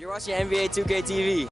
You're watching NBA 2K TV.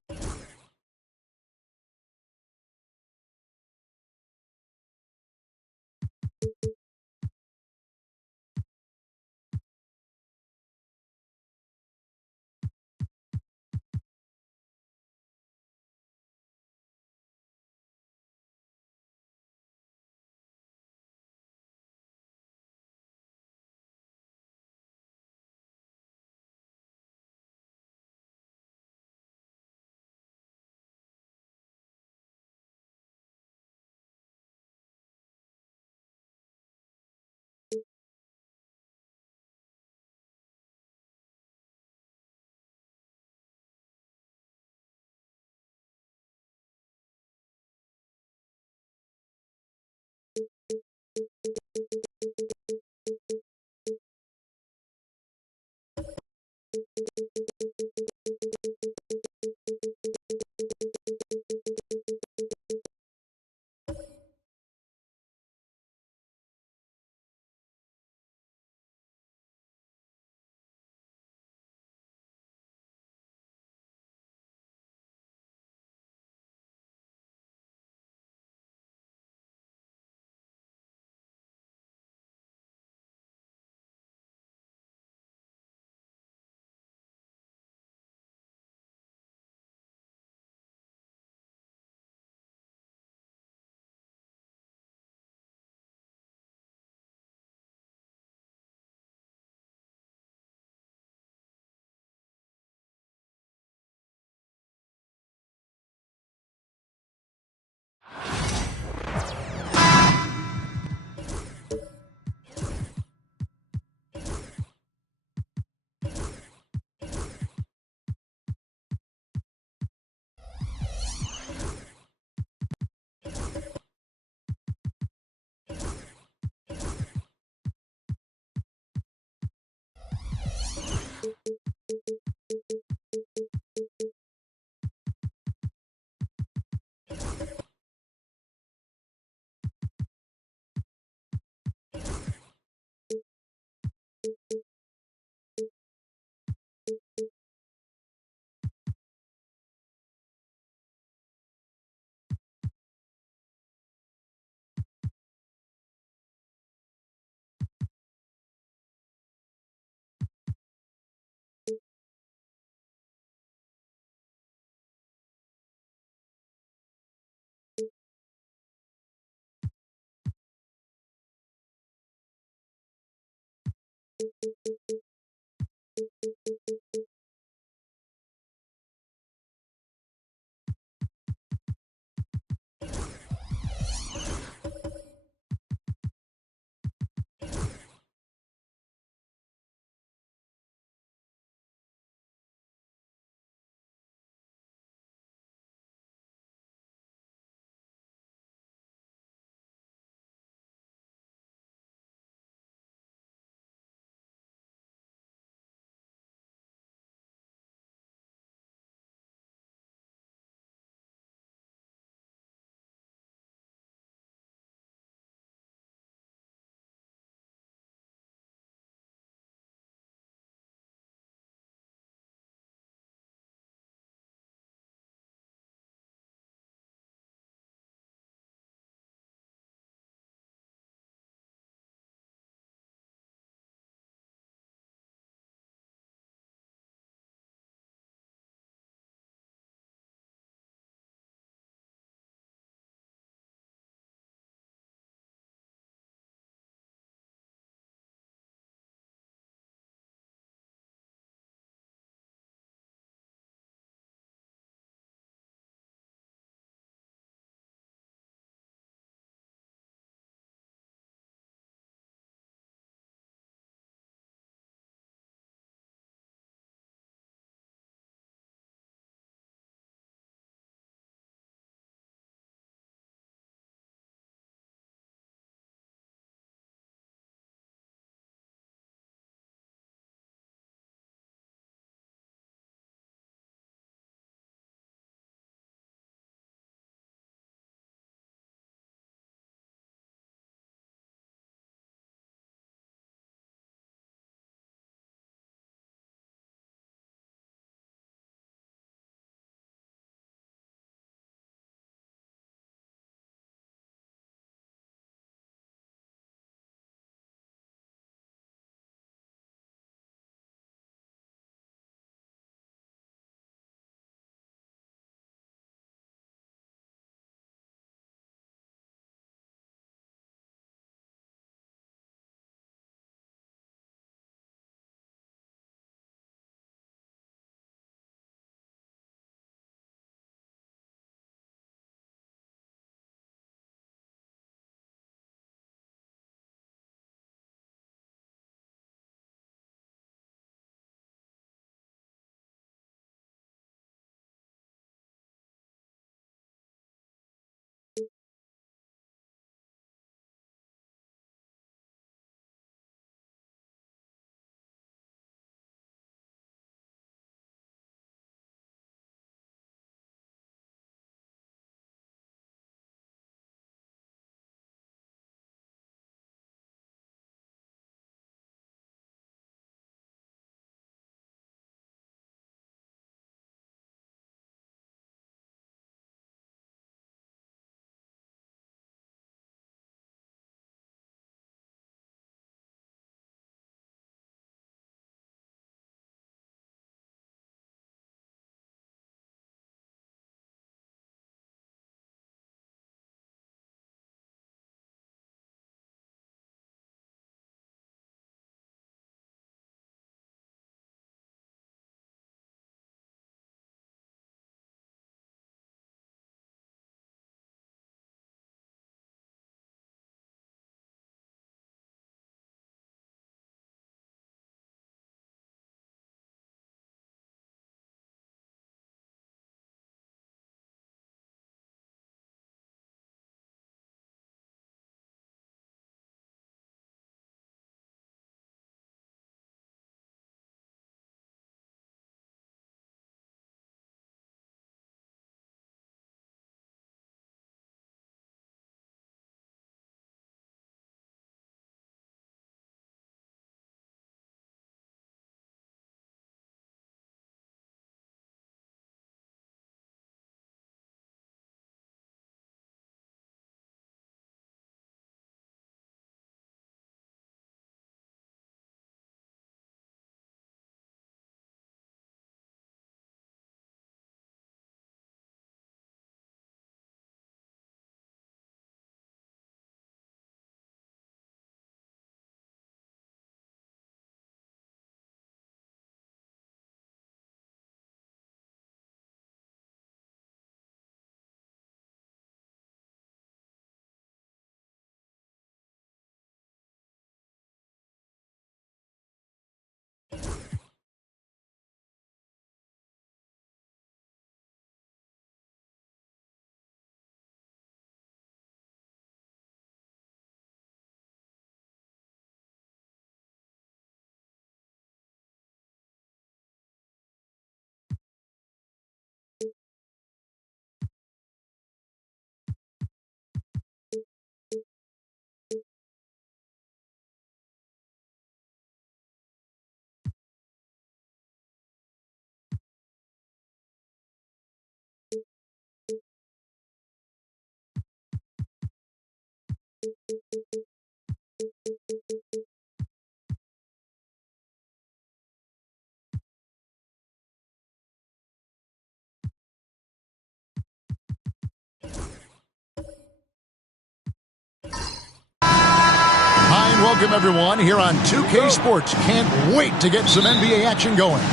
Welcome, everyone, here on 2K Sports. Can't wait to get some NBA action going.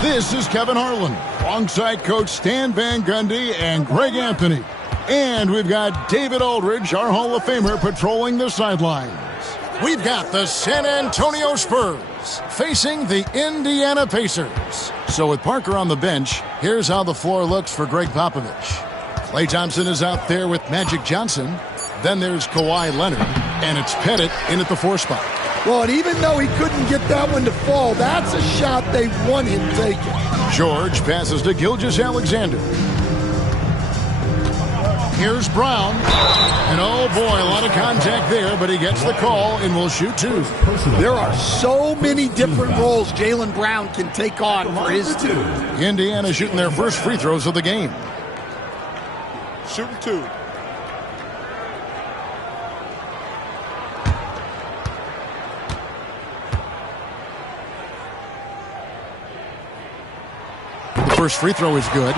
This is Kevin Harlan, alongside Coach Stan Van Gundy and Greg Anthony. And we've got David Aldridge, our Hall of Famer, patrolling the sidelines. We've got the San Antonio Spurs facing the Indiana Pacers. So with Parker on the bench, here's how the floor looks for Greg Popovich. Klay Thompson is out there with Magic Johnson. Then there's Kawhi Leonard, and it's Pettit in at the 4 spot. Well, and even though he couldn't get that one to fall, that's a shot they want him taking. George passes to Gilgeous-Alexander. Here's Brown. And oh boy, a lot of contact there, but he gets the call and will shoot 2. There are so many different roles Jaylen Brown can take on for his team. Indiana shooting their first free throws of the game. Shooting 2. The first free throw is good.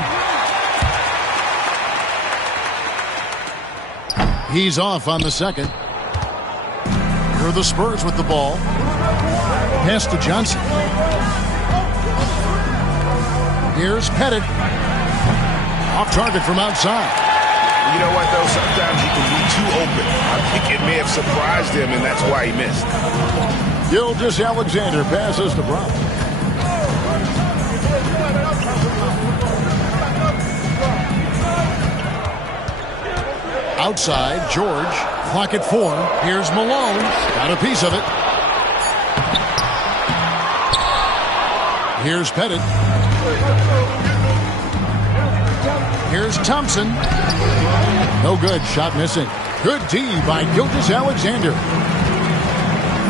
He's off on the second. Here are the Spurs with the ball. Pass to Johnson. Here's Pettit. Off target from outside. You know what, though? Sometimes he can be too open. I think it may have surprised him, and that's why he missed. Gilgeous-Alexander passes to Brown. Outside, George. Clock at 4. Here's Malone. Got a piece of it. Here's Pettit. Here's Thompson. No good. Shot missing. Good D by Gilgeous-Alexander.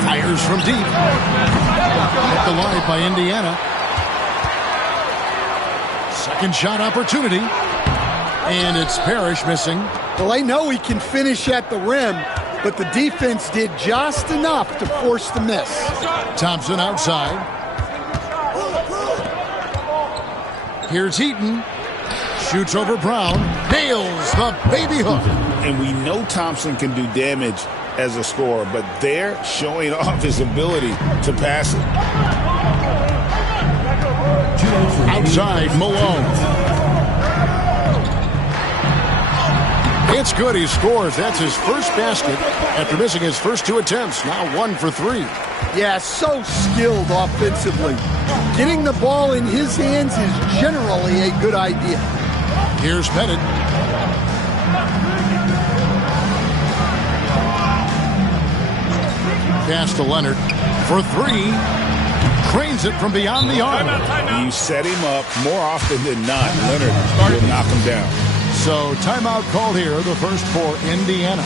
Fires from deep. Kept alive by Indiana. Second shot opportunity. And it's Parrish missing. Well, they know he can finish at the rim, but the defense did just enough to force the miss. Thompson outside. Here's Heaton. Shoots over Brown. Nails the baby hook. And we know Thompson can do damage as a scorer, but they're showing off his ability to pass it. Outside, Malone. It's good. He scores. That's his first basket after missing his first 2 attempts. Now 1 for 3. Yeah, so skilled offensively. Getting the ball in his hands is generally a good idea. Here's Pettit. Pass to Leonard for 3. Cranes it from beyond the arc. You set him up more often than not. Leonard will knock him down. So timeout called here, the first for Indiana.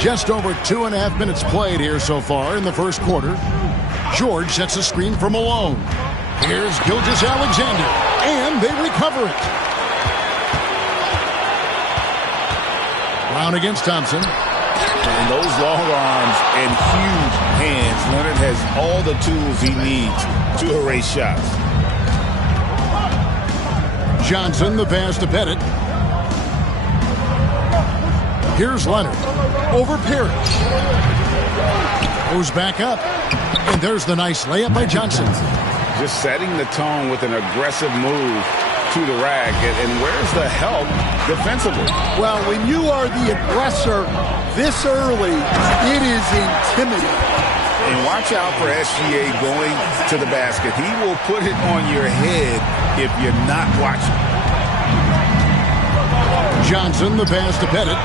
Just over 2.5 minutes played here so far in the first quarter. George sets a screen for Malone. Here's Gilgeous-Alexander, and they recover it. Brown against Thompson. And those long arms and huge hands, Leonard has all the tools he needs to erase shots. Johnson, the pass to Pettit. Here's Leonard. Over Parrish. Goes back up. And there's the nice layup by Johnson. Just setting the tone with an aggressive move to the rack. And where's the help defensively? Well, when you are the aggressor this early, it is intimidating. And watch out for SGA going to the basket. He will put it on your head if you're not watching. Johnson, the pass to Pettit.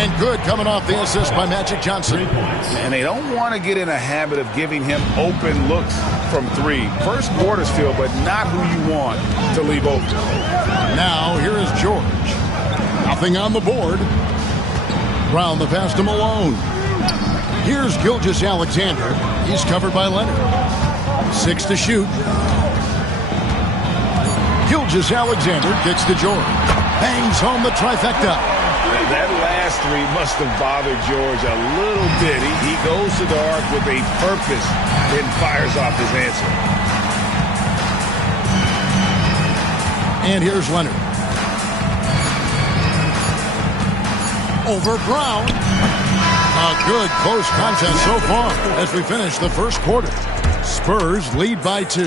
And good coming off the assist by Magic Johnson. And they don't want to get in a habit of giving him open looks from 3. First quarter still, but not who you want to leave open. Now, here is George. Nothing on the board. Brown the pass to Malone. Here's Gilgeous-Alexander. He's covered by Leonard. 6 to shoot. Gilgeous-Alexander gets to George. Bangs home the trifecta. That last 3 must have bothered George a little bit. He goes to the arc with a purpose, then fires off his answer. And here's Leonard. Over Brown. A good close contest so far as we finish the first quarter. Spurs lead by 2.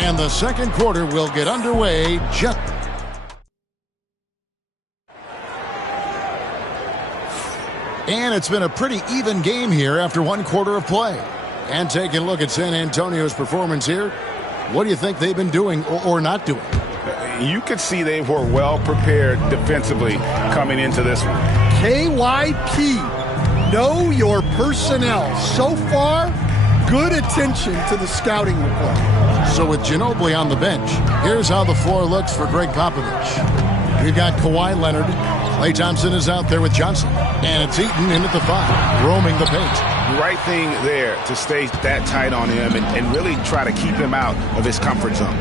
And the second quarter will get underway just... And it's been a pretty even game here after one quarter of play. And taking a look at San Antonio's performance here, what do you think they've been doing or not doing? You could see they were well prepared defensively coming into this one. KYP, know your personnel. So far, good attention to the scouting report. So with Ginobili on the bench, here's how the floor looks for Greg Popovich. We've got Kawhi Leonard. Klay Thompson is out there with Johnson. And it's Eaton in at the 5, roaming the paint. Right thing there to stay that tight on him and really try to keep him out of his comfort zone.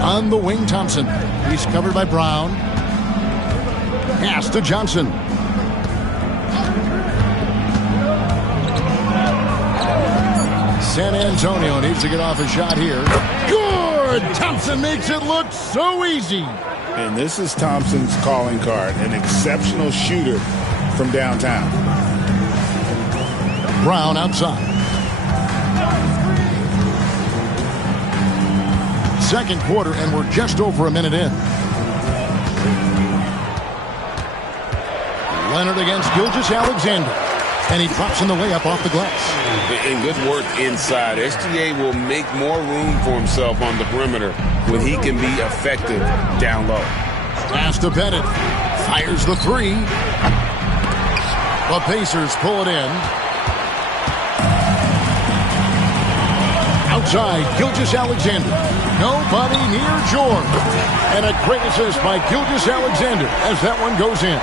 On the wing, Thompson. He's covered by Brown. Pass to Johnson. San Antonio needs to get off a shot here. Good! Thompson makes it look so easy. And this is Thompson's calling card, an exceptional shooter from downtown. Brown outside. Second quarter, and we're just over a minute in. Leonard against Gilgeous-Alexander. And he drops in the layup off the glass. And good work inside. SGA will make more room for himself on the perimeter when he can be effective down low. Pass to Bennett. Fires the 3. The Pacers pull it in. Outside, Gilgeous-Alexander. Nobody near George. And a great assist by Gilgeous-Alexander as that one goes in.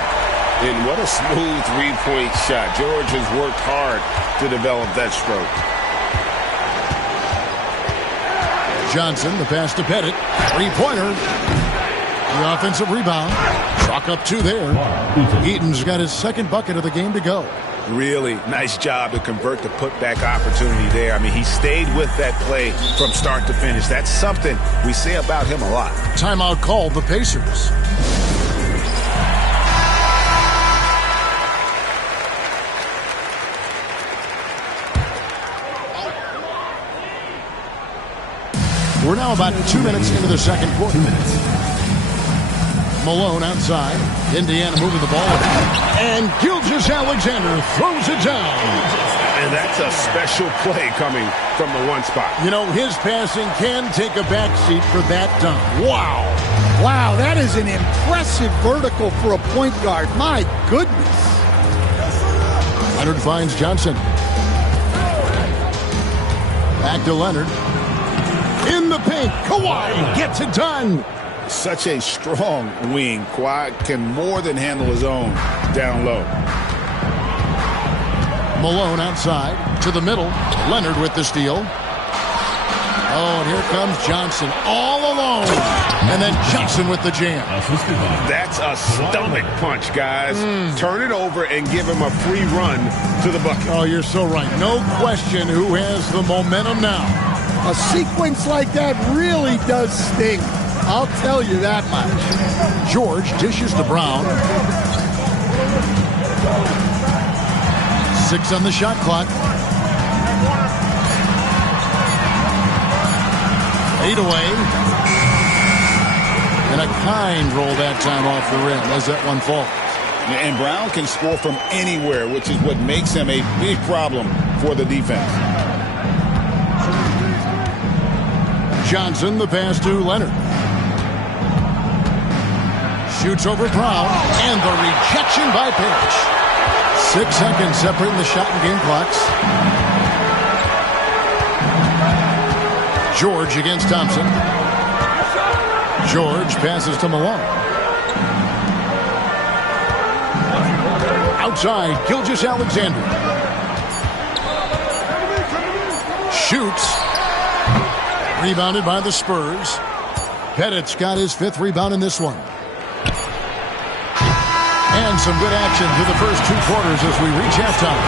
And what a smooth three-point shot. George has worked hard to develop that stroke. Johnson, the pass to Pettit. Three-pointer. The offensive rebound. Chalk up 2 there. Eaton's got his second bucket of the game to go. Really nice job to convert the putback opportunity there. I mean, he stayed with that play from start to finish. That's something we say about him a lot. Timeout called the Pacers. We're now about 2 minutes into the second quarter. 2 minutes. Malone outside. Indiana moving the ball. And Gilgeous-Alexander throws it down. And that's a special play coming from the one spot. You know, his passing can take a backseat for that dunk. Wow. Wow, that is an impressive vertical for a point guard. My goodness. Leonard finds Johnson. Back to Leonard. In the paint, Kawhi gets it done. Such a strong wing. Kawhi can more than handle his own down low. Malone outside to the middle. Leonard with the steal. Oh, and here comes Johnson all alone. And then Johnson with the jam. That's a stomach punch, guys. Turn it over and give him a free run to the bucket. Oh, you're so right. No question who has the momentum now. A sequence like that really does sting. I'll tell you that much. George dishes to Brown. 6 on the shot clock. 8 away. And a kind roll that time off the rim as that one falls. And Brown can score from anywhere, which is what makes him a big problem for the defense. Johnson, the pass to Leonard. Shoots over Brown, and the rejection by Parrish. 6 seconds separating the shot and game clocks. George against Thompson. George passes to Malone. Outside, Gilgeous-Alexander. Shoots. Rebounded by the Spurs. Pettit's got his 5th rebound in this one. And some good action through the first 2 quarters as we reach halftime.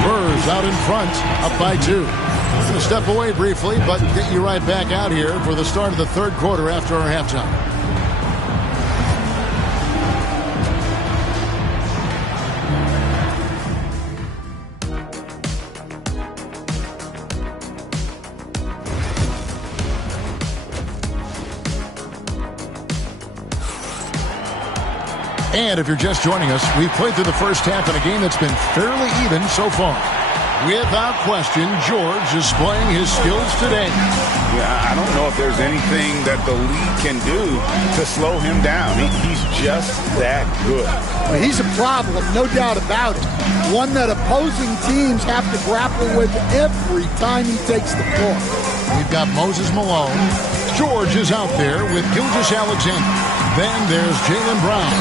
Spurs out in front, up by 2. I'm going to step away briefly, but get you right back out here for the start of the third quarter after our halftime. And if you're just joining us, we've played through the first half in a game that's been fairly even so far. Without question, George is displaying his skills today. Yeah, I don't know if there's anything that the league can do to slow him down. He's just that good. Well, he's a problem, no doubt about it. One that opposing teams have to grapple with every time he takes the floor. We've got Moses Malone. George is out there with Gilgeous-Alexander. Then there's Jaylen Brown.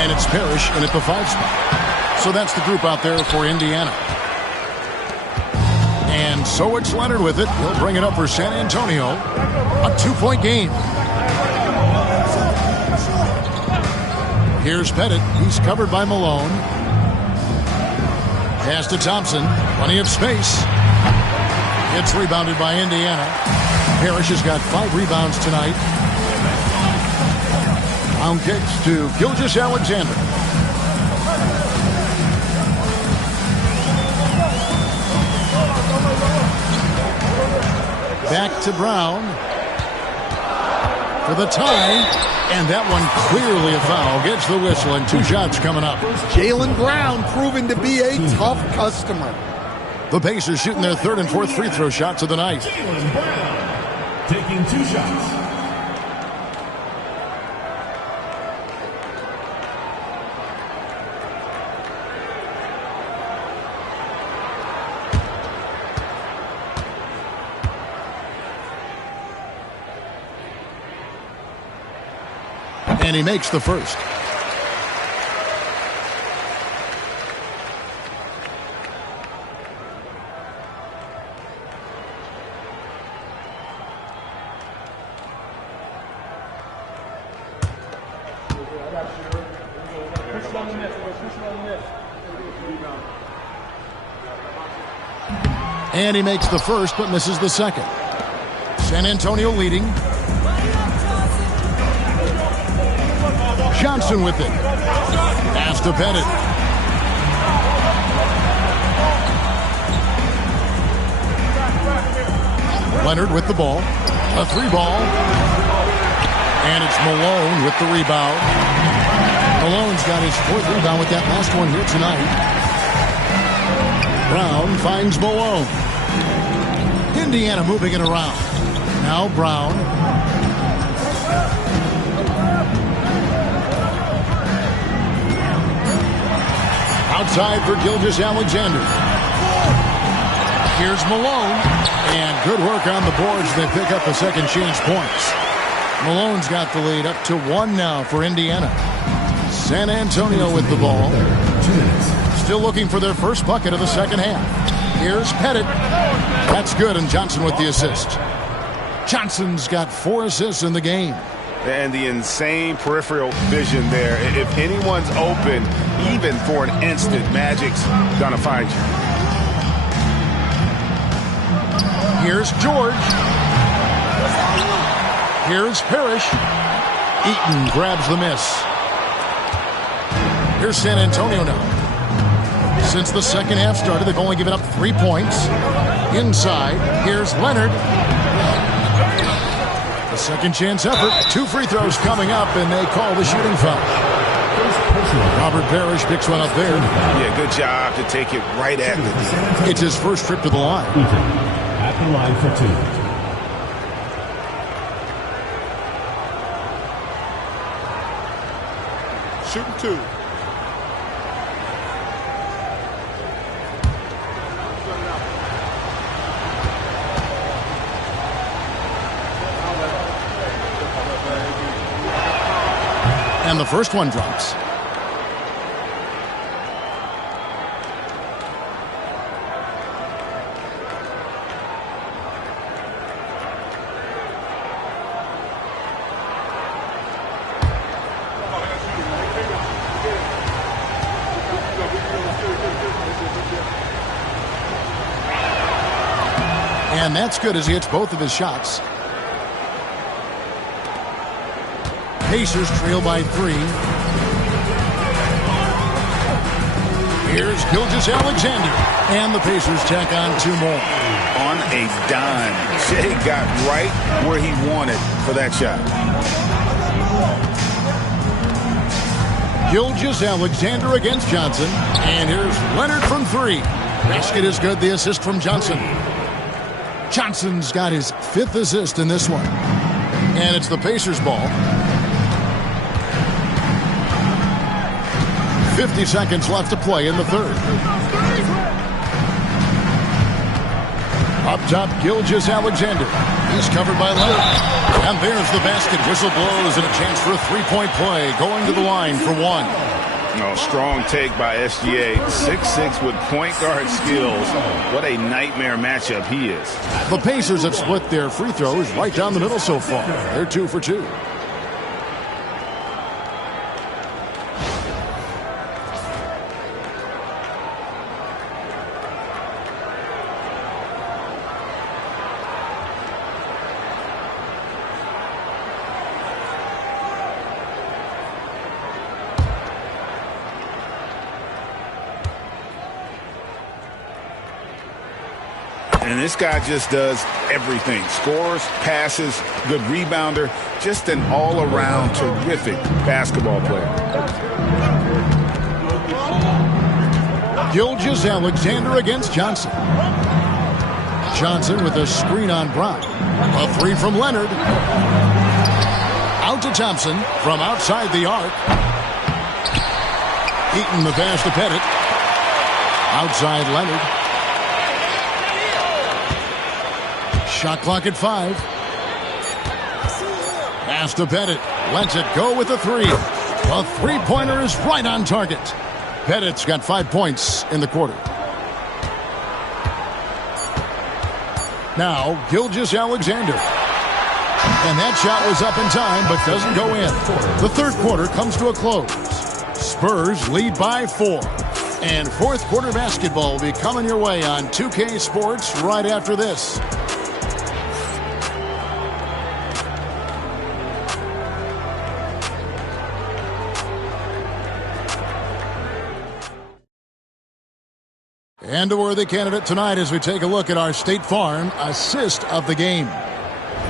And it's Parrish in at the 5 spot. So that's the group out there for Indiana. And so it's Leonard with it. He'll bring it up for San Antonio. A 2-point game. Here's Pettit. He's covered by Malone. Pass to Thompson. Plenty of space. It's rebounded by Indiana. Parrish has got 5 rebounds tonight. Brown kicks to Gilgeous-Alexander. Back to Brown for the tie, and that one clearly a foul. Gets the whistle, and 2 shots coming up. Jaylen Brown proving to be a tough customer. The Pacers shooting their 3rd and 4th free throw shots of the night. Jaylen Brown taking 2 shots. And he makes the first. And he makes the first, but misses the second. San Antonio leading. Johnson with it. Pass to Pettit. Leonard with the ball. A 3-ball. And it's Malone with the rebound. Malone's got his 4th rebound with that last one here tonight. Brown finds Malone. Indiana moving it around. Now Brown. Outside for Gilgeous-Alexander. Here's Malone. And good work on the boards. They pick up the second chance points. Malone's got the lead up to 1 now for Indiana. San Antonio with the ball. Still looking for their first bucket of the second half. Here's Pettit. That's good, and Johnson with the assist. Johnson's got 4 assists in the game. And the insane peripheral vision there. If anyone's open, even for an instant, Magic's gonna find you. Here's George. Here's Parrish. Eaton grabs the miss. Here's San Antonio now. Since the second half started, they've only given up 3 points. Inside, here's Leonard. The second chance effort. 2 free throws coming up, and they call the shooting foul. Robert Parrish picks one up there. Yeah, good job to take it right at the. It's his first trip to the line. At the line for 2. Shooting 2. And the first one drops. And that's good as he hits both of his shots. Pacers trail by 3. Here's Gilgeous-Alexander. And the Pacers tack on 2 more. On a dime. Shea got right where he wanted for that shot. Gilgeous-Alexander against Johnson. And here's Leonard from 3. Basket is good. The assist from Johnson. Johnson's got his 5th assist in this one. And it's the Pacers' ball. 50 seconds left to play in the 3rd. Up top, Gilgeous-Alexander. He's covered by Leonard. And there's the basket. Whistle blows and a chance for a 3-point play. Going to the line for 1. Oh, strong take by SGA. 6'6" with point guard skills. What a nightmare matchup he is. The Pacers have split their free throws right down the middle so far. They're 2 for 2. And this guy just does everything. Scores, passes, good rebounder. Just an all-around terrific basketball player. Gilgeous-Alexander against Johnson. Johnson with a screen on Brown. A 3 from Leonard. Out to Thompson from outside the arc. Eaton the pass to Pettit. Outside Leonard. Shot clock at 5. Pass to Pettit. Lets it go with a 3. A 3-pointer is right on target. Pettit's got 5 points in the quarter. Now, Gilgeous-Alexander. And that shot was up in time, but doesn't go in. The 3rd quarter comes to a close. Spurs lead by 4. And 4th quarter basketball will be coming your way on 2K Sports right after this. And a worthy candidate tonight as we take a look at our State Farm assist of the game.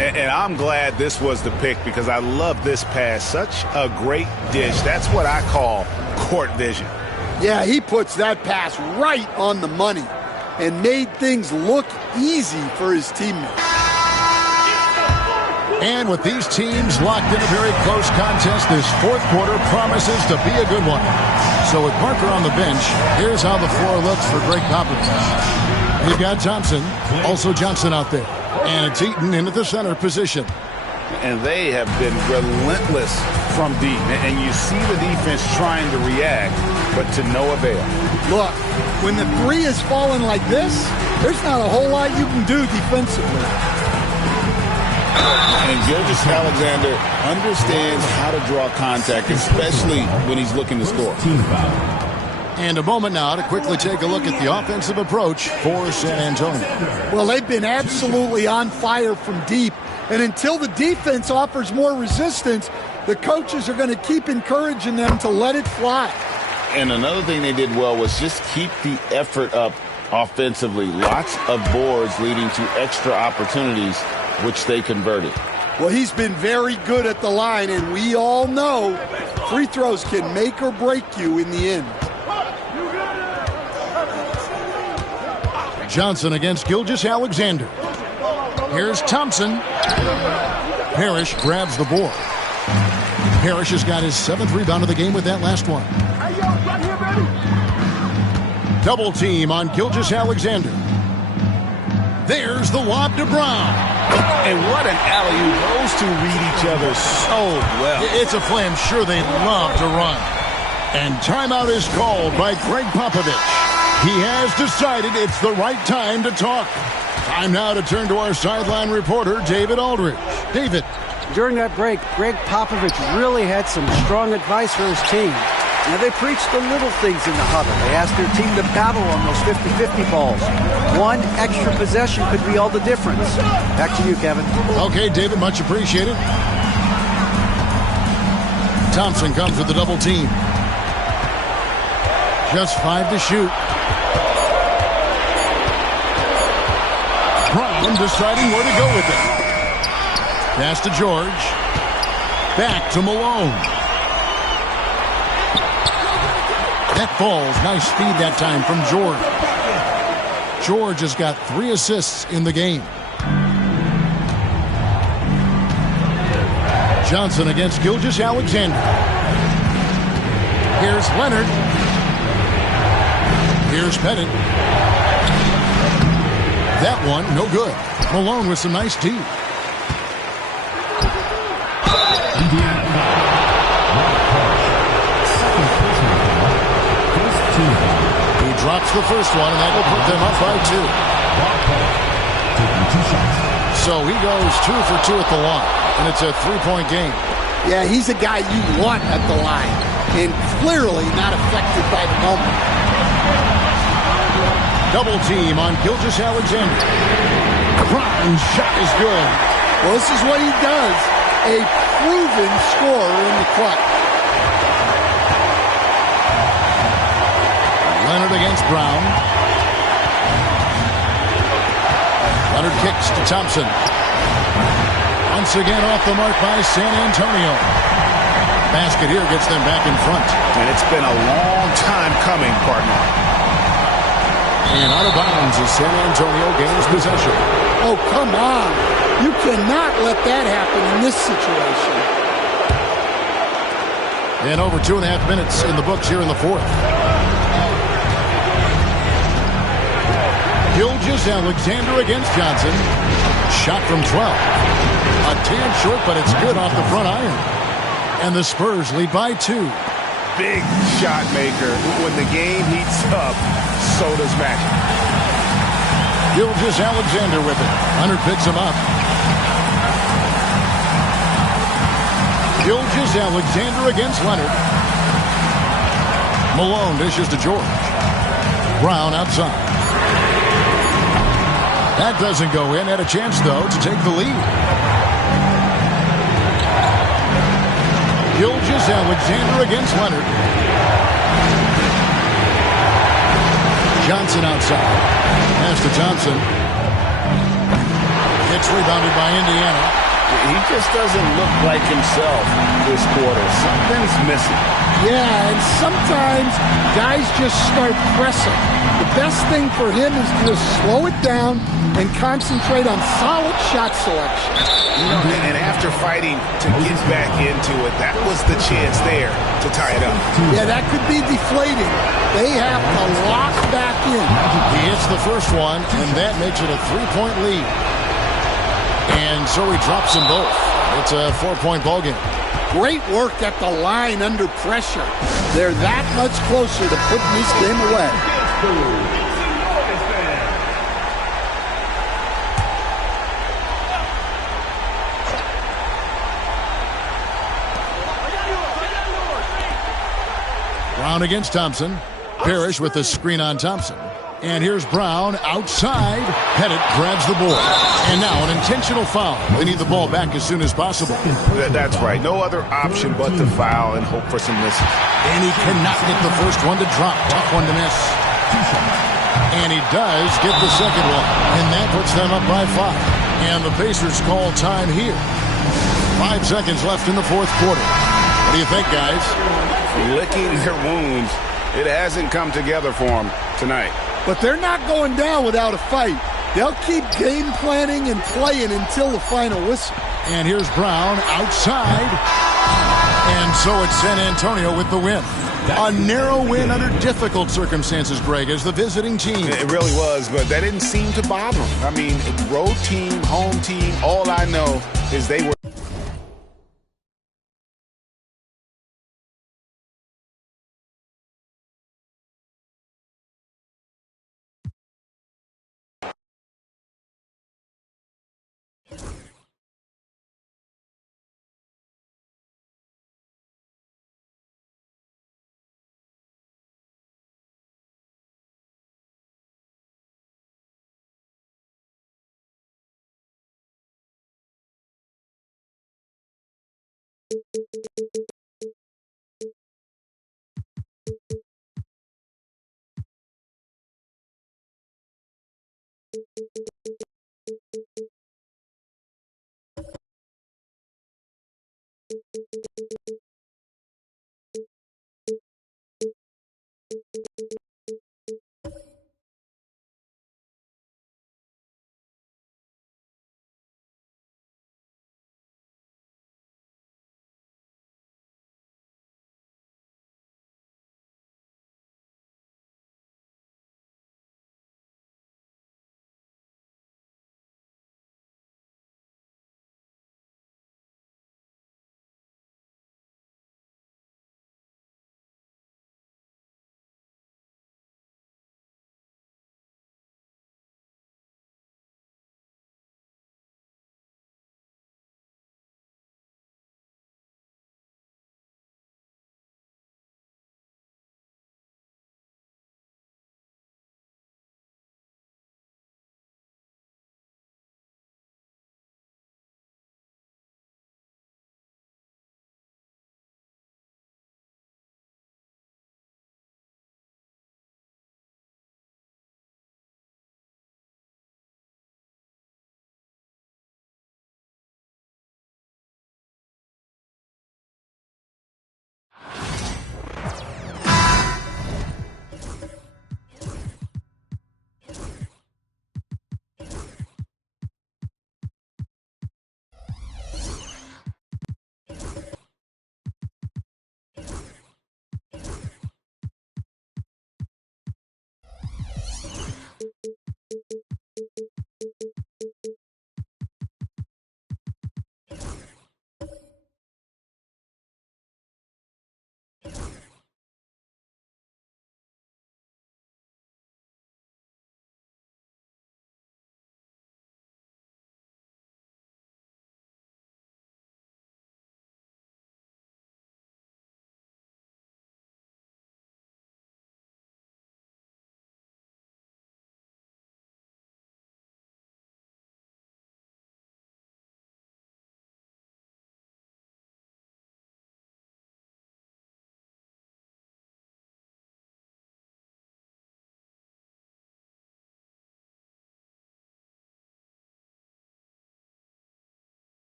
And I'm glad this was the pick because I love this pass. Such a great dish. That's what I call court vision. Yeah, he puts that pass right on the money and made things look easy for his teammates. And with these teams locked in a very close contest, this 4th quarter promises to be a good one. So with Parker on the bench, here's how the floor looks for Greg Popovich. You've got Thompson, also Johnson out there. And it's Eaton in at the center position. And they have been relentless from deep. And you see the defense trying to react, but to no avail. Look, when the 3 is falling like this, there's not a whole lot you can do defensively. And Gilgeous-Alexander understands how to draw contact, especially when he's looking to score. And a moment now to quickly take a look at the offensive approach for San Antonio. Well, they've been absolutely on fire from deep. And until the defense offers more resistance, the coaches are going to keep encouraging them to let it fly. And another thing they did well was just keep the effort up offensively. Lots of boards leading to extra opportunities, which they converted. Well, he's been very good at the line, and we all know free throws can make or break you in the end. Johnson against Gilgeous-Alexander. Here's Thompson. Parrish grabs the board. Parrish has got his 7th rebound of the game with that last one. Double team on Gilgeous-Alexander. There's the lob to Brown. And what an alley-oop. Those two read each other so well. It's a play I'm sure they love to run. And timeout is called by Greg Popovich. He has decided it's the right time to talk. Time now to turn to our sideline reporter, David Aldridge. David. During that break, Greg Popovich really had some strong advice for his team. Now, they preach the little things in the huddle. They ask their team to battle on those 50-50 balls. One extra possession could be all the difference. Back to you, Kevin. Okay, David, much appreciated. Thompson comes with the double team. Just 5 to shoot. Brown deciding where to go with it. Pass to George. Back to Malone. That falls. Nice speed that time from George. George has got 3 assists in the game. Johnson against Gilgeous-Alexander. Here's Leonard. Here's Pettit. That one, no good. Malone with some nice D. He drops the first one, and that will put them up by 2. So he goes 2 for 2 at the line, and it's a 3-point game. Yeah, he's a guy you want at the line, and clearly not affected by the moment. Double team on Gilgeous-Alexander. Brown's shot is good. Well, this is what he does. A proven scorer in the clutch. Leonard against Brown. Leonard kicks to Thompson. Once again off the mark by San Antonio. Basket here gets them back in front. And it's been a long time coming, partner. And out of bounds as San Antonio gains possession. Oh, come on. You cannot let that happen in this situation. And over 2.5 minutes in the books here in the fourth. Gilgeous-Alexander against Johnson. Shot from 12. A tad short, but it's good off the front iron. And the Spurs lead by 2. Big shot maker. When the game heats up, so does Magic. Gilgeous-Alexander with it. Leonard picks him up. Gilgeous-Alexander against Leonard. Malone dishes to George. Brown outside. That doesn't go in. Had a chance, though, to take the lead. Gilgeous-Alexander against Leonard. Johnson outside. Pass to Thompson. It's rebounded by Indiana. He just doesn't look like himself this quarter. Something's missing. Yeah, and sometimes guys just start pressing. The best thing for him is to just slow it down and concentrate on solid shot selection. You know, and after fighting to get back into it, that was the chance there to tie it up. Yeah, that could be deflating. They have to lock back in. He hits the first one, and that makes it a 3-point lead. And so he drops them both. It's a 4-point ballgame. Great work at the line under pressure. They're that much closer to putting this game away. Brown against Thompson. Parrish with the screen on Thompson. And here's Brown outside. Pettit grabs the board. And now an intentional foul. They need the ball back as soon as possible. That's right. No other option but to foul and hope for some misses. And he cannot get the first one to drop. Tough one to miss. And he does get the second one. And that puts them up by 5. And the Pacers call time here. 5 seconds left in the fourth quarter. What do you think, guys? Licking their wounds. It hasn't come together for them tonight. But they're not going down without a fight. They'll keep game planning and playing until the final whistle. And here's Brown outside. And so it's San Antonio with the win. A narrow win under difficult circumstances, Greg, as the visiting team. It really was, but that didn't seem to bother them. I mean, road team, home team, all I know is they were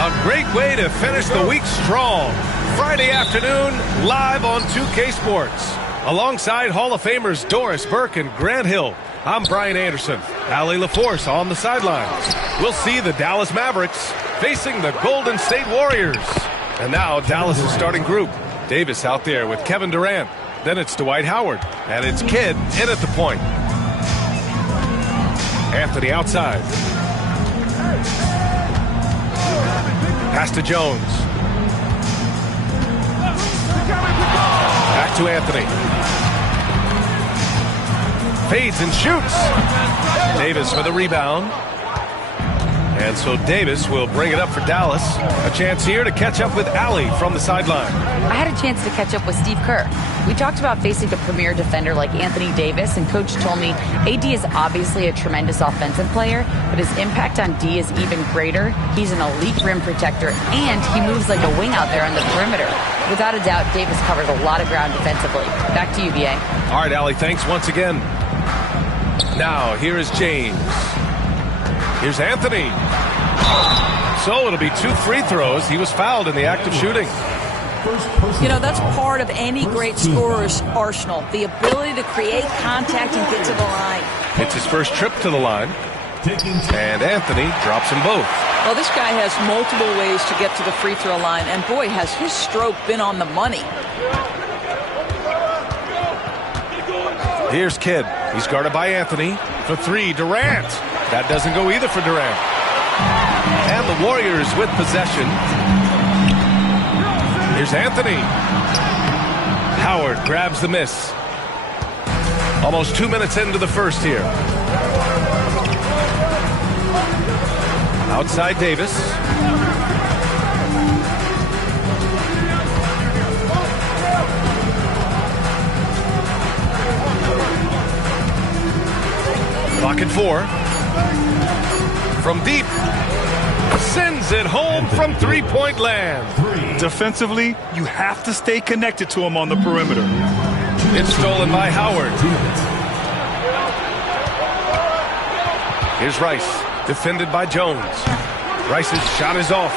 A great way to finish the week strong. Friday afternoon, live on 2K Sports. Alongside Hall of Famers Doris Burke and Grant Hill, I'm Brian Anderson. Allie LaForce on the sidelines. We'll see the Dallas Mavericks facing the Golden State Warriors. And now Dallas' starting group. Davis out there with Kevin Durant. Then it's Dwight Howard. And it's Kidd in at the point. Anthony outside. Pass to Jones. Back to Anthony. Fades and shoots. Davis with a rebound. And so Davis will bring it up for Dallas. A chance here to catch up with Allie from the sideline. I had a chance to catch up with Steve Kerr. We talked about facing a premier defender like Anthony Davis, and Coach told me AD is obviously a tremendous offensive player, but his impact on D is even greater. He's an elite rim protector, and he moves like a wing out there on the perimeter. Without a doubt, Davis covers a lot of ground defensively. Back to you, BA. All right, Allie, thanks once again. Now, here is James. Here's Anthony. So it'll be 2 free throws. He was fouled in the act of shooting. You know, that's part of any great scorer's arsenal, the ability to create contact and get to the line. It's his first trip to the line. And Anthony drops them both. Well, this guy has multiple ways to get to the free throw line, and boy, has his stroke been on the money. Here's Kidd. He's guarded by Anthony. For 3, Durant. That doesn't go either for Durant. And the Warriors with possession. Here's Anthony. Howard grabs the miss. Almost 2 minutes into the first here. Outside Davis. Clock at 4. From deep. Sends it home from three-point land. Defensively, you have to stay connected to him on the perimeter. It's stolen by Howard. Here's Rice, defended by Jones. Rice's shot is off.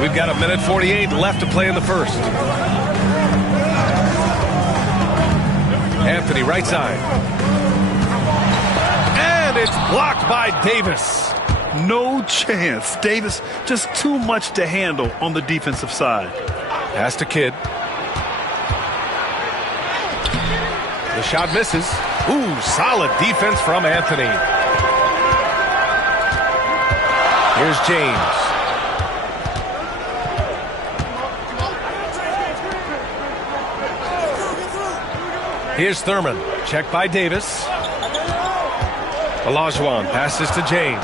We've got 1:48 left to play in the first. Anthony, right side. And it's blocked by Davis. No chance. Davis, just too much to handle on the defensive side. Pass to Kidd. The shot misses. Ooh, solid defense from Anthony. Here's James. Here's Thurman. Checked by Davis. Olajuwon passes to James.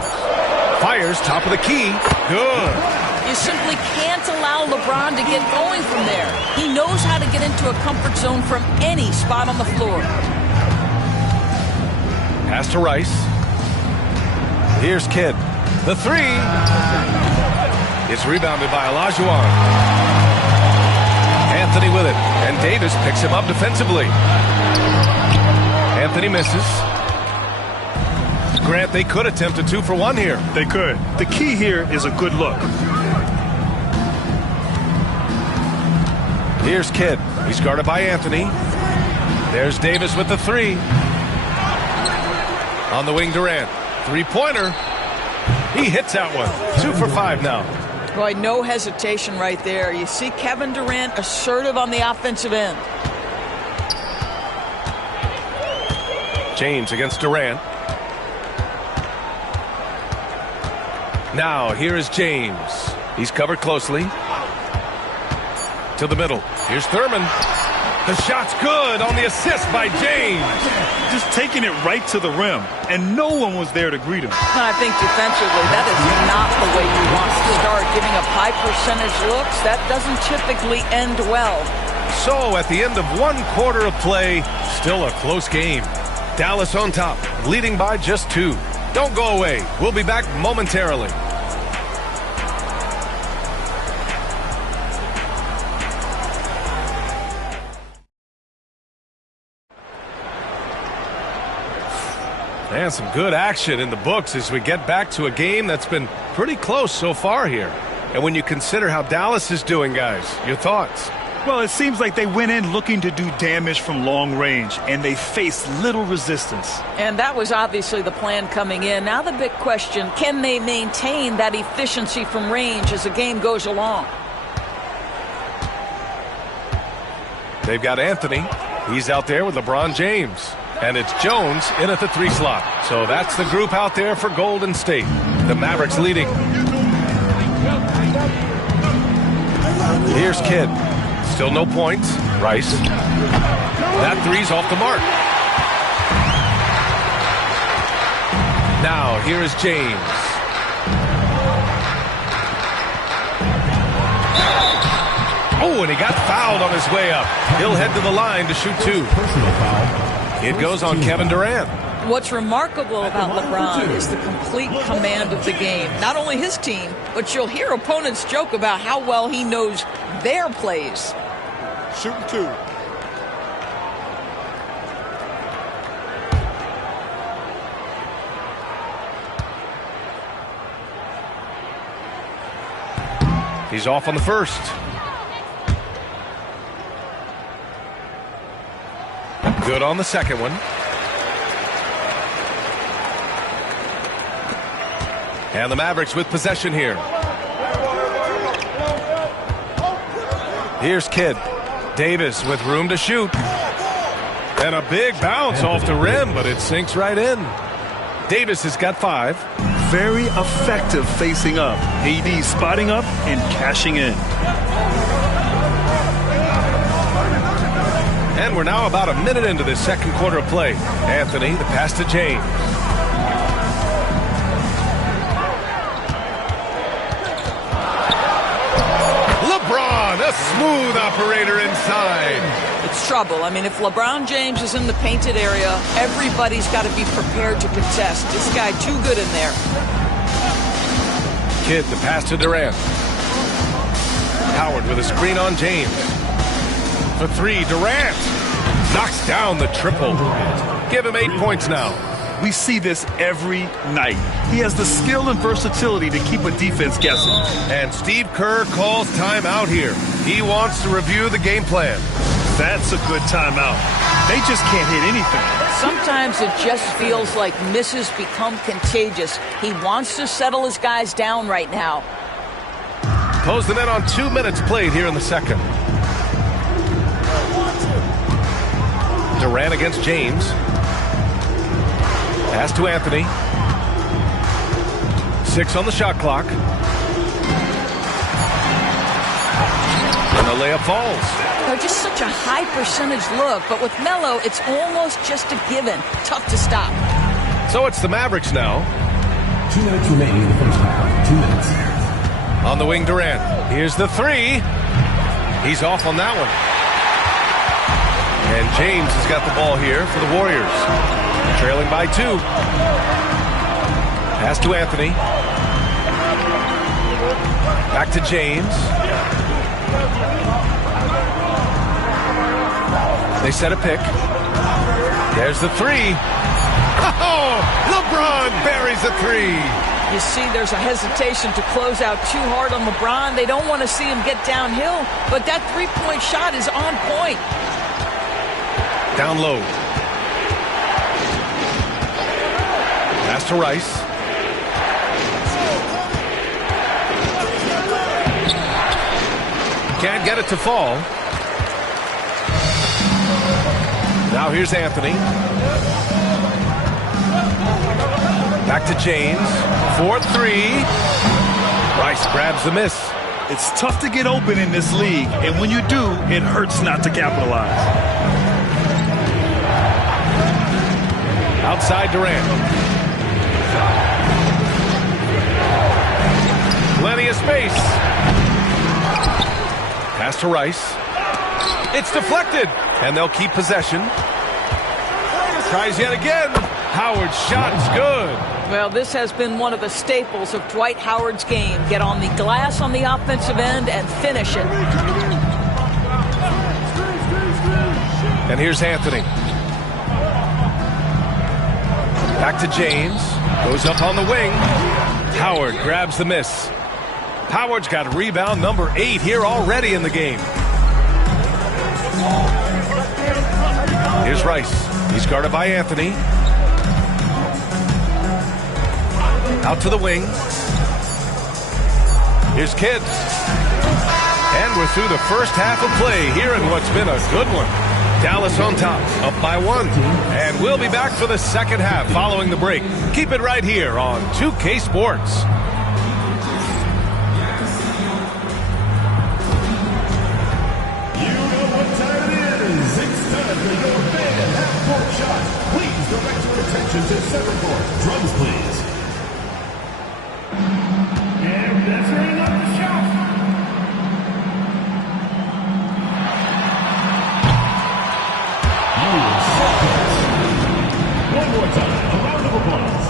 Fires top of the key. Good. You simply can't allow LeBron to get going from there. He knows how to get into a comfort zone from any spot on the floor. Pass to Rice. Here's Kidd. The 3. It's rebounded by Olajuwon. Anthony with it. And Davis picks him up defensively. Anthony misses. Grant, they could attempt a 2-for-1 here. They could. The key here is a good look. Here's Kidd. He's guarded by Anthony. There's Davis with the 3. On the wing, Durant. 3-pointer. He hits that one. 2 for 5 now. Boy, no hesitation right there. You see Kevin Durant assertive on the offensive end. James against Durant. Now, here is James. He's covered closely. To the middle. Here's Thurman. The shot's good on the assist by James. Just taking it right to the rim, and no one was there to greet him. I think defensively, that is not the way you want to start. Giving up high percentage looks, that doesn't typically end well. So, at the end of 1 quarter of play, still a close game. Dallas on top, leading by just 2. Don't go away. We'll be back momentarily. And some good action in the books as we get back to a game that's been pretty close so far here. And when you consider how Dallas is doing, guys, your thoughts? Well, it seems like they went in looking to do damage from long range, and they faced little resistance. And that was obviously the plan coming in. Now the big question, can they maintain that efficiency from range as the game goes along? They've got Anthony. He's out there with LeBron James. And it's Jones in at the 3 slot. So that's the group out there for Golden State. The Mavericks leading. Here's Kidd. Still no points. Rice. That 3's off the mark. Now here is James. Oh, and he got fouled on his way up. He'll head to the line to shoot 2. It goes on Kevin Durant. What's remarkable about LeBron is the complete command of the game. Not only his team, but you'll hear opponents joke about how well he knows their plays. Shooting 2. He's off on the first. Good on the second one. And the Mavericks with possession here. Here's Kidd. Davis with room to shoot. And a big bounce off the rim, but it sinks right in. Davis has got 5. Very effective facing up. AD spotting up and cashing in. And we're now about a minute into this second quarter of play. Anthony, the pass to James. LeBron, a smooth operator inside. It's trouble. I mean, if LeBron James is in the painted area, everybody's got to be prepared to contest. This guy too good in there. Kidd, the pass to Durant. Howard with a screen on James. For 3, Durant knocks down the triple. Give him 8 points now. We see this every night. He has the skill and versatility to keep a defense guessing. And Steve Kerr calls timeout here. He wants to review the game plan. That's a good timeout. They just can't hit anything. Sometimes it just feels like misses become contagious. He wants to settle his guys down right now. Close the net on 2 minutes played here in the second. Durant against James. Pass to Anthony. 6 on the shot clock. And the layup falls. They're just such a high percentage look, but with Melo, it's almost just a given. Tough to stop. So it's the Mavericks now. 2 minutes remaining in the first half. 2 minutes. On the wing, Durant. Here's the 3. He's off on that one. And James has got the ball here for the Warriors. Trailing by 2. Pass to Anthony. Back to James. They set a pick. There's the 3. Oh, LeBron buries a 3. You see there's a hesitation to close out too hard on LeBron. They don't want to see him get downhill, but that three-point shot is on point. Down low. Pass to Rice. Can't get it to fall. Now here's Anthony. Back to James. 4-3. Rice grabs the miss. It's tough to get open in this league, and when you do, it hurts not to capitalize. Outside Durant. Plenty of space. Pass to Rice. It's deflected, and they'll keep possession. Tries yet again. Howard's shot is good. Well, this has been one of the staples of Dwight Howard's game. Get on the glass on the offensive end and finish it. And here's Anthony. Back to James. Goes up on the wing. Howard grabs the miss. Howard's got rebound number 8 here already in the game. Here's Rice. He's guarded by Anthony. Out to the wing. Here's Kidd. And we're through the first half of play here in what's been a good one. Dallas on top, up by 1. And we'll be back for the second half following the break. Keep it right here on 2K Sports. You know what time it is. It's time for your fan half-court shot. Please direct your attention to center court. Drums, please. And that's ring up the shot. One more time, a round of applause.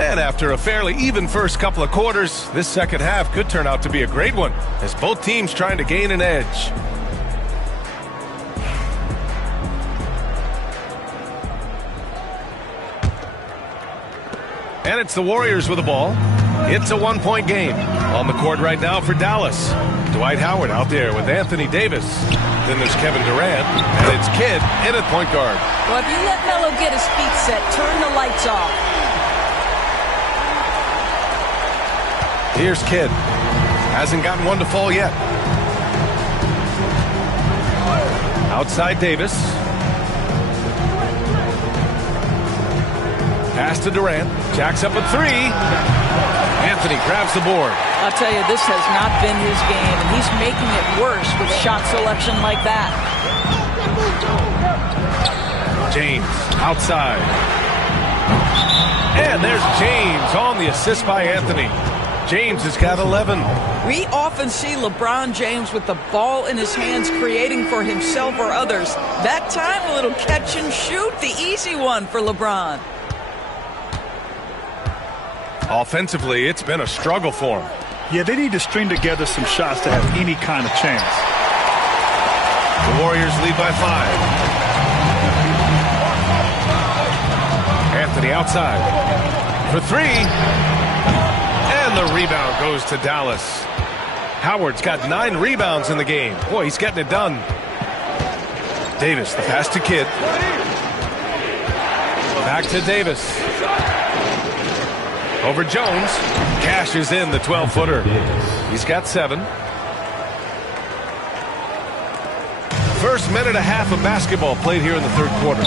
And after a fairly even first couple of quarters, this second half could turn out to be a great one, as both teams trying to gain an edge. And it's the Warriors with the ball. It's a one-point game. On the court right now for Dallas. Dwight Howard out there with Anthony Davis. Then there's Kevin Durant, and it's Kidd in at point guard. Well, if you let Melo get his feet set, turn the lights off. Here's Kidd. Hasn't gotten one to fall yet. Outside Davis. Pass to Durant. Jacks up a 3. Anthony grabs the board. I'll tell you, this has not been his game, and he's making it worse with shot selection like that. James outside. And there's James on the assist by Anthony. James has got 11. We often see LeBron James with the ball in his hands creating for himself or others. That time, a little catch and shoot, the easy one for LeBron. Offensively, it's been a struggle for him. Yeah, they need to string together some shots to have any kind of chance. The Warriors lead by 5. Anthony outside for 3. And the rebound goes to Dallas. Howard's got 9 rebounds in the game. Boy, he's getting it done. Davis, the pass to Kidd. Back to Davis. Over Jones. Cashes in the 12-footer. He's got 7. First minute and a half of basketball played here in the third quarter.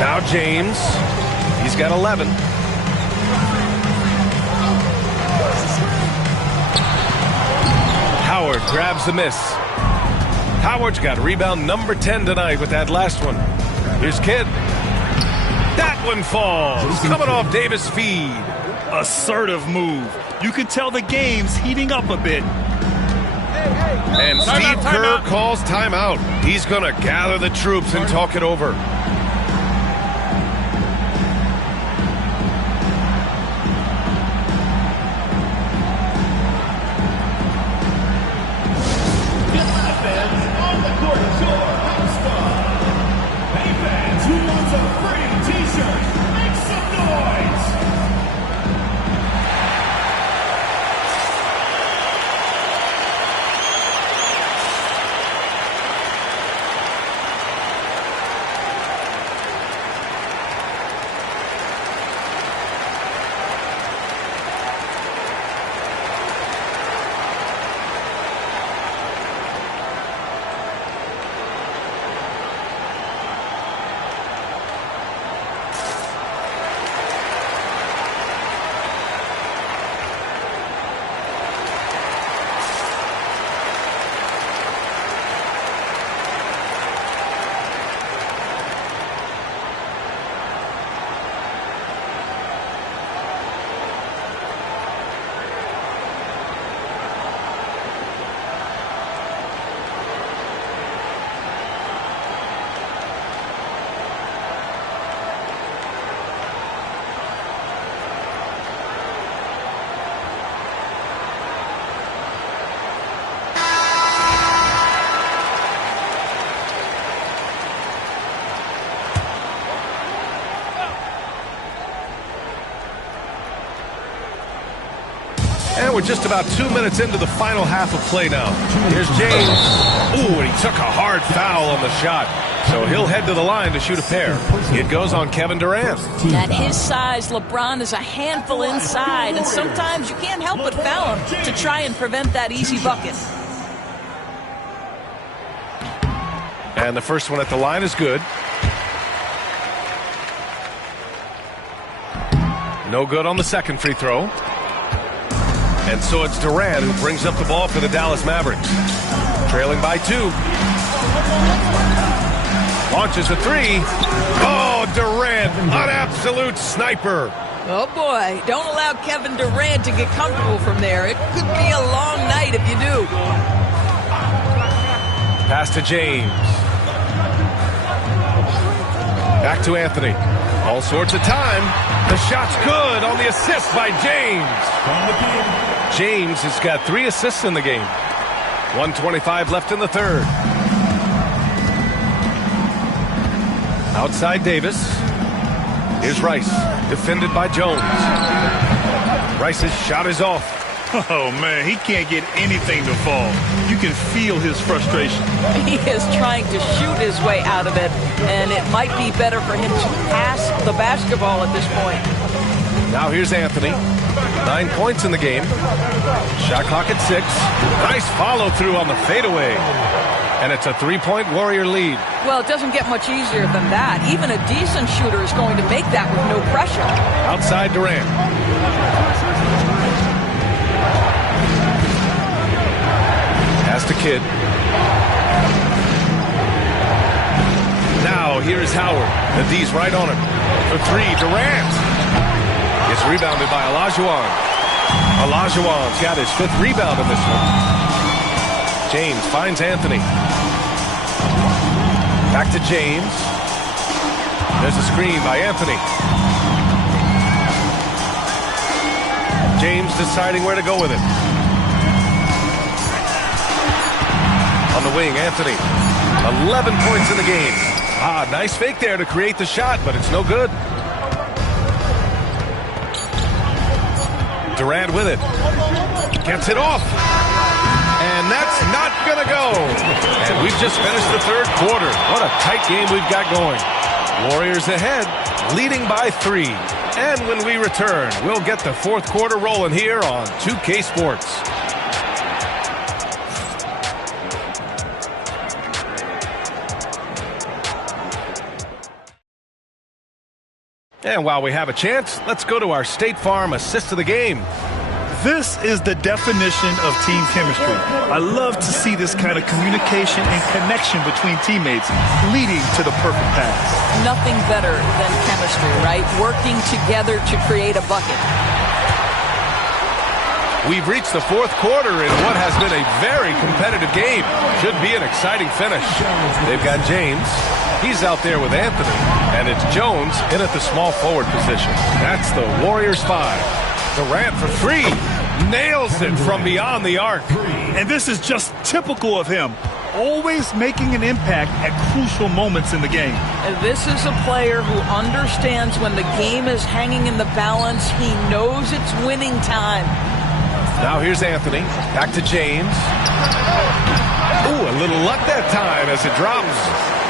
Now James. He's got 11. Howard grabs the miss. Howard's got rebound number 10 tonight with that last one. Here's Kidd. That one falls. Coming off Davis' feed. Assertive move. You can tell the game's heating up a bit. And Steve Kerr calls timeout. He's going to gather the troops and talk it over. And we're just about 2 minutes into the final half of play now. Here's James. Ooh, and he took a hard foul on the shot. So he'll head to the line to shoot a pair. It goes on Kevin Durant. At his size, LeBron is a handful inside, and sometimes you can't help but foul him to try and prevent that easy bucket. And the first one at the line is good. No good on the second free throw. And so it's Durant who brings up the ball for the Dallas Mavericks. Trailing by 2. Launches a 3. Oh, Durant, an absolute sniper. Oh, boy. Don't allow Kevin Durant to get comfortable from there. It could be a long night if you do. Pass to James. Back to Anthony. All sorts of time. The shot's good on the assist by James. James has got 3 assists in the game. 1:25 left in the third. Outside Davis. Here's Rice. Defended by Jones. Rice's shot is off. Oh, man, he can't get anything to fall. You can feel his frustration. He is trying to shoot his way out of it, and it might be better for him to pass the basketball at this point. Now here's Anthony. 9 points in the game. Shot clock at 6. Nice follow through on the fadeaway. And it's a 3-point Warrior lead. Well, it doesn't get much easier than that. Even a decent shooter is going to make that with no pressure. Outside Durant. Pass to Kidd. Now here's Howard. The D's right on him. For 3, Durant. It's rebounded by Olajuwon. Olajuwon's got his 5th rebound in this one. James finds Anthony. Back to James. There's a screen by Anthony. James deciding where to go with it. On the wing, Anthony. 11 points in the game. Ah, nice fake there to create the shot, but it's no good. Durant with it. Gets it off. And that's not going to go. And we've just finished the third quarter. What a tight game we've got going. Warriors ahead, leading by 3. And when we return, we'll get the fourth quarter rolling here on 2K Sports. And while we have a chance, let's go to our State Farm assist of the game. This is the definition of team chemistry. I love to see this kind of communication and connection between teammates leading to the perfect pass. Nothing better than chemistry, right? Working together to create a bucket. We've reached the fourth quarter in what has been a very competitive game. Should be an exciting finish. They've got James. He's out there with Anthony. And it's Jones in at the small forward position. That's the Warriors 5. Durant for 3. Nails it from beyond the arc. And this is just typical of him. Always making an impact at crucial moments in the game. And this is a player who understands when the game is hanging in the balance. He knows it's winning time. Now here's Anthony. Back to James. Ooh, a little luck that time as it drops.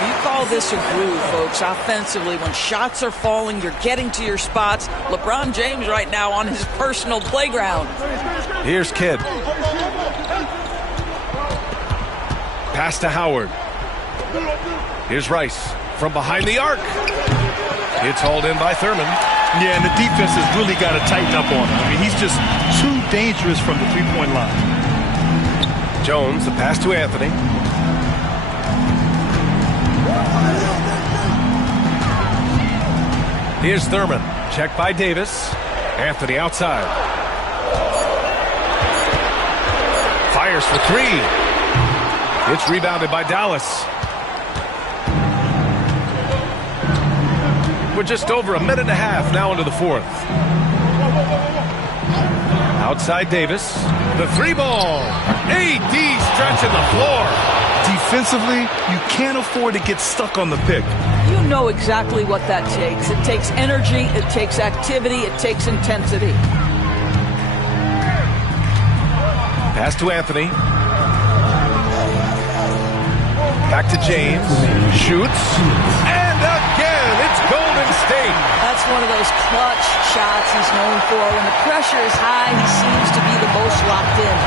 You call this a groove, folks, offensively. When shots are falling, you're getting to your spots. LeBron James right now on his personal playground. Here's Kidd. Pass to Howard. Here's Rice from behind the arc. It's hauled in by Thurman. Yeah, and the defense has really got to tighten up on him. I mean, he's just too dangerous from the three-point line. Jones, the pass to Anthony. Here's Thurman. Checked by Davis. Anthony outside. Fires for 3. It's rebounded by Dallas. We're just over a minute and a half now into the fourth. Outside Davis. The 3-ball. AD stretching the floor. Defensively, you can't afford to get stuck on the pick. You know exactly what that takes. It takes energy, it takes activity, it takes intensity. Pass to Anthony. Back to James. Shoots. And again, it's Golden State. That's one of those clutch shots he's known for. When the pressure is high, he seems to be the most locked in.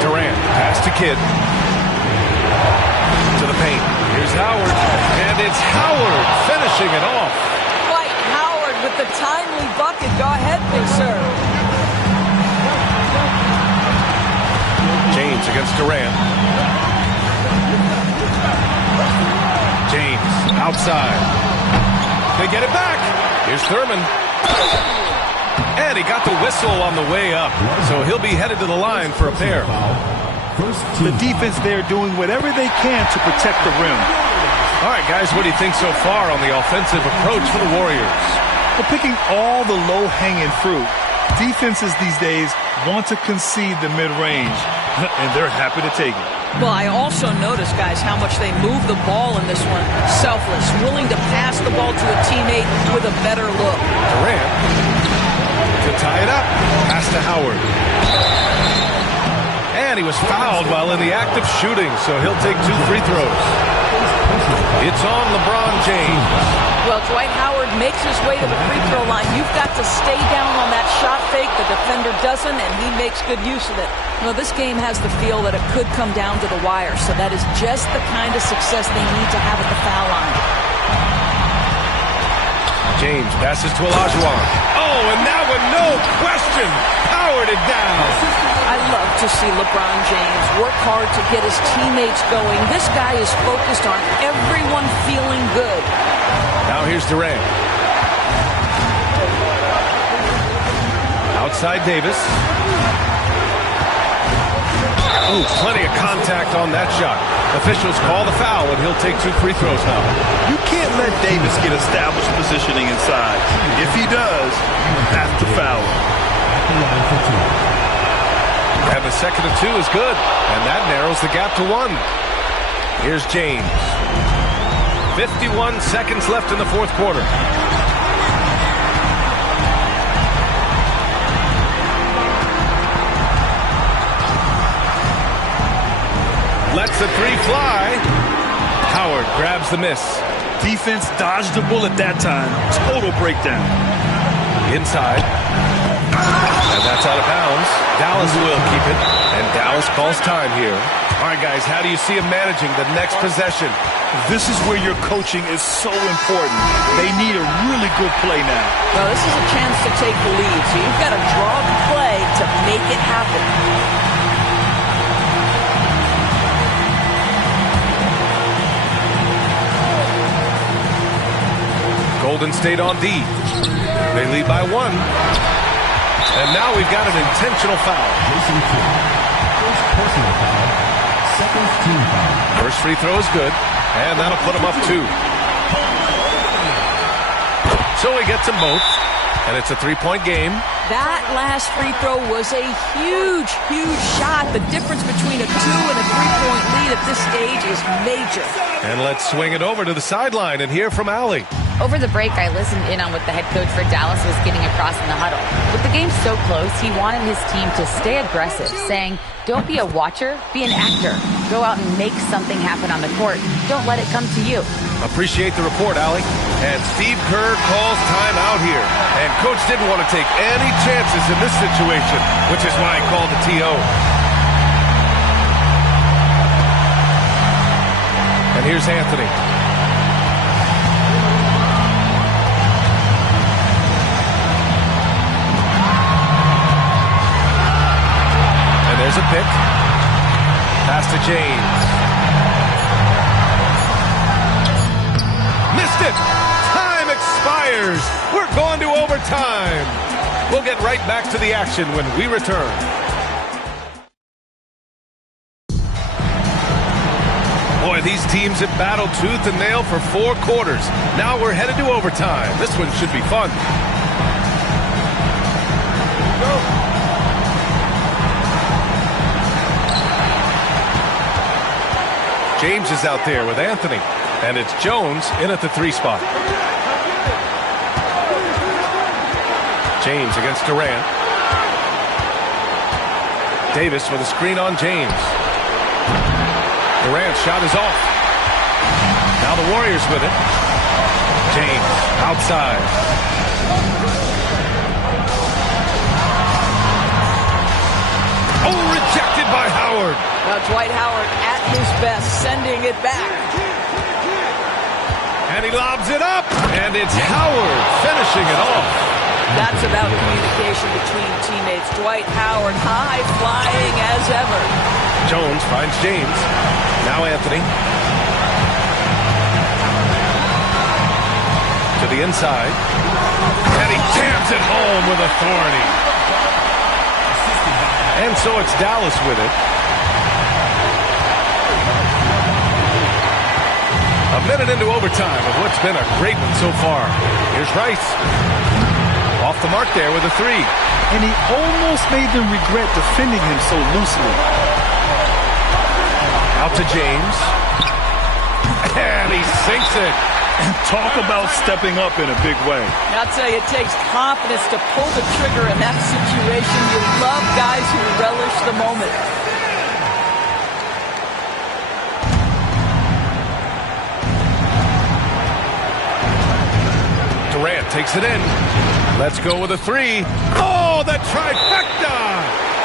Durant, pass to Kidd. To the paint. Here's Howard. And it's Howard finishing it off. Dwight Howard with the timely bucket. Go ahead, big sir. James against Durant. James outside. They get it back. Here's Thurman. And he got the whistle on the way up. So he'll be headed to the line for a pair. The defense there doing whatever they can to protect the rim. All right, guys, what do you think so far on the offensive approach for the Warriors? They're picking all the low-hanging fruit. Defenses these days want to concede the mid-range, and they're happy to take it. Well, I also noticed, guys, how much they move the ball in this one. Selfless, willing to pass the ball to a teammate with a better look. Durant to tie it up. Pass to Howard. And he was fouled while in the act of shooting, so he'll take 2 free throws. It's on LeBron James. Well, Dwight Howard makes his way to the free throw line. You've got to stay down on that shot fake. The defender doesn't, and he makes good use of it. Well, this game has the feel that it could come down to the wire, so that is just the kind of success they need to have at the foul line. James passes to Olajuwon. Oh, and that one, no question, powered it down. I love to see LeBron James work hard to get his teammates going. This guy is focused on everyone feeling good. Now here's Durant. Outside Davis. Ooh, plenty of contact on that shot. Officials call the foul, and he'll take 2 free throws now. You can't let Davis get established positioning inside. If he does, you have to foul him. And the second of 2 is good, and that narrows the gap to 1. Here's James. 51 seconds left in the fourth quarter. Lets the 3 fly. Howard grabs the miss. Defense dodged the bullet that time. Total breakdown. Inside. And that's out of bounds. Dallas will keep it. And Dallas calls time here. All right, guys, how do you see him managing the next possession? This is where your coaching is so important. They need a really good play now. Well, this is a chance to take the lead, so you've got to draw the play to make it happen. Golden State on D. They lead by 1. And now we've got an intentional foul. First free throw is good, and that'll put him up 2. So he gets them both, and it's a 3-point game. That last free throw was a huge, huge shot. The difference between a 2 and a 3-point lead at this stage is major. And let's swing it over to the sideline and hear from Allie. Over the break, I listened in on what the head coach for Dallas was getting across in the huddle. With the game so close, he wanted his team to stay aggressive, saying, don't be a watcher, be an actor. Go out and make something happen on the court. Don't let it come to you. Appreciate the report, Allie. And Steve Kerr calls time out here. And Coach didn't want to take any chances in this situation, which is why he called the TO. And here's Anthony. There's a pick. Pass to James. Missed it. Time expires. We're going to overtime. We'll get right back to the action when we return. Boy, these teams have battled tooth and nail for 4 quarters. Now we're headed to overtime. This one should be fun. Go. James is out there with Anthony, and it's Jones in at the 3 spot. James against Durant. Davis with a screen on James. Durant's shot is off. Now the Warriors with it. James outside. Oh, rejected by Howard. Now Dwight Howard at his best, sending it back. And he lobs it up. And it's Howard finishing it off. That's about communication between teammates. Dwight Howard high flying as ever. Jones finds James. Now Anthony. To the inside. And he jams it home with authority. And so it's Dallas with it. A minute into overtime of what's been a great one so far. Here's Rice. Off the mark there with a three. And he almost made them regret defending him so loosely. Out to James. And he sinks it. Talk about stepping up in a big way. I'll tell you, it takes confidence to pull the trigger in that situation. You love guys who relish the moment. Durant takes it in. Let's go with a three. Oh, the trifecta!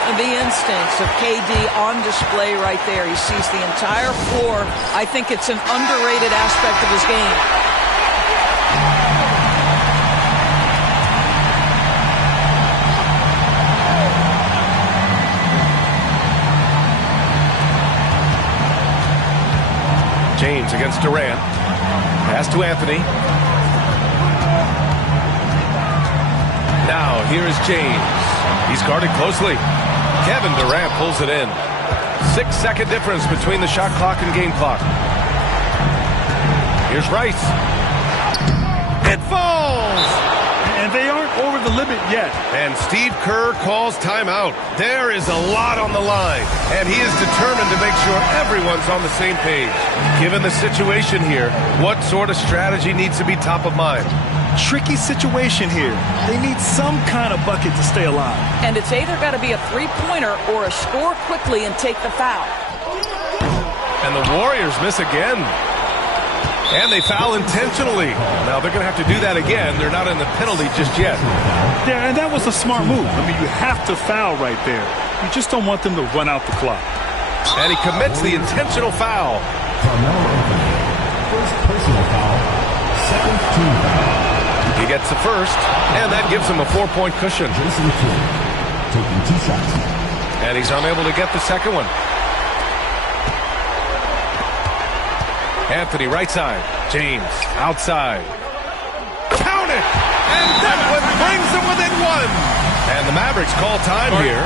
And the instincts of KD on display right there. He sees the entire floor. I think it's an underrated aspect of his game. James against Durant. Pass to Anthony. Now, here is James. He's guarded closely. Kevin Durant pulls it in. 6-second difference between the shot clock and game clock. Here's Rice. It falls! And they aren't over the limit yet. And Steve Kerr calls timeout. There is a lot on the line, and he is determined to make sure everyone's on the same page. Given the situation here, what sort of strategy needs to be top of mind? Tricky situation here. They need some kind of bucket to stay alive. And it's either got to be a three-pointer or a score quickly and take the foul. And the Warriors miss again. And they foul intentionally. Now they're going to have to do that again. They're not in the penalty just yet. Yeah, and that was a smart move. I mean, you have to foul right there. You just don't want them to run out the clock. And he commits the intentional foul. First personal foul, second team foul. He gets the first, and that gives him a 4-point cushion. Jason Kidd taking 2 shots. And he's unable to get the second one. Anthony right side. James outside. Count it! And that one brings them within one. And the Mavericks call time here.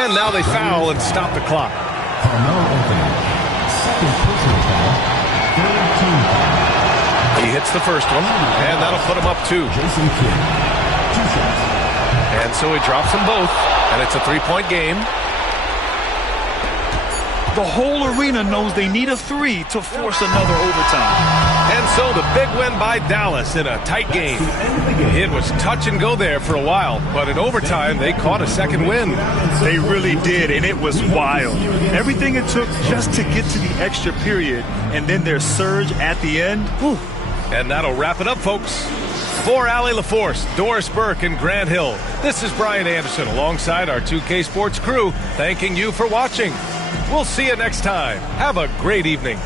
And now they foul and stop the clock. Carmelo Anthony, second personal foul, third team foul. He hits the first one, and that'll put him up 2. Jason Kidd, 2 shots. And so he drops them both, and it's a 3-point game. The whole arena knows they need a 3 to force another overtime. And so the big win by Dallas in a tight game. It was touch and go there for a while, but in overtime, they caught a second win. They really did, and it was wild. Everything it took just to get to the extra period, and then their surge at the end. Whew. And that'll wrap it up, folks. For Allie LaForce, Doris Burke, and Grant Hill, this is Brian Anderson alongside our 2K Sports crew, thanking you for watching. We'll see you next time. Have a great evening.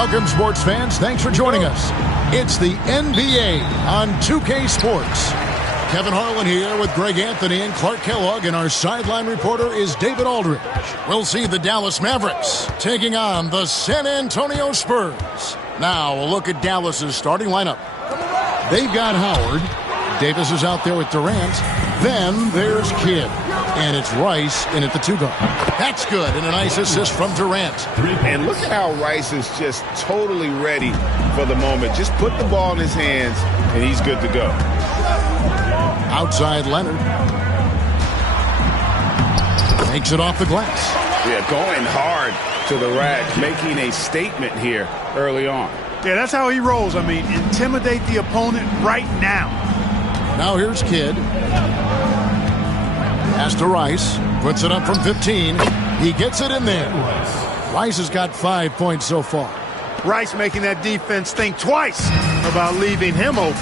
Welcome, sports fans. Thanks for joining us. It's the NBA on 2K Sports. Kevin Harlan here with Greg Anthony and Clark Kellogg, and our sideline reporter is David Aldridge. We'll see the Dallas Mavericks taking on the San Antonio Spurs. Now, a look at Dallas's starting lineup. They've got Howard. Davis is out there with Durant. Then there's Kidd. And it's Rice in at the 2-guard. That's good, and a nice assist from Durant. And look at how Rice is just totally ready for the moment. Just put the ball in his hands, and he's good to go. Outside Leonard. Takes it off the glass. Yeah, going hard to the rack, making a statement here early on. Yeah, that's how he rolls. I mean, intimidate the opponent right now. Now here's Kidd. Pass to Rice. Puts it up from 15. He gets it in there. Rice has got 5 points so far. Rice making that defense think twice about leaving him open.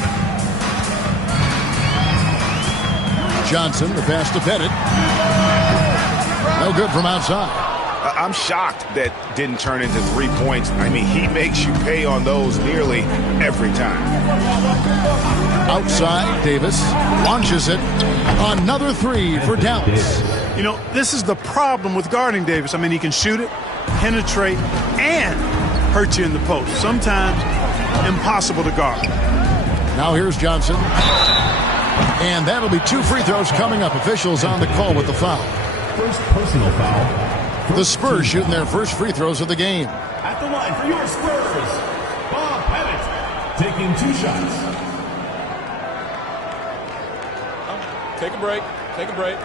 Johnson, the pass to Bennett. No good from outside. I'm shocked that didn't turn into 3 points. I mean, he makes you pay on those nearly every time. Outside, Davis launches it. Another 3 for Dallas. You know, this is the problem with guarding Davis. I mean, he can shoot it, penetrate, and hurt you in the post. Sometimes impossible to guard. Now here's Johnson. And that'll be 2 free throws coming up. Officials on the call with the foul. First personal foul. The Spurs shooting their first free throws of the game. At the line for your Spurs, Bob Pettit taking 2 shots. Take a break. Take a break.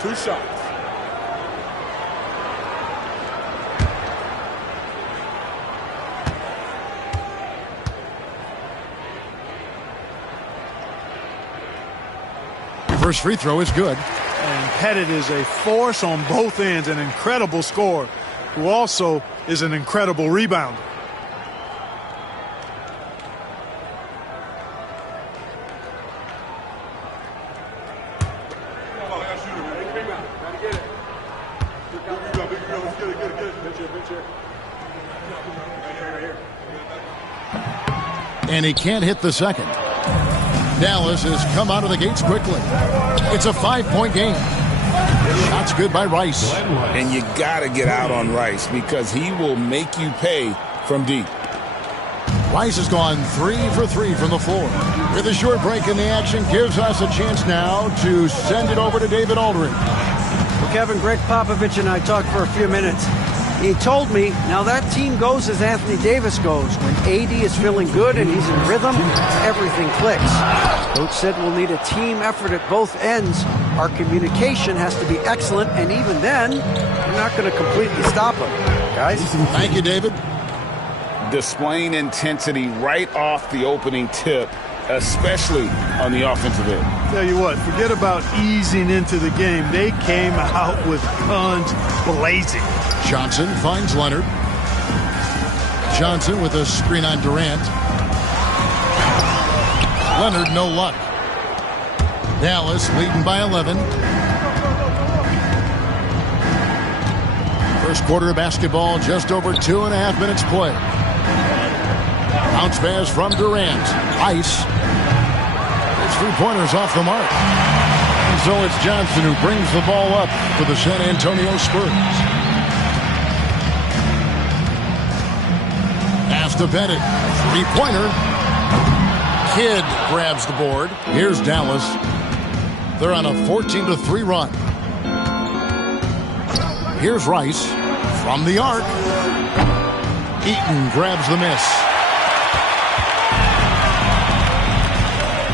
2 shots. First free throw is good. And Pettit is a force on both ends, an incredible scorer, who also is an incredible rebounder. And he can't hit the second. Dallas has come out of the gates quickly. It's a 5-point game. Shot's good by Rice. And you got to get out on Rice because he will make you pay from deep. Rice has gone 3 for 3 from the floor. With a short break in the action, gives us a chance now to send it over to David Aldridge. Well, Kevin, Greg Popovich and I talked for a few minutes. He told me, now that team goes as Anthony Davis goes. When AD is feeling good and he's in rhythm, everything clicks. Coach said we'll need a team effort at both ends. Our communication has to be excellent, and even then, we're not going to completely stop him. Guys? Thank you, David. Displaying intensity right off the opening tip, especially on the offensive end. Tell you what, forget about easing into the game. They came out with guns blazing. Johnson finds Leonard. Johnson with a screen on Durant. Leonard, no luck. Dallas leading by 11. First quarter of basketball, just over 2.5 minutes play. Bounce pass from Durant. Ice. His 3-pointers off the mark. And so it's Johnson who brings the ball up for the San Antonio Spurs. Pass to Bennett. 3-pointer. Kidd grabs the board. Here's Dallas. They're on a 14-3 run. Here's Rice from the arc. Eaton grabs the miss.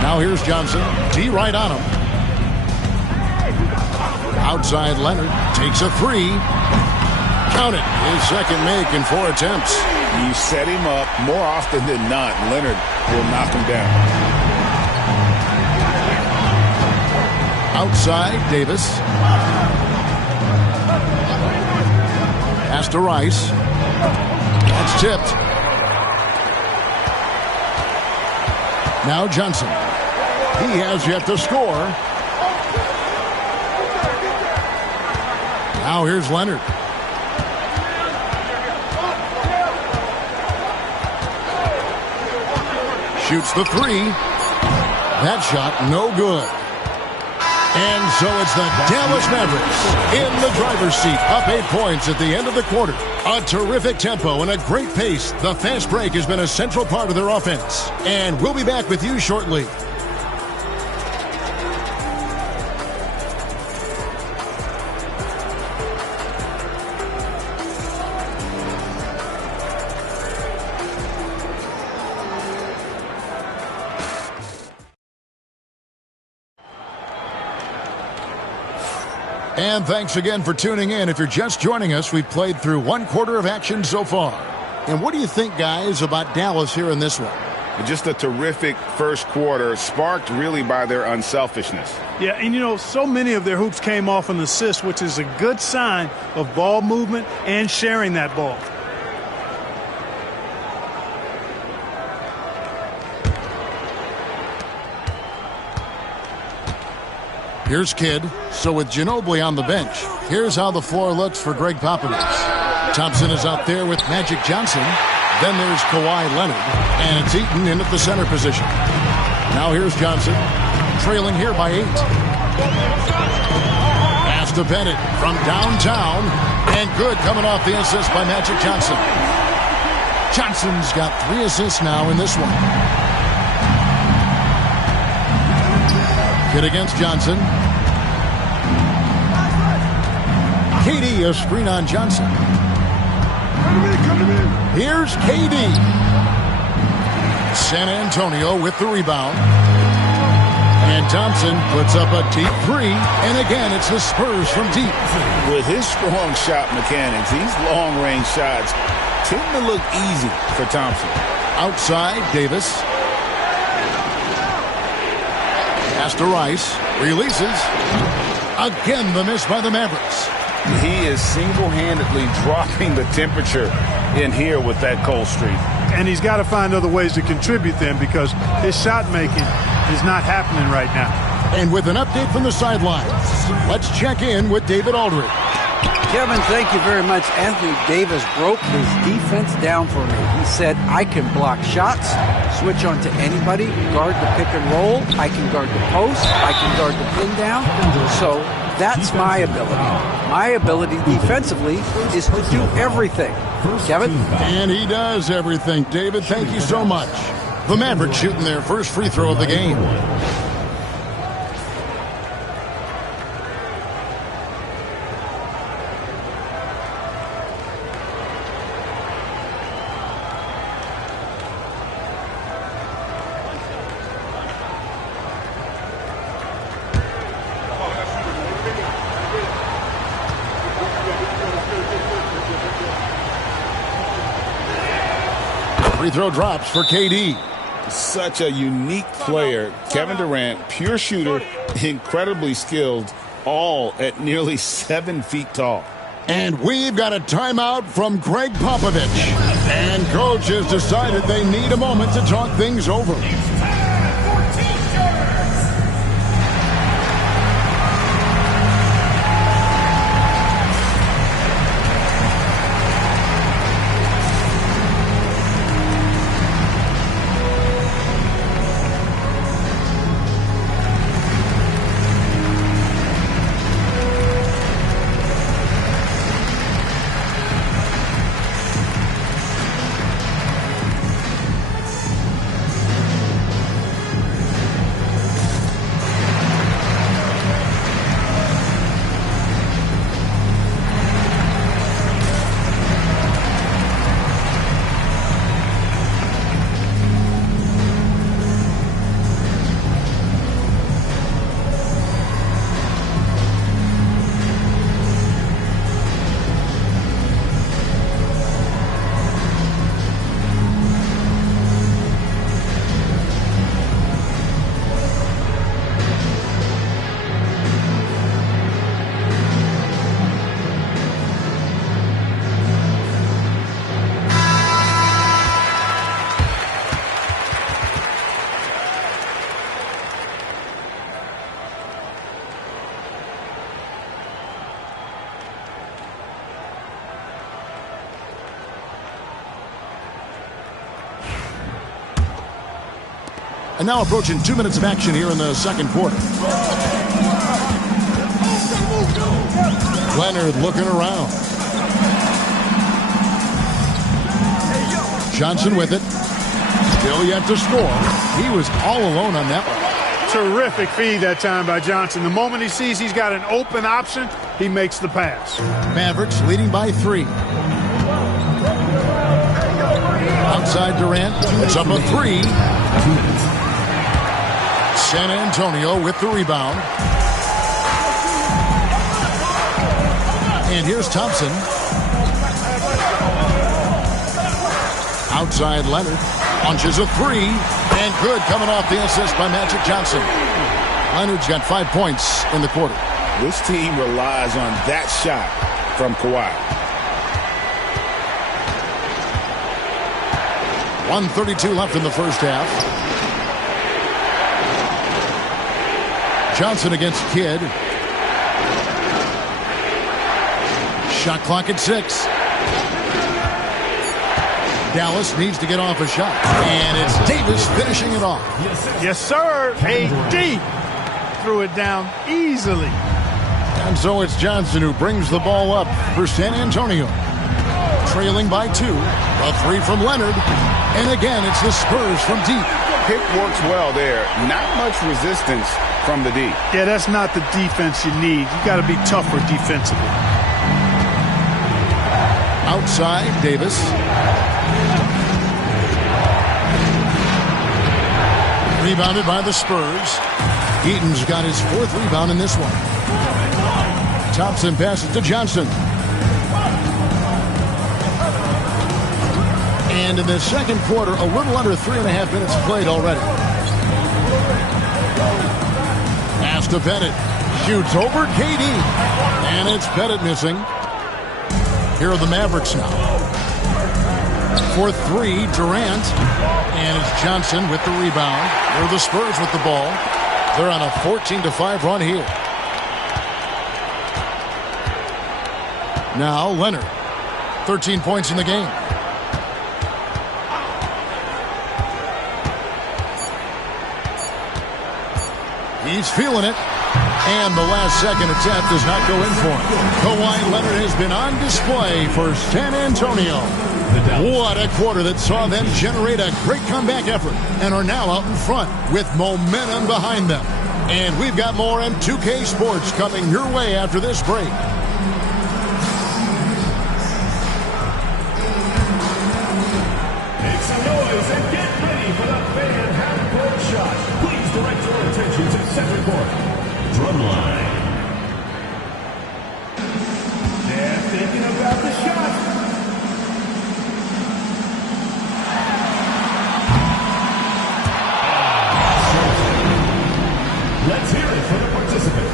Now here's Johnson. D right on him. Outside Leonard takes a 3. Count it. His second make in 4 attempts. You set him up more often than not. Leonard will knock him down. Outside Davis. Pass to Rice. That's tipped. Now Johnson. He has yet to score. Now here's Leonard. Shoots the three. That shot, no good. And so it's the Dallas Mavericks in the driver's seat, up 8 points at the end of the quarter. A terrific tempo and a great pace. The fast break has been a central part of their offense. And we'll be back with you shortly. And thanks again for tuning in. If you're just joining us, we've played through 1 quarter of action so far. And what do you think, guys, about Dallas here in this one? Just a terrific first quarter, sparked really by their unselfishness. Yeah, and you know, so many of their hoops came off an assist, which is a good sign of ball movement and sharing that ball. Here's Kidd. So with Ginobili on the bench, here's how the floor looks for Greg Popovich. Thompson is out there with Magic Johnson. Then there's Kawhi Leonard. And it's Eaton in at the center position. Now here's Johnson, trailing here by 8. Pass to Bennett from downtown. And good coming off the assist by Magic Johnson. Johnson's got 3 assists now in this one. Kidd against Johnson. KD, a screen on Johnson. Here's KD. San Antonio with the rebound. And Thompson puts up a deep 3. And again, it's the Spurs from deep. With his strong shot mechanics, these long-range shots tend to look easy for Thompson. Outside, Davis. Pass to Rice. Releases. Again, the miss by the Mavericks. He is single-handedly dropping the temperature in here with that cold streak. And he's got to find other ways to contribute then, because his shot making is not happening right now. And with an update from the sidelines, let's check in with David Aldridge. Kevin, thank you very much. Anthony Davis broke his defense down for me. He said, I can block shots, switch on to anybody, guard the pick and roll, I can guard the post, I can guard the pin down. So that's my ability. My ability defensively is to do everything. Kevin? And he does everything. David, thank you so much. The Mavericks shooting their first free throw of the game. Free throw drops for KD. Such a unique player. Kevin Durant, pure shooter, incredibly skilled, all at nearly 7 feet tall. And we've got a timeout from Greg Popovich. And coach has decided they need a moment to talk things over. And now approaching 2 minutes of action here in the second quarter. Leonard looking around. Johnson with it. Still yet to score. He was all alone on that one. Terrific feed that time by Johnson. The moment he sees he's got an open option, he makes the pass. Mavericks leading by 3. Outside Durant. It's up a 3. San Antonio with the rebound. And here's Thompson. Outside Leonard. Launches a 3. And good, coming off the assist by Magic Johnson. Leonard's got 5 points in the quarter. This team relies on that shot from Kawhi. 1:32 left in the first half. Johnson against Kidd. Shot clock at 6. Dallas needs to get off a shot. And it's Davis finishing it off. Yes, sir. AD threw it down easily. And so it's Johnson who brings the ball up for San Antonio. Trailing by 2. A 3 from Leonard. And again, it's the Spurs from deep. Pick works well there. Not much resistance from the D. Yeah, that's not the defense you need. You got to be tougher defensively. Outside, Davis. Rebounded by the Spurs. Eaton's got his 4th rebound in this one. Thompson passes to Johnson. And in the second quarter, a little under 3.5 minutes played already. Pass to Pettit. Shoots over KD. And it's Pettit missing. Here are the Mavericks now. For 3, Durant. And it's Johnson with the rebound. Here are the Spurs with the ball. They're on a 14-5 run here. Now Leonard. 13 points in the game. He's feeling it. And the last-second attempt does not go in for him. Kawhi Leonard has been on display for San Antonio. What a quarter that saw them generate a great comeback effort and are now out in front with momentum behind them. And we've got more on 2K Sports coming your way after this break. Make some noise and get ready for the fan half-court shot. Please direct your attention to center court. Drumline. They're thinking about the shot. Let's hear it for the participant.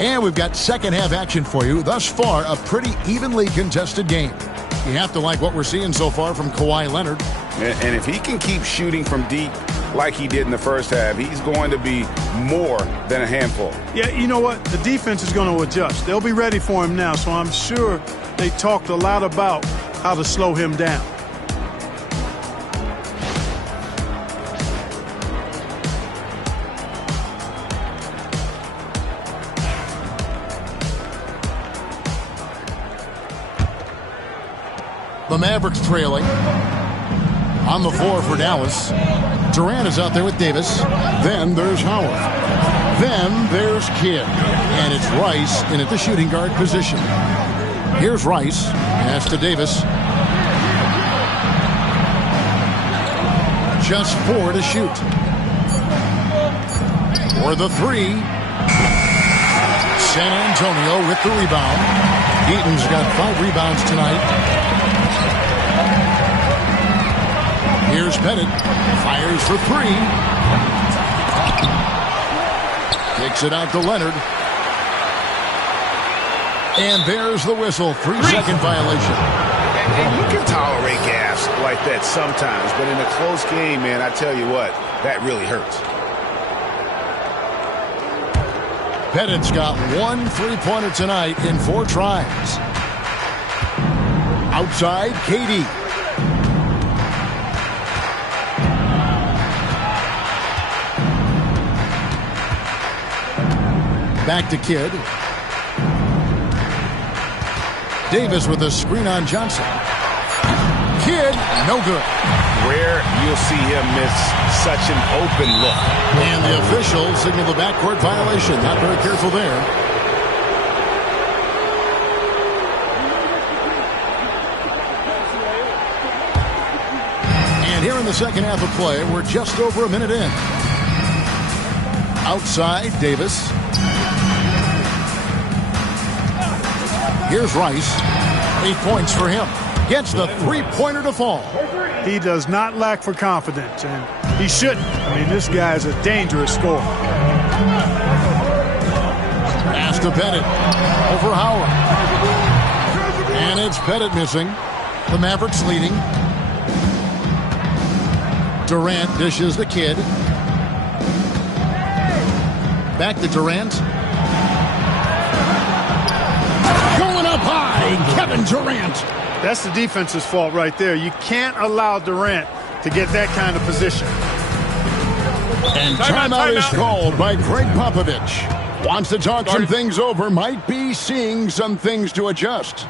And we've got second half action for you. Thus far, a pretty evenly contested game. You have to like what we're seeing so far from Kawhi Leonard. And if he can keep shooting from deep like he did in the first half, he's going to be more than a handful. Yeah, you know what? The defense is going to adjust. They'll be ready for him now, so I'm sure they talked a lot about how to slow him down. The Mavericks trailing. On the floor for Dallas. Durant is out there with Davis. Then there's Howard. Then there's Kidd. And it's Rice in at the shooting guard position. Here's Rice. Pass to Davis. Just 4 to shoot. For the 3. San Antonio with the rebound. Eaton's got 5 rebounds tonight. Here's Pettit. Fires for 3. Takes it out to Leonard. And there's the whistle. 3-second violation. And you can tolerate gas like that sometimes, but in a close game, man, I tell you what, that really hurts. Pettit's got 1 3-pointer tonight in 4 tries. Outside, KD. Back to Kidd. Davis with a screen on Johnson. Kidd, no good. Rare you'll see him miss such an open look. And the officials signal the backcourt violation. Not very careful there. And here in the second half of play, we're just over a minute in. Outside, Davis. Here's Rice. 8 points for him. Gets the 3-pointer to fall. He does not lack for confidence, and he shouldn't. I mean, this guy is a dangerous scorer. Pass to Pettit. Over Howard. And it's Pettit missing. The Mavericks leading. Durant dishes the Kidd. Back to Durant. Going up high, Kevin Durant. That's the defense's fault right there. You can't allow Durant to get that kind of position. And timeout is called by Greg Popovich. Wants to talk some things over. Might be seeing some things to adjust.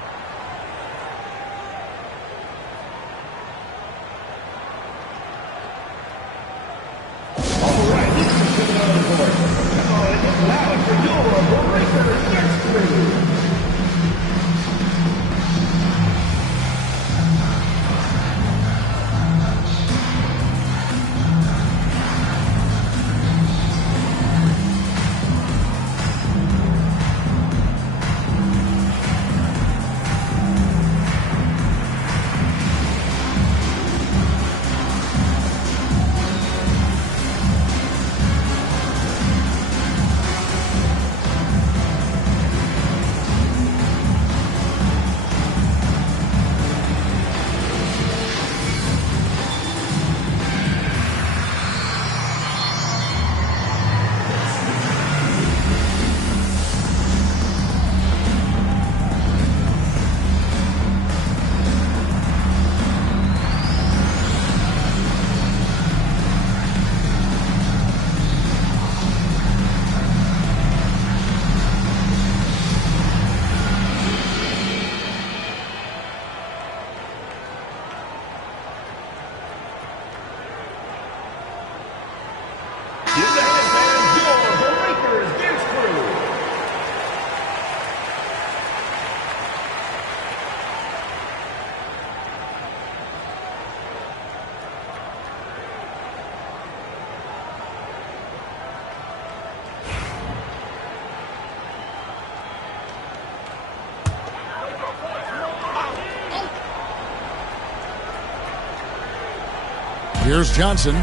Here's Johnson.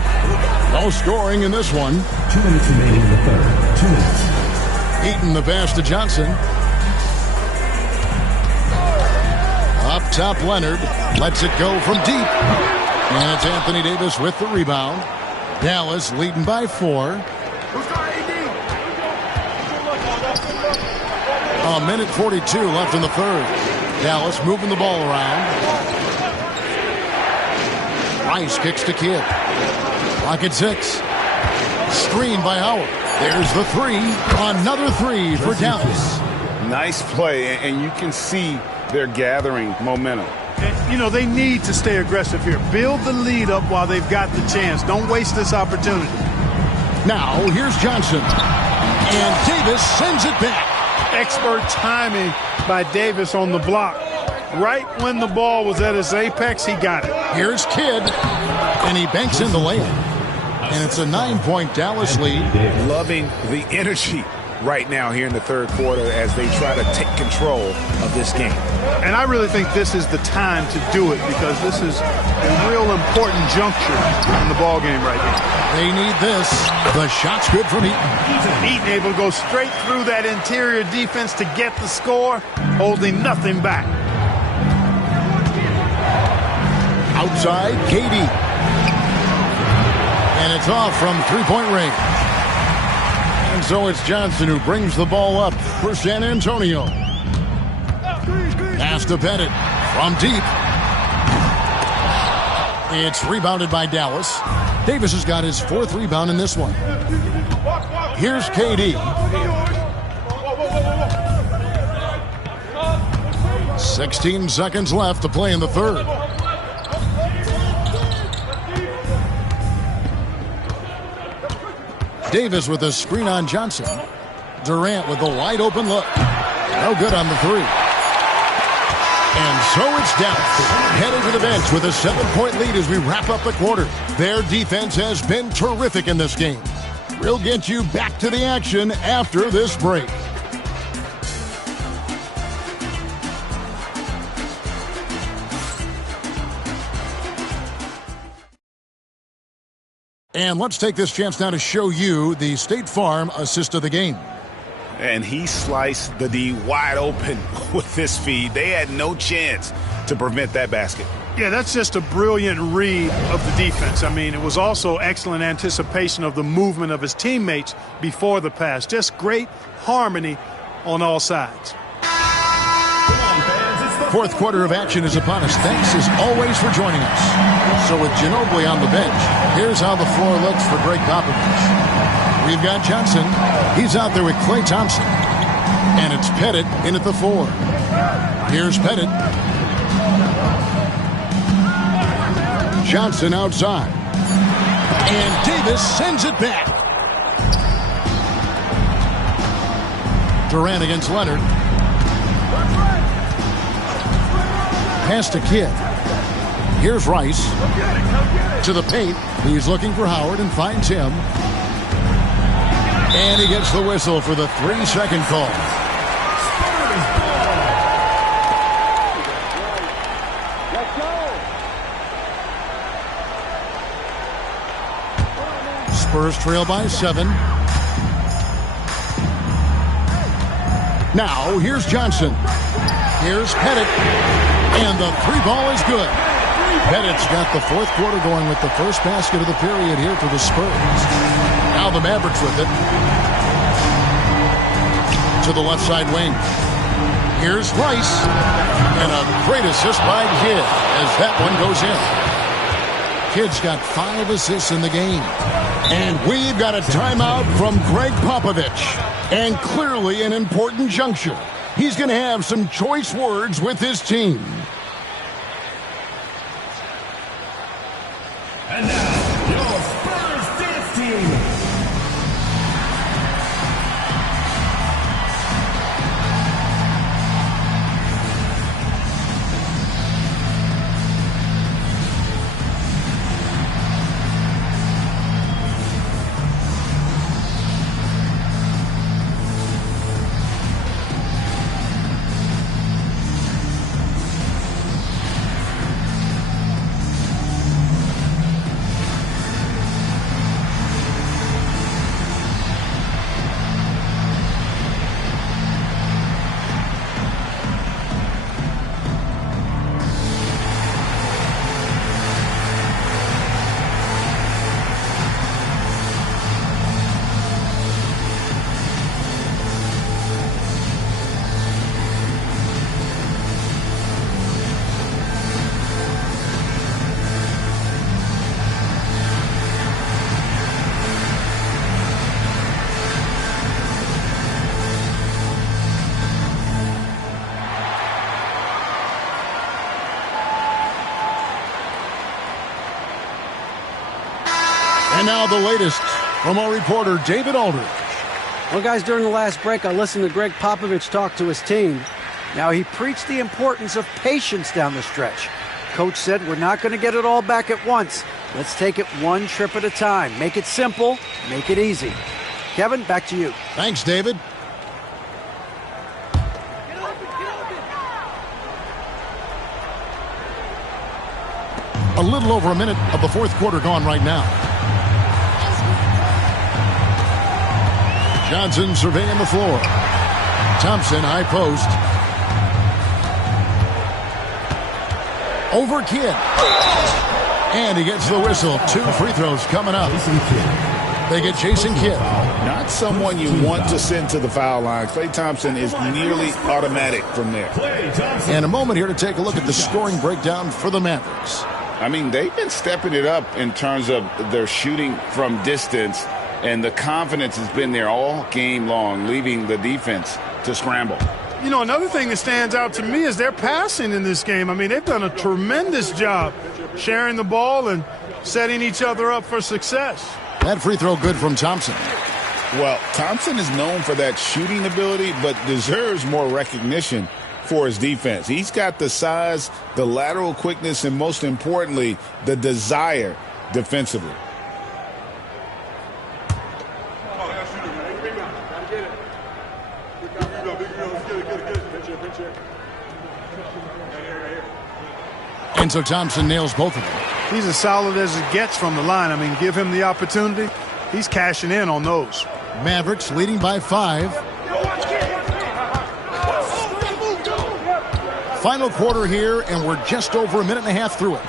No scoring in this one. 2 minutes remaining in the third. 2 minutes. Eaton the pass to Johnson. Up top, Leonard. Lets it go from deep. And it's Anthony Davis with the rebound. Dallas leading by 4. A minute 42 left in the third. Dallas moving the ball around. Rice kicks to Kidd. Clock at 6. Screen by Howard. There's the 3. Another 3 for Dallas. Nice play, and you can see they're gathering momentum. And, you know, they need to stay aggressive here. Build the lead up while they've got the chance. Don't waste this opportunity. Now, here's Johnson. And Davis sends it back. expert timing by Davis on the block. Right when the ball was at its apex, he got it. Here's Kidd, and he banks in the layup. And it's a 9-point Dallas lead. Loving the energy right now here in the third quarter as they try to take control of this game. And I really think this is the time to do it because this is a real important juncture in the ball game right now. They need this. The shot's good from Eaton. Eaton able to go straight through that interior defense to get the score, holding nothing back. Outside, KD. And it's off from three-point range. And so it's Johnson who brings the ball up for San Antonio. Pass to Pettit from deep. It's rebounded by Dallas. Davis has got his fourth rebound in this one. Here's KD. 16 seconds left to play in the third. Davis with a screen on Johnson. Durant with a wide open look. No good on the three. And so it's Dallas heading to the bench with a 7-point lead as we wrap up the quarter. Their defense has been terrific in this game. We'll get you back to the action after this break. And let's take this chance now to show you the State Farm assist of the game. And he sliced the D wide open with this feed. They had no chance to prevent that basket. Yeah, that's just a brilliant read of the defense. I mean, it was also excellent anticipation of the movement of his teammates before the pass. Just great harmony on all sides. Fourth quarter of action is upon us. Thanks as always for joining us. So with Ginobili on the bench, here's how the floor looks for Greg Popovich. We've got Johnson. He's out there with Klay Thompson. And it's Pettit in at the 4. Here's Pettit. Johnson outside. And Davis sends it back. Durant against Leonard. Pass to Kidd. Here's Rice. To the paint. He's looking for Howard and finds him. And he gets the whistle for the 3-second call. Spurs trail by 7. Now, here's Johnson. Here's Pettit. And the 3-ball is good. Pettit's got the fourth quarter going with the first basket of the period here for the Spurs. Now the Mavericks with it. To the left side wing. Here's Rice. And a great assist by Kidd as that one goes in. Kidd's got 5 assists in the game. And we've got a timeout from Greg Popovich. And clearly an important juncture. He's going to have some choice words with his team. And now, your Spurs dance team. And now the latest from our reporter, David Aldridge. Well, guys, during the last break, I listened to Greg Popovich talk to his team. Now, he preached the importance of patience down the stretch. Coach said, we're not going to get it all back at once. Let's take it one trip at a time. Make it simple, make it easy. Kevin, back to you. Thanks, David. A little over a minute of the fourth quarter gone right now. Johnson surveying the floor. Thompson, high post. Over Kidd. And he gets the whistle. 2 free throws coming up. They get Jason Kidd. Not someone you want to send to the foul line. Klay Thompson is nearly automatic from there. And a moment here to take a look at the scoring breakdown for the Mavericks. I mean, they've been stepping it up in terms of their shooting from distance, and the confidence has been there all game long, leaving the defense to scramble. You know, another thing that stands out to me is their passing in this game. I mean, they've done a tremendous job sharing the ball and setting each other up for success. That free throw good from Thompson. Well, Thompson is known for that shooting ability, but deserves more recognition for his defense. He's got the size, the lateral quickness, and most importantly, the desire defensively. And so Thompson nails both of them. He's as solid as it gets from the line. I mean, give him the opportunity. He's cashing in on those. Mavericks leading by 5. Final quarter here, and we're just over a minute and a half through it.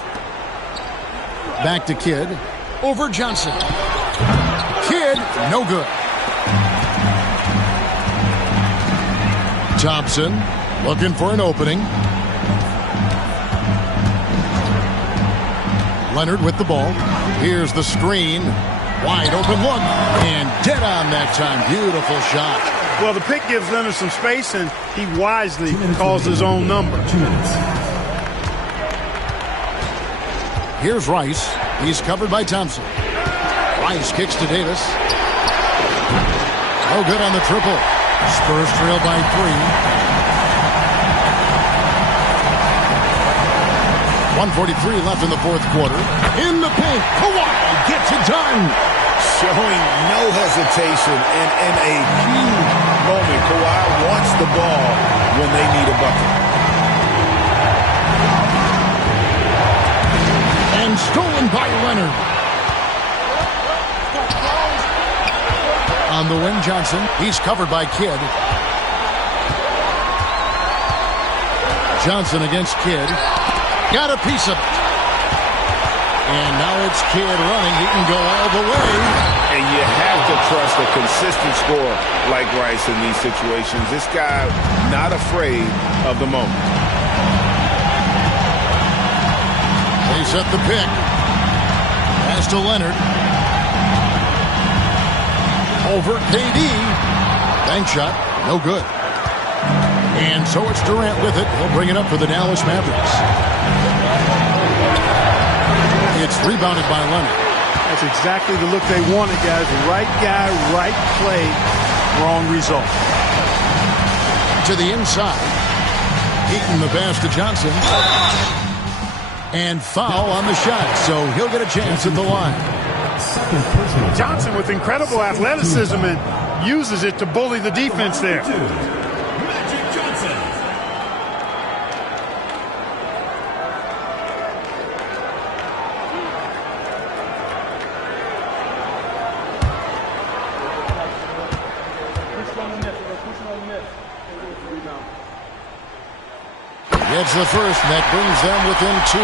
Back to Kidd. Over Johnson. Kidd, no good. Thompson looking for an opening. Leonard with the ball. Here's the screen. Wide open look. And dead on that time. Beautiful shot. Well, the pick gives Leonard some space, and he wisely calls his own number. 2 minutes. Here's Rice. He's covered by Thompson. Rice kicks to Davis. No good on the triple. Spurs trail by 3. 1:43 left in the fourth quarter. In the paint, Kawhi gets it done. Showing no hesitation and in a huge moment. Kawhi wants the ball when they need a bucket. And stolen by Leonard. On the wing, Johnson. He's covered by Kidd. Johnson against Kidd. Got a piece of it. And now it's Kidd running. He can go all the way. And you have to trust a consistent scorer like Rice in these situations. This guy not afraid of the moment. They set the pick. Pass to Leonard. Over KD. Bank shot. No good. And so it's Durant with it. He'll bring it up for the Dallas Mavericks. It's rebounded by Leonard. That's exactly the look they wanted, guys. Right guy, right play, wrong result. To the inside. Eaton the pass to Johnson. And foul on the shot, so he'll get a chance at the line. Johnson with incredible athleticism and uses it to bully the defense there. Gets the first, and that brings them within 2.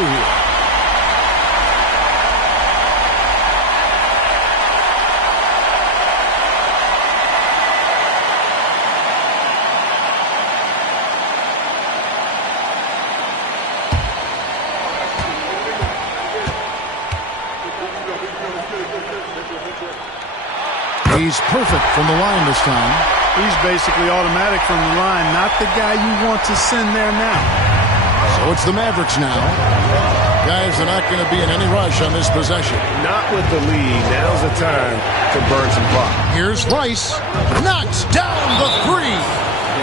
He's perfect from the line this time. He's basically automatic from the line, not the guy you want to send there now. So it's the Mavericks now. Guys are not going to be in any rush on this possession. Not with the lead. Now's the time to burn some clock. Here's Rice. Knocks down the three.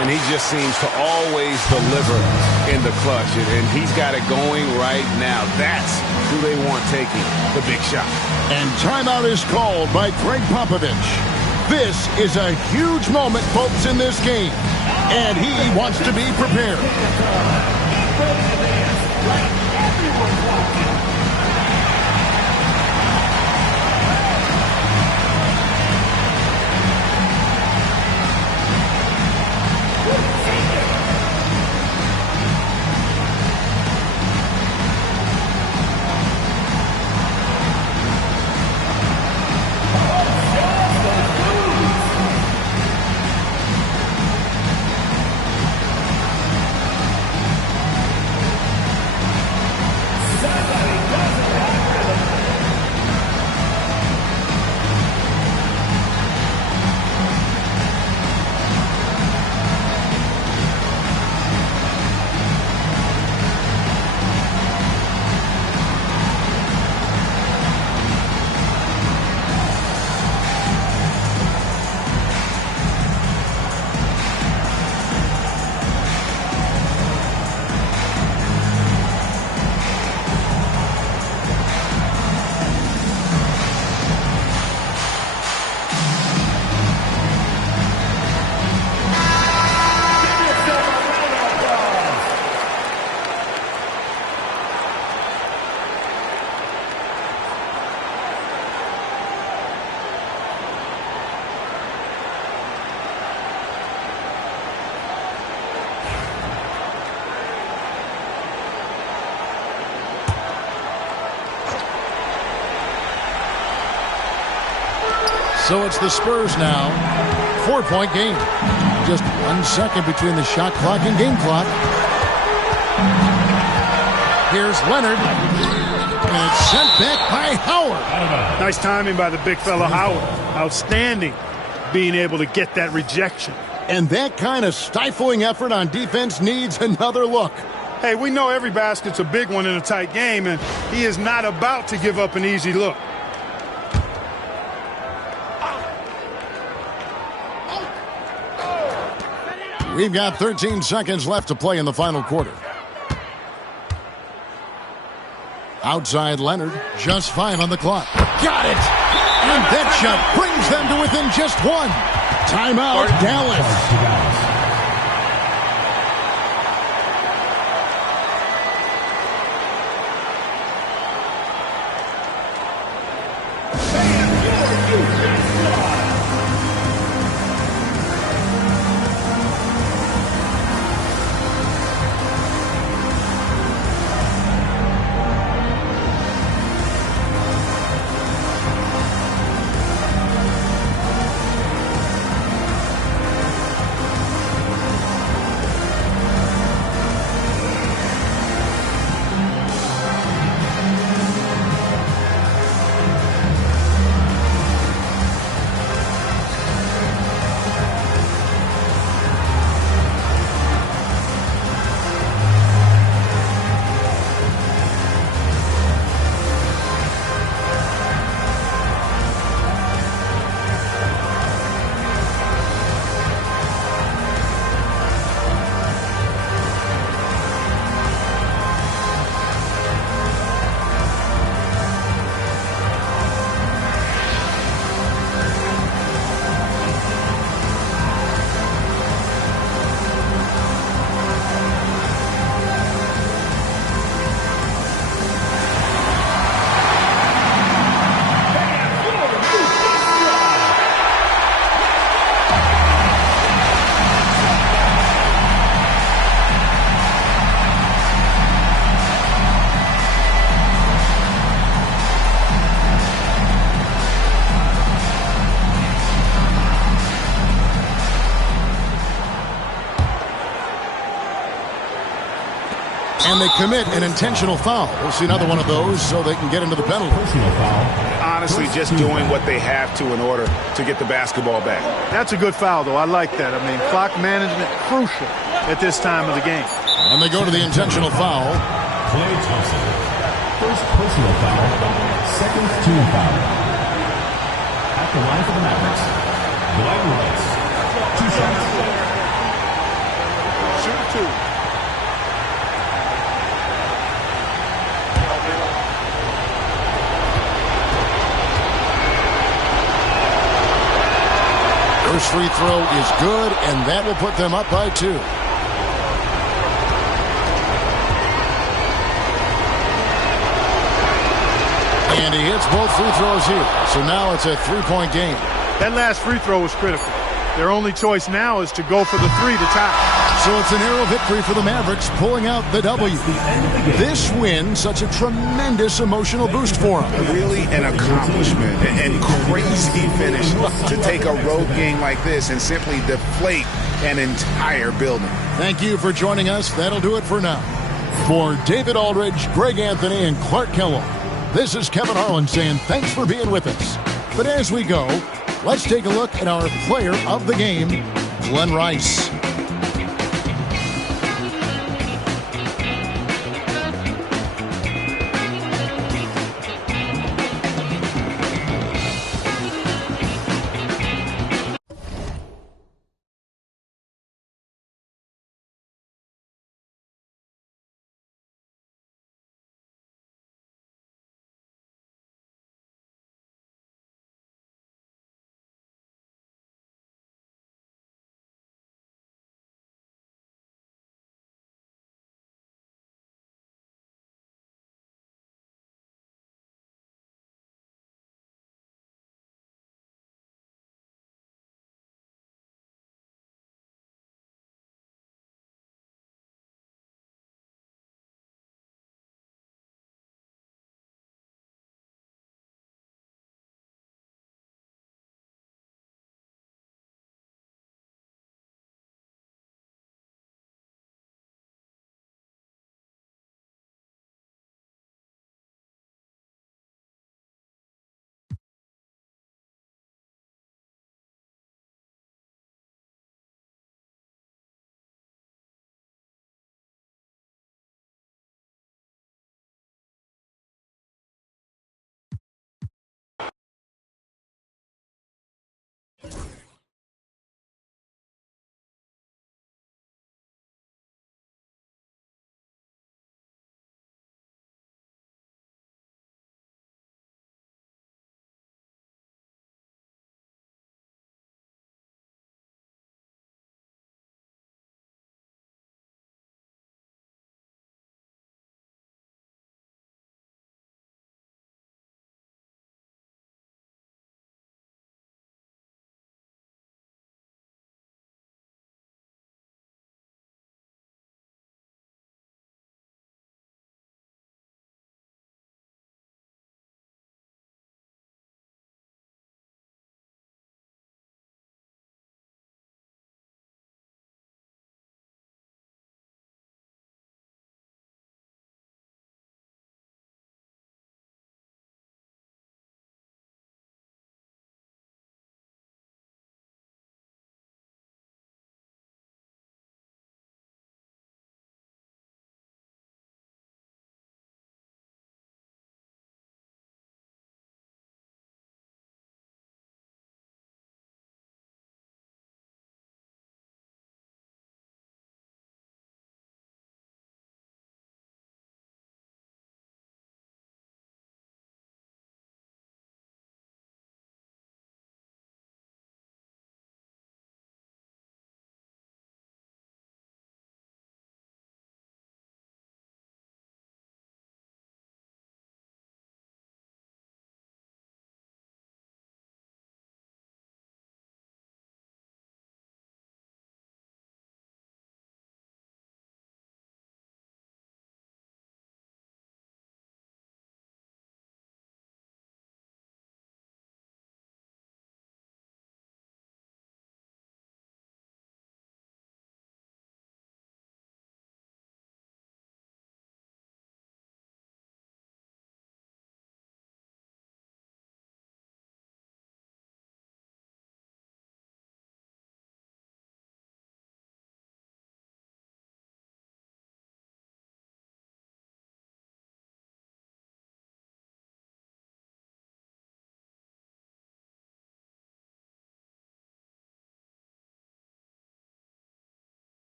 And he just seems to always deliver in the clutch. And he's got it going right now. That's who they want taking the big shot. And timeout is called by Greg Popovich. This is a huge moment, folks, in this game. And he wants to be prepared. So it's the Spurs now. 4-point game. Just 1 second between the shot clock and game clock. Here's Leonard. And it's sent back by Howard. Nice timing by the big fella Howard. Outstanding being able to get that rejection. And that kind of stifling effort on defense needs another look. Hey, we know every basket's a big one in a tight game, and he is not about to give up an easy look. We've got 13 seconds left to play in the final quarter. Outside Leonard, just 5 on the clock. Got it! And that shot brings them to within just 1. Timeout, Dallas. And they commit an intentional foul. We'll see another one of those so they can get into the penalty. Honestly, just doing what they have to in order to get the basketball back. That's a good foul, though. I like that. I mean, clock management crucial at this time of the game. And they go to the intentional foul. Klay Thompson. First personal foul, second team foul. At the line for the Mavericks, Glenn Rice. 2 shots. Shoot 2. First free throw is good, and that will put them up by 2. And he hits both free throws here. So now it's a 3-point game. That last free throw was critical. Their only choice now is to go for the 3 to tie. So it's an arrow victory for the Mavericks, pulling out the W. This win, such a tremendous emotional boost for them. Really an accomplishment and crazy finish to take a road game like this and simply deflate an entire building. Thank you for joining us. That'll do it for now. For David Aldridge, Greg Anthony, and Clark Kellogg, this is Kevin Harlan saying thanks for being with us. But as we go, let's take a look at our player of the game, Glenn Rice.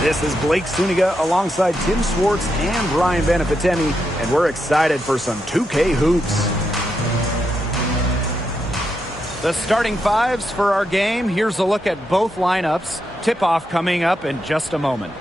This is Blake Suniga alongside Tim Swartz and Brian Benefitemi, and we're excited for some 2K hoops. The starting fives for our game. Here's a look at both lineups. Tip-off coming up in just a moment.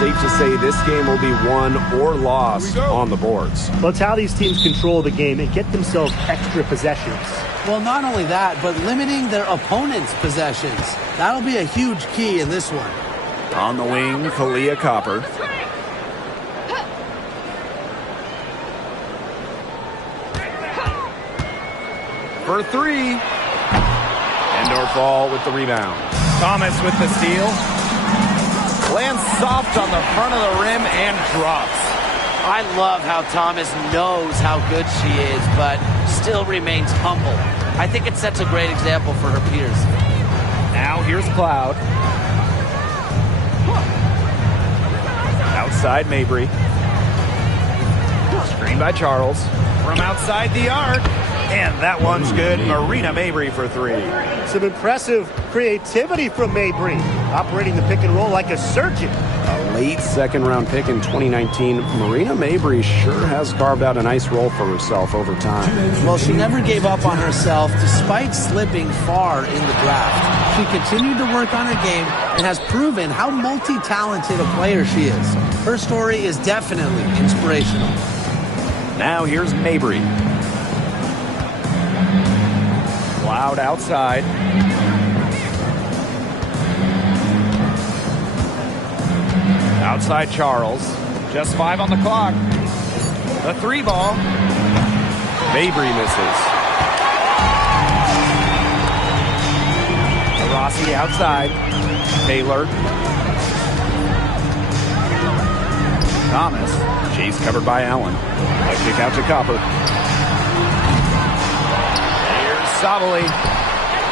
Safe to say this game will be won or lost on the boards. Well, it's how these teams control the game and get themselves extra possessions. Well, not only that, but limiting their opponent's possessions. That'll be a huge key in this one. On the wing, Kalia Copper. For three. Endorf with the rebound. Thomas with the steal. Lands soft on the front of the rim and drops. I love how Thomas knows how good she is, but still remains humble. I think it sets a great example for her peers. Now here's Cloud. Outside Mabry. Screen by Charles. From outside the arc. And that one's good. Marina Mabry for three. Some impressive creativity from Mabry. Operating the pick and roll like a surgeon. A late second-round pick in 2019, Marina Mabry sure has carved out a nice role for herself over time. Well, she never gave up on herself despite slipping far in the draft. She continued to work on her game and has proven how multi-talented a player she is. Her story is definitely inspirational. Now here's Mabry. Cloud outside. Outside Charles. Just 5 on the clock. The three ball. Mabry misses. Rossi outside. Taylor. Thomas. Chase covered by Allen. A kick out to Copper. Sabali.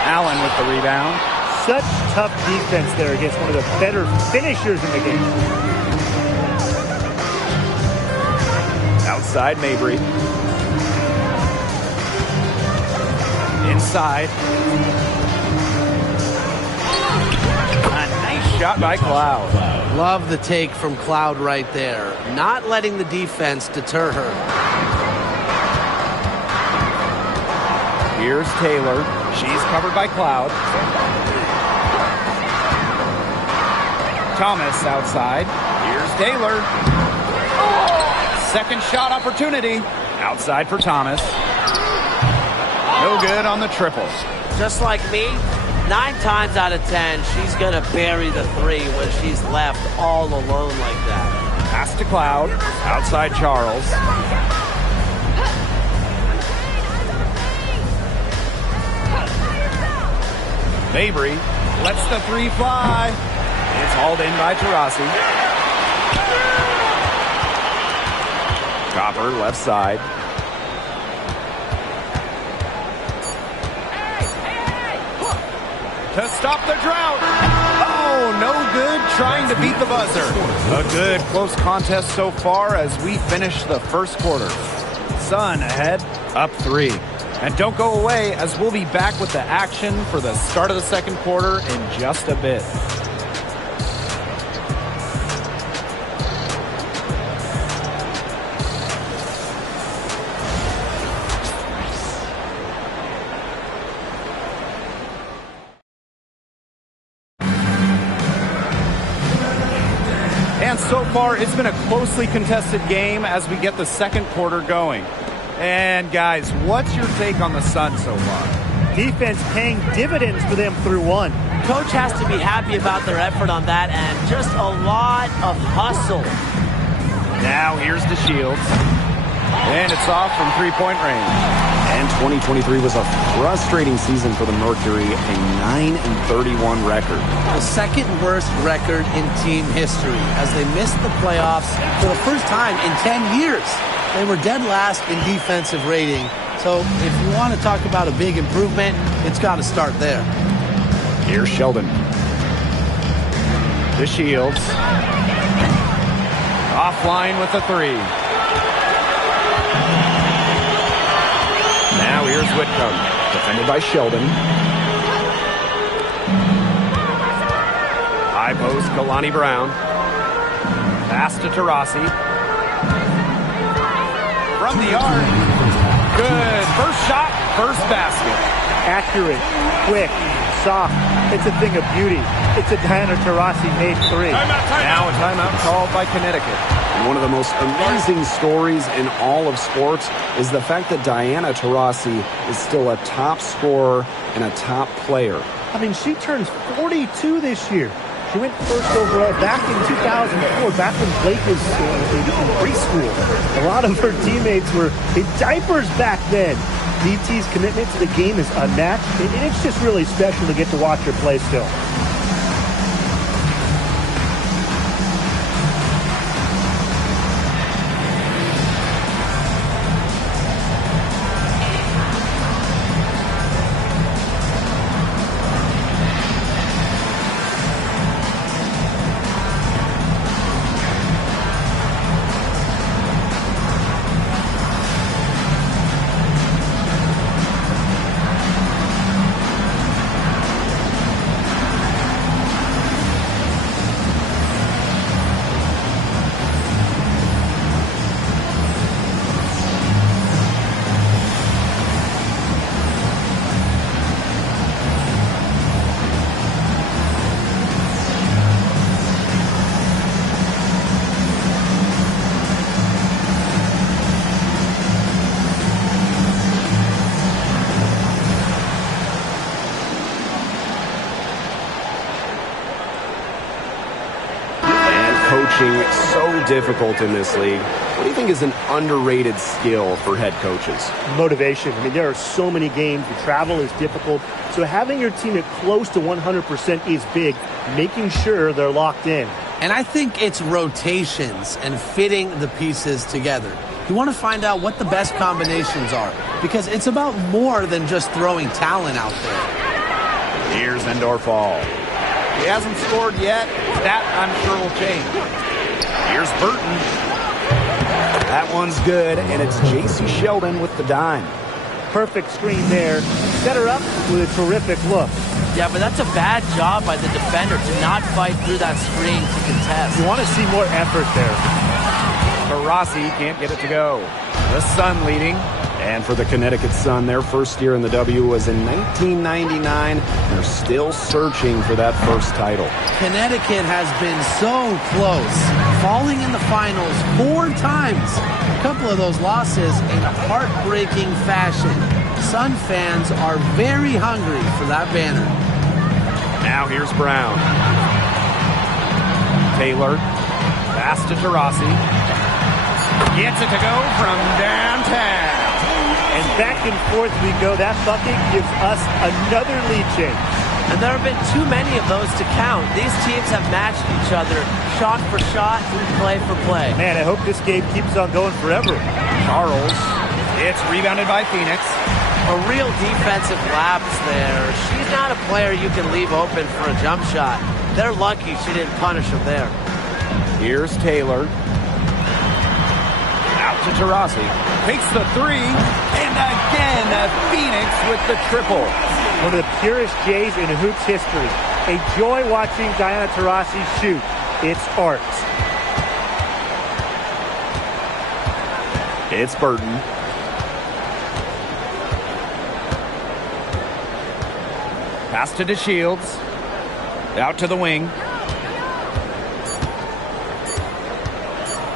Allen with the rebound. Such tough defense there against one of the better finishers in the game. Outside Mabry. Inside. A nice shot by Cloud. Love the take from Cloud right there. Not letting the defense deter her. Here's Taylor. She's covered by Cloud. Thomas outside. Here's Taylor. Second shot opportunity. Outside for Thomas. No good on the triple. Just like me, 9 times out of 10, she's going to bury the three when she's left all alone like that. Pass to Cloud. Outside Charles. Mabry lets the three fly. It's hauled in by Taurasi. Copper left side. To stop the drought. Oh, no good trying to beat the buzzer. A good close contest so far as we finish the first quarter. Sun ahead, up 3. And don't go away, as we'll be back with the action for the start of the second quarter in just a bit. And so far, it's been a closely contested game as we get the second quarter going. And guys, what's your take on the Sun so far? Defense paying dividends for them through one. Coach has to be happy about their effort on that and just a lot of hustle. Now here's the Shields. And it's off from three-point range. And 2023 was a frustrating season for the Mercury, a 9-31 record. The second worst record in team history as they missed the playoffs for the first time in 10 years. They were dead last in defensive rating. So if you want to talk about a big improvement, it's got to start there. Here's Sheldon. The Shields. Offline with a three. Now here's Whitcomb, defended by Sheldon. High post, Kalani Brown. Pass to Taurasi. From the arc. Good. First shot, first basket. Accurate, quick, soft. It's a thing of beauty. It's a Diana Taurasi made three. Now a timeout called by Connecticut. And one of the most amazing stories in all of sports is the fact that Diana Taurasi is still a top scorer and a top player. I mean, she turns 42 this year. She went first overall back in 2004, back when Blake was in preschool. A lot of her teammates were in diapers back then. DT's commitment to the game is unmatched, and it's just really special to get to watch her play still. So difficult in this league. What do you think is an underrated skill for head coaches? Motivation. I mean, there are so many games. The travel is difficult. So having your team at close to 100% is big, making sure they're locked in. And I think it's rotations and fitting the pieces together. You want to find out what the best combinations are because it's about more than just throwing talent out there. Here's Endorfall. He hasn't scored yet. That, I'm sure, will change. Here's Burton. That one's good, and it's J.C. Sheldon with the dime. Perfect screen there. Set her up with a terrific look. Yeah, but that's a bad job by the defender to not fight through that screen to contest. You want to see more effort there. Taurasi can't get it to go. The Sun leading. And for the Connecticut Sun, their first year in the W was in 1999. They're still searching for that first title. Connecticut has been so close, falling in the finals 4 times. A couple of those losses in heartbreaking fashion. Sun fans are very hungry for that banner. Now here's Brown. Taylor. Pass to Taurasi. Gets it to go from downtown. And back and forth we go. That bucket gives us another lead change. And there have been too many of those to count. These teams have matched each other shot for shot, play for play. Man, I hope this game keeps on going forever. Charles. It's rebounded by Phoenix. A real defensive lapse there. She's not a player you can leave open for a jump shot. They're lucky she didn't punish him there. Here's Taylor. Out to Taurasi. Takes the three. And again, Phoenix with the triple. One of the purest Jays in hoops history. A joy watching Diana Taurasi shoot. It's art. It's Burton. Pass to DeShields. Out to the wing.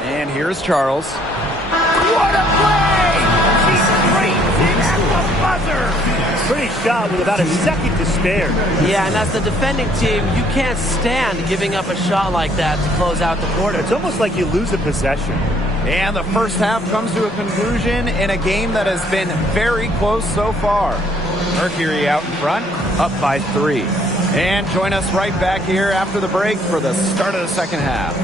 And here's Charles. What a play! She screams in at the buzzer! Pretty shot with about a second to spare. Yeah, and as the defending team, you can't stand giving up a shot like that to close out the quarter. It's almost like you lose a possession. And the first half comes to a conclusion in a game that has been very close so far. Mercury out in front, up by 3. And join us right back here after the break for the start of the second half.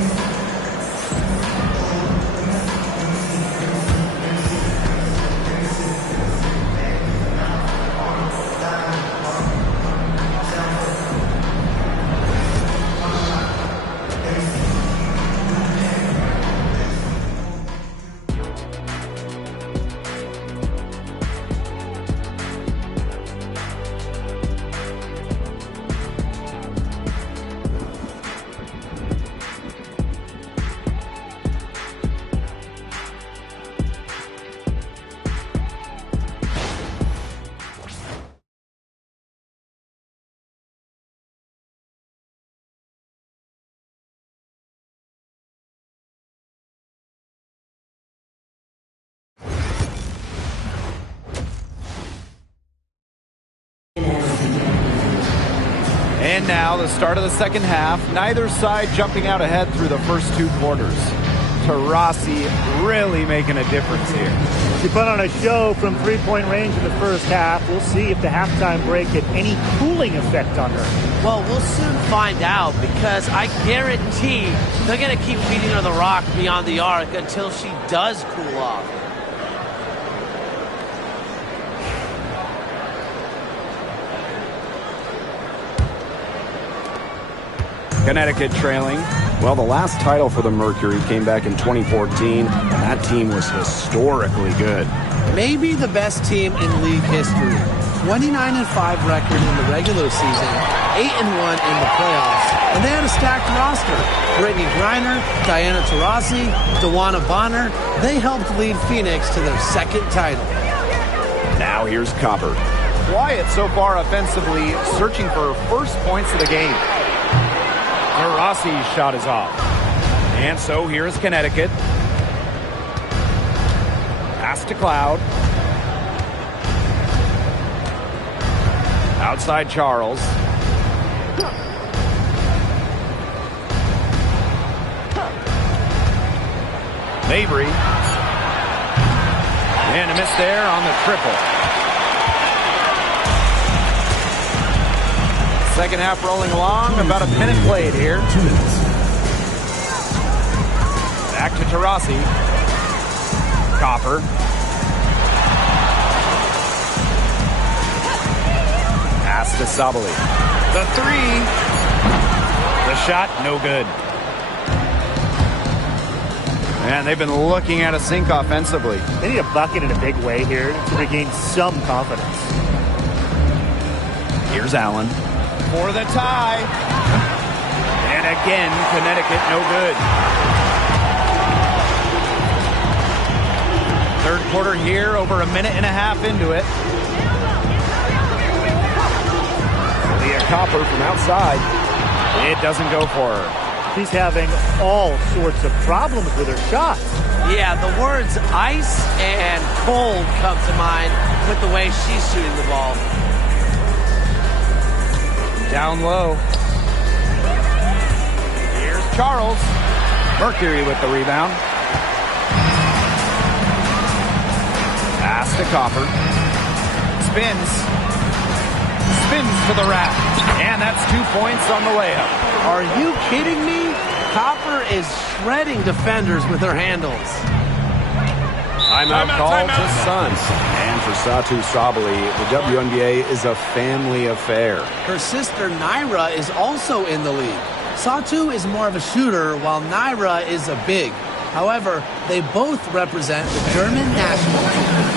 And now the start of the second half. Neither side jumping out ahead through the first 2 quarters. Taurasi really making a difference here. She put on a show from three-point range in the first half. We'll see if the halftime break had any cooling effect on her. Well, we'll soon find out because I guarantee they're going to keep feeding her the rock beyond the arc until she does cool off. Connecticut trailing. Well, the last title for the Mercury came back in 2014, and that team was historically good. Maybe the best team in league history. 29-5 record in the regular season, 8-1 in the playoffs, and they had a stacked roster. Brittany Griner, Diana Taurasi, Dewana Bonner, they helped lead Phoenix to their second title. Now here's Copper. Quiet so far offensively, searching for first points of the game. Taurasi's shot is off. And so here's Connecticut. Pass to Cloud. Outside Charles. Mabry. And a miss there on the triple. Second half rolling along, about a minute played here. 2 minutes. Back to Taurasi. Copper. Pass to Sabali. The 3. The shot, no good. And they've been looking at a sink offensively. They need a bucket in a big way here to regain some confidence. Here's Allen. For the tie. And again, Connecticut no good. Third quarter here, over a minute and a half into it. Leah Copper from outside. It doesn't go for her. She's having all sorts of problems with her shots. Yeah, the words ice and cold come to mind with the way she's shooting the ball. Down low. Here's Charles. Mercury with the rebound. Pass to Copper. Spins. Spins to the rack. And that's 2 points on the layup. Are you kidding me? Copper is shredding defenders with her handles. Timeout call to Suns. And for Satu Sabali, the WNBA is a family affair. Her sister Naira is also in the league. Satu is more of a shooter, while Naira is a big. However, they both represent the German national team.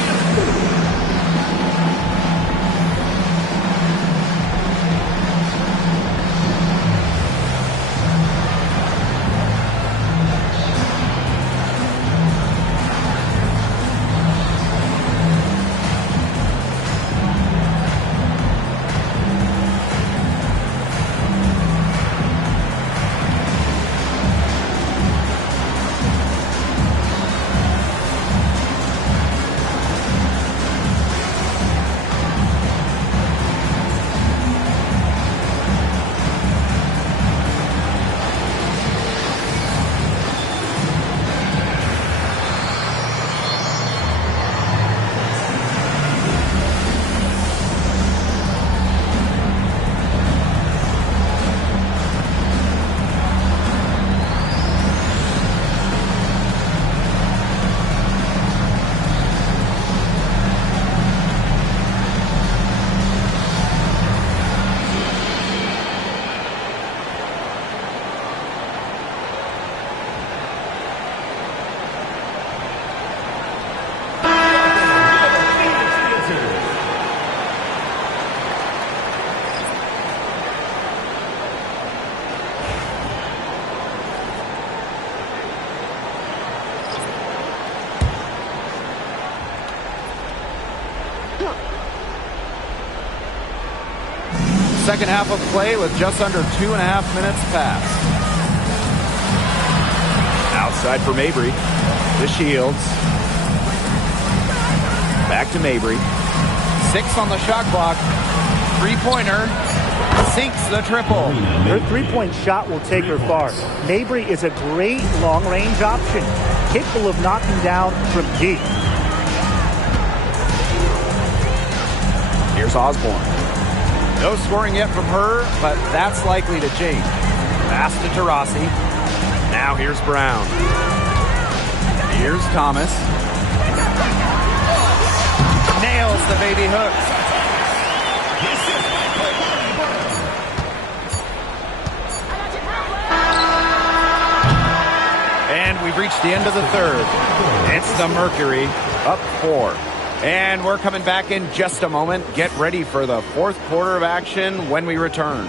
second half of play with just under 2.5 minutes passed. Outside for Mabry. To Shields. Back to Mabry. 6 on the shot clock. Three-pointer. Sinks the triple. Her three-point shot will take her far. Mabry is a great long-range option, capable of knocking down from deep. Here's Osborne. No scoring yet from her, but that's likely to change. Pass to Taurasi. Now here's Brown. Here's Thomas. Nails the baby hook. And we've reached the end of the third. It's the Mercury up 4. And we're coming back in just a moment. Get ready for the fourth quarter of action when we return.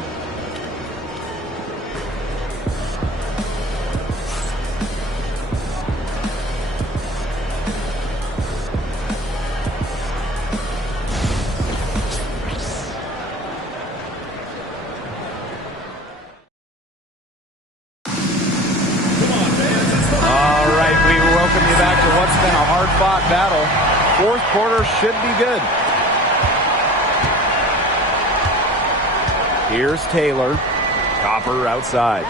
Battle. Fourth quarter should be good. Here's Taylor. Copper outside.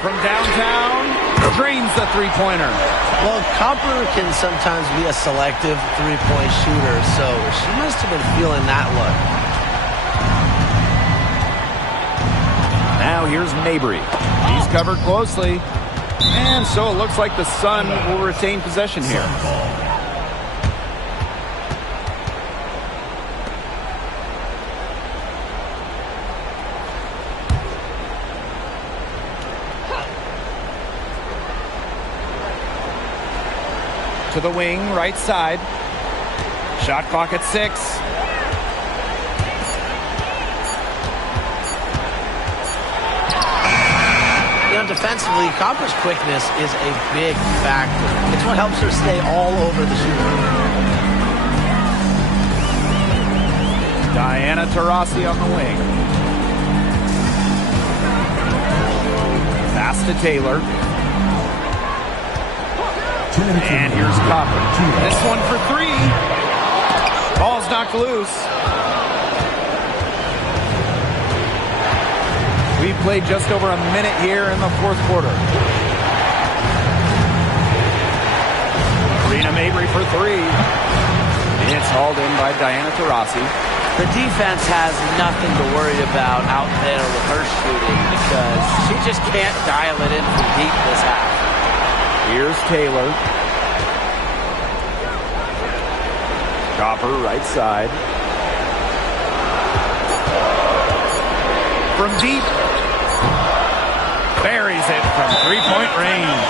From downtown, drains the three-pointer. Well, Copper can sometimes be a selective three-point shooter, so she must have been feeling that look. Now here's Mabry. He's covered closely. And so it looks like the Sun will retain possession here. To the wing, right side. Shot clock at 6. Defensively, Copper's quickness is a big factor. It's what helps her stay all over the shooter. Diana Taurasi on the wing. Pass to Taylor. And here's Copper. This one for 3. Ball's knocked loose. We've played just over a minute here in the fourth quarter. Karina Mabry for 3. It's hauled in by Diana Taurasi. The defense has nothing to worry about out there with her shooting because she just can't dial it in from deep this half. Here's Taylor. Copper right side. From deep. Buries it from three-point range.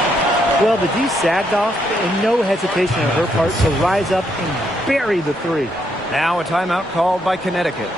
Well, the D sagged off, and no hesitation on her part to rise up and bury the 3. Now a timeout called by Connecticut.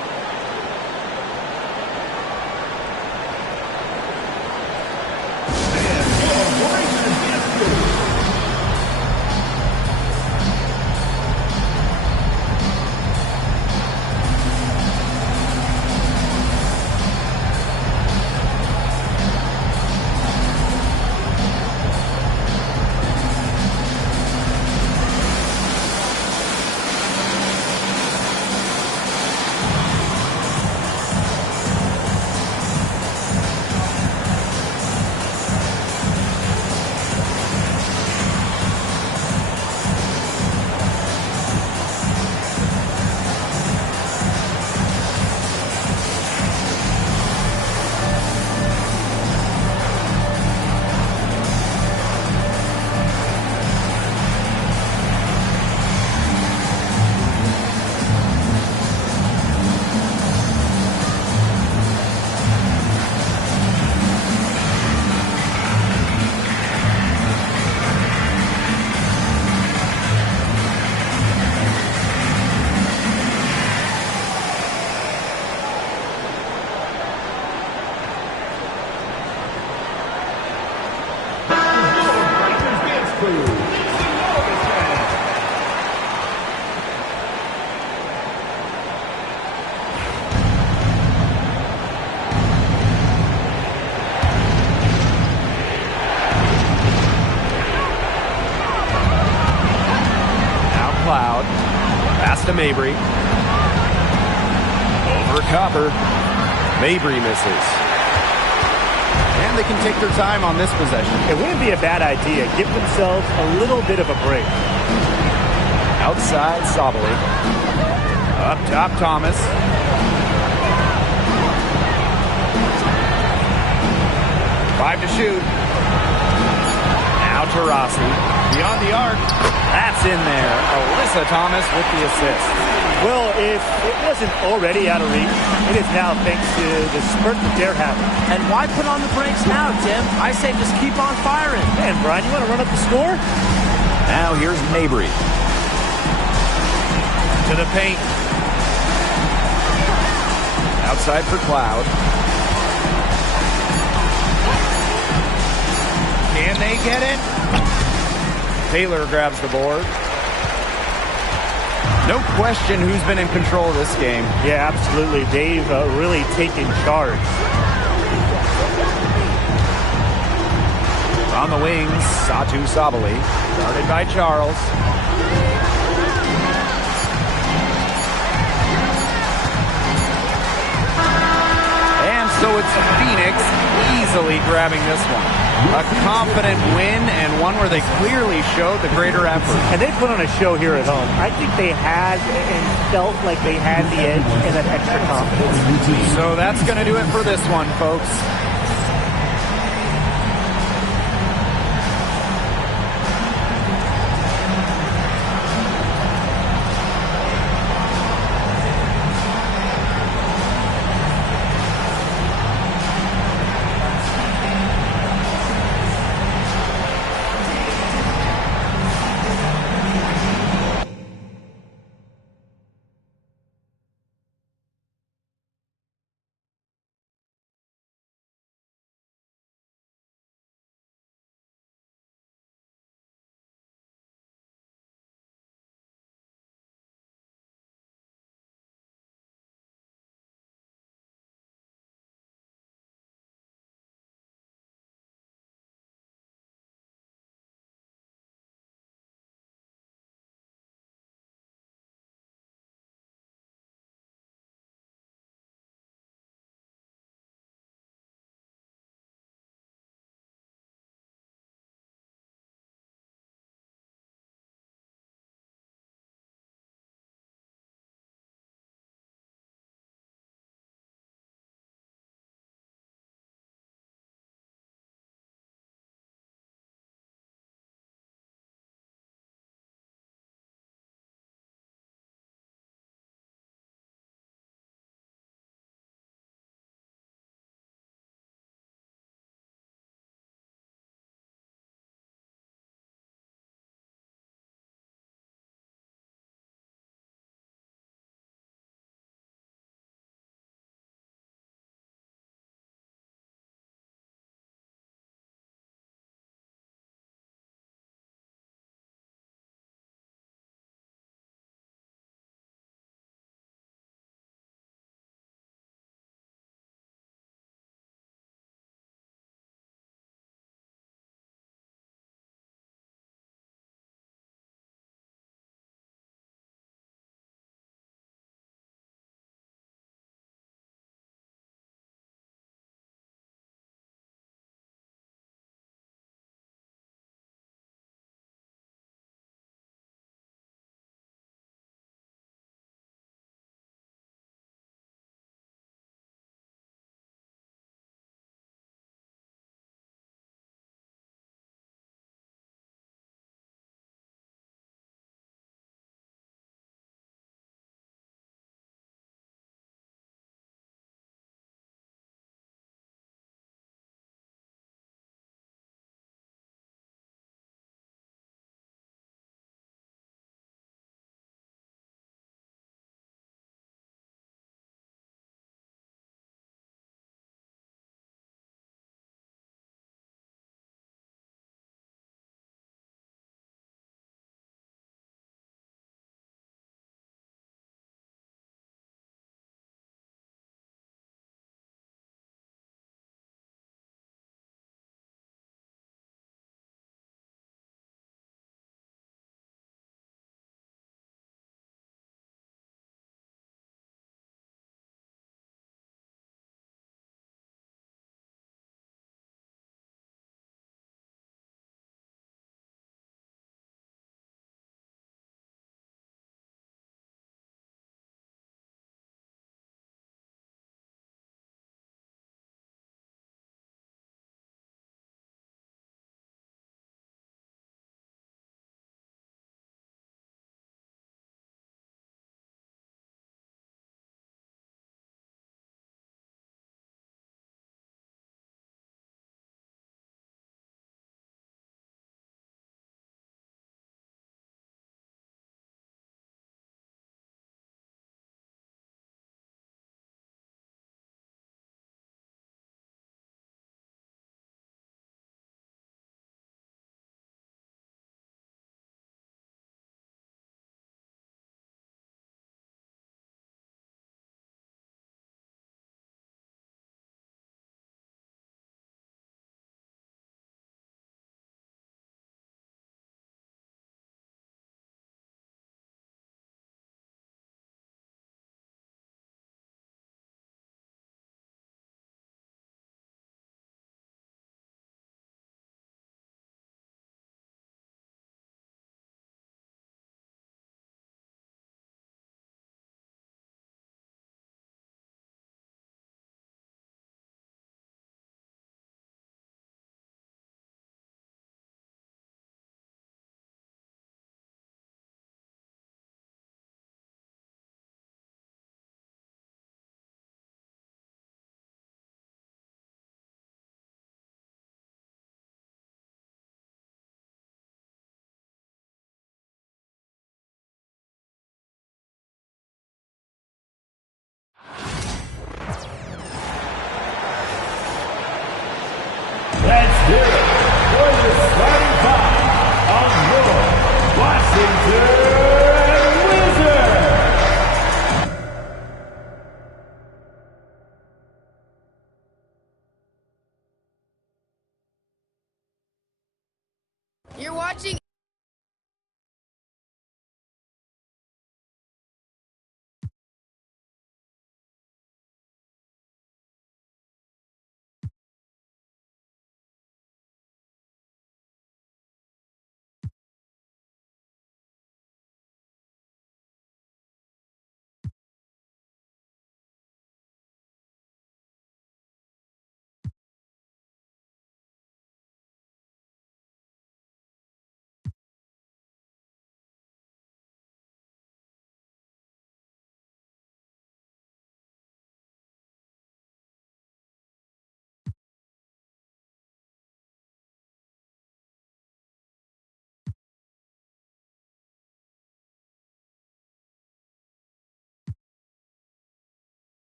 Cloud. Pass to Mabry. Over Copper. Mabry misses. And they can take their time on this possession. It wouldn't be a bad idea. Give themselves a little bit of a break. Outside, Sabali. Up top, Thomas. Five to shoot. Now Taurasi. Beyond the arc. That's in there. Alyssa Thomas with the assist. Well, if it wasn't already out of reach, it is now thanks to the spurt that they're having. And why put on the brakes now, Tim? I say just keep on firing. Man, Brian, you want to run up the score? Now here's Mabry. To the paint. Outside for Cloud. Can they get it? Taylor grabs the board. No question who's been in control of this game. Yeah, absolutely. They've really taken charge. On the wings, Satu Sabali. Guarded by Charles. And so it's Phoenix easily grabbing this one. A confident win and one where they clearly showed the greater effort. And they put on a show here at home. I think they had and felt like they had the edge and that extra confidence. So that's going to do it for this one, folks.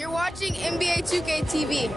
You're watching NBA 2K TV.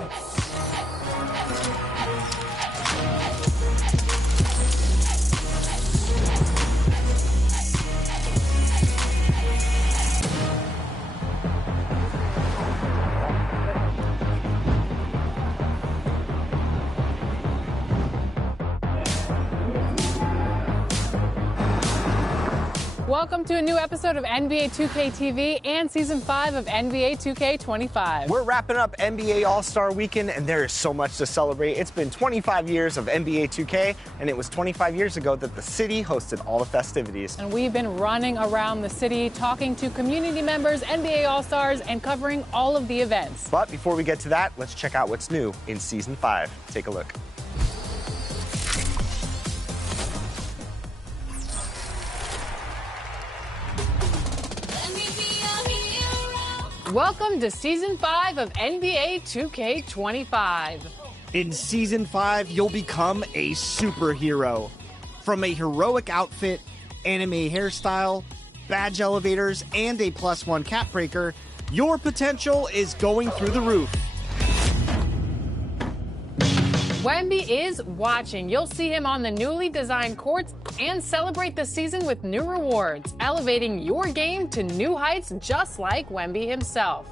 Welcome to a new episode of NBA 2K TV and Season 5 of NBA 2K25. We're wrapping up NBA All-Star Weekend, and there is so much to celebrate. It's been 25 years of NBA 2K, and it was 25 years ago that the city hosted all the festivities. And we've been running around the city, talking to community members, NBA All-Stars, and covering all of the events. But before we get to that, let's check out what's new in Season 5. Take a look. Welcome to Season 5 of NBA 2K25. In Season 5, you'll become a superhero. From a heroic outfit, anime hairstyle, badge elevators, and a +1 cap breaker, your potential is going through the roof. Wemby is watching. You'll see him on the newly designed courts and celebrate the season with new rewards, elevating your game to new heights just like Wemby himself.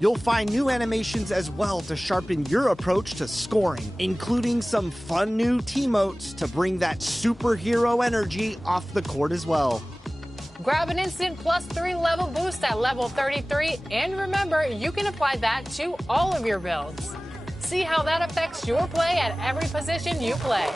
You'll find new animations as well to sharpen your approach to scoring, including some fun new teamotes to bring that superhero energy off the court as well. Grab an instant +3 level boost at level 33, and remember, you can apply that to all of your builds. See how that affects your play at every position you play.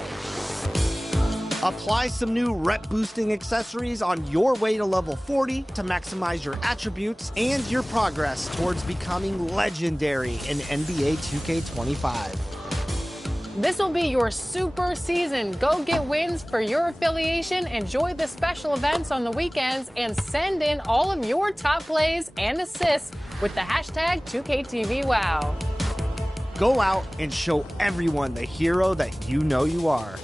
Apply some new rep boosting accessories on your way to level 40 to maximize your attributes and your progress towards becoming legendary in NBA 2K25. This will be your super season. Go get wins for your affiliation, enjoy the special events on the weekends, and send in all of your top plays and assists with the hashtag 2KTVWow. Go out and show everyone the hero that you know you are.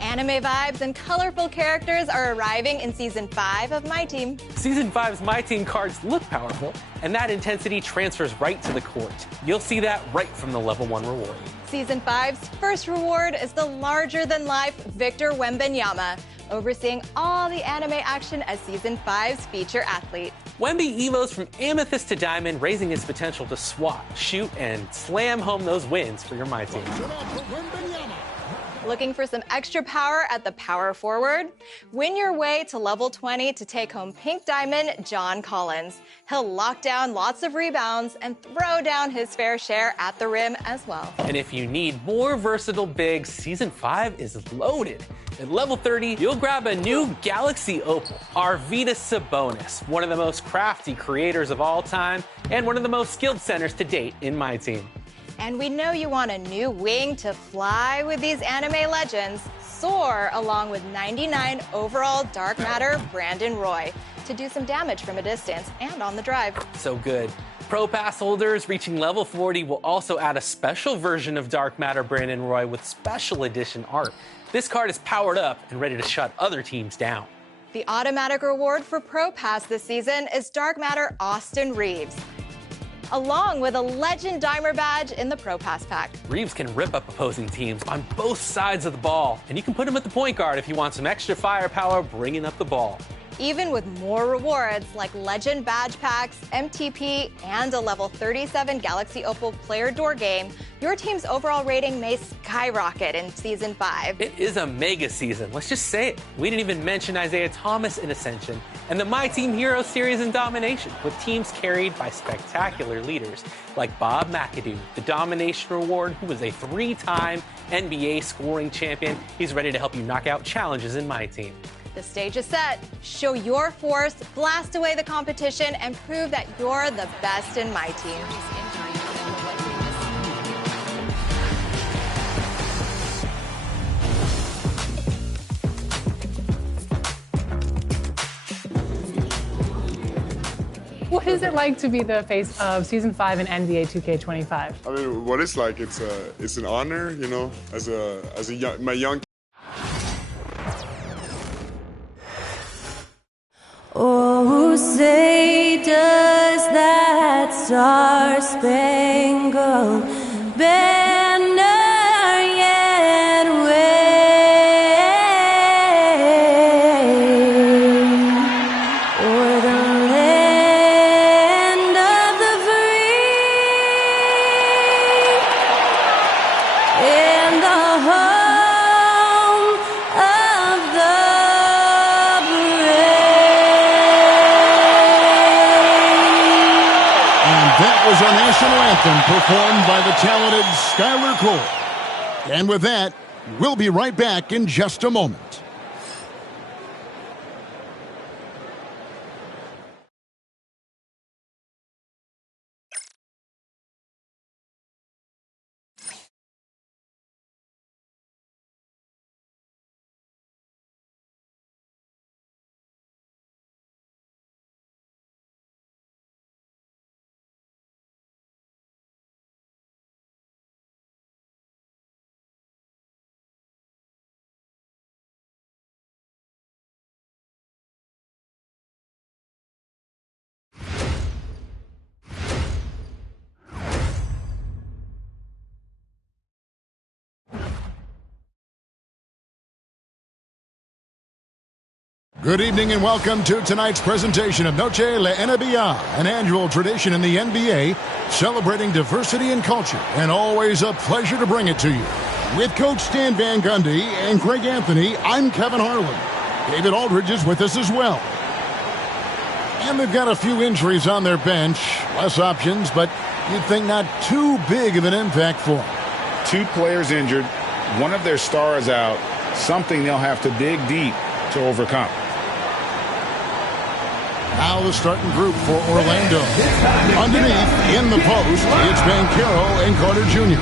Anime vibes and colorful characters are arriving in Season 5 of My Team. Season 5's My Team cards look powerful, and that intensity transfers right to the court. You'll see that right from the level 1 reward. Season 5's first reward is the larger-than-life Victor Wembanyama, overseeing all the anime action as Season 5's feature athlete. Wemby evos from Amethyst to Diamond, raising his potential to swat, shoot, and slam home those wins for your My Team. Looking for some extra power at the power forward? Win your way to level 20 to take home Pink Diamond John Collins. He'll lock down lots of rebounds and throw down his fair share at the rim as well. And if you need more versatile bigs, Season 5 is loaded. At level 30, you'll grab a new Galaxy Opal, Arvydas Sabonis, one of the most crafty creators of all time, and one of the most skilled centers to date in My Team. And we know you want a new wing to fly with these anime legends. Soar along with 99 overall Dark Matter Brandon Roy to do some damage from a distance and on the drive. So good. Pro Pass holders reaching level 40 will also add a special version of Dark Matter Brandon Roy with special edition art. This card is powered up and ready to shut other teams down. The automatic reward for Pro Pass this season is Dark Matter Austin Reeves, along with a Legend Dimer badge in the Pro Pass pack. Reeves can rip up opposing teams on both sides of the ball, and you can put him at the point guard if you want some extra firepower bringing up the ball. Even with more rewards like Legend badge packs, MTP, and a level 37 Galaxy Opal player door game, your team's overall rating may skyrocket in Season 5. It is a mega season, let's just say it. We didn't even mention Isaiah Thomas in Ascension, and the My Team Hero series in Domination, with teams carried by spectacular leaders like Bob McAdoo, the Domination Reward, who was a 3-time NBA scoring champion. He's ready to help you knock out challenges in My Team. The stage is set. Show your force, blast away the competition, and prove that you're the best in My Team. What is it like to be the face of Season 5 in NBA 2K25? I mean, what it's like, it's an honor, you know, my young Star-Spangled Banner yet wave o'er the land of the free and the home of the That was our national anthem performed by the talented Skylar Cole. And with that, we'll be right back in just a moment. Good evening and welcome to tonight's presentation of Noche La NBA, an annual tradition in the NBA celebrating diversity and culture, and always a pleasure to bring it to you. With Coach Stan Van Gundy and Greg Anthony, I'm Kevin Harlan. David Aldridge is with us as well. And they've got a few injuries on their bench, less options, but you'd think not too big of an impact for them. 2 players injured, one of their stars out, something they'll have to dig deep to overcome. Now the starting group for Orlando. Underneath, in the post, it's Banchero and Carter Jr.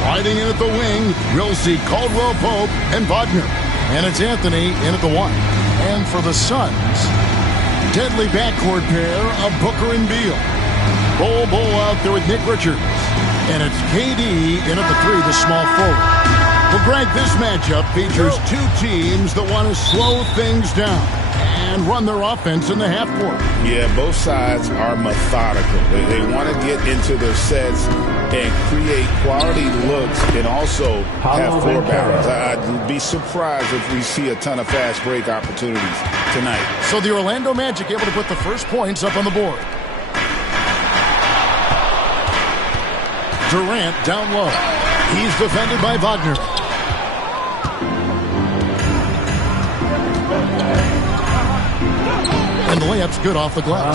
Sliding in at the wing, we'll see Caldwell Pope and Wagner. And it's Anthony in at the 1. And for the Suns, deadly backcourt pair of Booker and Beal. Bull out there with Nick Richards. And it's KD in at the 3, the small forward. Well, Greg, this matchup features 2 teams that want to slow things down and run their offense in the half court. Yeah, both sides are methodical. They want to get into their sets and create quality looks and also have floor balance. I'd be surprised if we see a ton of fast break opportunities tonight. So the Orlando Magic able to put the first points up on the board. Durant down low. He's defended by Wagner. And the layup's good off the glass.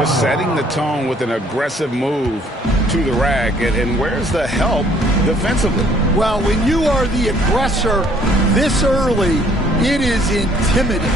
Just setting the tone with an aggressive move to the rack. And where's the help defensively? Well, when you are the aggressor this early, it is intimidating.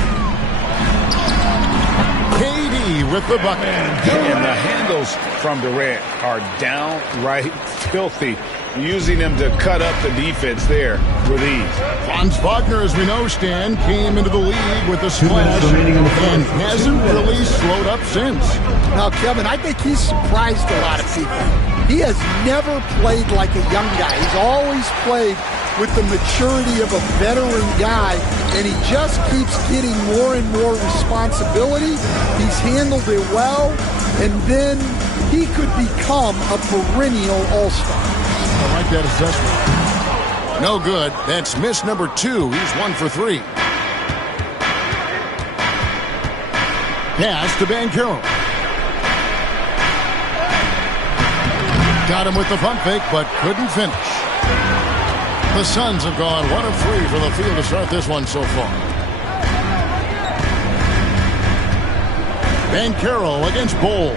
KD with the bucket. And the handles from Durant are downright filthy. Using them to cut up the defense there with ease. Franz Wagner, as we know, Stan, came into the league with a splash and hasn't really slowed up since. Now, Kevin, I think he's surprised a lot of people. He has never played like a young guy. He's always played with the maturity of a veteran guy, and he just keeps getting more and more responsibility. He's handled it well, and then he could become a perennial all-star. I like that assessment. No good. That's miss number 2. He's 1 for 3. Pass to Banchero. Got him with the pump fake, but couldn't finish. The Suns have gone 1 of 3 for the field to start this one so far. Banchero against Bull.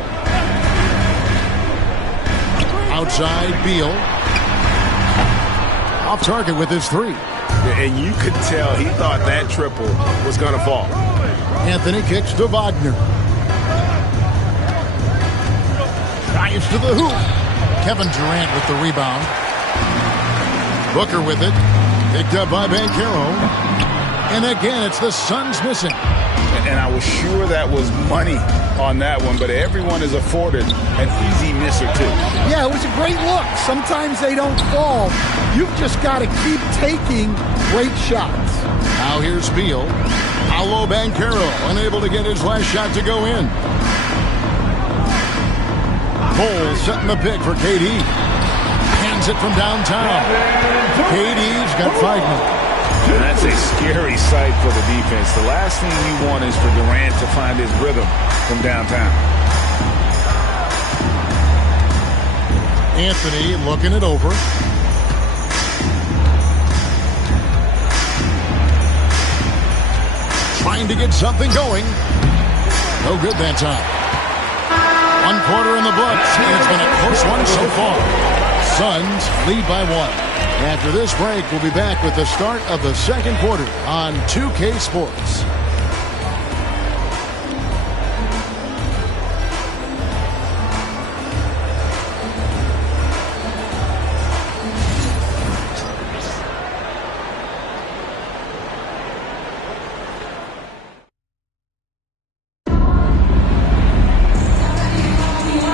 Outside, Beal. Off target with his 3. And you could tell he thought that triple was going to fall. Anthony kicks to Wagner. Drives to the hoop. Kevin Durant with the rebound. Booker with it. Picked up by Banchero. And again, it's the Suns missing. And I was sure that was money on that one, but everyone is afforded an easy misser too. Yeah, it was a great look. Sometimes they don't fall. You've just got to keep taking great shots. Now here's Beal. Paolo Banchero unable to get his last shot to go in. Cole setting the pick for KD. Hands it from downtown. KD's got 5 minutes. That's a scary sight for the defense. The last thing you want is for Durant to find his rhythm from downtown. Anthony looking it over. Trying to get something going. No good that time. 1 quarter in the books, and it's been a close one so far. Suns lead by 1. After this break, we'll be back with the start of the second quarter on 2K Sports.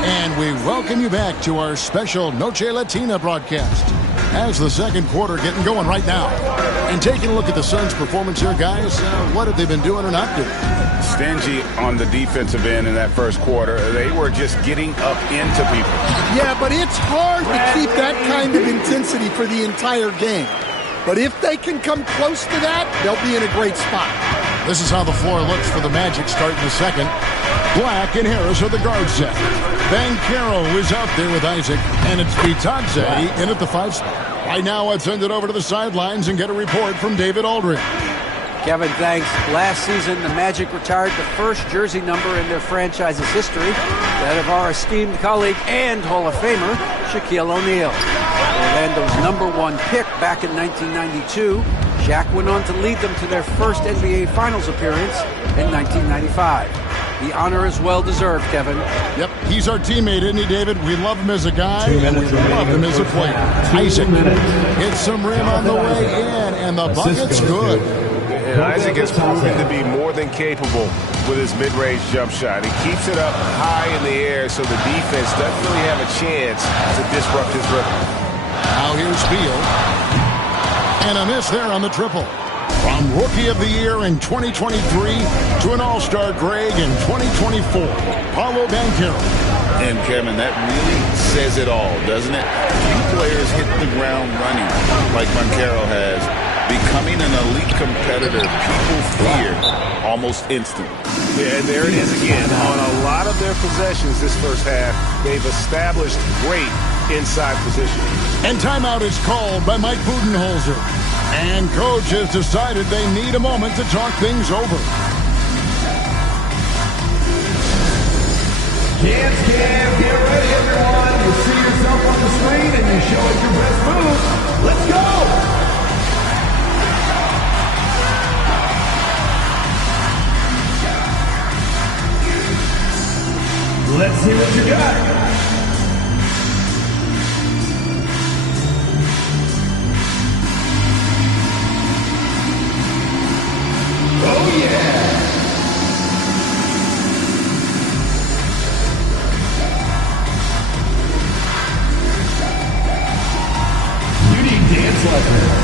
And we welcome you back to our special Noche Latina broadcast. As the second quarter getting going right now. And taking a look at the Suns' performance here, guys, what have they been doing or not doing? Stingy on the defensive end in that first quarter. They were just getting up into people. Yeah, but it's hard to keep that kind of intensity for the entire game. But if they can come close to that, they'll be in a great spot. This is how the floor looks for the Magic starting the second. Black and Harris are the guard set. Banchero is out there with Isaac, and it's Bitadze in at the 5 spot. Right now, let's send it over to the sidelines and get a report from David Aldridge. Kevin, thanks. Last season, the Magic retired the first jersey number in their franchise's history, that of our esteemed colleague and Hall of Famer, Shaquille O'Neal. Orlando's #1 pick back in 1992, Shaq went on to lead them to their first NBA Finals appearance in 1995. The honor is well-deserved, Kevin. Yep, he's our teammate, isn't he, David? We love him as a guy, and we love him as a player. Isaac hits some rim on the way in, and the bucket's good. And Isaac has proven to be more than capable with his mid-range jump shot. He keeps it up high in the air so the defense doesn't really have a chance to disrupt his rhythm. Now here's Beal. And a miss there on the triple. From Rookie of the Year in 2023 to an All-Star Greg in 2024, Paolo Banchero. And, Kevin, that really says it all, doesn't it? Few players hit the ground running like Banchero has. Becoming an elite competitor, people fear almost instantly. Yeah, and there it is again. On a lot of their possessions this first half, they've established great inside position. And timeout is called by Mike Budenholzer. And coach has decided they need a moment to talk things over. Cans, get ready, everyone. You see yourself on the screen and you show us your best moves. Let's go! Let's see what you got. Oh, yeah! You need dance lessons.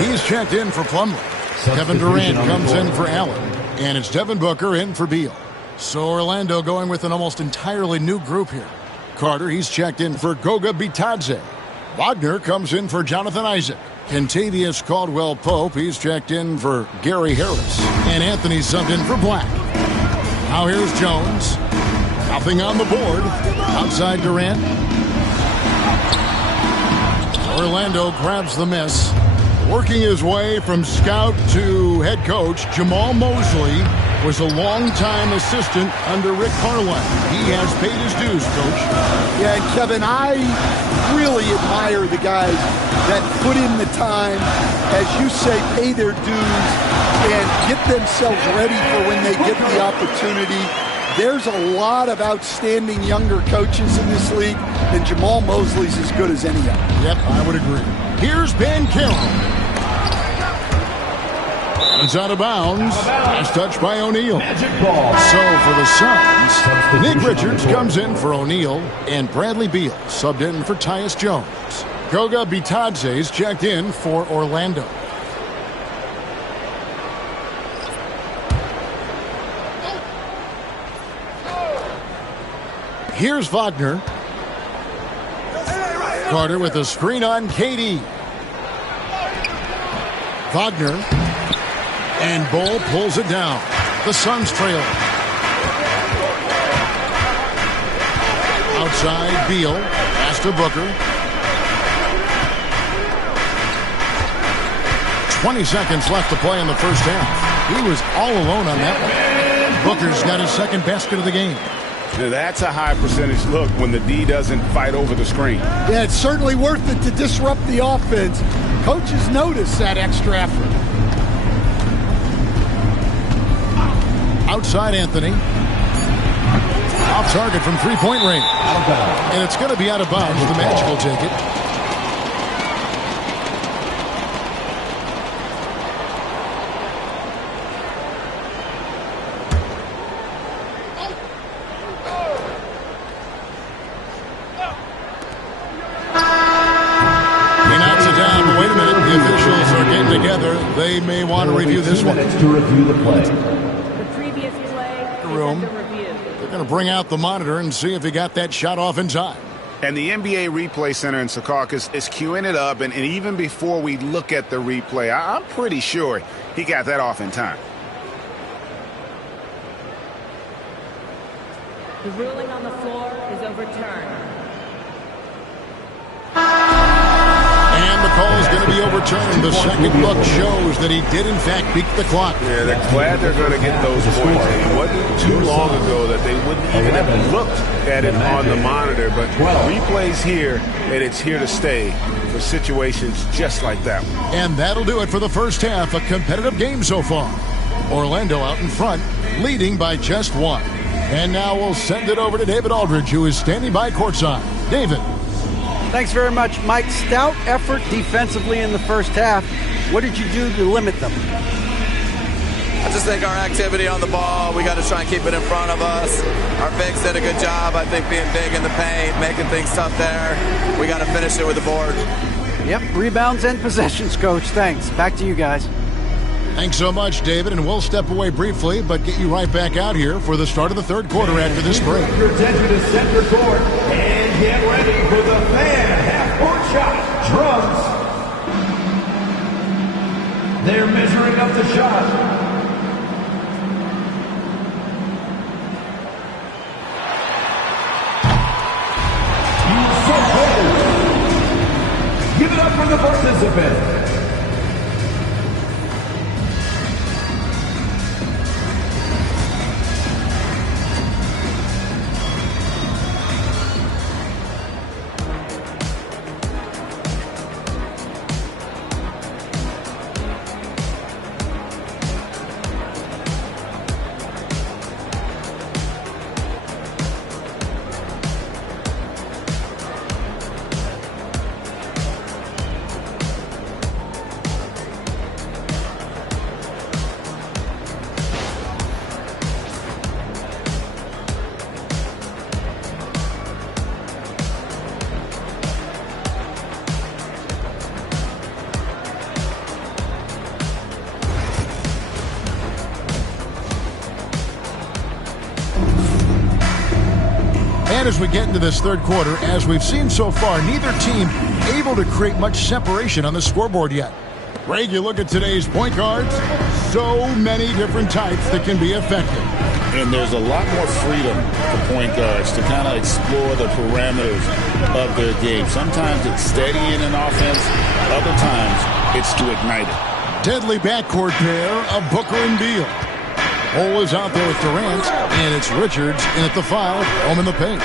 He's checked in for Plumlee. Kevin Durant comes in for Allen. And it's Devin Booker in for Beal. So Orlando going with an almost entirely new group here. Carter, he's checked in for Goga Bitadze. Wagner comes in for Jonathan Isaac. Kentavious Caldwell-Pope, he's checked in for Gary Harris. And Anthony subbed in for Black. Now here's Jones. Nothing on the board. Outside Durant. Orlando grabs the miss. Working his way from scout to head coach, Jamal Mosley was a longtime assistant under Rick Carlisle. He has paid his dues, Coach. Yeah, and Kevin, I really admire the guys that put in the time, as you say, pay their dues and get themselves ready for when they get the opportunity. There's a lot of outstanding younger coaches in this league, and Jamal Mosley's as good as any of them. Yep, I would agree. Here's Ben Carroll. It's out of bounds. Last touch by O'Neal. So for the Suns, Nick Richards comes in for O'Neal, and Bradley Beal subbed in for Tyus Jones. Goga Bitadze's checked in for Orlando. Here's Wagner. Carter with a screen on KD. Wagner. And Bull pulls it down. The Suns trail. Outside, Beal. Pass to Booker. 20 seconds left to play in the first half. He was all alone on that one. Booker's got his second basket of the game. Now that's a high percentage look when the D doesn't fight over the screen. Yeah, it's certainly worth it to disrupt the offense. Coaches notice that extra effort. Outside Anthony. Off target from three-point range. And it's going to be out of bounds. The Magic will take it. He knocks it down, but wait a minute. The officials are getting together. They may want to review this one. To review the play. Room. They're going to bring out the monitor and see if he got that shot off in time. And the NBA Replay Center in Secaucus is queuing it up, and even before we look at the replay, I'm pretty sure he got that off in time. The ruling on the floor is overturned. And the call is going to be overturned. The second look shows that he did, in fact, beat the clock. Yeah, they're glad they're going to get those points. It wasn't too long ago that they wouldn't even have looked at it on the monitor. But replay's here, and it's here to stay for situations just like that one. And that'll do it for the first half. A competitive game so far. Orlando out in front, leading by just one. And now we'll send it over to David Aldridge, who is standing by courtside. David. Thanks very much, Mike. Stout effort defensively in the first half. What did you do to limit them? I just think our activity on the ball, we got to try and keep it in front of us. Our bigs did a good job, I think, being big in the paint, making things tough there. We got to finish it with the board. Yep, rebounds and possessions, Coach. Thanks. Back to you guys. Thanks so much, David, and we'll step away briefly, but get you right back out here for the start of the third quarter after this break. Present to center court and get ready for the fan half-court shot. Drums. They're measuring up the shot. Give it up for the participants. And as we get into this third quarter, as we've seen so far, neither team able to create much separation on the scoreboard yet. Greg, you look at today's point guards, so many different types that can be effective. And there's a lot more freedom for point guards to kind of explore the parameters of their game. Sometimes it's steadying an offense. Other times it's to ignite it. Deadly backcourt pair of Booker and Beal. Bol is out there with Durant, and it's Richards in at the foul, home in the paint.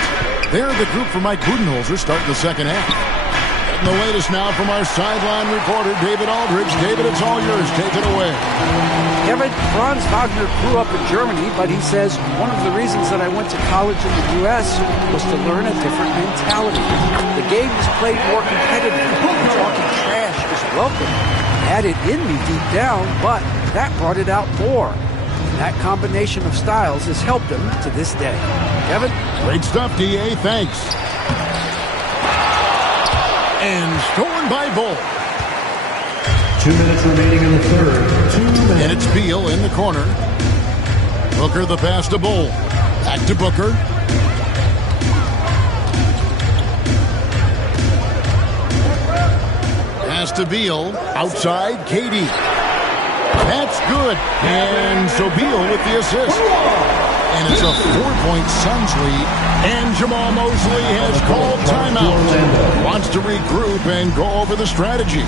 They're the group for Mike Budenholzer starting the second half. And the latest now from our sideline reporter, David Aldridge. David, it's all yours. Take it away. Kevin, Franz Wagner grew up in Germany, but he says one of the reasons that I went to college in the U.S. was to learn a different mentality. The game is played more competitively, and talking trash is welcome. I had it in me deep down, but that brought it out more. And that combination of styles has helped him to this day. Kevin? Great stuff, D.A. Thanks. And stolen by Bol. 2 minutes remaining in the third. 2 minutes. And it's Beal in the corner. Booker the pass to Bol. Back to Booker. Pass to Beal. Outside, KD. That's good. And so Beal with the assist. And it's a 4-point Suns lead. And Jamal Mosley has called timeout. Wants to regroup and go over the strategy.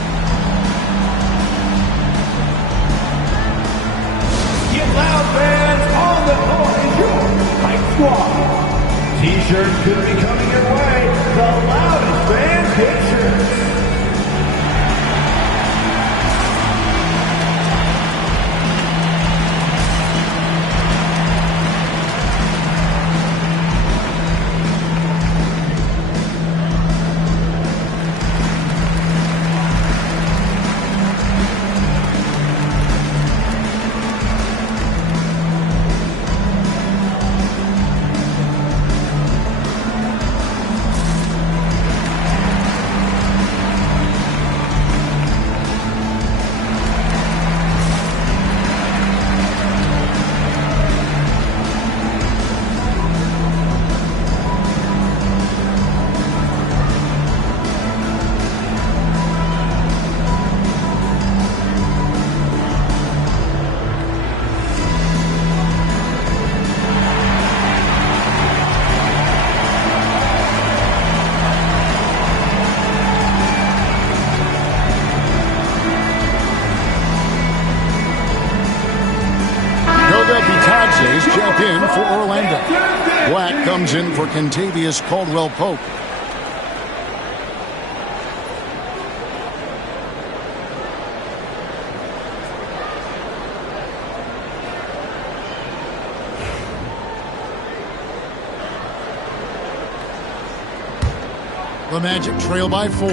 Get loud, fans. On the court is your Fight Squad. T-shirts could be coming your way. The loudest fans get shirts. Check in for Orlando. Black comes in for Kentavious Caldwell-Pope. The Magic trail by 4.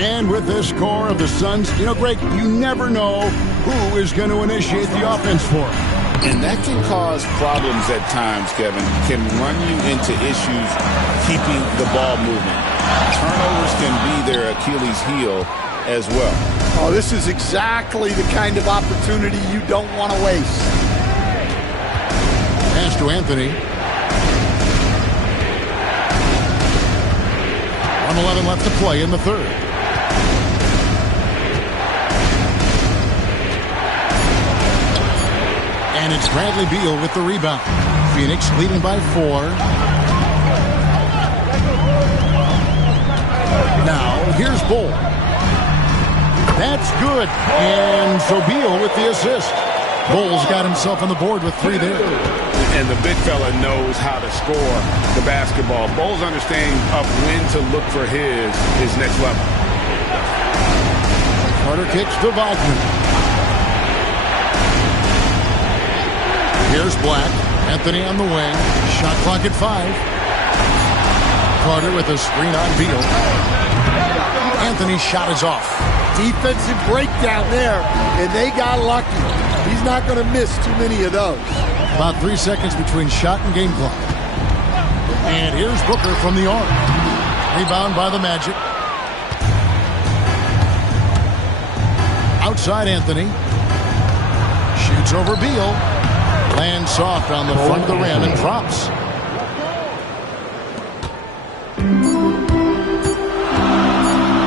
And with this score of the Suns, Greg, you never know who is going to initiate the offense for them. And that can cause problems at times, Kevin. Can run you into issues keeping the ball moving. Turnovers can be their Achilles heel as well. Oh, this is exactly the kind of opportunity you don't want to waste. Pass to Anthony. 1:11 left to play in the third. And it's Bradley Beal with the rebound. Phoenix leading by 4. Now, here's Bol. That's good. And so Beal with the assist. Bol's got himself on the board with 3 there. And the big fella knows how to score the basketball. Bol's understanding of when to look for his next level. Carter kicks to Wagner. Here's Black. Anthony on the wing. Shot clock at 5. Carter with a screen on Beal. Anthony's shot is off. Defensive breakdown there, and they got lucky. He's not going to miss too many of those. About 3 seconds between shot and game clock. And here's Booker from the arc. Rebound by the Magic. Outside Anthony. Shoots over Beal. Lands soft on the front of the rim and drops.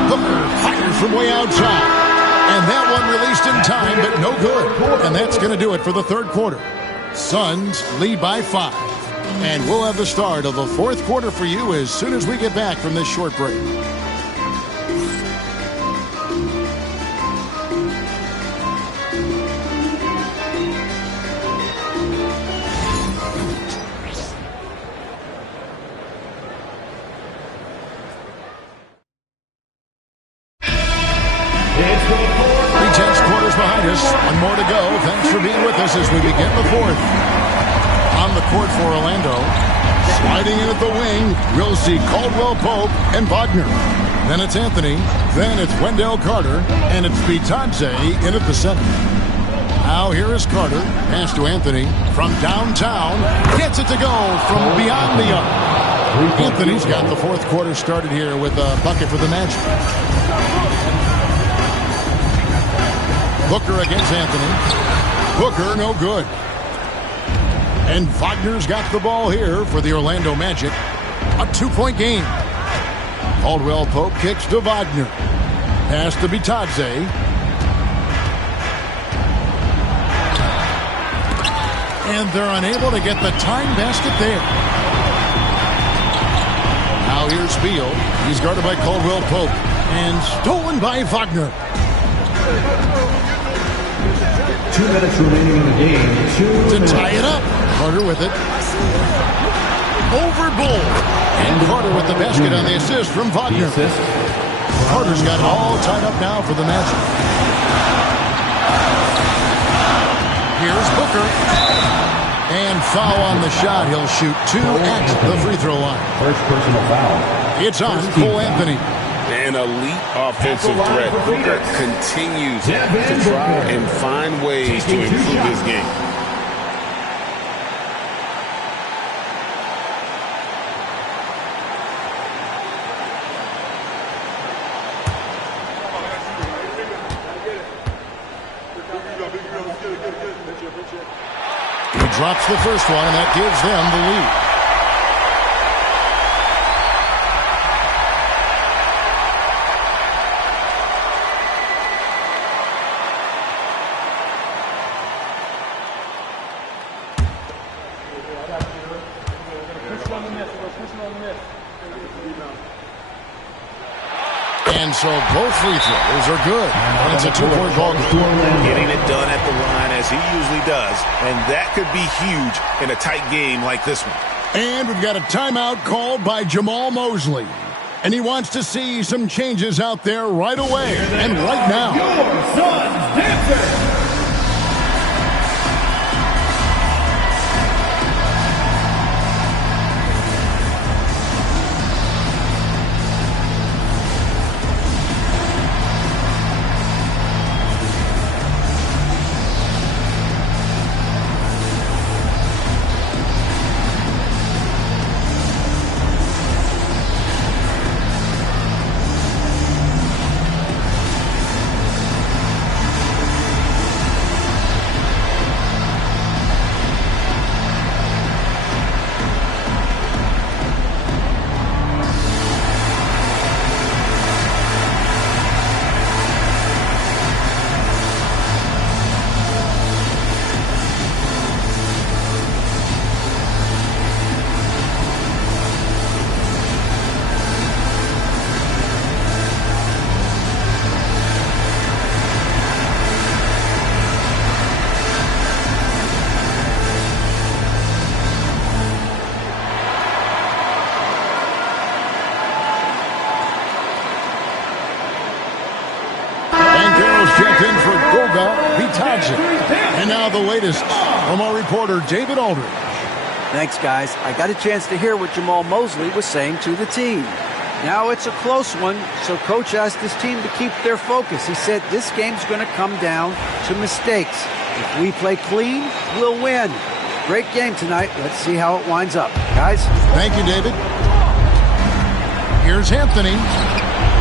Booker fires from way outside. And that one released in time, but no good. And that's going to do it for the third quarter. Suns lead by 5. And we'll have the start of the fourth quarter for you as soon as we get back from this short break. be with us as we begin the fourth. On the court for Orlando. Sliding in at the wing, we'll see Caldwell Pope and Wagner. Then it's Anthony, then it's Wendell Carter, and it's Bitadze in at the center. Now here is Carter, pass to Anthony from downtown, gets it to go from beyond the arc. Anthony's got the fourth quarter started here with a bucket for the Magic. Booker against Anthony. Booker no good. And Wagner's got the ball here for the Orlando Magic. A 2-point game. Caldwell Pope kicks to Wagner. Pass to Bitadze. And they're unable to get the tying basket there. Now here's Beal. He's guarded by Caldwell Pope. And stolen by Wagner. 2 minutes remaining in the game. To tie it up. Carter with it. Over Bull. And Carter with the basket on the assist from Wagner. Carter's got it all tied up now for the Magic. Here's Booker. And foul on the shot. He'll shoot 2 at the free throw line. First personal foul. It's on Cole Anthony. An elite offensive threat. Booker continues to try and find ways to improve his game. He drops the first one, and that gives them the lead. And so both free throws are good. And it's a 2-point ball game. Getting it done at the line as he usually does. And that could be huge in a tight game like this one. And we've got a timeout called by Jamal Mosley. And he wants to see some changes out there right away and right now. Your son's dancing. Checked in for Goga Bitadze. And now the latest from our reporter, David Aldridge. Thanks, guys. I got a chance to hear what Jamal Mosley was saying to the team. Now it's a close one, so Coach asked his team to keep their focus. He said this game's going to come down to mistakes. If we play clean, we'll win. Great game tonight. Let's see how it winds up. Guys? Thank you, David. Here's Anthony.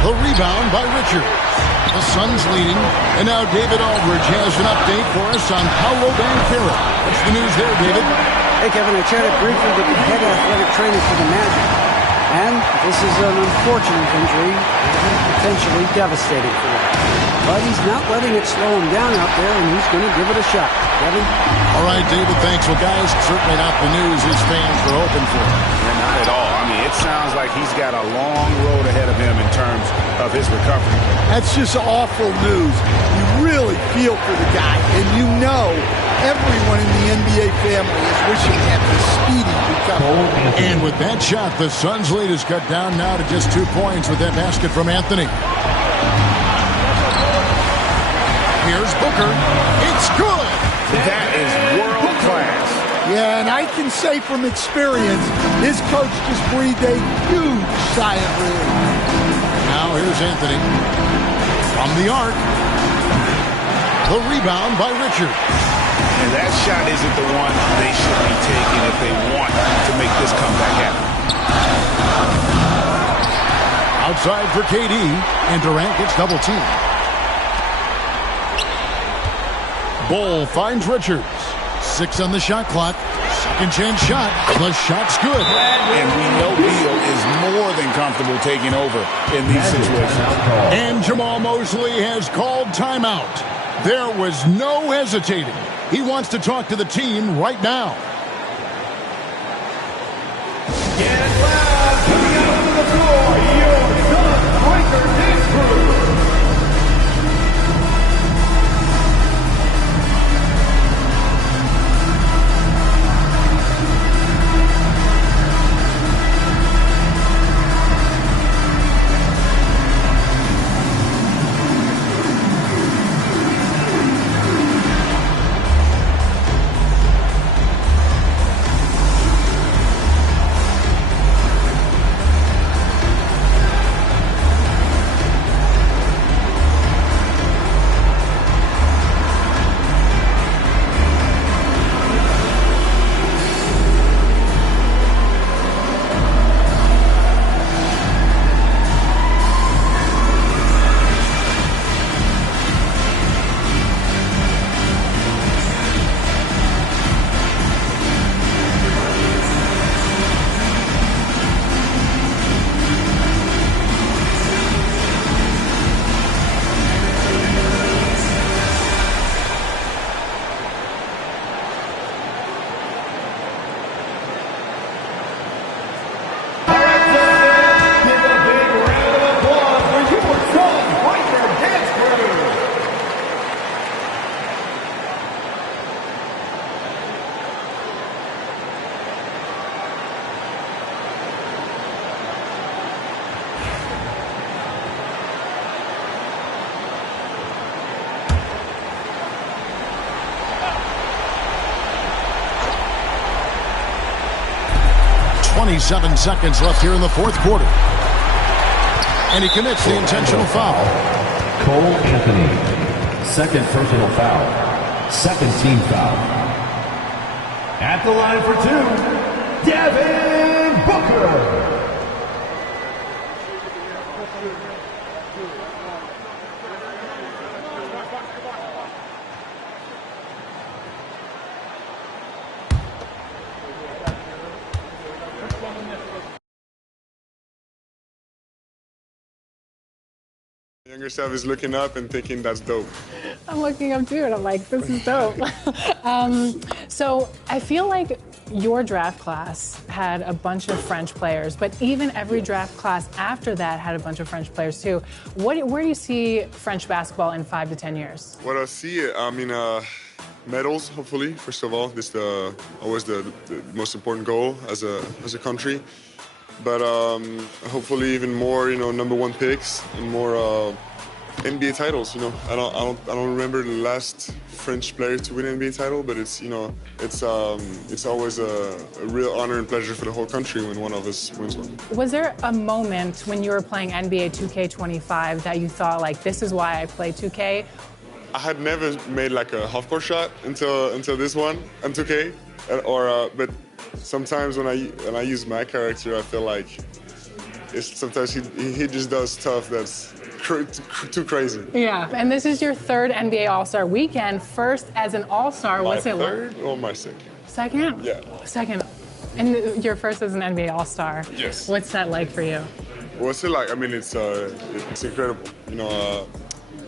The rebound by Richard. The Suns leading, and now David Aldridge has an update for us on Paolo Banchero. What's the news there, David? Hey, Kevin, I chatted briefly with the head athletic trainer for the Magic, and this is an unfortunate injury, potentially devastating for them. But he's not letting it slow him down out there, and he's going to give it a shot. Kevin? All right, David, thanks. Well, guys, certainly not the news his fans were hoping for. Yeah, not at all. I mean, it sounds like he's got a long road ahead of him in terms of his recovery. That's just awful news. You really feel for the guy, and you know everyone in the NBA family is wishing him a speedy recovery. And with that shot, the Suns' lead is cut down now to just 2 points with that basket from Anthony. Here's Booker. It's good. That is world class. Yeah, and I can say from experience, his coach just breathed a huge sigh of relief. Now here's Anthony from the arc. The rebound by Richard. And that shot isn't the one they should be taking if they want to make this comeback happen. Outside for KD, and Durant gets double teamed. Bull finds Richards. 6 on the shot clock. Second chance shot. The shot's good. And we know Beal is more than comfortable taking over in these situations. And Jamal Mosley has called timeout. There was no hesitating. He wants to talk to the team right now. Get loud, coming out onto the floor, your Sun Breaker Dance Crew. .7 seconds left here in the fourth quarter. And he commits the intentional foul. Cole Anthony, second personal foul, second team foul. At the line for 2, Devin Booker. Younger self is looking up and thinking that's dope. I'm looking up too, and I'm like, this is dope. So I feel like your draft class had a bunch of French players, but even every draft class after that had a bunch of French players too. Where do you see French basketball in 5 to 10 years? What I see, medals, hopefully. First of all, this is always the most important goal as a country. But hopefully even more, number 1 picks and more NBA titles. I don't remember the last French player to win an NBA title, but it's always a real honor and pleasure for the whole country when one of us wins one. Was there a moment when you were playing NBA 2K25 that you thought, like, this is why I play 2K? I had never made like a half-court shot until this one on 2K, but sometimes when I use my character, I feel like sometimes he just does stuff that's too crazy. Yeah, and this is your 3rd NBA All-Star weekend. First as an All-Star, what's it like? My 3rd or my 2nd? Second? Yeah. 2nd. And your first as an NBA All-Star. Yes. What's that like for you? What's it like? It's incredible.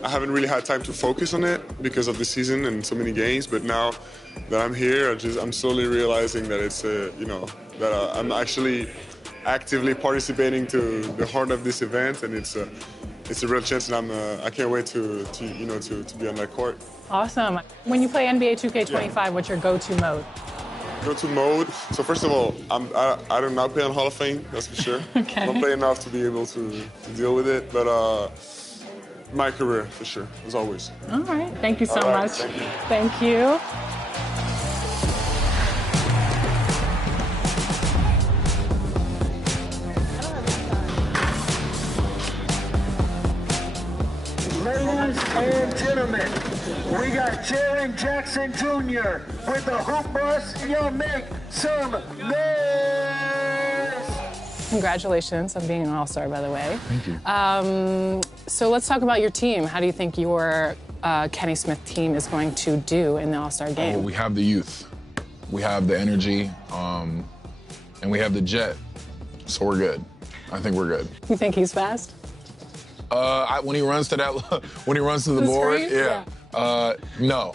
I haven't really had time to focus on it because of the season and so many games, but now that I'm here, I'm slowly realizing that that I'm actually actively participating to the heart of this event, and it's a real chance, and I can't wait to be on that court. Awesome. When you play NBA 2K25, what's your go-to mode? Go-to mode. So first of all, I do not play on Hall of Fame, that's for sure. Okay. I don't play enough to be able to deal with it, but my career, for sure, as always. All right. Thank you so All right, much. thank you. Thank you. Ladies and gentlemen, we got Jaren Jackson Jr. with the hoop bus. Y'all make some noise! Congratulations on being an All-Star, by the way. Thank you. So let's talk about your team. How do you think your Kenny Smith team is going to do in the All-Star game? Oh, we have the youth. We have the energy, and we have the jet. So we're good. I think we're good. You think he's fast? When he runs to that, when he runs to the board, screen? yeah. No,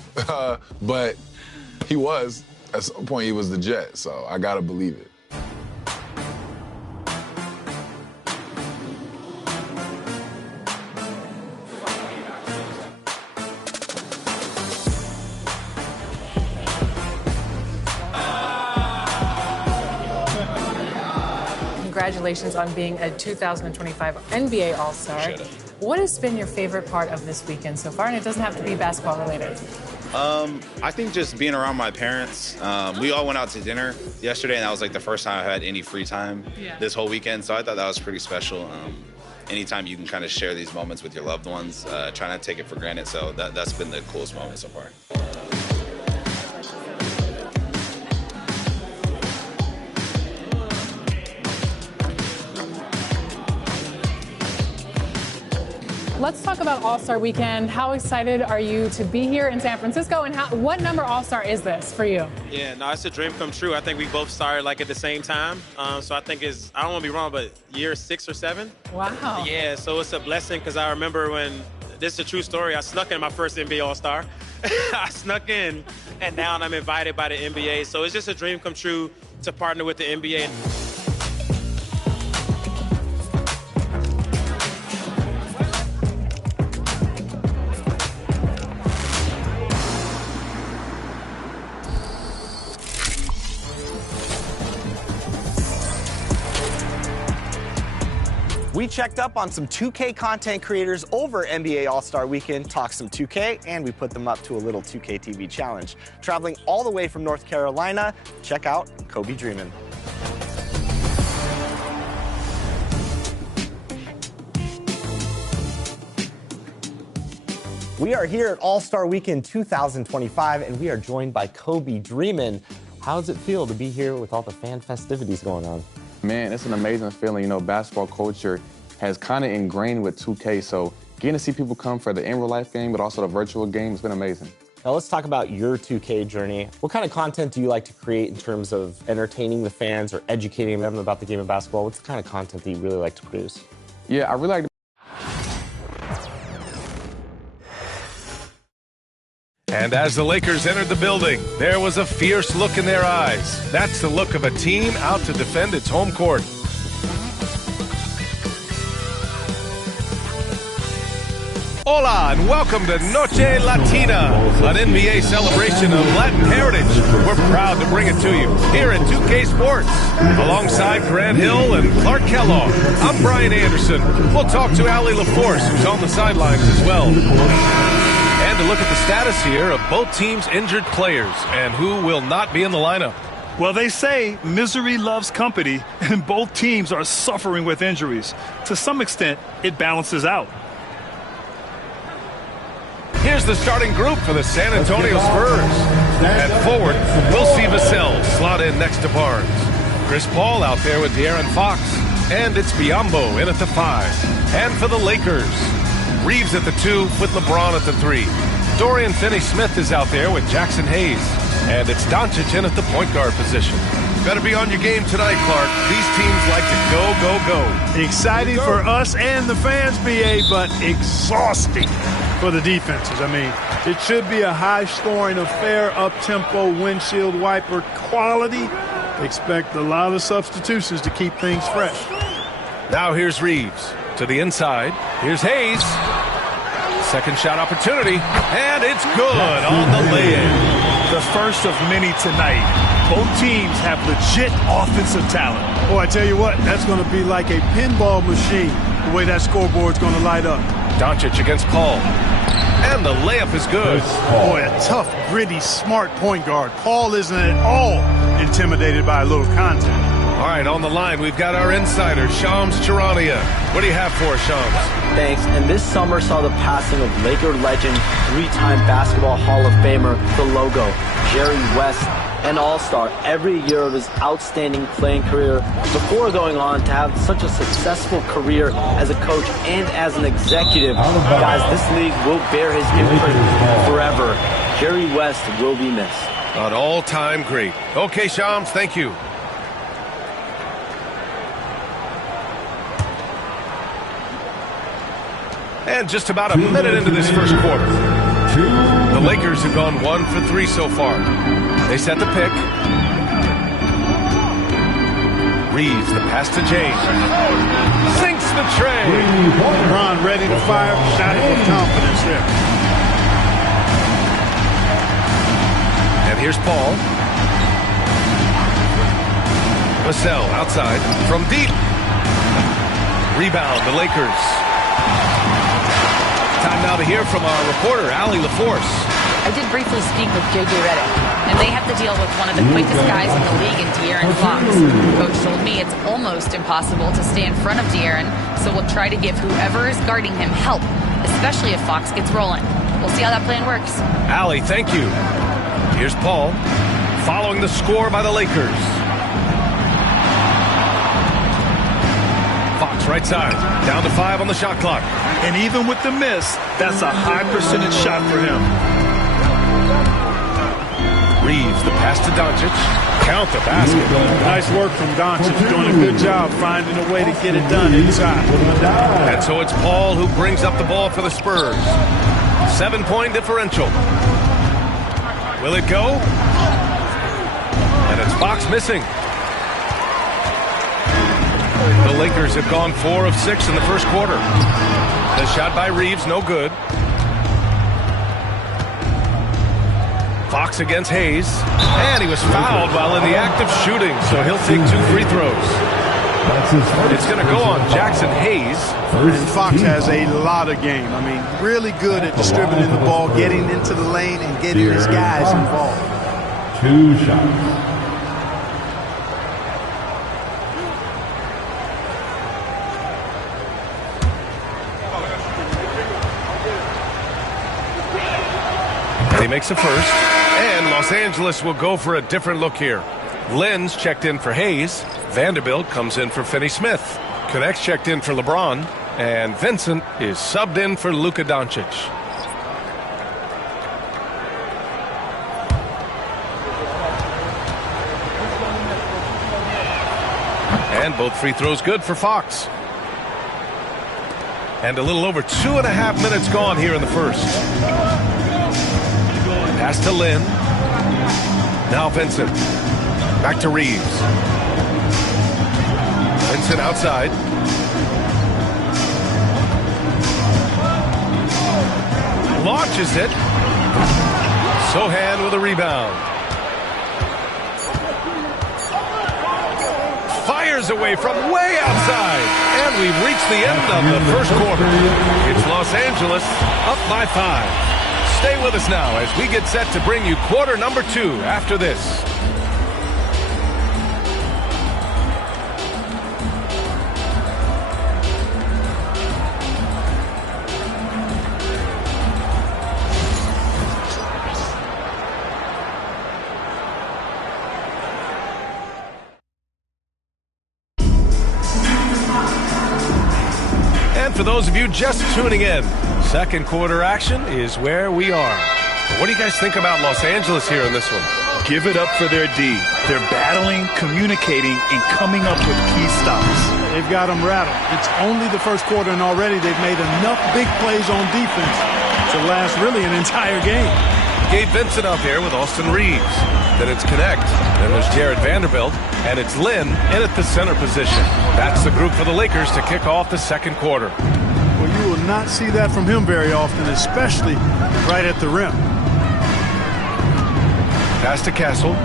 but he was at some point. He was the jet, so I gotta believe it. Congratulations on being a 2025 NBA All-Star. Appreciate it. What has been your favorite part of this weekend so far? And it doesn't have to be basketball related. I think just being around my parents. We all went out to dinner yesterday, and that was like the first time I had any free time this whole weekend. So I thought that was pretty special. Anytime you can kind of share these moments with your loved ones, try not to take it for granted. So that's been the coolest moment so far. Let's talk about All-Star Weekend. How excited are you to be here in San Francisco? And what number All-Star is this for you? Yeah, no, it's a dream come true. I think we both started like at the same time. So I think it's, I don't want to be wrong, but year 6 or 7. Wow. Yeah, so it's a blessing because I remember when, this is a true story, I snuck in my first NBA All-Star. I snuck in, and now I'm invited by the NBA. So it's just a dream come true to partner with the NBA. We checked up on some 2K content creators over NBA All-Star Weekend, talked some 2K, and we put them up to a little 2K TV challenge. Traveling all the way from North Carolina, check out Kobe Dreamin'. We are here at All-Star Weekend 2025, and we are joined by Kobe Dreamin'. How does it feel to be here with all the fan festivities going on? Man, it's an amazing feeling. You know, basketball culture has kind of ingrained with 2K, so getting to see people come for the in-real-life game, but also the virtual game, has been amazing. Now let's talk about your 2K journey. What kind of content do you like to create in terms of entertaining the fans or educating them about the game of basketball? What's the kind of content that you really like to produce? Yeah, I really like to. And as the Lakers entered the building, there was a fierce look in their eyes. That's the look of a team out to defend its home court. Hola, and welcome to Noche Latina, an NBA celebration of Latin heritage. We're proud to bring it to you here at 2K Sports. Alongside Grant Hill and Clark Kellogg, I'm Brian Anderson. We'll talk to Allie LaForce, who's on the sidelines as well. And to look at the status here of both teams' injured players and who will not be in the lineup. Well, they say misery loves company, and both teams are suffering with injuries. To some extent, it balances out. Here's the starting group for the San Antonio Spurs. At forward, we'll see Vassell slot in next to Barnes. Chris Paul out there with De'Aaron Fox. And it's Biyombo in at the 5. And for the Lakers, Reeves at the 2 with LeBron at the 3. Dorian Finney-Smith is out there with Jackson Hayes. And it's Doncic in at the point guard position. Better be on your game tonight, Clark. These teams like to go, go, go. Exciting for us and the fans, BA, but exhausting for the defenses. I mean, it should be a high-scoring affair, up-tempo, windshield wiper quality. Expect a lot of substitutions to keep things fresh. Now here's Reeves to the inside. Here's Hayes. Second shot opportunity, and it's good on the lay-in. The first of many tonight. Both teams have legit offensive talent. Oh, I tell you what, that's going to be like a pinball machine, the way that scoreboard's going to light up. Doncic against Paul. And the layup is good. Boy, a tough, gritty, smart point guard. Paul isn't at all intimidated by a little contact. All right, on the line, we've got our insider, Shams Charania. What do you have for us, Shams? Thanks. And this summer saw the passing of Laker legend, three-time Basketball Hall of Famer, the logo, Jerry West, an all-star every year of his outstanding playing career before going on to have such a successful career as a coach and as an executive. Guys, this league will bear his imprint forever. Jerry West will be missed. An all-time great. Okay, Shams, thank you. And just about a minute into this first quarter, the Lakers have gone 1 for 3 so far. They set the pick. Reeves, the pass to James. Sinks the tray. LeBron ready to fire. Shot it with confidence there. And here's Paul. Vassell outside from deep. Rebound, the Lakers. Time now to hear from our reporter, Allie LaForce. I did briefly speak with J.J. Redick, and they have to deal with one of the quickest guys in the league in De'Aaron Fox. Coach told me it's almost impossible to stay in front of De'Aaron, so we'll try to give whoever is guarding him help, especially if Fox gets rolling. We'll see how that plan works. Allie, thank you. Here's Paul, following the score by the Lakers. Fox right side, down to 5 on the shot clock. And even with the miss, that's a high percentage shot for him. Reeves, the pass to Doncic. Count the basket. Nice work from Doncic, doing a good job finding a way to get it done inside. And so it's Paul who brings up the ball for the Spurs. 7-point differential. Will it go? And it's Fox missing. The Lakers have gone 4 of 6 in the first quarter. The shot by Reeves, no good. Fox against Hayes. And he was fouled while in the act of shooting, so he'll take 2 free throws. It's going to go on Jackson Hayes. And Fox has a lot of game. I mean, really good at distributing the ball, getting into the lane, and getting his guys involved. 2 shots. He makes a first, and Los Angeles will go for a different look here. Lenz checked in for Hayes. Vanderbilt comes in for Finney-Smith. Connects checked in for LeBron. And Vincent is subbed in for Luka Doncic. And both free throws good for Fox. And a little over 2.5 minutes gone here in the first. Pass to Lynn. Now Vincent. Back to Reeves. Vincent outside. Launches it. Sohan with a rebound. Fires away from way outside. And we've reached the end of the first quarter. It's Los Angeles up by 5. Stay with us now as we get set to bring you quarter number 2 after this. And for those of you just tuning in, second quarter action is where we are. What do you guys think about Los Angeles here in this one? Give it up for their D. They're battling, communicating, and coming up with key stops. They've got them rattled. It's only the first quarter, and already they've made enough big plays on defense to last really an entire game. Gabe Vincent out there with Austin Reeves. Then it's Connect. Then there's Jared Vanderbilt. And it's Lynn in at the center position. That's the group for the Lakers to kick off the second quarter. Well, you will not see that from him very often, especially right at the rim. Pass to Castle.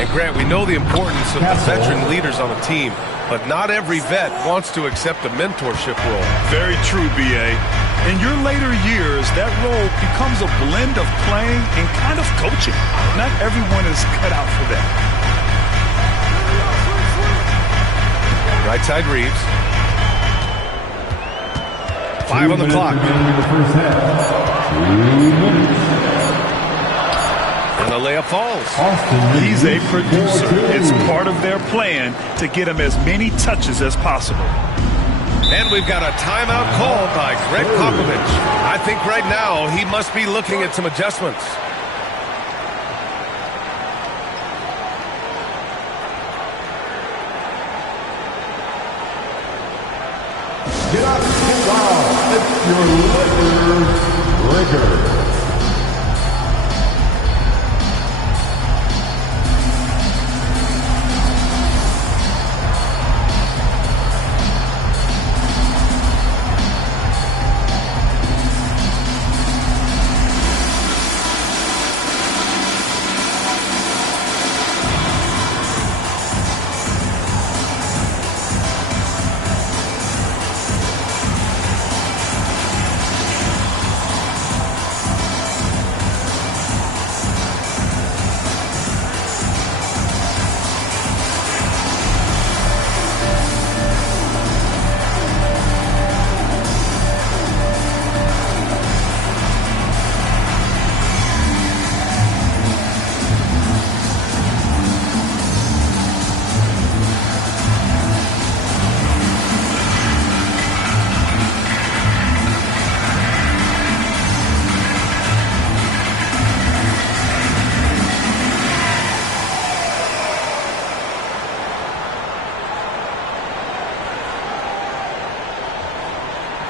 And Grant, we know the importance of the veteran leaders on a team, but not every vet wants to accept a mentorship role. Very true, B.A. In your later years, that role becomes a blend of playing and kind of coaching. Not everyone is cut out for that. Right side Reeves. 5 on the clock. And the layup falls. He's a producer. It's part of their plan to get him as many touches as possible. And we've got a timeout called by Greg Popovich. I think right now he must be looking at some adjustments. Get up, get off. It's your Lakers.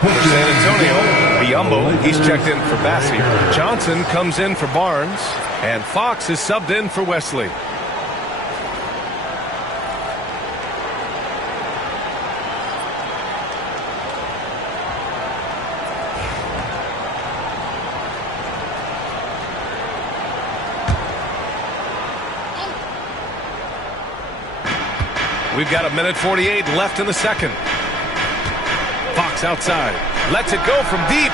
San Antonio, Biombo, he's checked in for Bassi. Johnson comes in for Barnes, and Fox is subbed in for Wesley. We've got 1:48 left in the second. Fox outside. Lets it go from deep.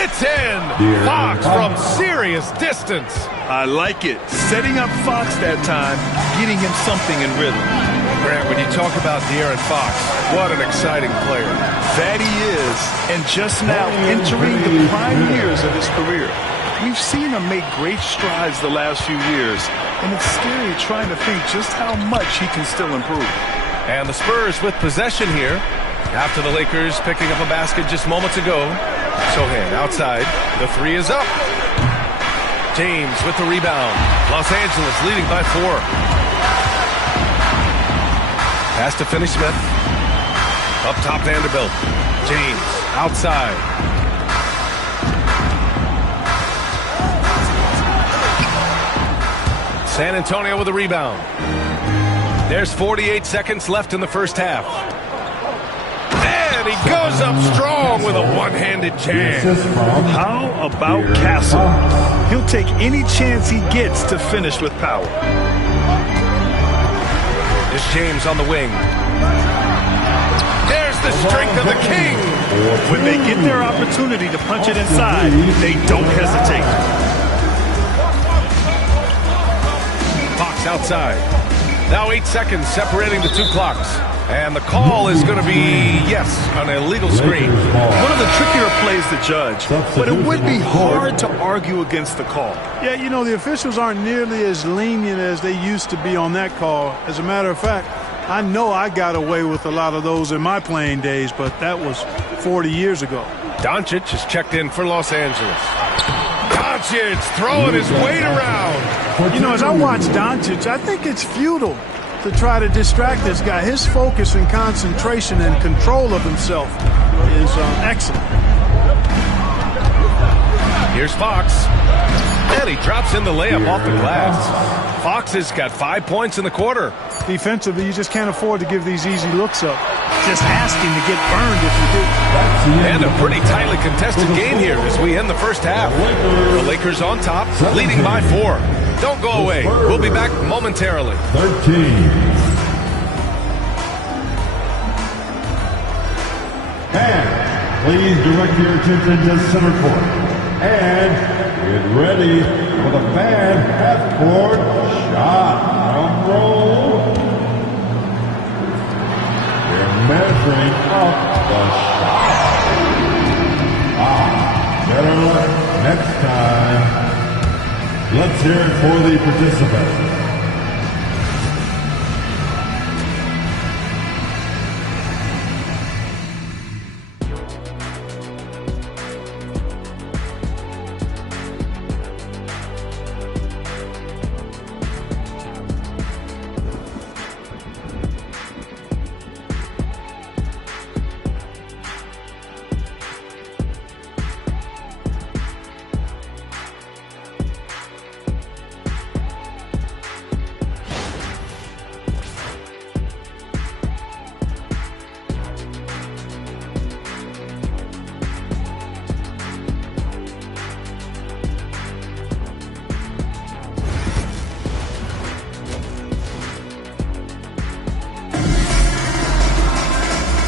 It's in. Fox from serious distance. I like it. Setting up Fox that time, getting him something in rhythm. Grant, when you talk about De'Aaron Fox, what an exciting player. That he is. And just now entering the prime years of his career. We've seen him make great strides the last few years. And it's scary trying to think just how much he can still improve. And the Spurs with possession here. After the Lakers picking up a basket just moments ago. Sohan outside. The three is up. James with the rebound. Los Angeles leading by 4. Pass to Finney-Smith. Up top Vanderbilt. James outside. San Antonio with a rebound. There's 48 seconds left in the first half. And he goes up strong with a one-handed jam. How about Castle? He'll take any chance he gets to finish with power. There's James on the wing. There's the strength of the king. When they get their opportunity to punch it inside, they don't hesitate. Fox outside. Now 8 seconds separating the two clocks. And the call is going to be, yes, an illegal screen. One of the trickier plays to judge, but it would be hard to argue against the call. Yeah, you know, the officials aren't nearly as lenient as they used to be on that call. As a matter of fact, I know I got away with a lot of those in my playing days, but that was 40 years ago. Doncic is checked in for Los Angeles. Doncic throwing his weight around. You know, as I watch Doncic, I think it's futile to try to distract this guy. His focus and concentration and control of himself is excellent. Here's Fox. And he drops in the layup off the glass. Fox has got 5 points in the quarter. Defensively, you just can't afford to give these easy looks up. Just asking to get burned if you do. And a pretty tightly contested game here as we end the first half. The Lakers on top, leading by 4. Don't go away. We'll be back momentarily. 13. And please direct your attention to center court. And get ready for the fan half-court shot. Drum roll. They're measuring up the shot. Better luck next time. Let's hear it for the participants.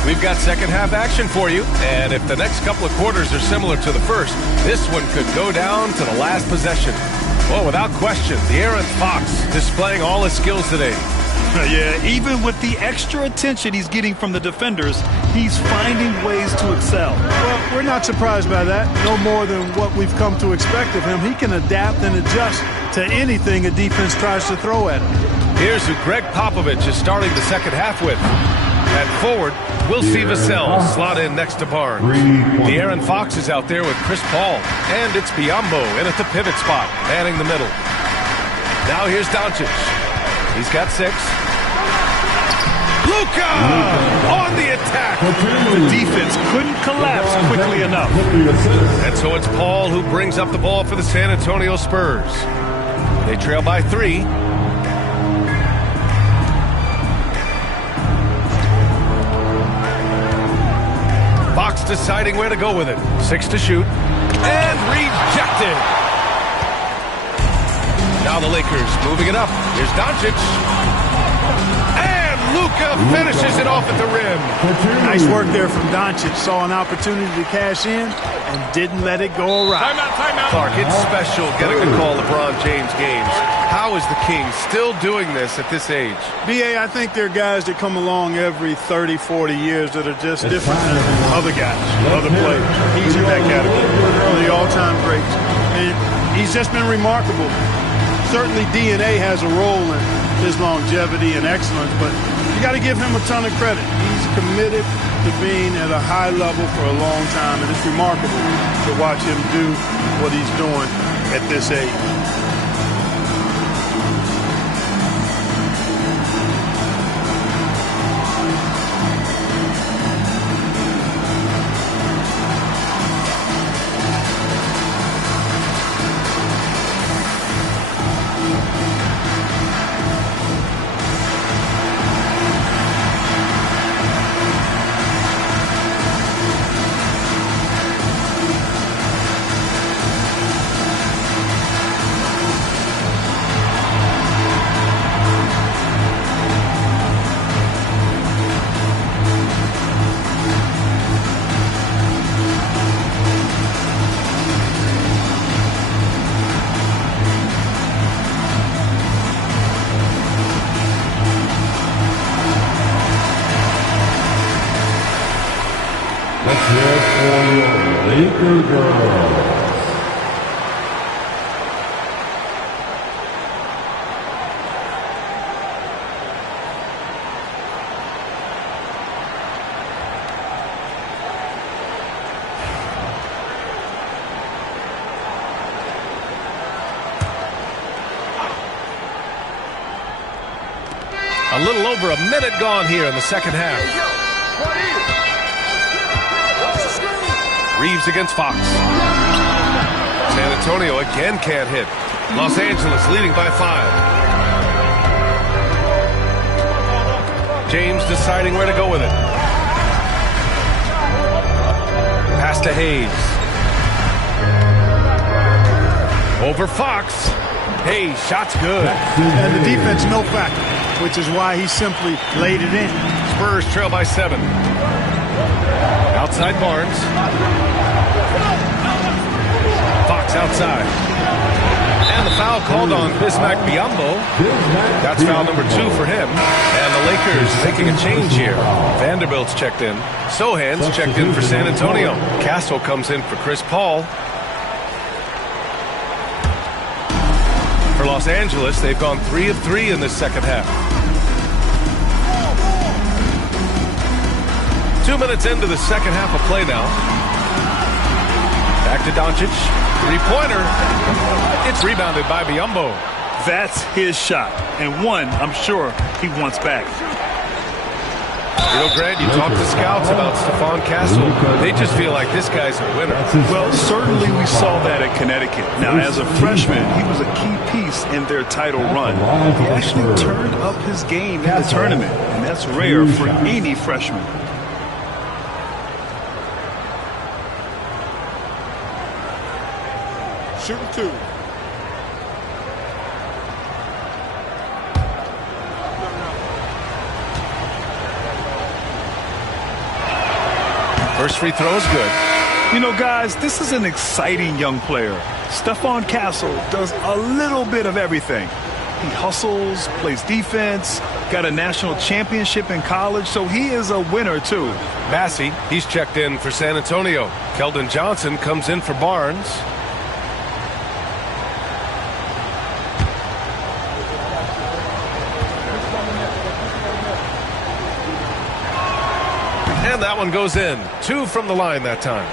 We've got second half action for you, and if the next couple of quarters are similar to the first, this one could go down to the last possession. Well, without question, De'Aaron Fox displaying all his skills today. Yeah, even with the extra attention he's getting from the defenders, he's finding ways to excel. Well, we're not surprised by that. No more than what we've come to expect of him. He can adapt and adjust to anything a defense tries to throw at him. Here's who Greg Popovich is starting the second half with. At forward, we'll see Vassell slot in next to Barnes. De'Aaron Fox is out there with Chris Paul, and it's Biyombo in at the pivot spot, manning the middle. Now here's Doncic. He's got 6. Luka on the attack. The defense couldn't collapse quickly enough. And so it's Paul who brings up the ball for the San Antonio Spurs. They trail by 3. Fox deciding where to go with it. 6 to shoot. And rejected. Now the Lakers moving it up. Here's Doncic. And Luka finishes it off at the rim. Nice work there from Doncic. Saw an opportunity to cash in and didn't let it go awry. Timeout. Clark, it's special getting to call LeBron James games. How is the King still doing this at this age? B.A., I think there are guys that come along every 30, 40 years that are just different than other guys, other players. He's in that category. One of the all-time greats. And he's just been remarkable. Certainly DNA has a role in his longevity and excellence, but you got to give him a ton of credit. He's committed to being at a high level for a long time, and it's remarkable to watch him do what he's doing at this age. Laker girls. A little over a minute gone here in the second half. Reeves against Fox. San Antonio again can't hit. Los Angeles leading by 5. James deciding where to go with it. Pass to Hayes. Over Fox. Hey, shot's good. And the defense no factor, which is why he simply laid it in. Spurs trail by 7. Outside Barnes. Fox outside. And the foul called on Bismack Biyombo. That's foul number 2 for him. And the Lakers making a change here. Vanderbilt's checked in. Sohan's checked in for San Antonio. Castle comes in for Chris Paul. For Los Angeles, they've gone 3 of 3 in this second half. 2 minutes into the second half of play now. Back to Doncic. Three-pointer. It's rebounded by Biyombo. That's his shot, and one I'm sure he wants back. You know, Grant, you talk to scouts about Stephon Castle. They just feel like this guy's a winner. Well, certainly we saw that at Connecticut. Now, as a freshman, he was a key piece in their title run. He actually turned up his game in the tournament, and that's rare for any freshman. Shooting 2. First free throw is good. You know, guys, this is an exciting young player. Stephon Castle does a little bit of everything. He hustles, plays defense, got a national championship in college, so he is a winner, too. Massey, he's checked in for San Antonio. Keldon Johnson comes in for Barnes. And that one goes in. 2 from the line that time.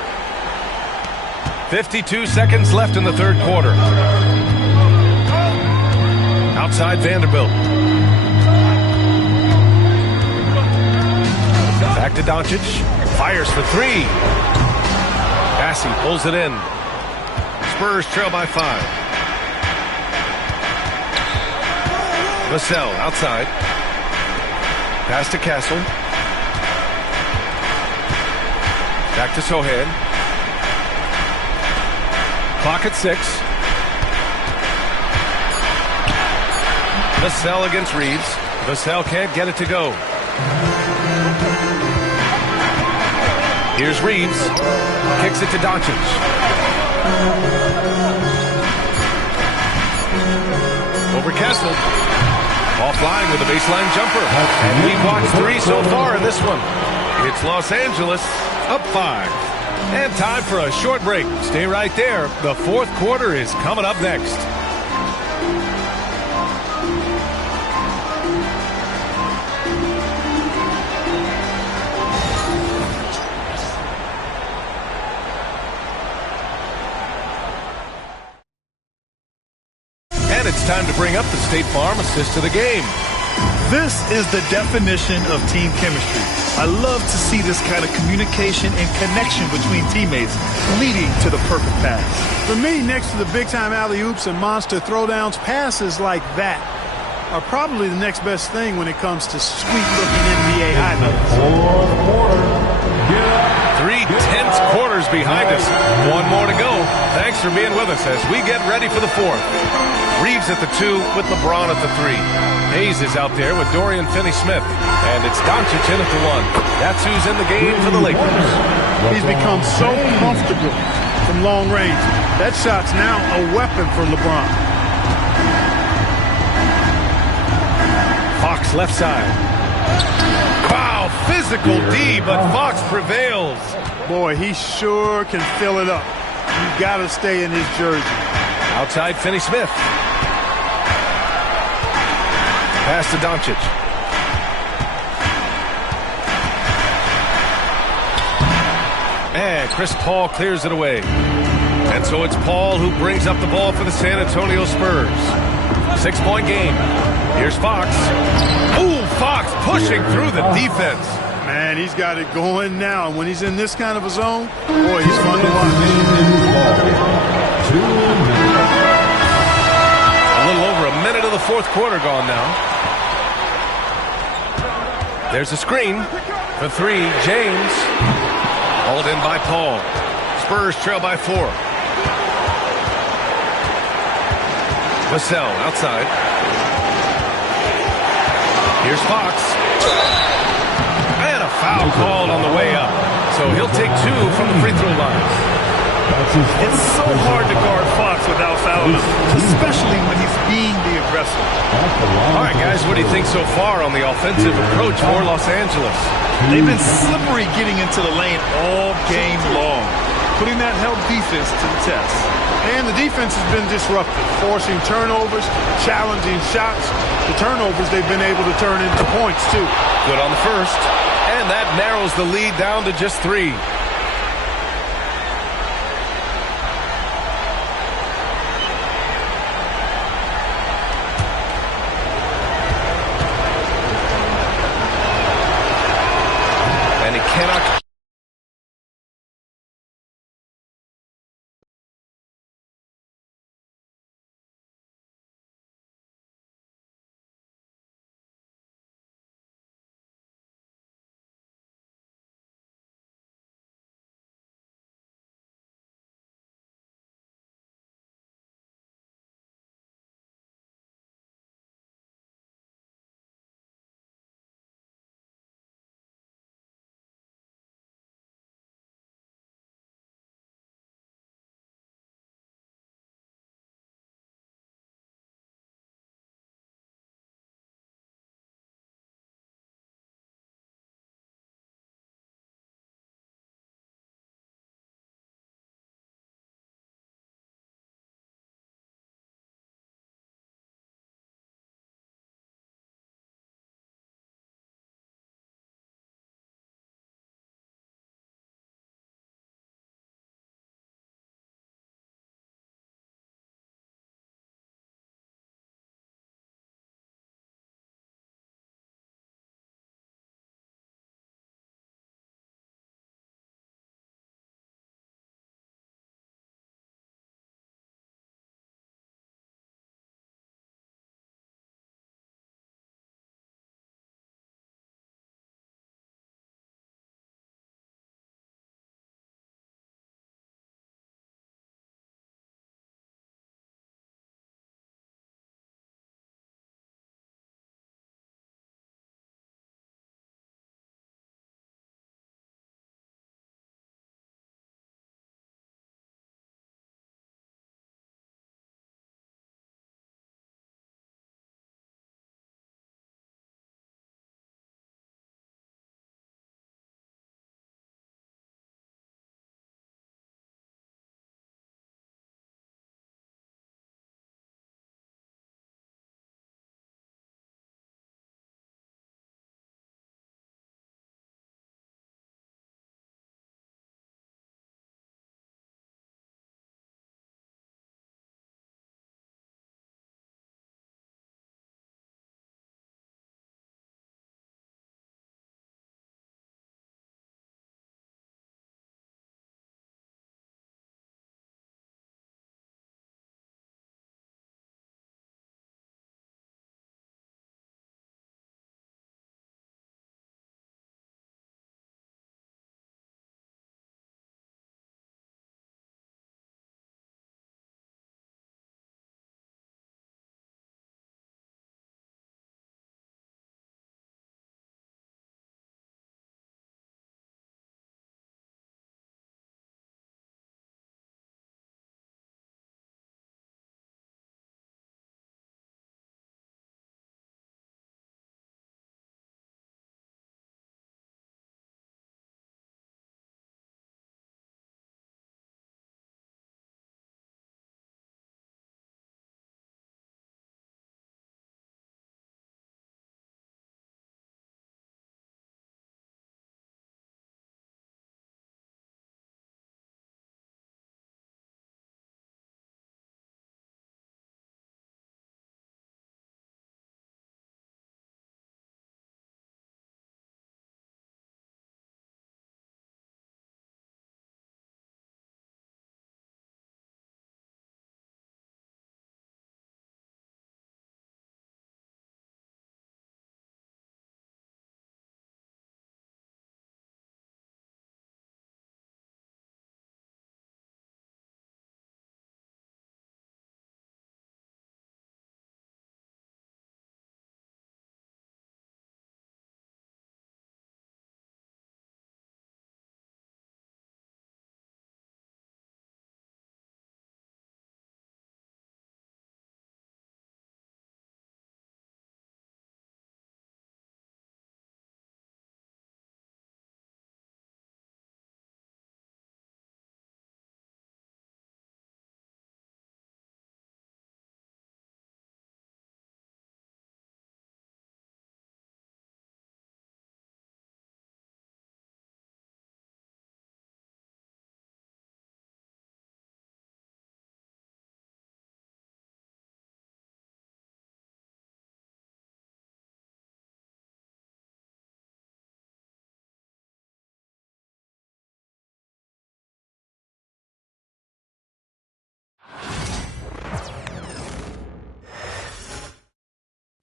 52 seconds left in the third quarter. Outside Vanderbilt. Back to Doncic. Fires for 3. Massey pulls it in. Spurs trail by 5. Vassell outside. Pass to Castle. Back to Sohan. Clock at 6. Vassell against Reeves. Vassell can't get it to go. Here's Reeves. Kicks it to Doncic. Over Kessel. Offline with a baseline jumper. And we've watched 3 so far in this one. It's Los Angeles up 5. And time for a short break. Stay right there. The fourth quarter is coming up next. And it's time to bring up the State Farm assist of the game. This is the definition of team chemistry. I love to see this kind of communication and connection between teammates leading to the perfect pass. For me, next to the big-time alley-oops and monster throwdowns, passes like that are probably the next best thing when it comes to sweet-looking NBA highlights. 3 tense quarters behind us. 1 more to go. Thanks for being with us as we get ready for the fourth. Reeves at the 2 with LeBron at the 3. Hayes is out there with Dorian Finney-Smith. And it's Doncic in at the 1. That's who's in the game for the Lakers. He's become so comfortable from long range. That shot's now a weapon for LeBron. Fox left side. Wow, physical D, but Fox prevails. Boy, he sure can fill it up. You've got to stay in his jersey. Outside Finney-Smith. Pass to Doncic. And Chris Paul clears it away. And so it's Paul who brings up the ball for the San Antonio Spurs. 6-point game. Here's Fox. Ooh, Fox pushing through the defense. Man, he's got it going now. When he's in this kind of a zone, boy, he's fun to watch. A little over a minute of the fourth quarter gone now. There's a screen for 3. James. Hauled in by Paul. Spurs trail by 4. Vassell outside. Here's Fox. And a foul called on the way up. So he'll take 2 from the free throw line. It's so hard to guard Fox without fouling him, especially when he's being the aggressor. All right, guys, what do you think so far on the offensive approach for Los Angeles? They've been slippery getting into the lane all game long, putting that help defense to the test. And the defense has been disruptive, forcing turnovers, challenging shots. The turnovers they've been able to turn into points, too. Good on the first. And that narrows the lead down to just 3. And he cannot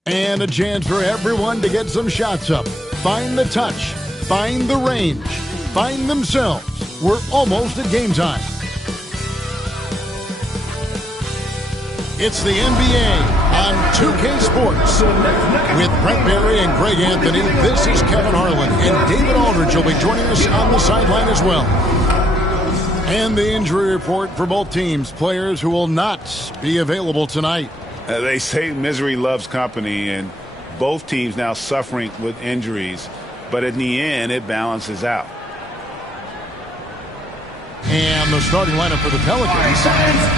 And a chance for everyone to get some shots up. Find the touch. Find the range. Find themselves. We're almost at game time. It's the NBA on 2K Sports. With Brent Barry and Greg Anthony, this is Kevin Harlan. And David Aldridge will be joining us on the sideline as well. And the injury report for both teams. Players who will not be available tonight. They say misery loves company, and both teams now suffering with injuries. But in the end, it balances out. And the starting lineup for the Pelicans.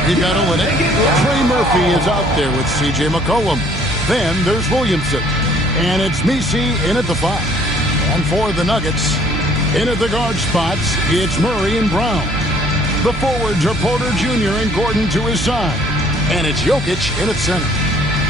We've got Olynyk. Trey Murphy is out there with C.J. McCollum. Then there's Williamson. And it's Messi in at the 5. And for the Nuggets, in at the guard spots, it's Murray and Brown. The forwards are Porter Jr. and Gordon to his side. And it's Jokic in at center.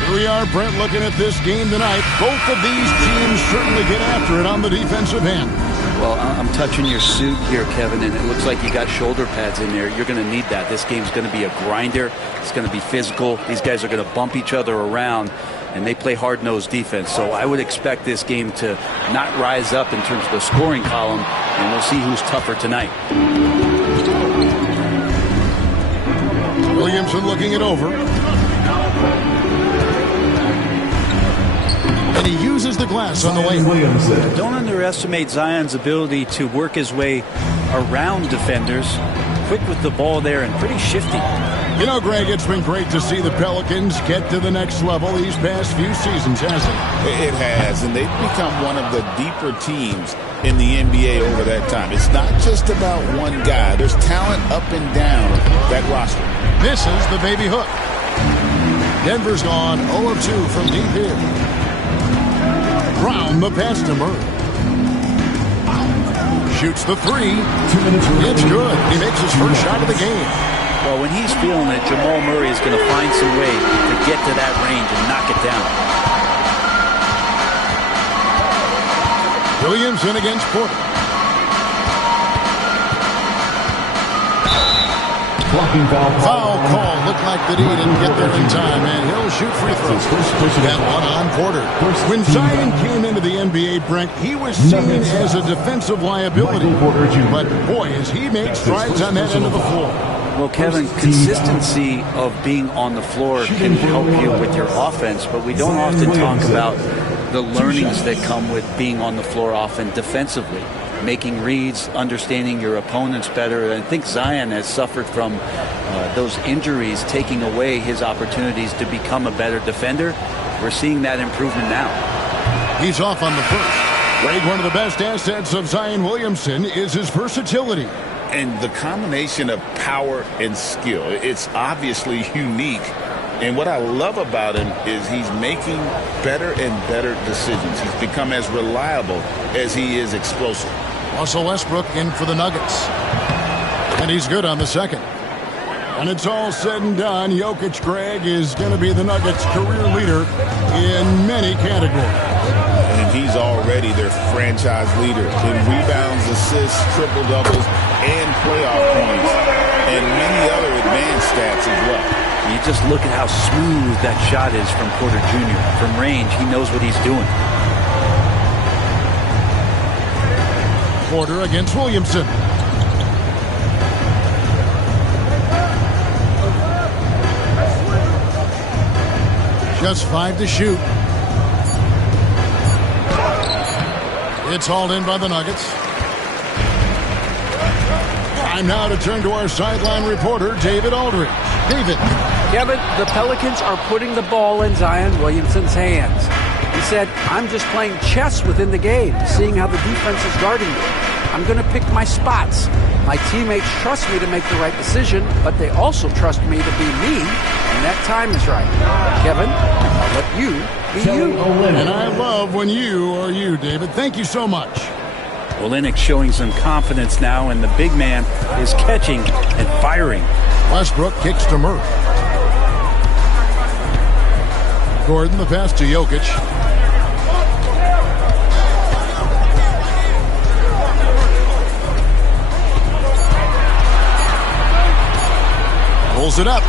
Here we are, Brent, looking at this game tonight. Both of these teams certainly get after it on the defensive end. Well, I'm touching your suit here, Kevin, and it looks like you got shoulder pads in there. You're going to need that. This game's going to be a grinder. It's going to be physical. These guys are going to bump each other around, and they play hard-nosed defense. So I would expect this game to not rise up in terms of the scoring column, and we'll see who's tougher tonight. Williamson looking it over. And he uses the glass on the way. Don't underestimate Zion's ability to work his way around defenders. Quick with the ball there and pretty shifty. You know, Greg, it's been great to see the Pelicans get to the next level these past few seasons, hasn't it? It has, and they've become one of the deeper teams in the NBA over that time. It's not just about one guy. There's talent up and down that roster. This is the baby hook. Denver's gone 0 of 2 from deep here. Brown the pass to Murray. Shoots the 3. It's good. He makes his first shot of the game. Well, when he's feeling it, Jamal Murray is going to find some way to get to that range and knock it down. Williamson against Porter. Foul call. Looked like that he didn't get there in time, and he'll shoot free throws. That one on Porter. When Zion came into the NBA, Brent, he was seen as a defensive liability. But, boy, as he makes strides on that end of the floor. Well, Kevin, consistency of being on the floor can help you with your offense, but we don't often talk about the learnings that come with being on the floor often defensively. Making reads, understanding your opponents better. And I think Zion has suffered from those injuries taking away his opportunities to become a better defender. We're seeing that improvement now. He's off on the first. Greg, one of the best assets of Zion Williamson is his versatility. And the combination of power and skill, it's obviously unique. And what I love about him is he's making better and better decisions. He's become as reliable as he is explosive. Russell Westbrook in for the Nuggets. And he's good on the second. And it's all said and done, Jokic, Greg, is going to be the Nuggets' career leader in many categories. And he's already their franchise leader in rebounds, assists, triple-doubles, and playoff points, and many other advanced stats as well. You just look at how smooth that shot is from Porter Jr. From range, he knows what he's doing. Porter against Williamson. Just 5 to shoot. It's hauled in by the Nuggets. Time now to turn to our sideline reporter, David Aldridge. David. Kevin, the Pelicans are putting the ball in Zion Williamson's hands. He said, I'm just playing chess within the game, seeing how the defense is guarding me. I'm going to pick my spots. My teammates trust me to make the right decision, but they also trust me to be me when that time is right. Kevin, I'll let you be you. And I love when you are you, David. Thank you so much. Olynyk showing some confidence now, and the big man is catching and firing. Westbrook kicks to Murray. Gordon, the pass to Jokic. Pulls it up.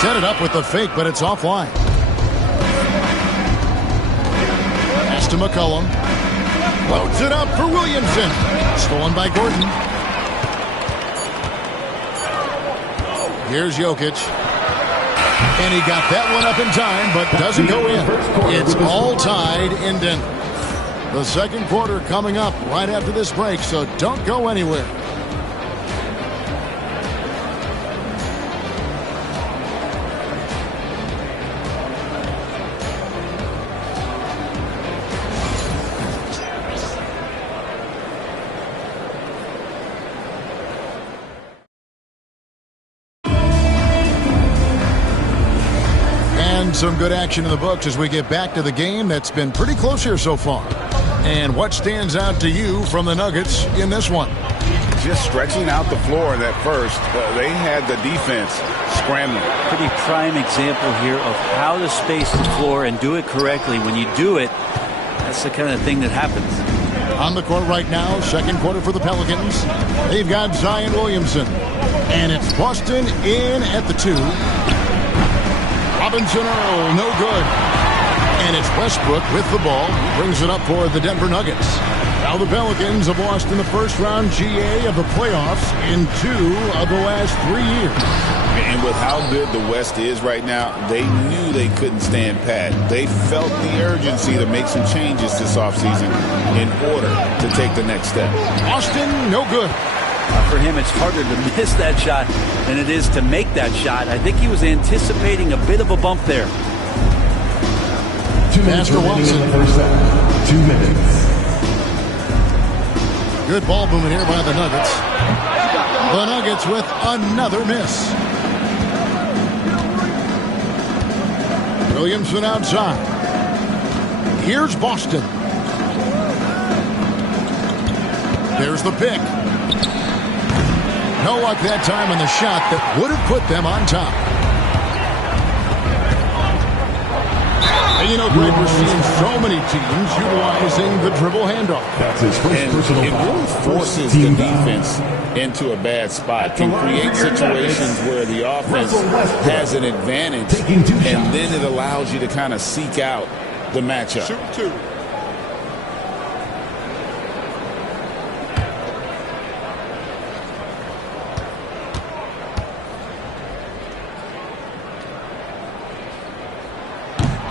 Set it up with the fake, but it's offline. to McCollum. Loads it up for Williamson. Stolen by Gordon. Here's Jokic. And he got that one up in time, but doesn't go in. It's all tied in Denver. The second quarter coming up right after this break, so don't go anywhere. Some good action in the books as we get back to the game that's been pretty close here so far. And what stands out to you from the Nuggets in this one? Just stretching out the floor in that first. They had the defense scrambling. Pretty prime example here of how to space the floor and do it correctly. When you do it, that's the kind of thing that happens. On the court right now, second quarter for the Pelicans. They've got Zion Williamson. And it's Boston in at the 2. Robinson Earl, no good. And it's Westbrook with the ball. Brings it up for the Denver Nuggets. Now the Pelicans have lost in the first round GA of the playoffs in 2 of the last 3 years. And with how good the West is right now, they knew they couldn't stand pat. They felt the urgency to make some changes this offseason in order to take the next step. Boston, no good. For him, it's harder to miss that shot than it is to make that shot. I think he was anticipating a bit of a bump there. 2 minutes remaining in the first half. 2 minutes. Good ball movement here by the Nuggets. The Nuggets with another miss. Williamson outside. Here's Boston. There's the pick. No luck that time on the shot that would have put them on top. And you know, Greg, we're seeing so many teams utilizing the dribble handoff. That's his first personal foul. It really forces the defense into a bad spot. Can create situations where the offense has an advantage, and then it allows you to kind of seek out the matchup. Shoot 2.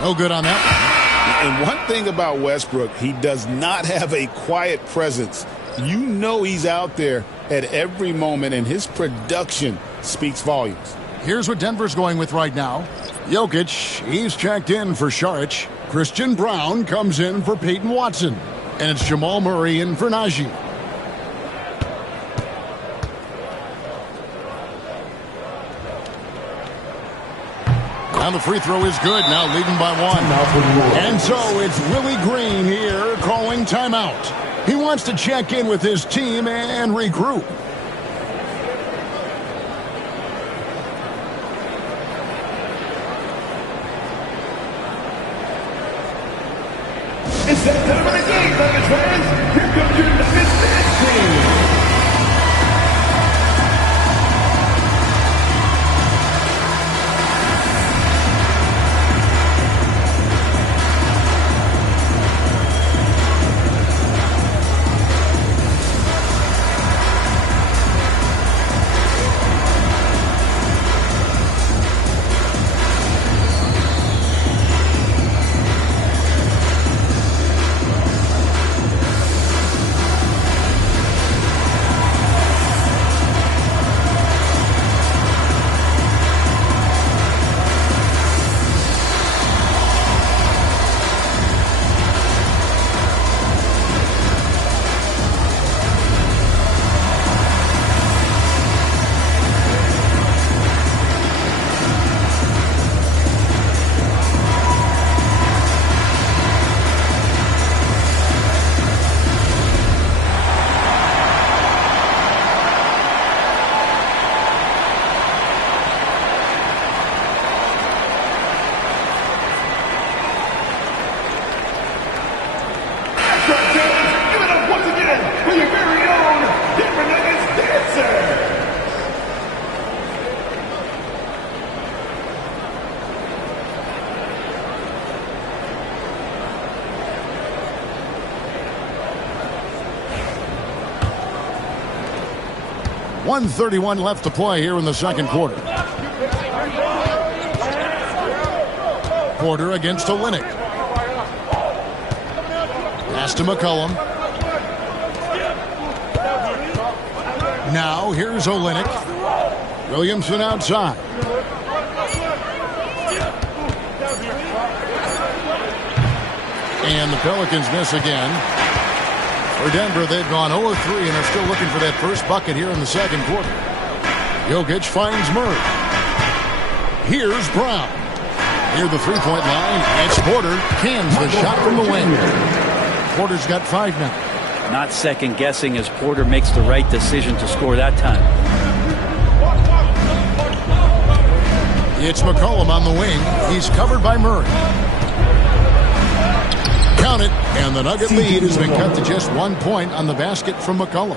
No good on that. And one thing about Westbrook, he does not have a quiet presence. You know he's out there at every moment, and his production speaks volumes. Here's what Denver's going with right now. Jokic, he's checked in for Saric. Christian Brown comes in for Peyton Watson. And it's Jamal Murray in for Najee. Now the free throw is good, now leading by 1. And so it's Willie Green here calling timeout. He wants to check in with his team and regroup. It's that time of the game, Nuggets fans. Here comes your Nuggets dance team. 1:31 left to play here in the second quarter. Porter against Olynyk. Pass to McCollum. Now here's Olynyk. Williamson outside. And the Pelicans miss again. For Denver, they've gone 0 of 3 and are still looking for that first bucket here in the second quarter. Jokic finds Murray. Here's Brown. Near the three-point line, it's Porter. Cans the shot from the wing. Porter's got 5 now. Not second-guessing as Porter makes the right decision to score that time. It's McCollum on the wing. He's covered by Murray. Count it, and the Nugget lead has been cut to just 1 point on the basket from McCollum.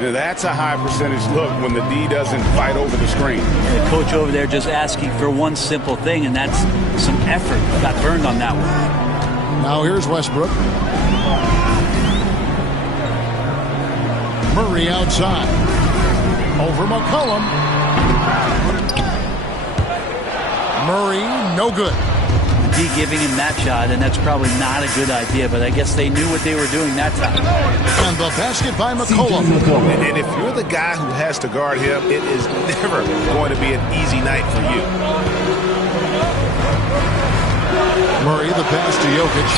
Yeah, that's a high percentage look when the D doesn't fight over the screen. The coach over there just asking for one simple thing, and that's some effort. Got burned on that one. Now here's Westbrook. Murray outside. Over McCollum. Murray, no good. D giving him that shot, and that's probably not a good idea, but I guess they knew what they were doing that time. And the basket by McCollum. And if you're the guy who has to guard him, it is never going to be an easy night for you. Murray, the pass to Jokic.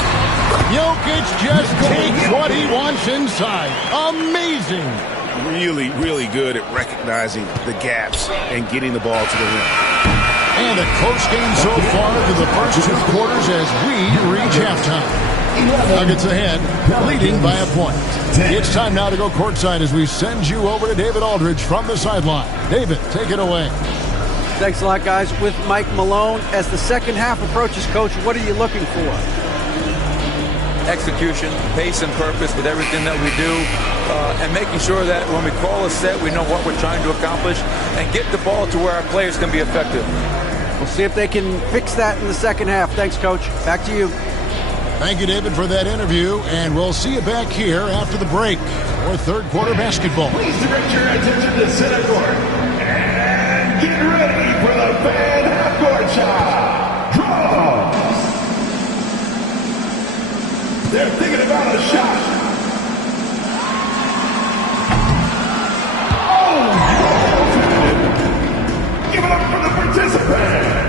Jokic just takes what he wants inside. Amazing. Really, really good at recognizing the gaps and getting the ball to the rim. And a close game so far to the first 2 quarters as we reach halftime. Nuggets ahead, leading by a point. It's time now to go courtside as we send you over to David Aldridge from the sideline. David, take it away. Thanks a lot, guys. With Mike Malone, as the second half approaches, Coach, what are you looking for? Execution, pace and purpose with everything that we do, and making sure that when we call a set, we know what we're trying to accomplish and get the ball to where our players can be effective. We'll see if they can fix that in the second half. Thanks, Coach. Back to you. Thank you, David, for that interview, and we'll see you back here after the break for third quarter basketball. Please direct your attention to center court and get ready for the fan half-court shot. Draws. They're thinking about a shot. Oh! Give it up for the participant.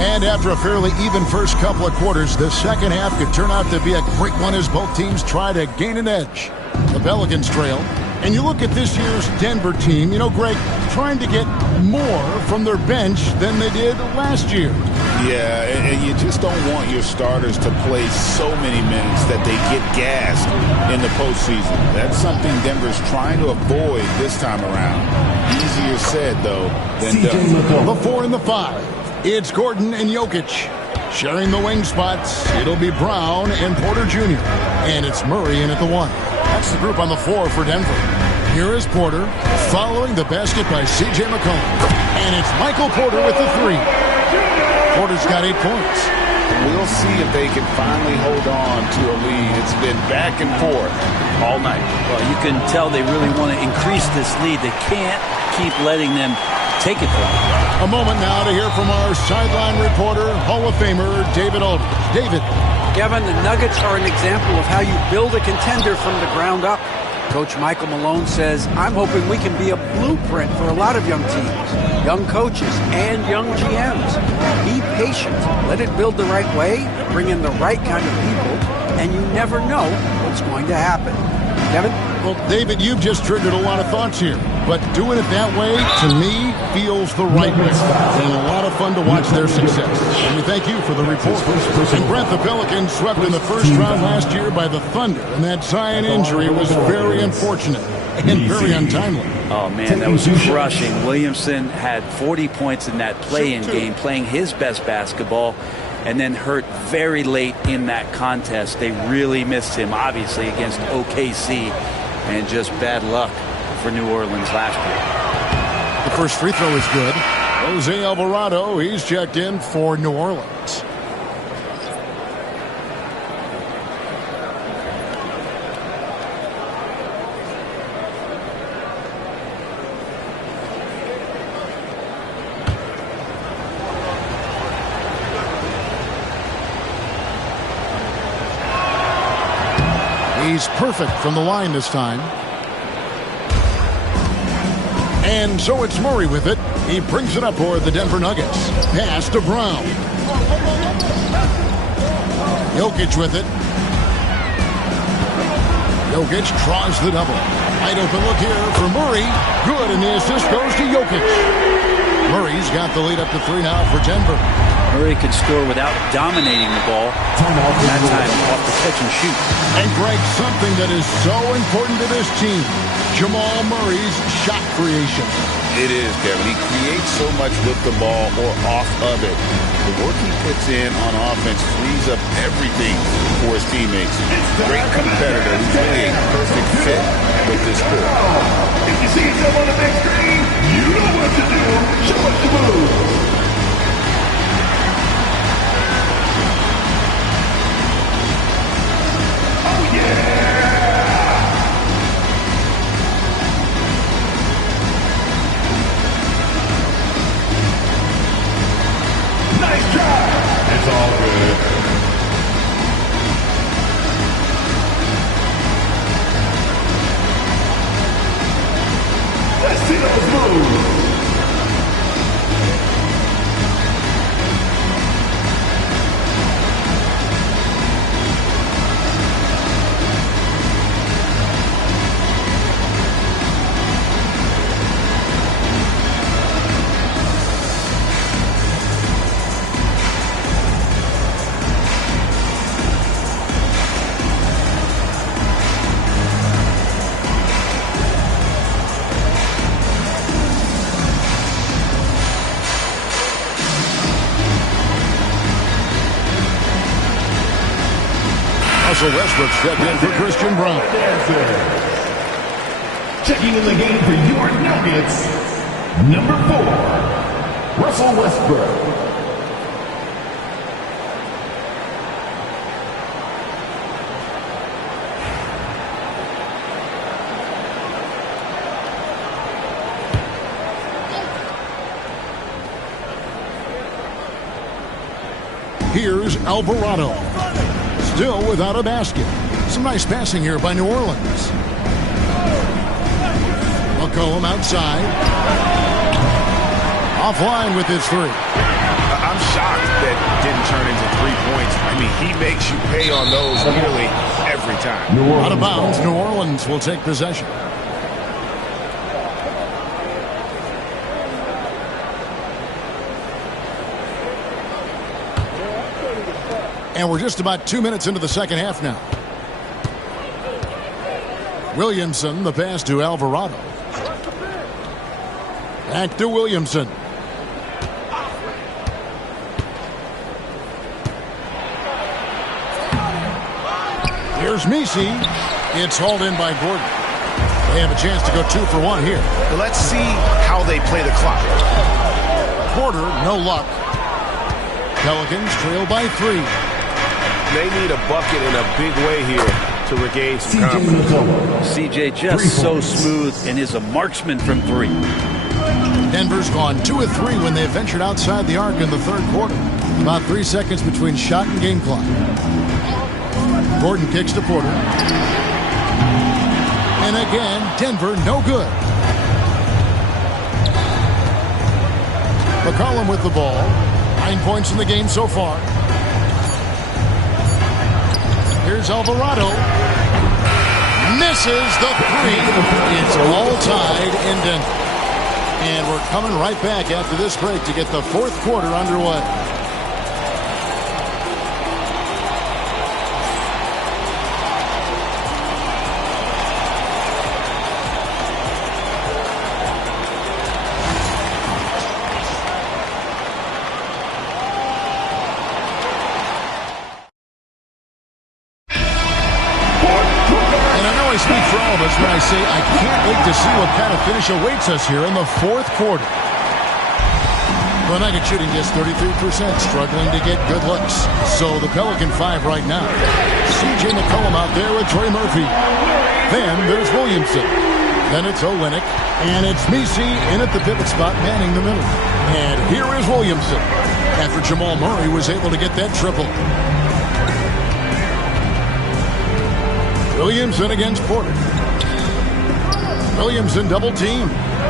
And after a fairly even first couple of quarters, the second half could turn out to be a great one as both teams try to gain an edge. The Pelicans trail. And you look at this year's Denver team, you know, Greg, trying to get more from their bench than they did last year. Yeah, and you just don't want your starters to play so many minutes that they get gassed in the postseason. That's something Denver's trying to avoid this time around. Easier said, though, than done. The 4 and the 5. It's Gordon and Jokic. Sharing the wing spots, it'll be Brown and Porter Jr. And it's Murray in at the 1. That's the group on the floor for Denver. Here is Porter, following the basket by C.J. McCollum. And it's Michael Porter with the 3. Porter's got 8 points. We'll see if they can finally hold on to a lead. It's been back and forth all night. Well, you can tell they really want to increase this lead. They can't keep letting them take it from them. A moment now to hear from our sideline reporter, Hall of Famer David Aldridge. David. Kevin, the Nuggets are an example of how you build a contender from the ground up. Coach Michael Malone says, I'm hoping we can be a blueprint for a lot of young teams, young coaches, and young GMs. Be patient. Let it build the right way, bring in the right kind of people, and you never know what's going to happen. Kevin? Well, David, you've just triggered a lot of thoughts here. But doing it that way, to me, feels the right way. And a lot of fun to watch their success. And we thank you for the report. And Brent, the Pelicans swept in the first round last year by the Thunder. And that Zion injury was very unfortunate and very untimely. Oh, man, that was crushing. Williamson had 40 points in that play-in game, playing his best basketball, and then hurt very late in that contest. They really missed him, obviously, against OKC, and just bad luck for New Orleans last year. The first free throw is good. Jose Alvarado, he's checked in for New Orleans. He's perfect from the line this time. And so it's Murray with it. He brings it up for the Denver Nuggets. Pass to Brown. Jokic with it. Jokic draws the double. Wide open look here for Murray. Good, and the assist goes to Jokic. Murray's got the lead up to 3 now for Denver. Murray could score without dominating the ball. That time off the catch and shoot. And Greg, something that is so important to this team, Jamal Murray's shot creation. It is, Kevin. He creates so much with the ball or off of it. The work he puts in on offense frees up everything for his teammates. Great competitor who's really a perfect fit with this court. If you see yourself on the big screen, you know what to do. Show us the moves. Nice try. It's all good. Let's see those moves. Russell Westbrook stepped in for Christian Brown. Checking in the game for your Nuggets, number 4, Russell Westbrook. Here's Alvarado. Still without a basket. Some nice passing here by New Orleans. McCollum outside. Offline with his 3. I'm shocked that didn't turn into 3 points. I mean, he makes you pay on those nearly every time. Out of bounds, New Orleans will take possession. And we're just about 2 minutes into the second half now. Williamson, the pass to Alvarado. Back to Williamson. Here's Messi. It's hauled in by Gordon. They have a chance to go 2 for 1 here. Let's see how they play the clock. Porter, no luck. Pelicans trail by 3. They need a bucket in a big way here to regain some confidence. CJ just so smooth and is a marksman from 3. Denver's gone 2 of 3 when they ventured outside the arc in the third quarter. About 3 seconds between shot and game clock. Gordon kicks to Porter. And again, Denver no good. McCollum with the ball. 9 points in the game so far. Here's Alvarado. Misses the three. It's all tied in Denver. And we're coming right back after this break to get the fourth quarter underway. When I say I can't wait to see what kind of finish awaits us here in the fourth quarter. The Nuggets shooting just 33%, struggling to get good looks. So the Pelican 5 right now. C.J. McCollum out there with Trey Murphy. Then there's Williamson. Then it's Olynyk. And it's Messi in at the pivot spot, manning the middle. And here is Williamson after Jamal Murray was able to get that triple. Williamson against Porter. Williamson double team.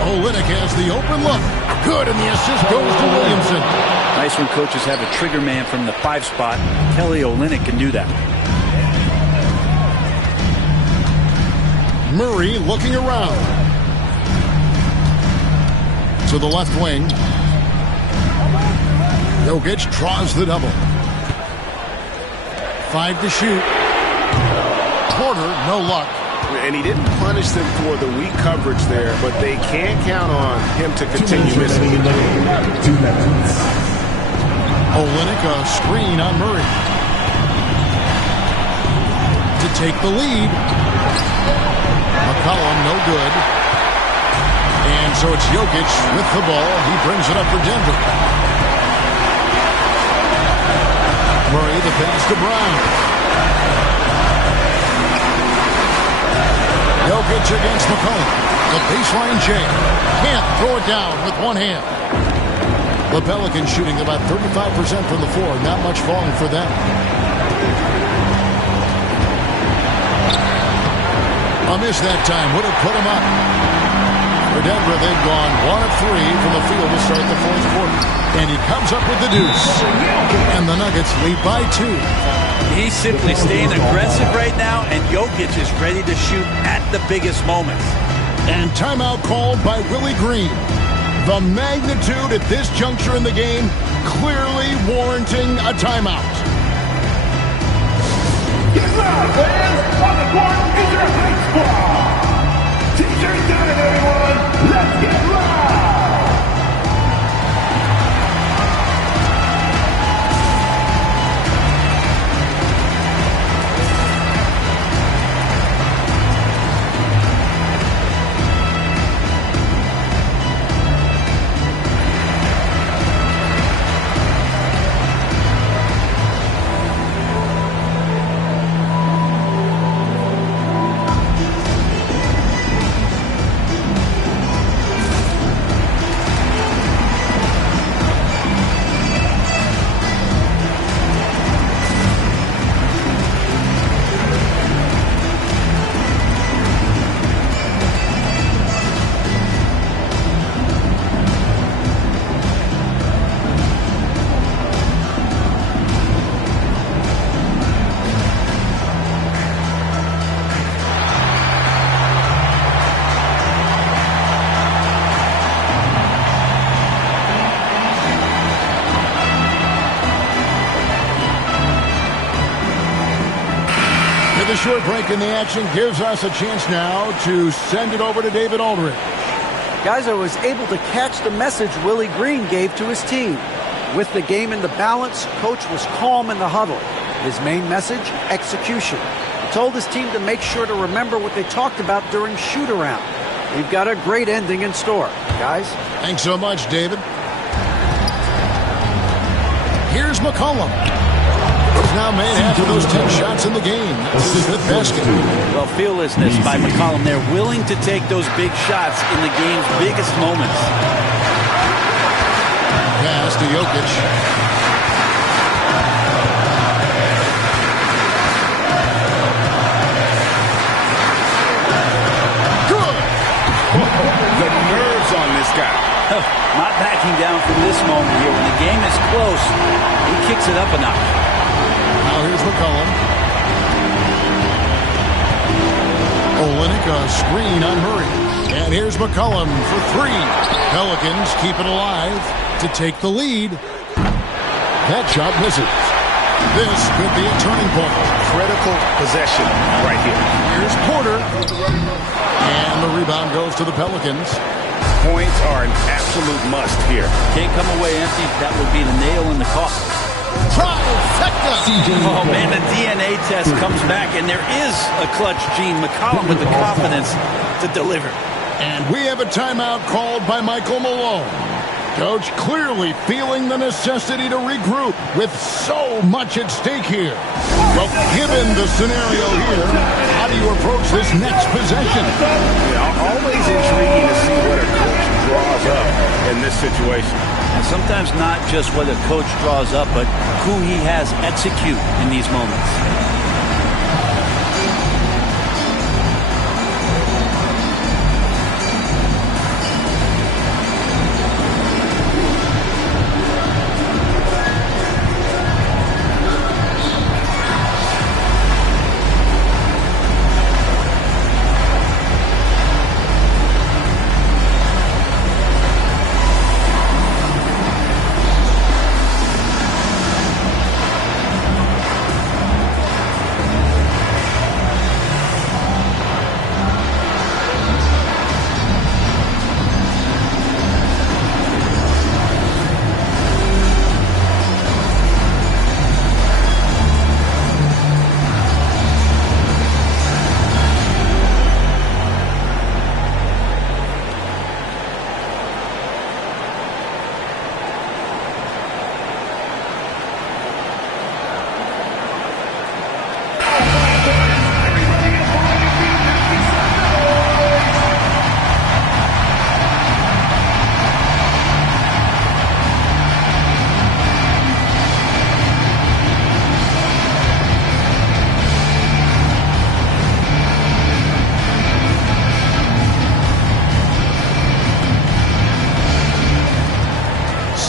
Olynyk has the open look. Good, and the assist goes to Williamson. Nice when coaches have a trigger man from the 5 spot. Kelly Olynyk can do that. Murray looking around. To the left wing. Jokic draws the double. 5 to shoot. Porter, no luck. And he didn't punish them for the weak coverage there, but they can't count on him to continue missing. Olynyk, a screen on Murray. To take the lead. McCollum, no good. And so it's Jokic with the ball. He brings it up for Denver. Murray, the pass to Brown. Jokic against McCollum. The baseline jam. Can't throw it down with one hand. The Pelicans shooting about 35% from the floor. Not much falling for them. A miss that time would have put them up. For Denver, they've gone 1 of 3 from the field to start the fourth quarter. And he comes up with the deuce. And the Nuggets lead by 2. He's simply staying aggressive right now, and Jokic is ready to shoot at the biggest moments. And timeout called by Willie Green. The magnitude at this juncture in the game clearly warranting a timeout. Get loud, fans! On the court is your high squad! T-shirts down, everyone! Let's get loud! The short break in the action gives us a chance now to send it over to David Aldridge. Guys, I was able to catch the message Willie Green gave to his team. With the game in the balance, Coach was calm in the huddle. His main message, execution. He told his team to make sure to remember what they talked about during shoot-around. We've got a great ending in store, guys. Thanks so much, David. Here's McCollum. He's now made half of those 10 shots in the game. That's his fifth basket. Well, fearlessness by McCollum. They're willing to take those big shots in the game's biggest moments. Pass to Jokic. Not backing down from this moment here. When the game is close, he kicks it up a notch. Now here's McCollum. Olynyk, a screen on Murray. And here's McCollum for three. Pelicans keep it alive to take the lead. That shot misses. This could be a turning point. Critical possession right here. Here's Porter. And the rebound goes to the Pelicans. Points are an absolute must here. Can't come away empty. That would be the nail in the coffin. Trifecta. Oh, man, the DNA test comes back, and there is a clutch gene. McCollum with the confidence to deliver. And we have a timeout called by Michael Malone. Coach clearly feeling the necessity to regroup with so much at stake here. Well, given the scenario here, how do you approach this next possession? Always intriguing to see what a coach draws up in this situation. And sometimes not just what a coach draws up, but who he has execute in these moments.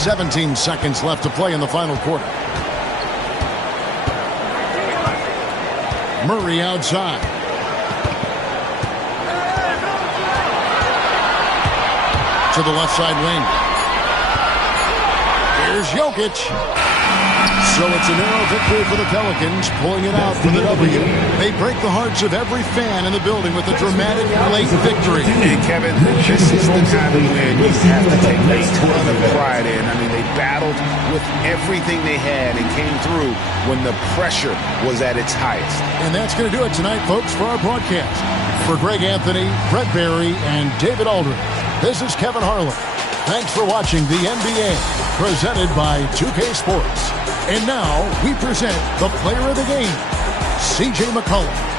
.17 seconds left to play in the final quarter. Murray outside. To the left side wing. Here's Jokic. So it's a narrow victory for the Pelicans, pulling it out for the W. They break the hearts of every fan in the building with a dramatic late victory. And Kevin, this is the kind of win you have to take a ton of pride in. I mean, they battled with everything they had and came through when the pressure was at its highest. And that's going to do it tonight, folks, for our broadcast. For Greg Anthony, Brett Barry, and David Aldridge, this is Kevin Harlan. Thanks for watching the NBA, presented by 2K Sports. And now, we present the player of the game, C.J. McCollum.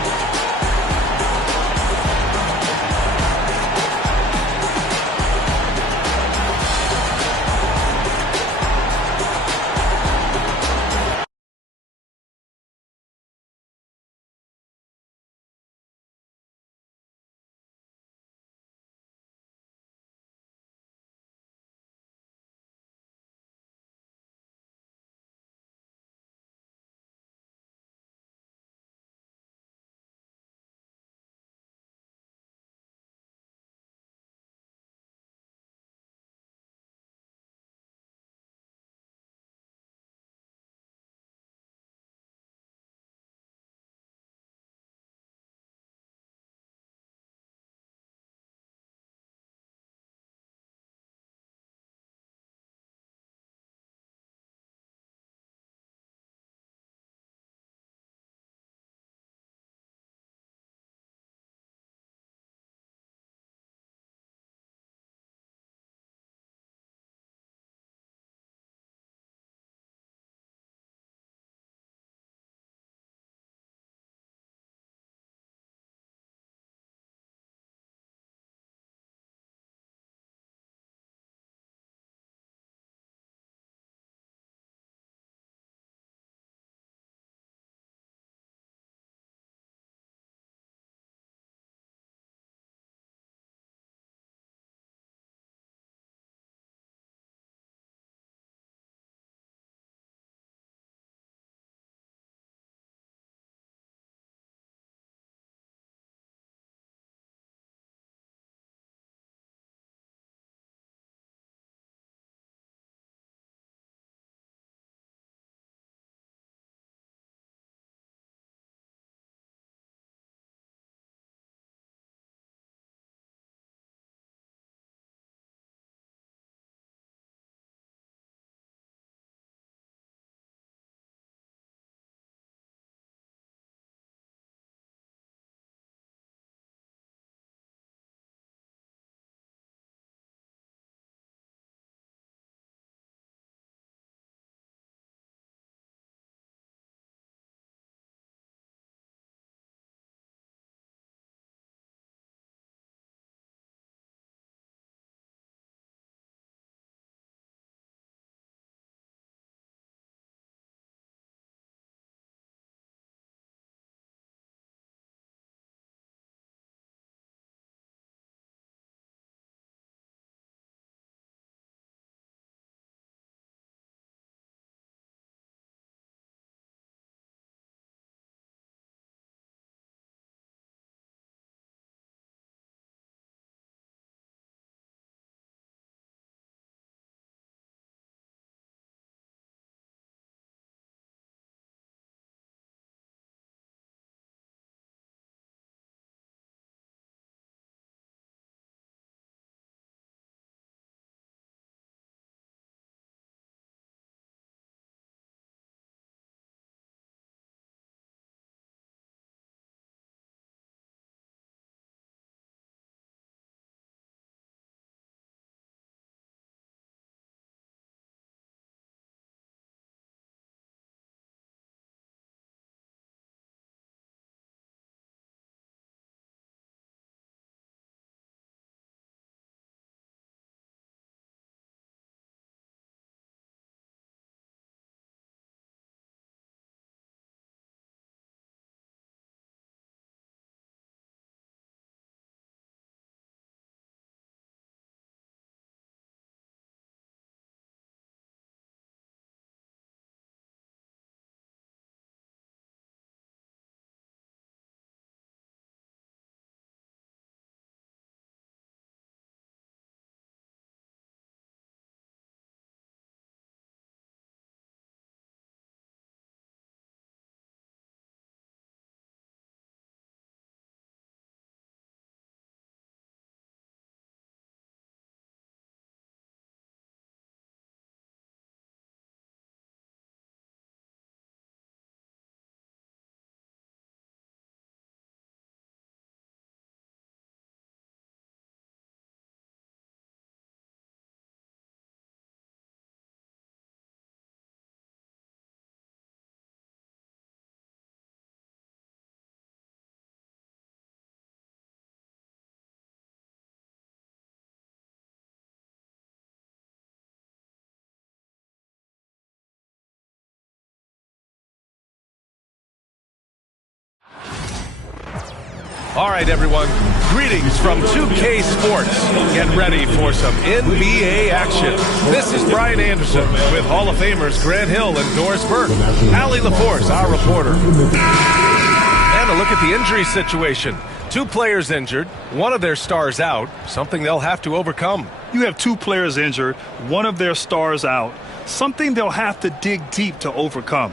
All right, everyone. Greetings from 2K Sports. Get ready for some NBA action. This is Brian Anderson with Hall of Famers Grant Hill and Doris Burke. Allie LaForce, our reporter. And a look at the injury situation. 2 players injured, one of their stars out, something they'll have to overcome. You have 2 players injured, one of their stars out, something they'll have to dig deep to overcome.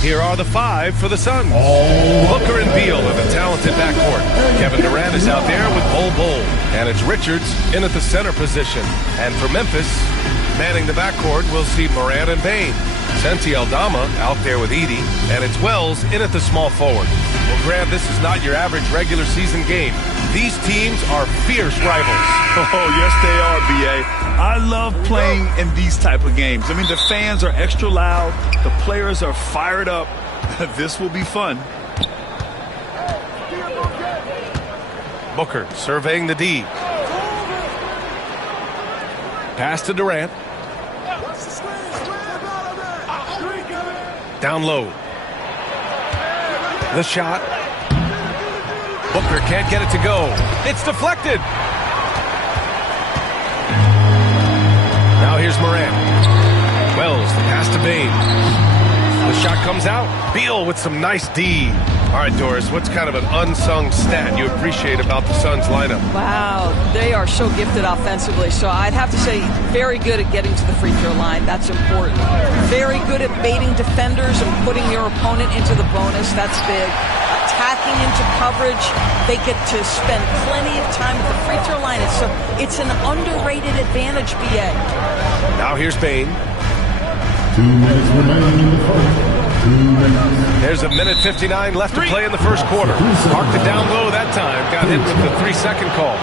Here are the 5 for the Suns. Booker and Beal in the talented backcourt. Kevin Durant is out there with Bol. And it's Richards in at the center position. And for Memphis, manning the backcourt, we'll see Morant and Bane. Santi Aldama out there with Edey. And it's Wells in at the small forward. Well, Grant, this is not your average regular season game. These teams are fierce rivals. Oh, yes, they are, B.A. I love playing in these type of games. I mean, the fans are extra loud. The players are fired up. This will be fun. Booker surveying the D. Pass to Durant. Down low. The shot. Booker can't get it to go. It's deflected. Now here's Morant. Wells, the pass to Bane. The shot comes out. Beal with some nice D. All right, Doris, what's kind of an unsung stat you appreciate about the Suns lineup? Wow, they are so gifted offensively. So I'd have to say very good at getting to the free throw line. That's important. Very good at baiting defenders and putting your opponent into the bonus. That's big. Attacking into coverage. They get to spend plenty of time at the free throw line. It's an underrated advantage, BA. Now here's Bane. 2 minutes remaining in the first. 2 minutes. There's a minute 59 left to play in the first quarter. Marked it down low that time. Got hit with the 3-second call.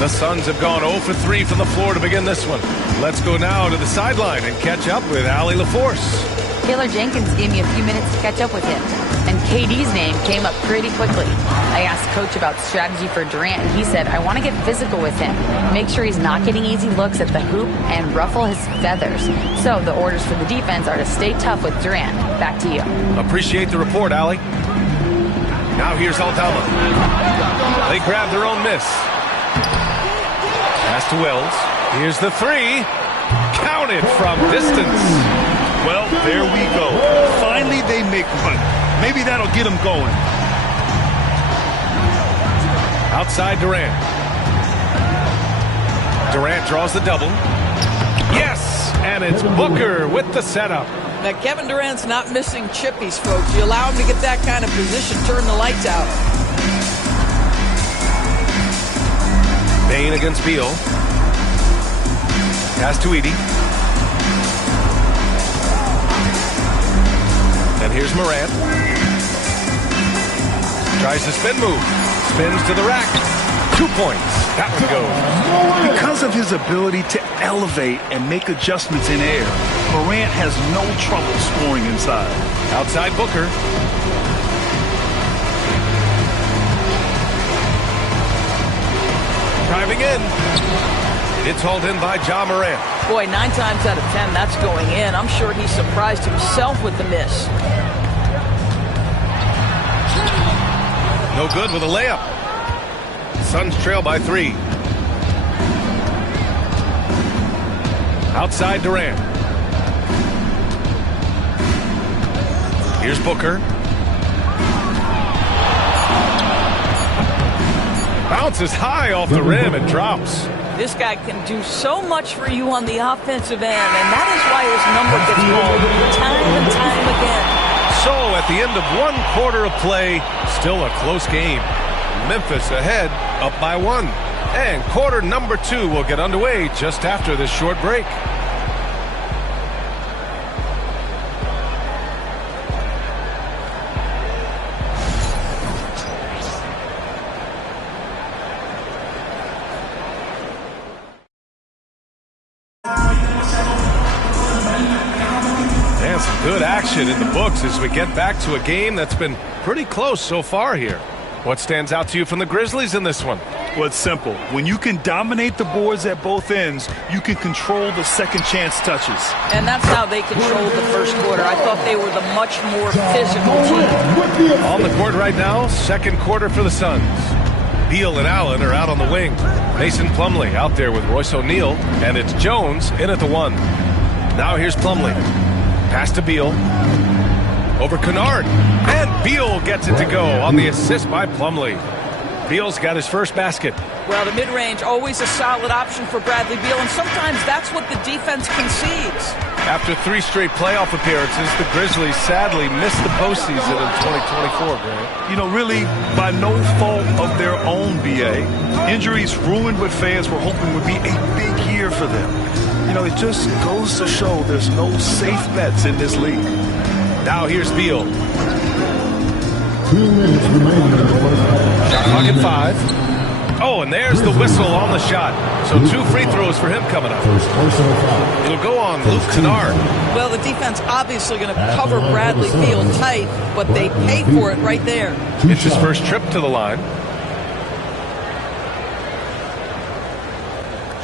The Suns have gone 0 for 3 from the floor to begin this one. Let's go now to the sideline and catch up with Allie LaForce. Taylor Jenkins gave me a few minutes to catch up with him, and KD's name came up pretty quickly. I asked Coach about strategy for Durant, and he said, I want to get physical with him, make sure he's not getting easy looks at the hoop, and ruffle his feathers. So the orders for the defense are to stay tough with Durant. Back to you. Appreciate the report, Allie. Now here's Aldama. They grab their own miss. Pass to Wells. Here's the 3. Counted from distance. Well, there we go. Finally, they make one. Maybe that'll get them going. Outside Durant. Durant draws the double. Yes! And it's Booker with the setup. Now, Kevin Durant's not missing chippies, folks. You allow him to get that kind of position, turn the lights out. Bane against Beal. Pass to Edey. And here's Morant. Tries the spin move. Spins to the rack. 2 points. That one goes. Because of his ability to elevate and make adjustments in air, Morant has no trouble scoring inside. Outside Booker. Driving in. It's hauled in by Ja Morant. Boy, 9 times out of 10, that's going in. I'm sure he surprised himself with the miss. No good with a layup. Suns trail by 3. Outside Durant. Here's Booker. Bounces high off the rim and drops. This guy can do so much for you on the offensive end, and that is why his number gets called time and time again. So at the end of 1 quarter of play, still a close game. Memphis ahead, up by 1. And quarter number 2 will get underway just after this short break. And some good action in the books as we get back to a game that's been pretty close so far here. What stands out to you from the Grizzlies in this one? Well, it's simple. When you can dominate the boards at both ends, you can control the second chance touches. And that's how they controlled the first quarter. I thought they were the much more physical team. On the court right now, second quarter for the Suns. Beal and Allen are out on the wing. Mason Plumlee out there with Royce O'Neal, and it's Jones in at the 1. Now here's Plumlee. Pass to Beal. Over Kennard. And Beal gets it to go on the assist by Plumlee. Beal's got his first basket. Well, the mid-range, always a solid option for Bradley Beal, and sometimes that's what the defense concedes. After 3 straight playoff appearances, the Grizzlies sadly missed the postseason in 2024, Grant. You know, really, by no fault of their own, BA. Injuries ruined what fans were hoping would be a big year for them. You know, it just goes to show there's no safe bets in this league. Now here's Beal. 2 minutes remaining in the first half. Shot clock at 5. Oh, and there's the whistle on the shot. So 2 free throws for him coming up. It'll go on Luke Kennard. Well, the defense obviously going to cover Bradley Beal tight, but they paid for it right there. It's his first trip to the line.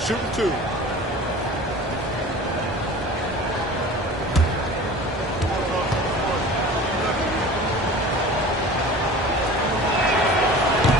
Shooting 2.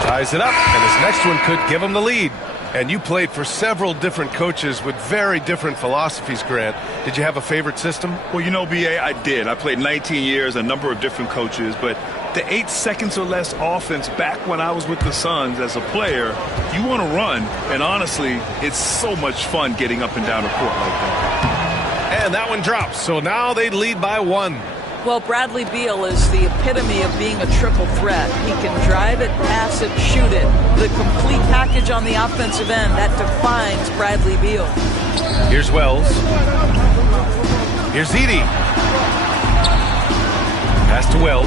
Ties it up, and his next one could give him the lead. And you played for several different coaches with very different philosophies, Grant. Did you have a favorite system? Well, you know, BA, I did. I played 19 years, a number of different coaches, but the 8 seconds or less offense back when I was with the Suns as a player, you want to run, and honestly, it's so much fun getting up and down the court like that. And that one drops, so now they lead by 1. Well, Bradley Beal is the epitome of being a triple threat. He can drive it, pass it, shoot it. The complete package on the offensive end, that defines Bradley Beal. Here's Wells. Here's Edey. Pass to Wells.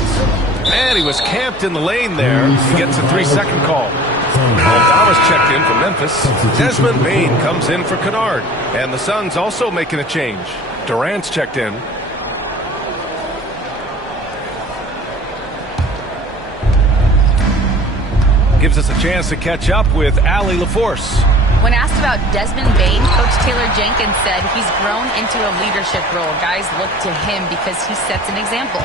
And he was camped in the lane there. He gets a 3-second call. Aldama's checked in for Memphis. Desmond Bane comes in for Kennard. And the Suns also making a change. Durant's checked in. Gives us a chance to catch up with Allie LaForce. When asked about Desmond Bane, Coach Taylor Jenkins said he's grown into a leadership role. Guys look to him because he sets an example.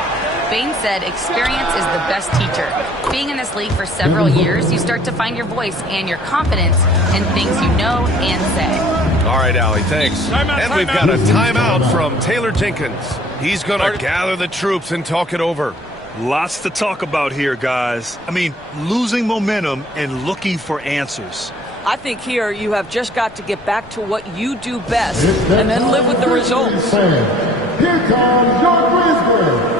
Bane said experience is the best teacher. Being in this league for several years, you start to find your voice and your confidence in things you know and say. All right, Allie, thanks. And we've got a timeout from Taylor Jenkins. He's going to gather the troops and talk it over. Lots to talk about here, guys. I mean, losing momentum and looking for answers. I think here you have just got to get back to what you do best and then live with the results. Here comes your Grizzlies.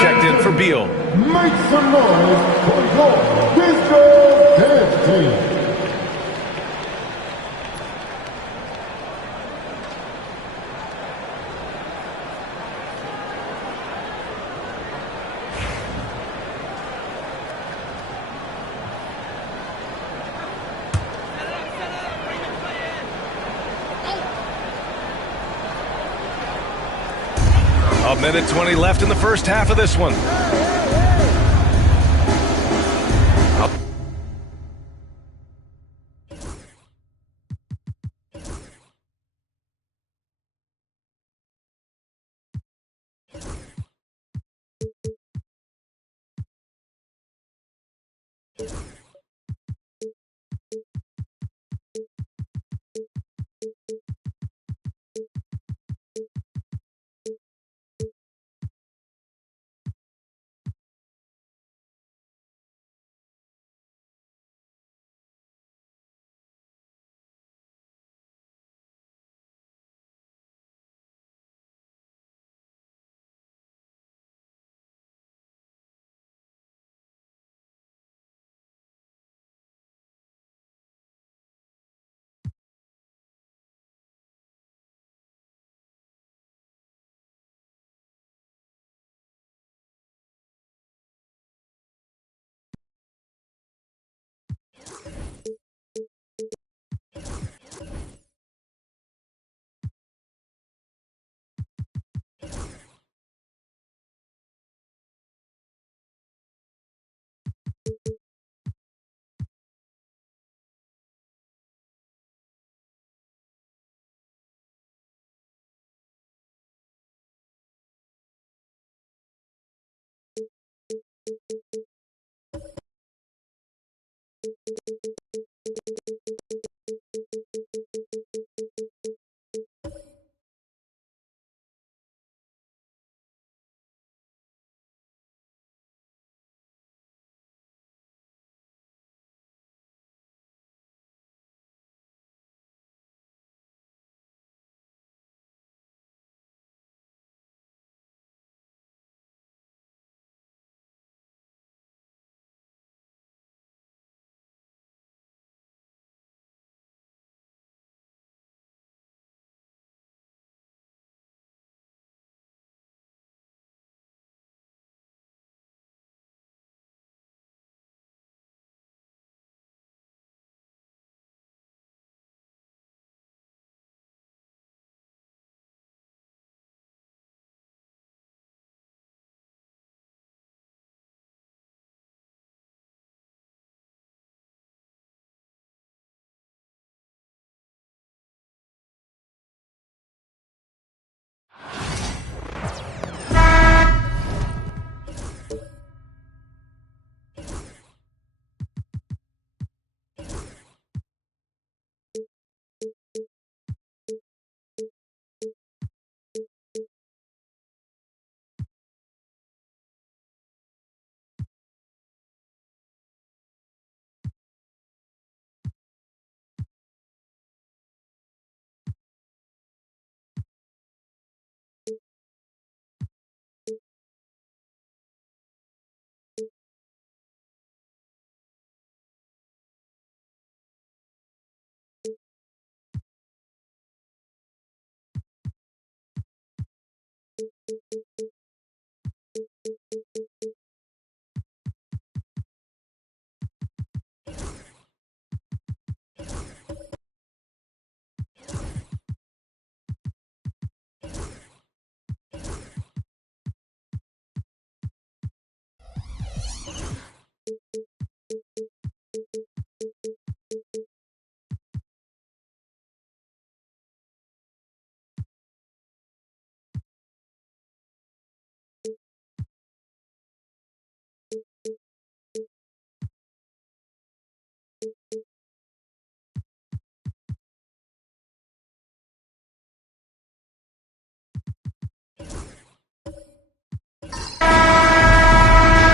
Checked in for Beal. Make some noise for your Grizzlies dance team. A minute 20 left in the first half of this one.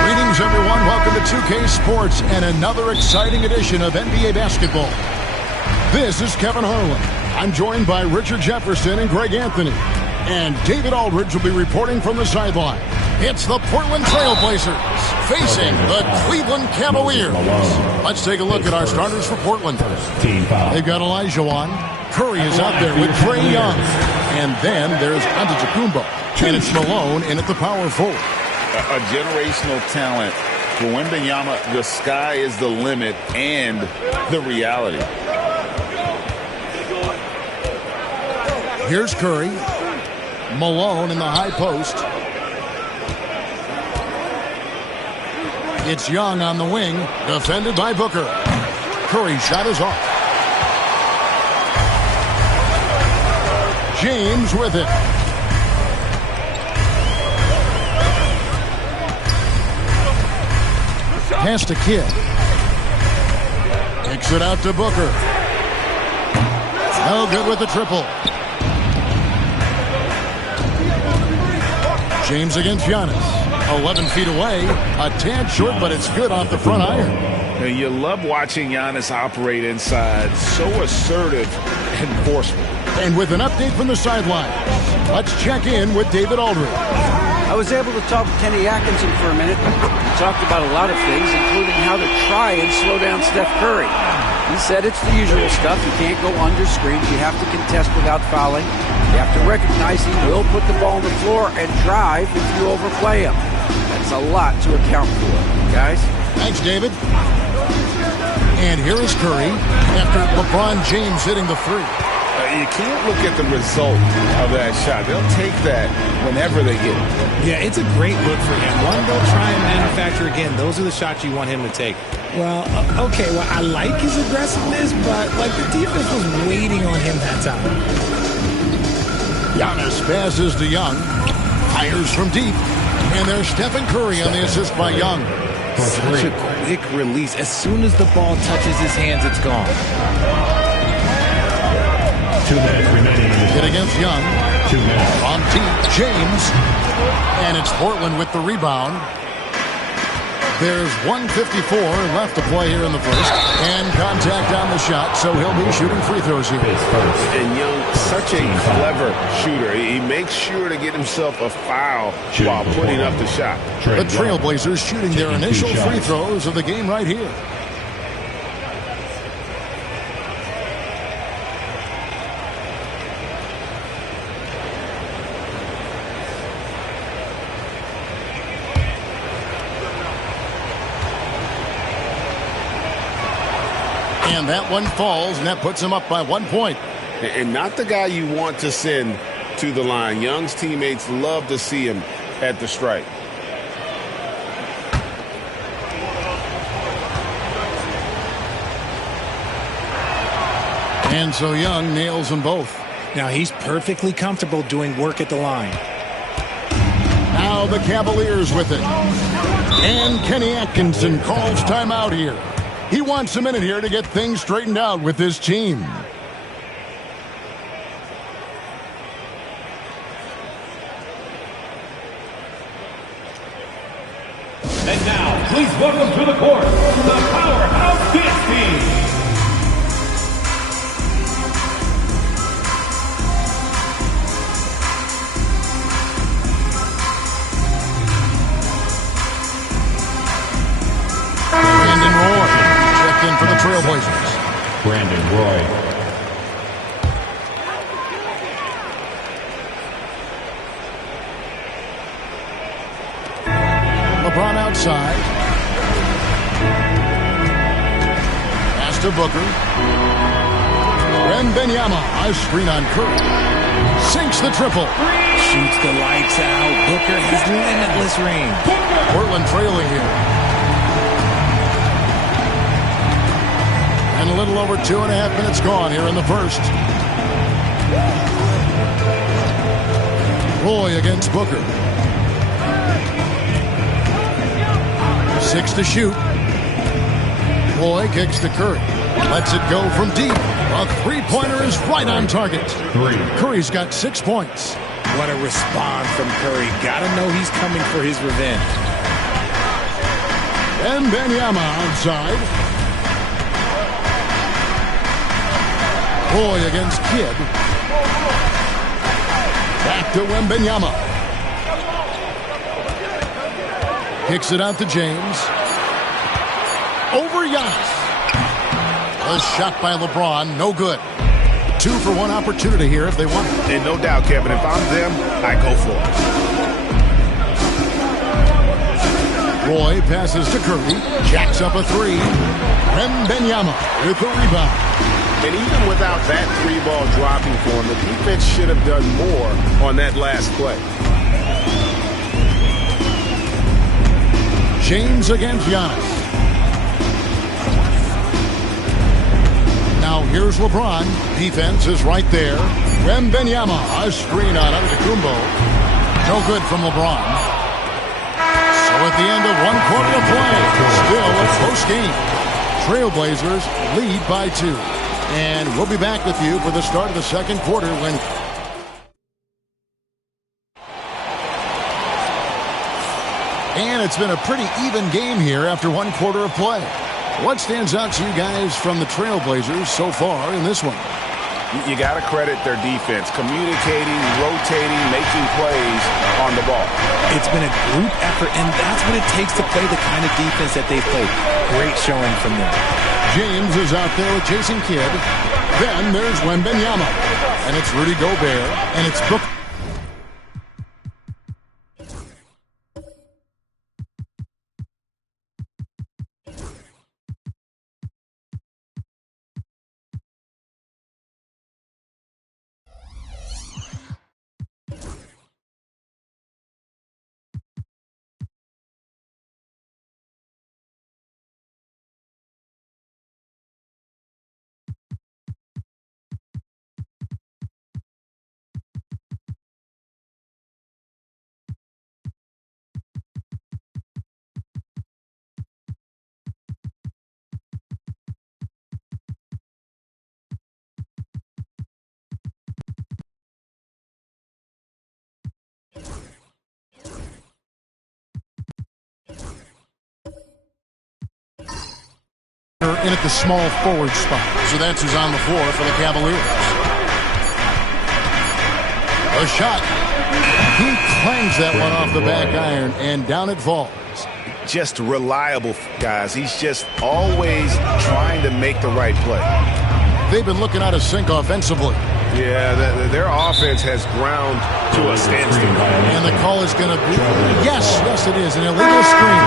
Greetings, everyone. Welcome to 2K Sports and another exciting edition of NBA basketball. This is Kevin Harlan. I'm joined by Richard Jefferson and Greg Anthony. And David Aldridge will be reporting from the sideline. It's the Portland Trailblazers facing the Cleveland Cavaliers. Let's take a look at our starters for Portland. They've got Elijah Wan. Curry is out there with Trae Young. And then there's Antetokounmpo. And it's Malone in at the power forward. A generational talent. For Wembanyama, the sky is the limit and the reality. Here's Curry. Malone in the high post. It's Young on the wing, defended by Booker. Curry's shot is off. James with it. Pass to Kidd. Kicks it out to Booker. No good with the triple. James against Giannis. 11 feet away. A tad short, but it's good off the front iron. And you love watching Giannis operate inside. So assertive and forceful. And with an update from the sideline, let's check in with David Aldridge. I was able to talk with Kenny Atkinson for a minute. We talked about a lot of things, including how to try and slow down Steph Curry. He said it's the usual stuff. You can't go under screens. You have to contest without fouling. You have to recognize he will put the ball on the floor and drive if you overplay him. That's a lot to account for, guys. Thanks, David. And here is Curry after LeBron James hitting the three. You can't look at the result of that shot. They'll take that whenever they get it. Yeah, it's a great look for him. One, don't try and manufacture again. Those are the shots you want him to take. Well, okay, well, I like his aggressiveness, but, like, the defense was waiting on him that time. Giannis passes to Young. Fires from deep. And there's Stephen Curry on the assist by Young. Such a quick release. As soon as the ball touches his hands, it's gone. 2 minutes remaining. Hit against Young. 2 minutes. On deep, James. And it's Portland with the rebound. There's 1:54 left to play here in the first. And contact on the shot, so he'll be shooting free throws here. And Young, such a clever shooter. He makes sure to get himself a foul while putting up the shot. The Trailblazers shooting their initial free throws of the game right here. And that one falls, and that puts him up by 1 point. And not the guy you want to send to the line. Young's teammates love to see him at the stripe. And so Young nails them both. Now he's perfectly comfortable doing work at the line. Now the Cavaliers with it. And Kenny Atkinson calls timeout here. He wants a minute here to get things straightened out with his team. And now, please welcome to the court, the Powerhouse Dance Team. Brandon Roy checked in for the Trailblazers. Brandon Roy. side. Pass to Booker. Wembanyama, a screen on Curry. Sinks the triple. Shoots the lights out. Booker has limitless range. Portland trailing here. And a little over 2.5 minutes gone here in the first. Roy against Booker. 6 to shoot. Roy kicks to Curry. Lets it go from deep. A three-pointer is right on target. Curry's got 6 points. What a response from Curry. Gotta know he's coming for his revenge. Wembanyama outside. Roy against Kidd. Back to Wembanyama. Kicks it out to James. Over Giannis. A shot by LeBron, no good. 2 for 1 opportunity here if they want it. And no doubt, Kevin, if I'm them, I go for it. Roy passes to Curry. Jacks up a 3. Wembanyama with the rebound. And even without that 3-ball dropping for him, the defense should have done more on that last play. James against Giannis. Now here's LeBron. Defense is right there. Wembanyama, a screen on Antetokounmpo. No good from LeBron. So at the end of 1 quarter to play, still a close game. Trailblazers lead by 2. And we'll be back with you for the start of the second quarter when... And it's been a pretty even game here after 1 quarter of play. What stands out to you guys from the Trailblazers so far in this one? You got to credit their defense, communicating, rotating, making plays on the ball. It's been a group effort, and that's what it takes to play the kind of defense that they play. Great showing from them. James is out there with Jason Kidd. Then there's Wembanyama. And it's Rudy Gobert. And it's Booker. In at the small forward spot. So that's who's on the floor for the Cavaliers. A shot. He clangs that one off the back iron, and down it falls. Just reliable, guys. He's just always trying to make the right play. They've been looking out of sync offensively. Yeah, their offense has ground to a standstill. And the call is going to be, yes, it is, an illegal screen.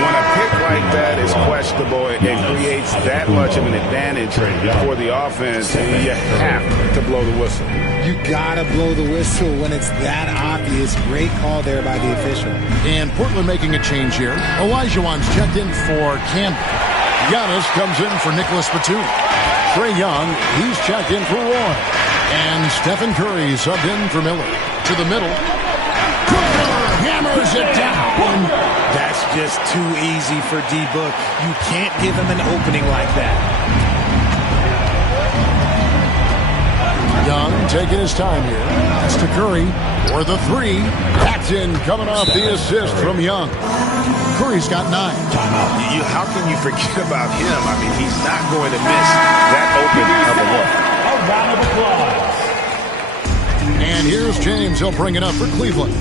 When a pick like that is questionable and creates that much of an advantage for the offense, you have to blow the whistle. You got to blow the whistle when it's that obvious. Great call there by the official. And Portland making a change here. Olajuwon's checked in for Campbell. Giannis comes in for Nicholas Batum. Trae Young, he's checked in for Roy. And Stephen Curry subbed in for Miller. To the middle. Cooper hammers it down. That's just too easy for D-Book. You can't give him an opening like that. Young taking his time here. That's to Curry for the 3. Paxton coming off the assist from Young. Curry's got 9. How can you forget about him? I mean, he's not going to miss that open of a look. And here's James. He'll bring it up for Cleveland.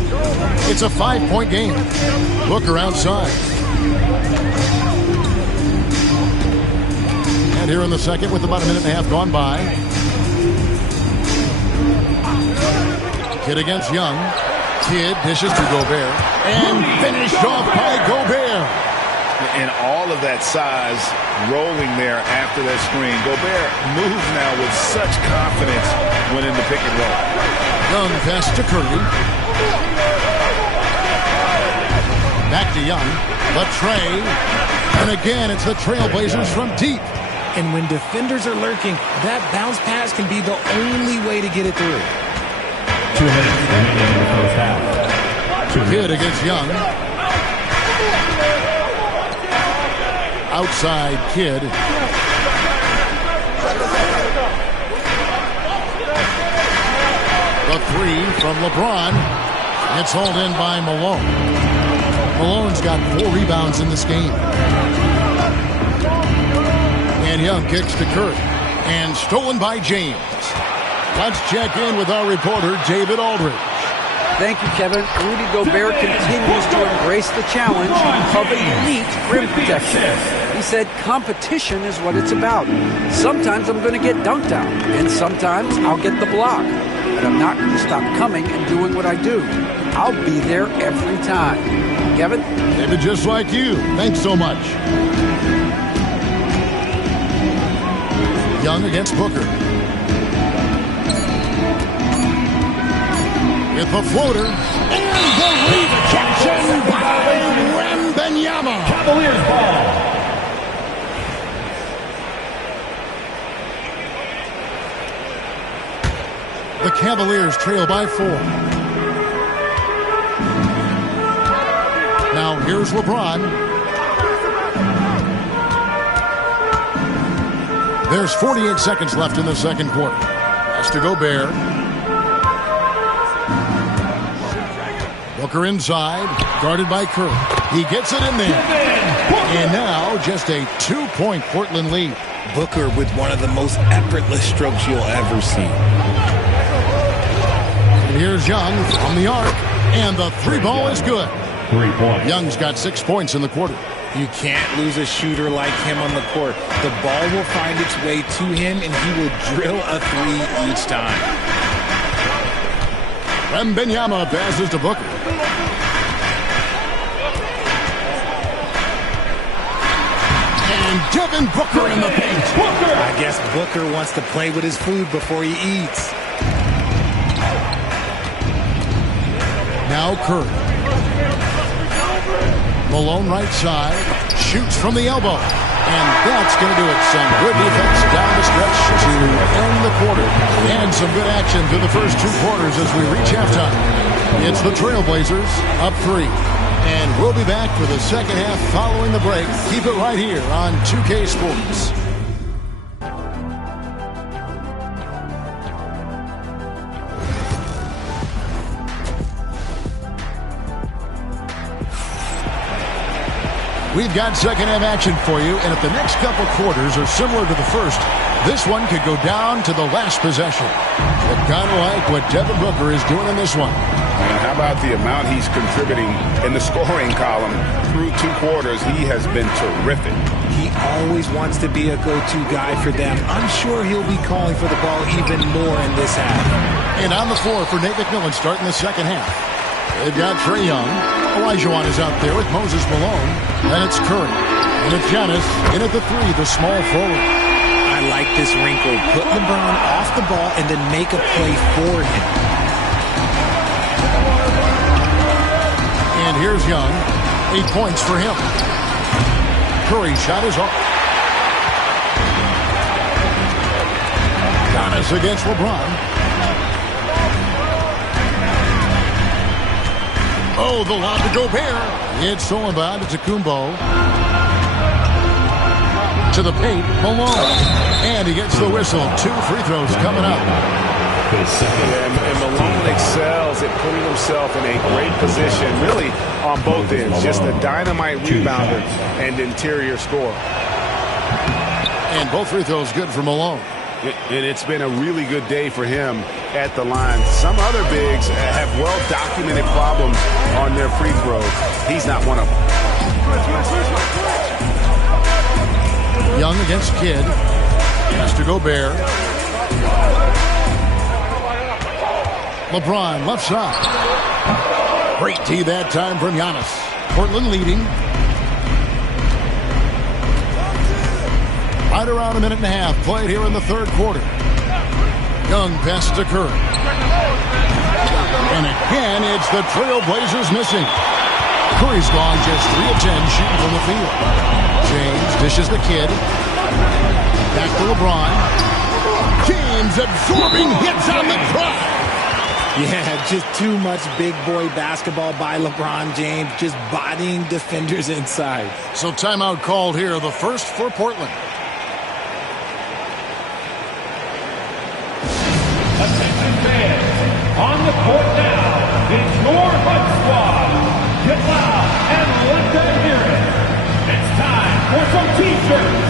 It's a 5-point game. Booker outside. And here in the second with about a minute and a half gone by. Kidd against Young. Kidd dishes to Gobert. And finished off by Gobert. And all of that size rolling there after that screen. Gobert moves now with such confidence when in the pick and roll. Young pass to Curry. Back to Young. The tray. And again, it's the Trailblazers from deep. And when defenders are lurking, that bounce pass can be the only way to get it through. 2 minutes remaining in the first half. Kidd against Young. Outside Kidd. The three from LeBron. It's hauled in by Malone. Malone's got 4 rebounds in this game. And Young kicks to Curry. And stolen by James. Let's check in with our reporter, David Aldridge. Thank you, Kevin. Rudy Gobert continues to embrace the challenge of elite rim protection. He said competition is what it's about. Sometimes I'm going to get dunked out, and sometimes I'll get the block. But I'm not going to stop coming and doing what I do. I'll be there every time. Kevin? David, just like you. Thanks so much. Young against Booker. With the floater. And the rejection by Wembanyama. Cavaliers ball. The Cavaliers trail by 4. Now here's LeBron. There's 48 seconds left in the second quarter. Pass to Gobert. Booker inside, guarded by Curry. He gets it in there. And now just a 2-point Portland lead. Booker with one of the most effortless strokes you'll ever see. And here's Young from the arc. And the 3-ball is good. 3 points. Young's got 6 points in the quarter. You can't lose a shooter like him on the court. The ball will find its way to him, and he will drill a 3 each time. Wembanyama passes to Booker. And Devin Booker in the paint. I guess Booker wants to play with his food before he eats. Now Curry. Malone right side. Shoots from the elbow. And that's going to do it. Some good defense down the stretch to end the quarter. And some good action through the first 2 quarters as we reach halftime. It's the Trailblazers up 3. And we'll be back for the second half following the break. Keep it right here on 2K Sports. We've got second half action for you, and if the next couple quarters are similar to the first, this one could go down to the last possession. But kind of like what Devin Booker is doing in this one. And how about the amount he's contributing in the scoring column through 2 quarters? He has been terrific. He always wants to be a go-to guy for them. I'm sure he'll be calling for the ball even more in this half. And on the floor for Nate McMillan starting the second half. They've got Trae Young. Olajuwon is out there with Moses Malone. Then it's Curry. And it's Giannis in at the 3, the small forward. I like this wrinkle. Put LeBron off the ball and then make a play for him. And here's Young. 8 points for him. Curry shot is off. Giannis against LeBron. Oh, the lob to Gobert. It's stolen by Antetokounmpo. To the paint, Malone. And he gets the whistle. 2 free throws coming up. And Malone excels at putting himself in a great position, really on both ends. Just a dynamite rebounder and interior scorer. And both free throws good for Malone. And it's been a really good day for him at the line. Some other bigs have well-documented problems on their free throws. He's not one of them. Young against Kidd. Pass to Gobert. LeBron left side. Great D that time from Giannis. Portland leading. Right around a minute and a half played here in the third quarter. Young passes to Curry. And again, it's the Trailblazers missing. Curry's gone just 3 of 10 shooting from the field. James dishes the kid. Back to LeBron. James absorbing hits on the drive. Yeah, just too much big boy basketball by LeBron James, just bodying defenders inside. So timeout called here, the first for Portland. Attention fans, on the court now, it's your HUD squad. Get loud and let them hear it. It's time for some t-shirts.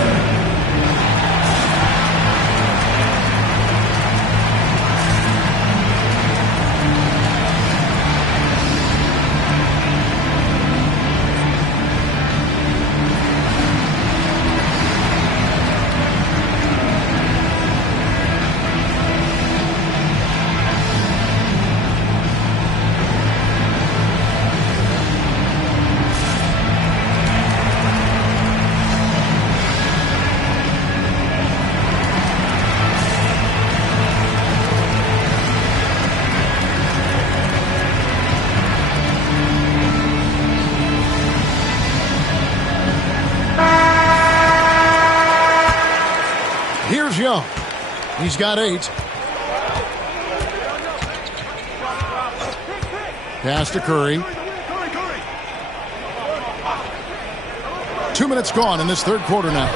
Young. He's got 8. Pass to Curry. 2 minutes gone in this third quarter now.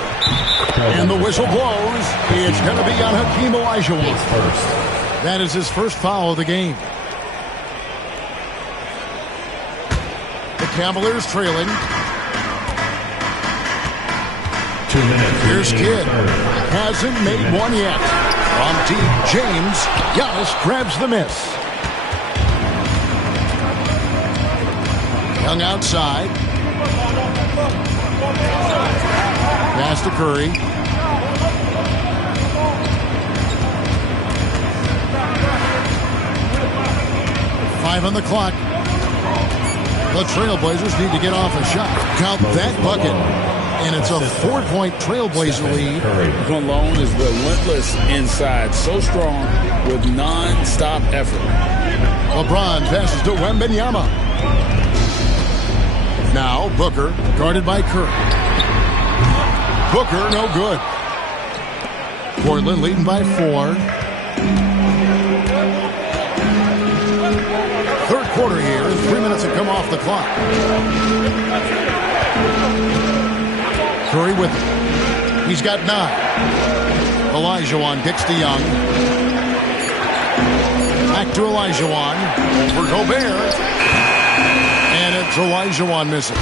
And the whistle blows. It's going to be on Hakeem Olajuwon. That is his first foul of the game. The Cavaliers trailing. 2 minutes. Here's Kidd. Hasn't made one yet. On deep, James. Giannis grabs the miss. Young outside. Pass to Curry. Five on the clock. The Trailblazers need to get off a shot. Count that bucket. And it's a 4-point Trailblazer lead. Malone is relentless inside, so strong with non-stop effort. LeBron passes to Wembanyama. Now Booker, guarded by Curry. Booker, no good. Portland leading by 4. Third quarter here. 3 minutes have come off the clock. Curry with it. He's got 9. Olajuwon kicks to Young. Back to Olajuwon. Over Gobert. And it's Olajuwon missing.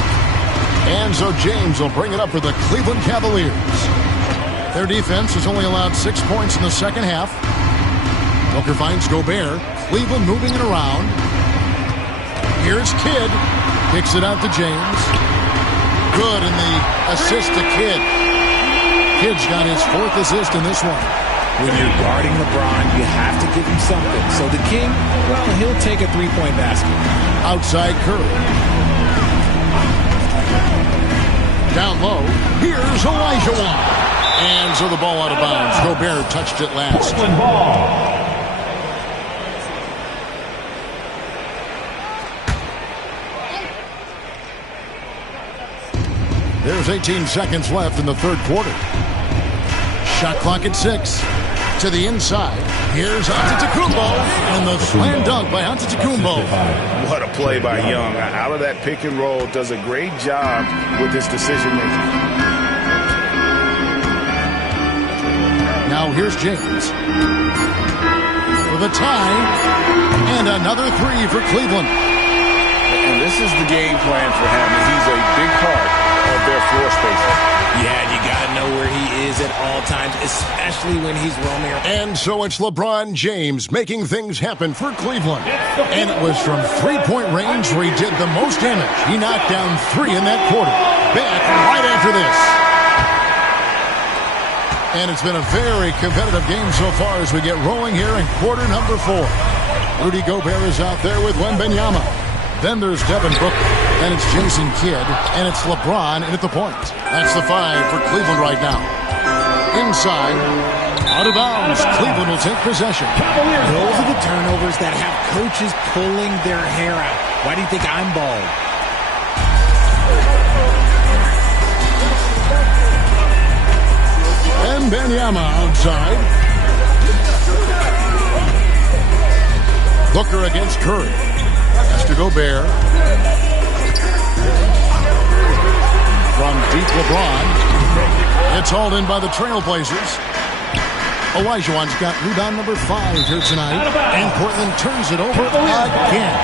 And so James will bring it up for the Cleveland Cavaliers. Their defense has only allowed 6 points in the second half. Booker finds Gobert. Cleveland moving it around. Here's Kidd. Kicks it out to James. Good in the assist to Kidd. Kidd's got his 4th assist in this one. When you're guarding LeBron, you have to give him something. So the King, well, he'll take a 3-point basket. Outside Curry. Down low. Here's Olajuwon. And so the ball out of bounds. Gobert touched it last. Ball. There's 18 seconds left in the third quarter. Shot clock at 6. To the inside. Here's Antetokounmpo. And the slam dunk by Antetokounmpo. What a play by Young. Out of that pick and roll, does a great job with his decision making. Now here's James. For the tie. And another 3 for Cleveland. And this is the game plan for him. And he's a big part of their floor spacing. Yeah, you got to know where he is at all times, especially when he's roaming. And so it's LeBron James making things happen for Cleveland. And it was from 3-point range where he did the most damage. He knocked down 3 in that quarter. Back right after this. And it's been a very competitive game so far as we get rolling here in quarter number 4. Rudy Gobert is out there with Wembanyama. Then there's Devin Booker. Then it's Jason Kidd. And it's LeBron in at the point. That's the 5 for Cleveland right now. Inside. Out of bounds. Cleveland will take possession. Those are the turnovers that have coaches pulling their hair out. Why do you think I'm bald? And Benyama outside. Booker against Curry. Has to Gobert. From deep LeBron. It's hauled in by the Trailblazers. Olajuwon's got rebound number 5 here tonight. And Portland turns it over again.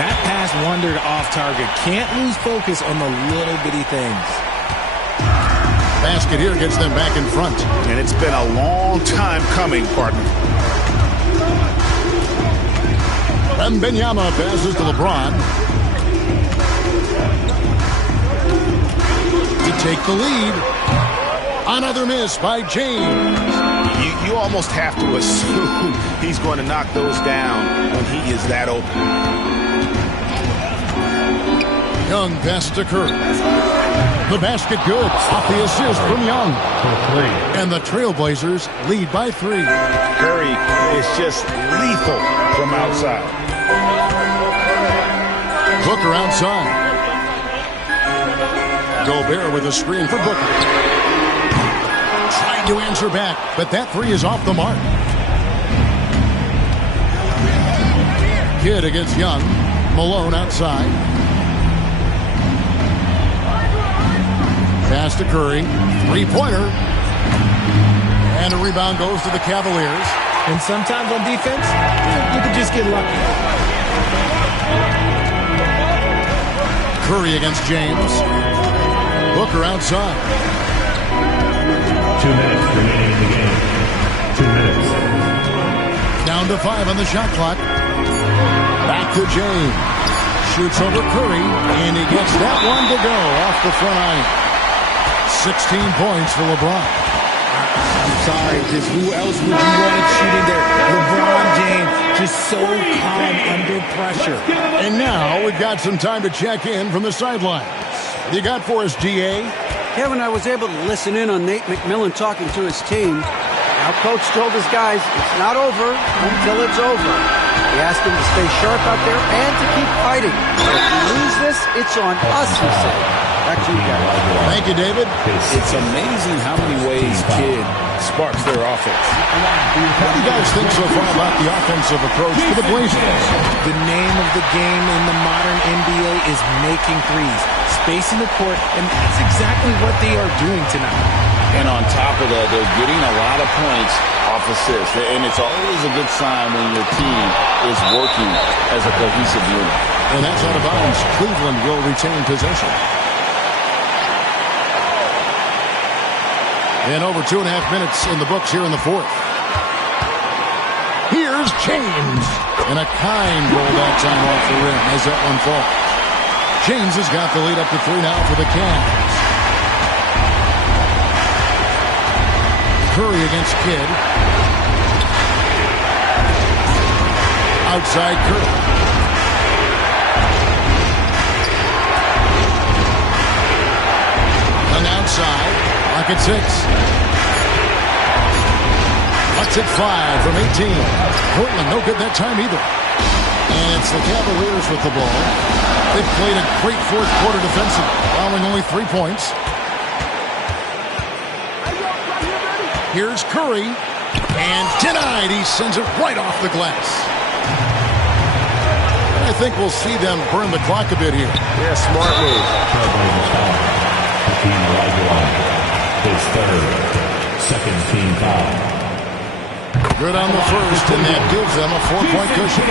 That pass wandered off target. Can't lose focus on the little bitty things. Basket here gets them back in front. And it's been a long time coming, partner. Wembanyama passes to LeBron. To take the lead. Another miss by James. You almost have to assume he's going to knock those down when he is that open. Young passes to Curry. The basket good. Off the assist from Young. And the Trailblazers lead by 3. Curry is just lethal from outside. Booker outside. Gobert with a screen for Booker. Trying to answer back, but that 3 is off the mark. Kidd against Young. Malone outside. Pass to Curry. 3-pointer. And a rebound goes to the Cavaliers. And sometimes on defense, you can just get lucky. Curry against James. Booker outside. 2 minutes remaining in the game. 2 minutes. Down to 5 on the shot clock. Back to James. Shoots over Curry, and he gets that one to go off the front iron. 16 points for LeBron. I'm sorry, just who else would you want it shooting there? LeBron James, just so calm under pressure. And now we've got some time to check in from the sidelines. You got for us, GA? Kevin, I was able to listen in on Nate McMillan talking to his team. Our coach told his guys it's not over until it's over. He asked them to stay sharp out there and to keep fighting. If we lose this, it's on us, he said. Back to you guys. Thank you, David. It's amazing how many ways Kidd sparks their offense. What do you guys think so far about the offensive approach for the Blazers? The name of the game in the modern NBA is making threes, spacing the court, and that's exactly what they are doing tonight. And on top of that, they're getting a lot of points off assists. And it's always a good sign when your team is working as a cohesive unit. And that's out of bounds. Cleveland will retain possession. And over 2.5 minutes in the books here in the 4th. Here's James. And a kind roll that time off the rim as that one falls. James has got the lead up to 3 now for the Cavs. Curry against Kidd. Outside Curry. And outside. Clock at 6. Bucks at 5 from 18. Portland no good that time either. And it's the Cavaliers with the ball. They've played a great 4th quarter defensively, allowing only 3 points. Here's Curry, and denied. He sends it right off the glass. And I think we'll see them burn the clock a bit here. Yeah, smart move. His 3rd, second team foul. Good on the first, and that gives them a 4-point cushion.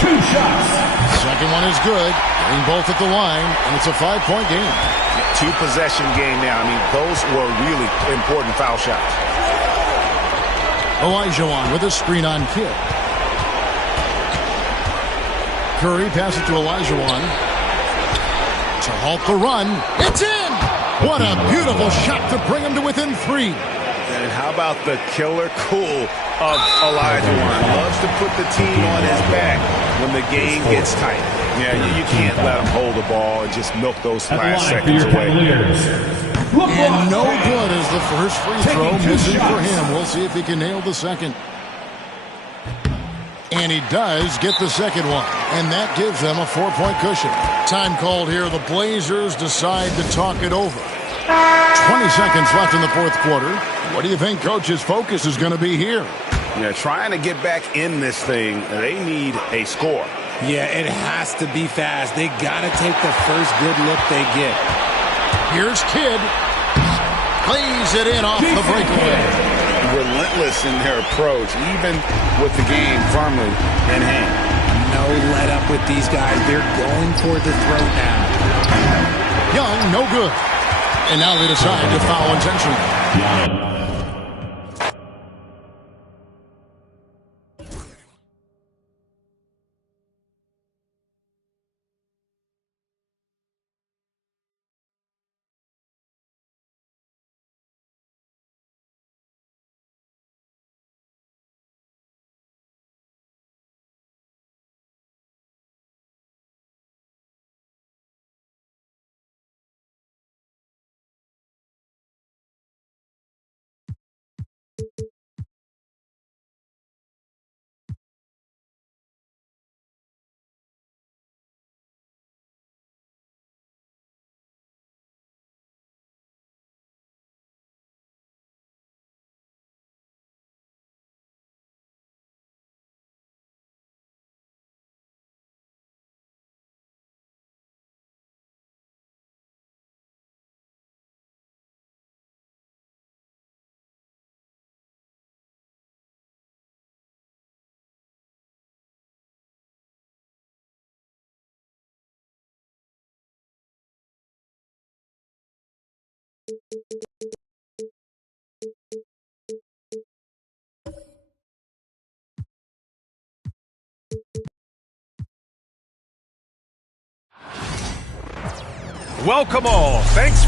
2 shots. Second one is good. Getting both at the line, and it's a 5-point game. 2-possession game now. I mean, those were really important foul shots. Olajuwon with a screen on Kidd. Curry passes to Olajuwon. To halt the run. It's in! What a beautiful shot to bring him to within 3. And how about the killer cool of Elijah Wan? Loves to put the team on his back when the game gets tight. Yeah, you can't let him hold the ball and just milk those last seconds away. And no good as the first free throw missing for him. We'll see if he can nail the second. And he does get the second one. And that gives them a 4-point cushion. Time called here. The Blazers decide to talk it over. 20 seconds left in the fourth quarter. What do you think Coach's focus is going to be here? Yeah, trying to get back in this thing, they need a score. Yeah, it has to be fast. They got to take the first good look they get. Here's Kidd. Plays it in off the breakaway. Relentless in their approach, even with the game firmly in hand. No let up with these guys. They're going for the throat now. Young, no good. And now they decide to foul intentionally. Welcome all. Thanks.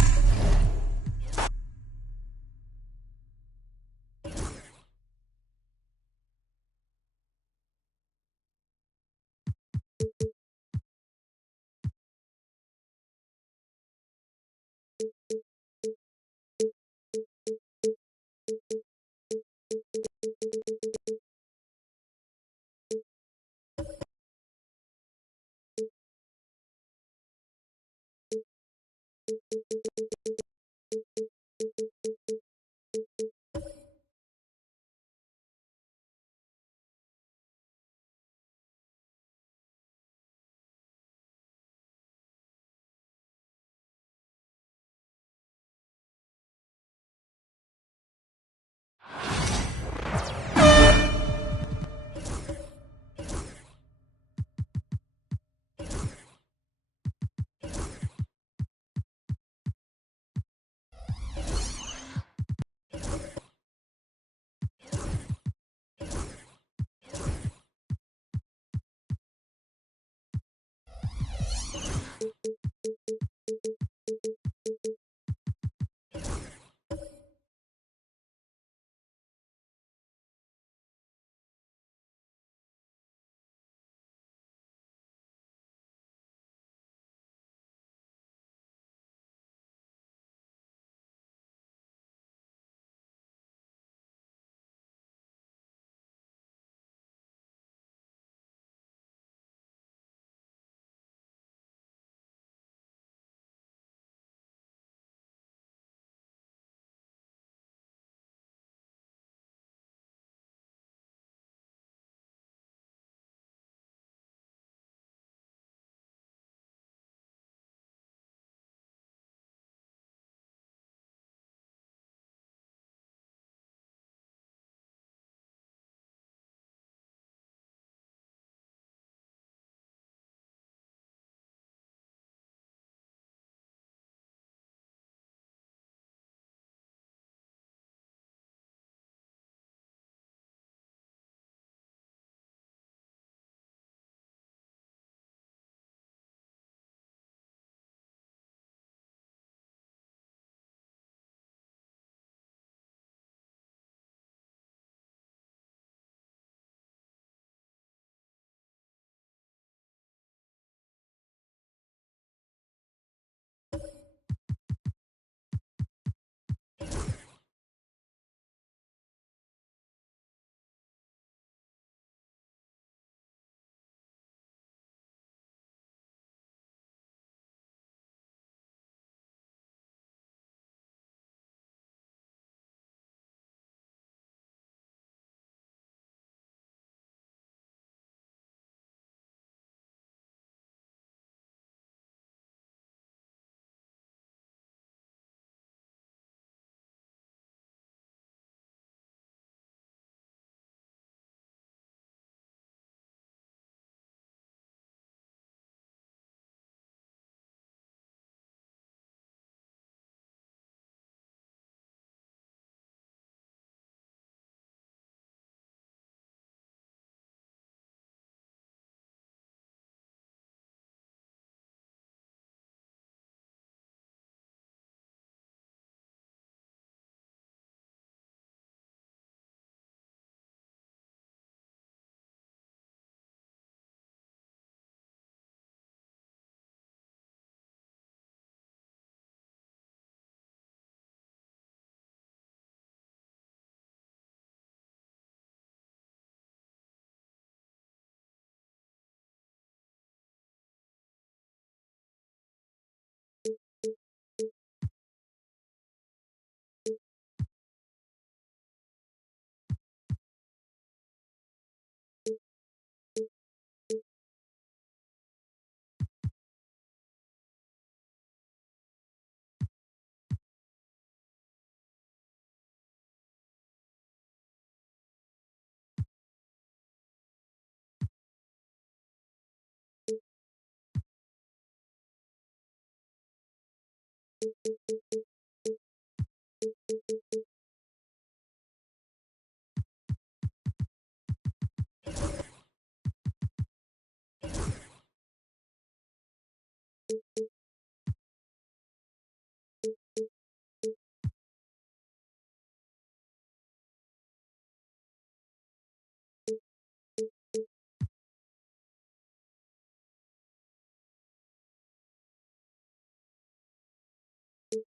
Hi,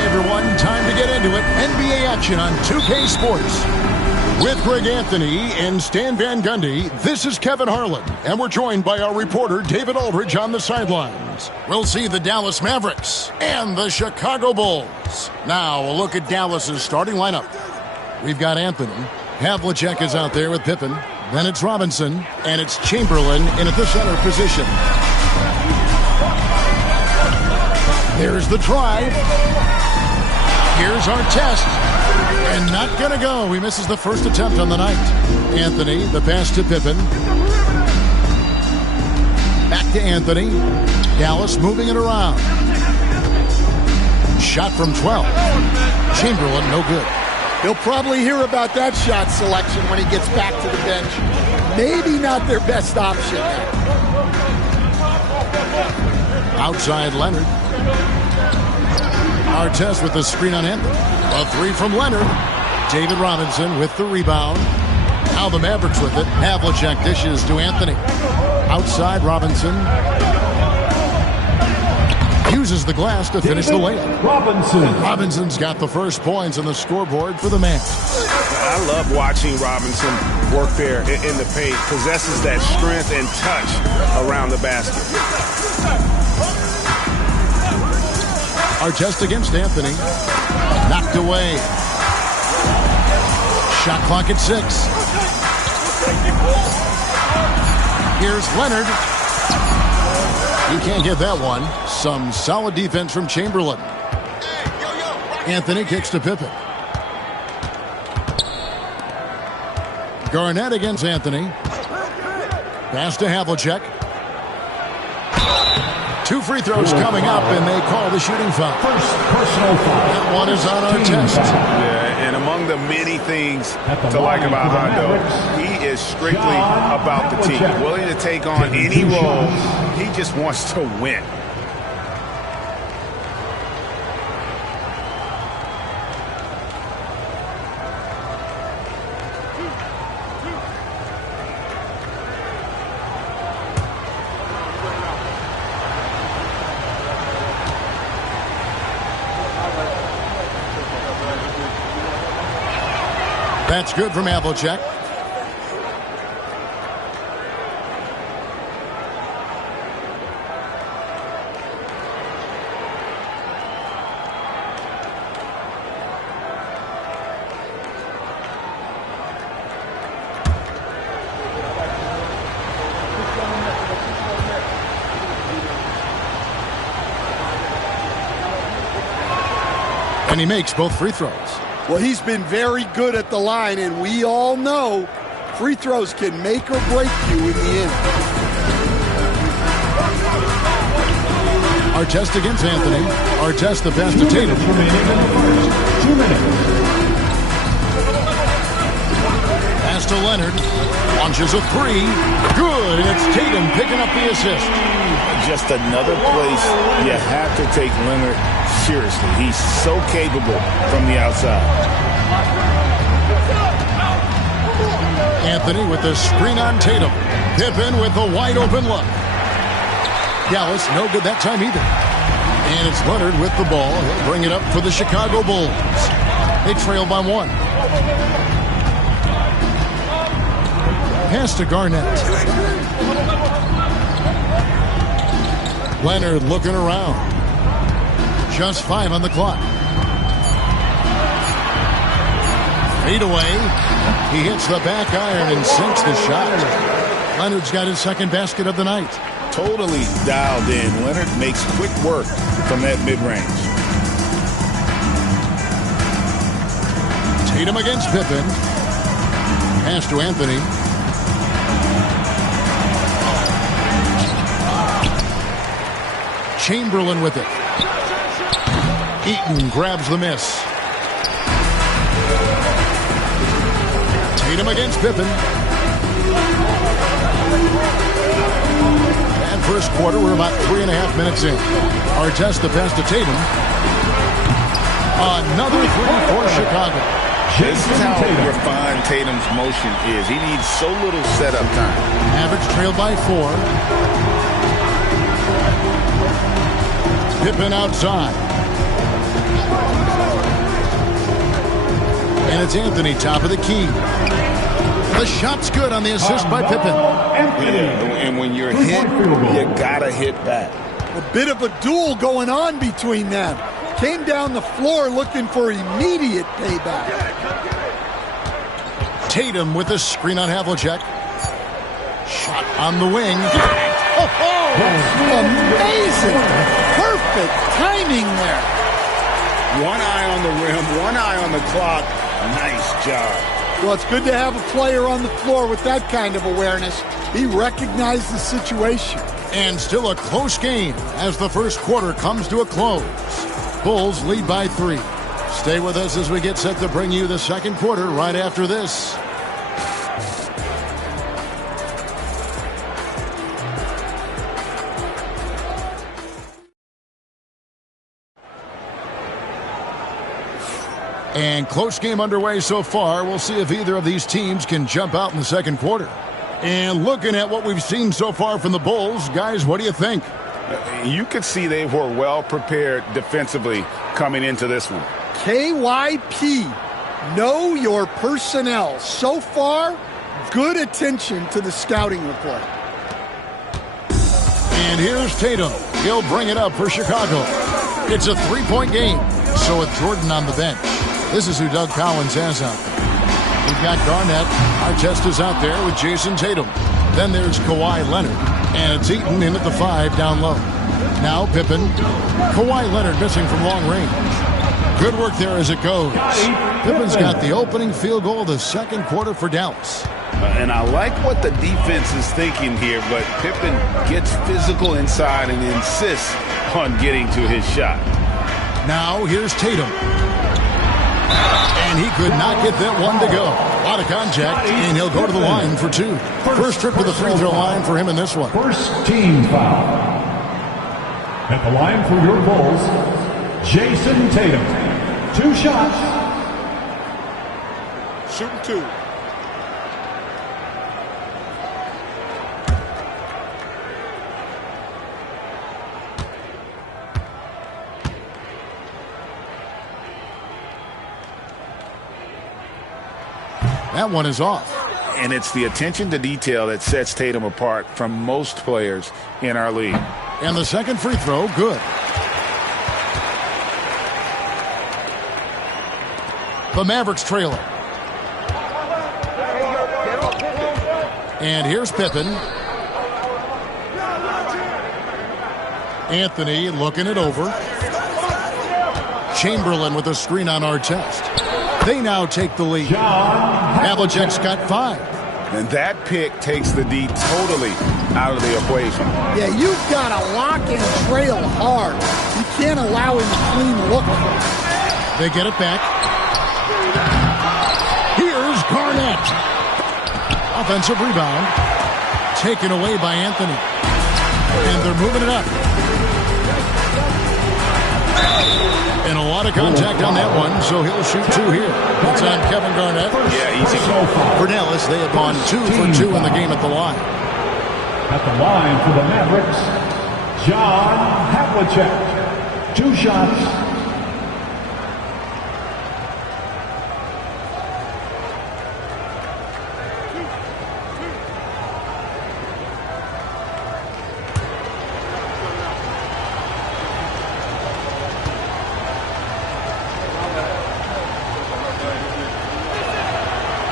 everyone. Time to get into it. NBA action on 2K Sports. With Greg Anthony and Stan Van Gundy, this is Kevin Harlan, and we're joined by our reporter, David Aldridge, on the sidelines. We'll see the Dallas Mavericks and the Chicago Bulls. Now, a look at Dallas's starting lineup. We've got Anthony. Havlicek is out there with Pippen. Then it's Robinson, and it's Chamberlain in at the center position. There's the drive. Here's our test. And not going to go. He misses the first attempt on the night. Anthony, the pass to Pippen. Back to Anthony. Dallas moving it around. Shot from 12. Chamberlain, no good. He'll probably hear about that shot selection when he gets back to the bench. Maybe not their best option. Outside Leonard. Artest with the screen on Anthony. A three from Leonard. David Robinson with the rebound. Now the Mavericks with it. Havlicek dishes to Anthony. Outside Robinson. Uses the glass to finish the layup. Robinson's got the first points on the scoreboard for the Mavs. I love watching Robinson work there in the paint. Possesses that strength and touch around the basket. Artest against Anthony. Knocked away. Shot clock at 6. Here's Leonard. He can't get that one. Some solid defense from Chamberlain. Anthony kicks to Pippen. Garnett against Anthony. Pass to Havlicek. 2 free throws coming up, and they call the shooting foul. First personal foul. That one is on Artest. Yeah, and among the many things to like about Hondo, he is strictly about the team. Willing to take on any role. He just wants to win. That's good from Havlicek. And he makes both free throws. Well, he's been very good at the line, and we all know free throws can make or break you in the end. Artest against Anthony. Artest the pass to Tatum. 2 minutes. Pass to Leonard. Launches a 3. Good, and it's Tatum picking up the assist. Just another place you have to take Leonard seriously. He's so capable from the outside. Anthony with the screen on Tatum. Pippen with the wide open look. Dallas no good that time either. And it's Leonard with the ball. He'll bring it up for the Chicago Bulls. They trail by 1. Pass to Garnett. Leonard looking around. Just 5 on the clock. Fade away. He hits the back iron and sinks the shot. Leonard's got his second basket of the night. Totally dialed in. Leonard makes quick work from that mid-range. Tatum against Pippen. Pass to Anthony. Chamberlain with it. Eaton grabs the miss. Tatum against Pippen. And first quarter, we're about 3.5 minutes in. Artest the pass to Tatum. Another three for Chicago. This is how refined Tatum's motion is. He needs so little setup time. Mavericks trail by 4. Pippen outside. And it's Anthony, top of the key. The shot's good on the assist by Pippen. Yeah, and when you're hit, you gotta hit back. A bit of a duel going on between them. Came down the floor looking for immediate payback. Tatum with the screen on Havlicek. Shot on the wing. Amazing. Perfect timing there. One eye on the rim, one eye on the clock. Nice job. Well, it's good to have a player on the floor with that kind of awareness. He recognized the situation. And still a close game as the first quarter comes to a close. Bulls lead by 3. Stay with us as we get set to bring you the second quarter right after this. And close game underway so far. We'll see if either of these teams can jump out in the second quarter. And looking at what we've seen so far from the Bulls, guys, what do you think? You could see they were well prepared defensively coming into this one. KYP, know your personnel. So far, good attention to the scouting report. And here's Tatum. He'll bring it up for Chicago. It's a 3-point game. So with Jordan on the bench, this is who Doug Collins has out there. We've got Garnett. Artest is out there with Jason Tatum. Then there's Kawhi Leonard. And it's Eaton in at the 5 down low. Now Pippen. Kawhi Leonard missing from long range. Good work there as it goes. Pippen's got the opening field goal of the second quarter for Dallas. And I like what the defense is thinking here, but Pippen gets physical inside and insists on getting to his shot. Now here's Tatum. And he could not get that one to go. A lot of contact, and he'll go to the line for 2. First trip to the free throw line for him in this one. First team foul. At the line for your Bulls, Jason Tatum. 2 shots. Shooting 2. That one is off. And it's the attention to detail that sets Tatum apart from most players in our league. And the second free throw, good. The Mavericks trailer. And here's Pippen. Anthony looking it over. Chamberlain with a screen on Artest. They now take the lead. Havlicek's got 5. And that pick takes the D totally out of the equation. Yeah, you've got to lock and trail hard. You can't allow him to clean look. They get it back. Here's Garnett. Offensive rebound. Taken away by Anthony. And they're moving it up. And a lot of contact on that one, so he'll shoot 2 here. It's on Kevin Garnett. Yeah, easy. For Dallas, they have gone 2 for 2 in the game at the line. At the line for the Mavericks, John Havlicek. 2 shots.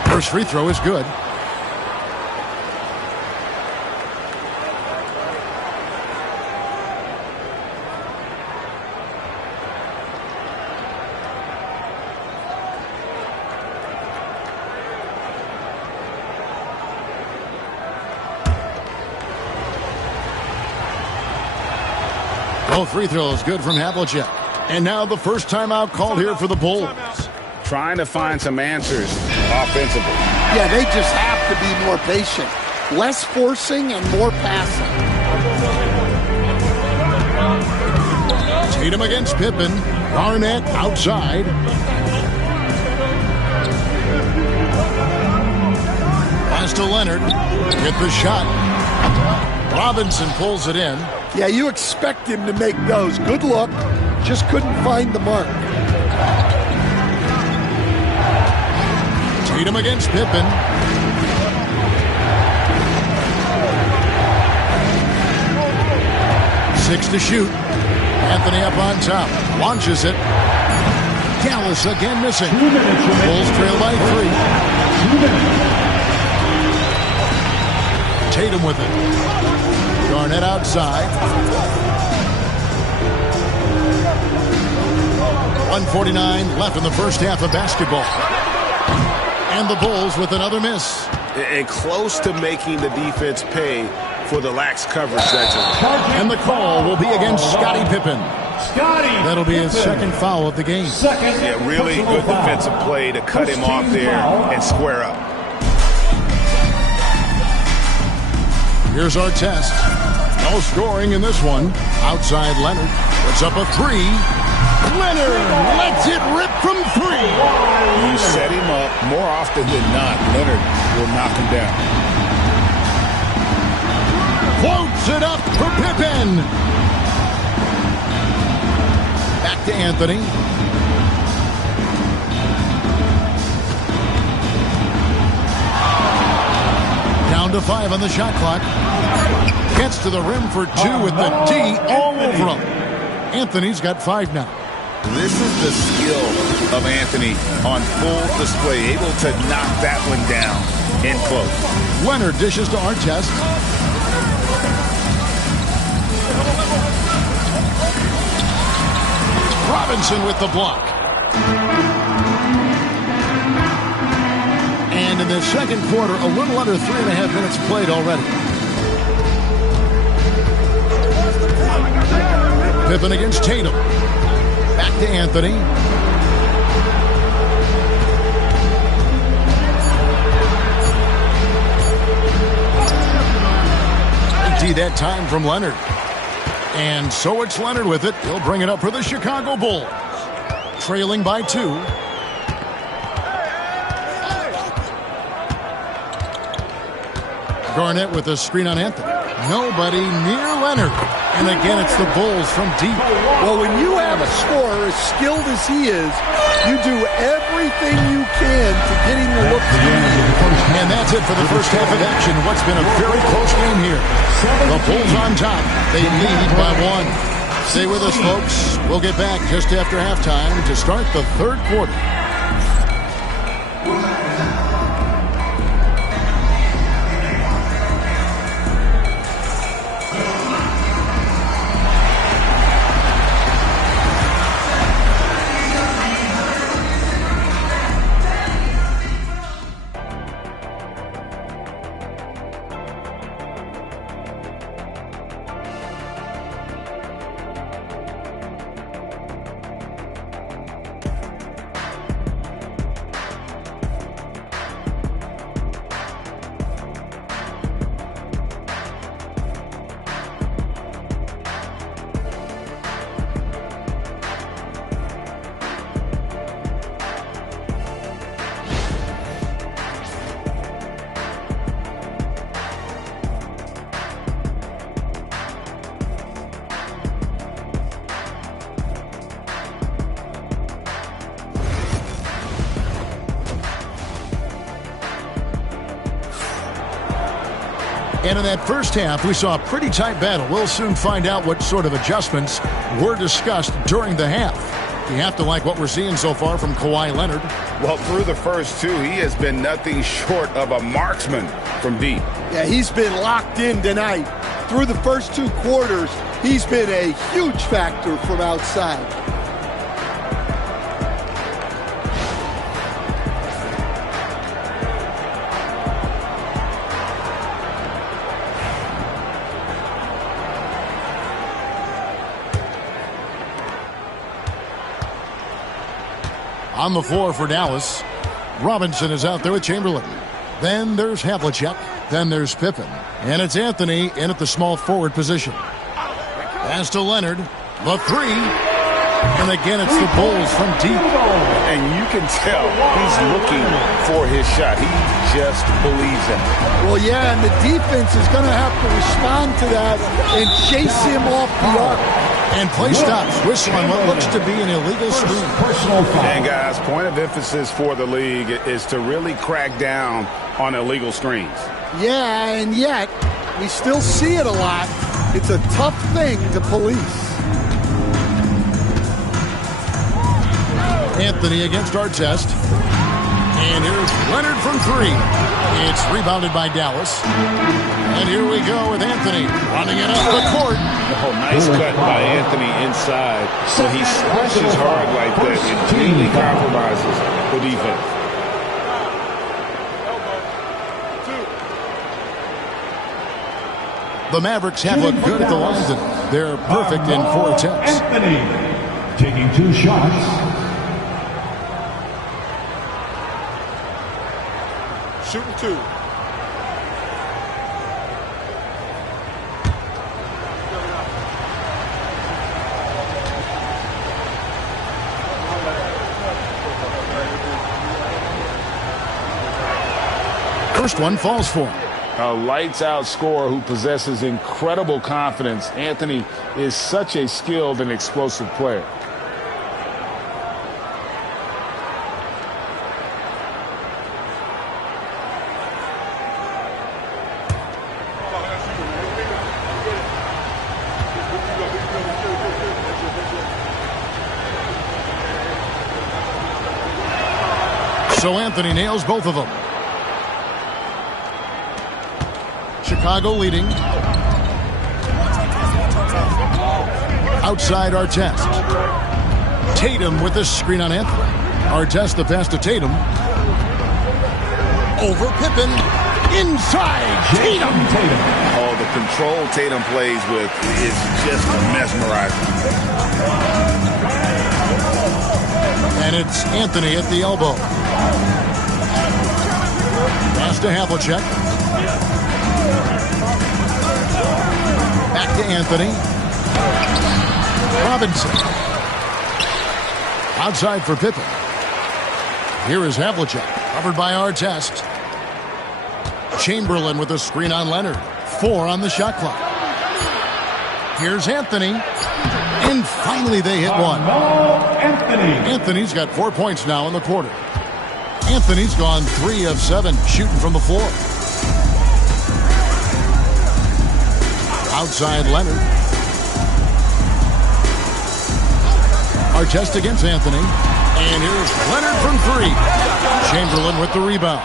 First free throw is good. Both free throws good from Havlicek. And now the first timeout called here for the Bulls. Trying to find some answers offensively. Yeah, they just have to be more patient. Less forcing and more passing. Tatum against Pippen. Garnett outside. Pass to Leonard. Get the shot. Robinson pulls it in. Yeah, you expect him to make those. Good look. Just couldn't find the mark. Tatum against Pippen. Six to shoot. Anthony up on top. Launches it. Dallas again missing. Bulls trail by 3. Tatum with it. Garnett outside. 1:49 left in the first half of basketball. And the Bulls with another miss. And close to making the defense pay for the lax coverage that's in. And the call will be against Scottie Pippen. That'll be his second foul of the game. Yeah, really good defensive play to cut him off there and square up. Here's our test. No scoring in this one. Outside Leonard puts up a 3. Leonard lets it rip from 3. You set him up more often than not. Leonard will knock him down. Floats it up for Pippen. Back to Anthony. Down to 5 on the shot clock. Gets to the rim for 2 with the D all over him. Anthony's got 5 now. This is the skill of Anthony on full display, able to knock that one down in close. Leonard dishes to Artest. Robinson with the block. And in the second quarter, a little under 3.5 minutes played already. Pippen against Tatum. Back to Anthony. That time from Leonard. And so it's Leonard with it. He'll bring it up for the Chicago Bulls. Trailing by 2. Garnett with a screen on Anthony. Nobody near Leonard. And again, it's the Bulls from deep. Well, when you have a scorer as skilled as he is, you do everything you can to get him to look to you. And that's it for the first half of action. What's been a very close game here. The Bulls on top. They lead by 1. Stay with us, folks. We'll get back just after halftime to start the third quarter. And in that first half, we saw a pretty tight battle. We'll soon find out what sort of adjustments were discussed during the half. You have to like what we're seeing so far from Kawhi Leonard. Well, through the first 2, he has been nothing short of a marksman from deep. Yeah, he's been locked in tonight. Through the first 2 quarters, he's been a huge factor from outside. On the floor for Dallas, Robinson is out there with Chamberlain. Then there's Havlicek. Then there's Pippen. And it's Anthony in at the small forward position. Pass to Leonard. The three. And again, it's the Bulls from deep. And you can tell he's looking for his shot. He just believes in it. Well, yeah, and the defense is going to have to respond to that and chase him off the arc. And play stops. Whistle on what looks to be an illegal screen. And guys, point of emphasis for the league is to really crack down on illegal screens. Yeah, and yet we still see it a lot. It's a tough thing to police. Anthony against Artest. And here's Leonard from three. It's rebounded by Dallas. And here we go with Anthony running it up the court. Oh, nice cut by Anthony inside. When he slashes hard like that, it really compromises the defense. The Mavericks have looked good at the line today. They're perfect in 4 attempts. Anthony taking 2 shots. Shooting 2. First one falls for him. A lights-out scorer who possesses incredible confidence. Anthony is such a skilled and explosive player. So Anthony nails both of them. Chicago leading. Outside Artest. Tatum with the screen on Anthony. Artest the pass to Tatum. Over Pippen. Inside Tatum. Oh, the control Tatum plays with is just mesmerizing. And it's Anthony at the elbow. Pass to Havlicek. Back to Anthony. Robinson. Outside for Pippen. Here is Havlicek. Covered by Artest. Chamberlain with a screen on Leonard. 4 on the shot clock. Here's Anthony. And finally they hit one. Anthony's got 4 points now in the quarter. Anthony's gone 3 of 7 shooting from the floor. Outside Leonard. Artest against Anthony. And here's Leonard from 3. Chamberlain with the rebound.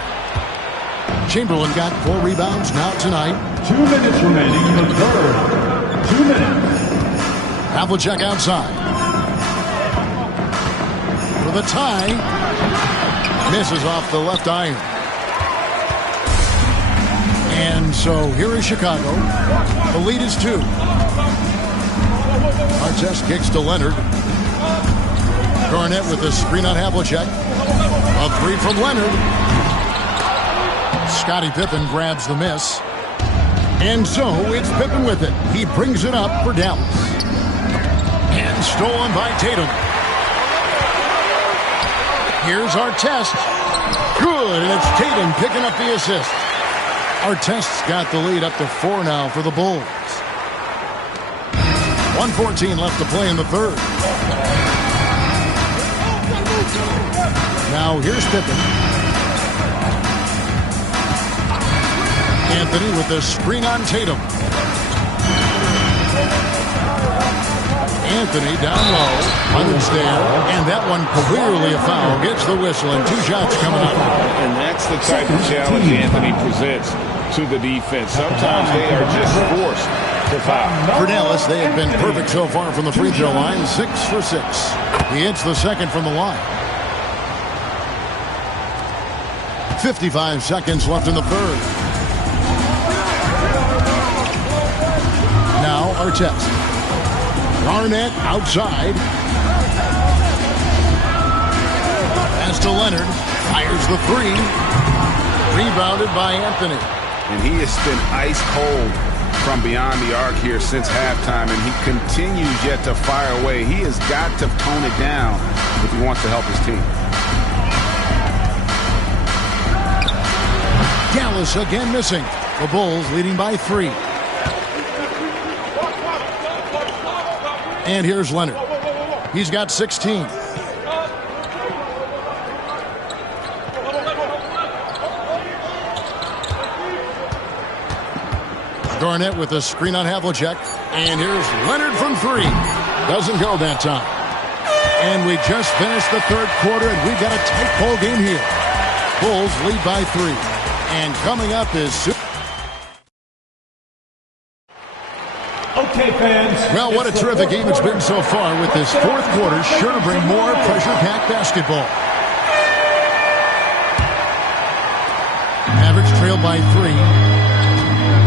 Chamberlain got 4 rebounds now tonight. 2 minutes remaining in the third. 2 minutes. Havlicek outside. For the tie. Misses off the left iron. And so here is Chicago. The lead is 2. Artest kicks to Leonard. Garnett with the screen on Havlicek. A 3 from Leonard. Scottie Pippen grabs the miss. And so it's Pippen with it. He brings it up for Dallas. And stolen by Tatum. Here's Artest. Good, and it's Tatum picking up the assist. Artest's got the lead up to 4 now for the Bulls. 1:14 left to play in the third. Now here's Pippen. Anthony with the screen on Tatum. Anthony down low. Leonard's there. And that one clearly a foul. Gets the whistle and 2 shots coming up. And that's the type of challenge Anthony presents to the defense. Sometimes they are just forced to foul. For Dallas, they have been perfect so far from the free throw line. 6 for 6. He hits the second from the line. 55 seconds left in the third. Now Artest. Garnett outside. Pass to Leonard. Fires the three. Rebounded by Anthony. And he has been ice cold from beyond the arc here since halftime, and he continues yet to fire away. He has got to tone it down if he wants to help his team. Dallas again missing. The Bulls leading by 3. And here's Leonard. He's got 16. Garnett with a screen on Havlicek. And here's Leonard from 3. Doesn't go that time. And we just finished the third quarter, and we've got a tight ball game here. Bulls lead by 3. And coming up is... Okay, fans. Well, what a terrific game it's been so far, with this fourth quarter sure to bring more pressure-packed basketball. Mavericks trail by 3.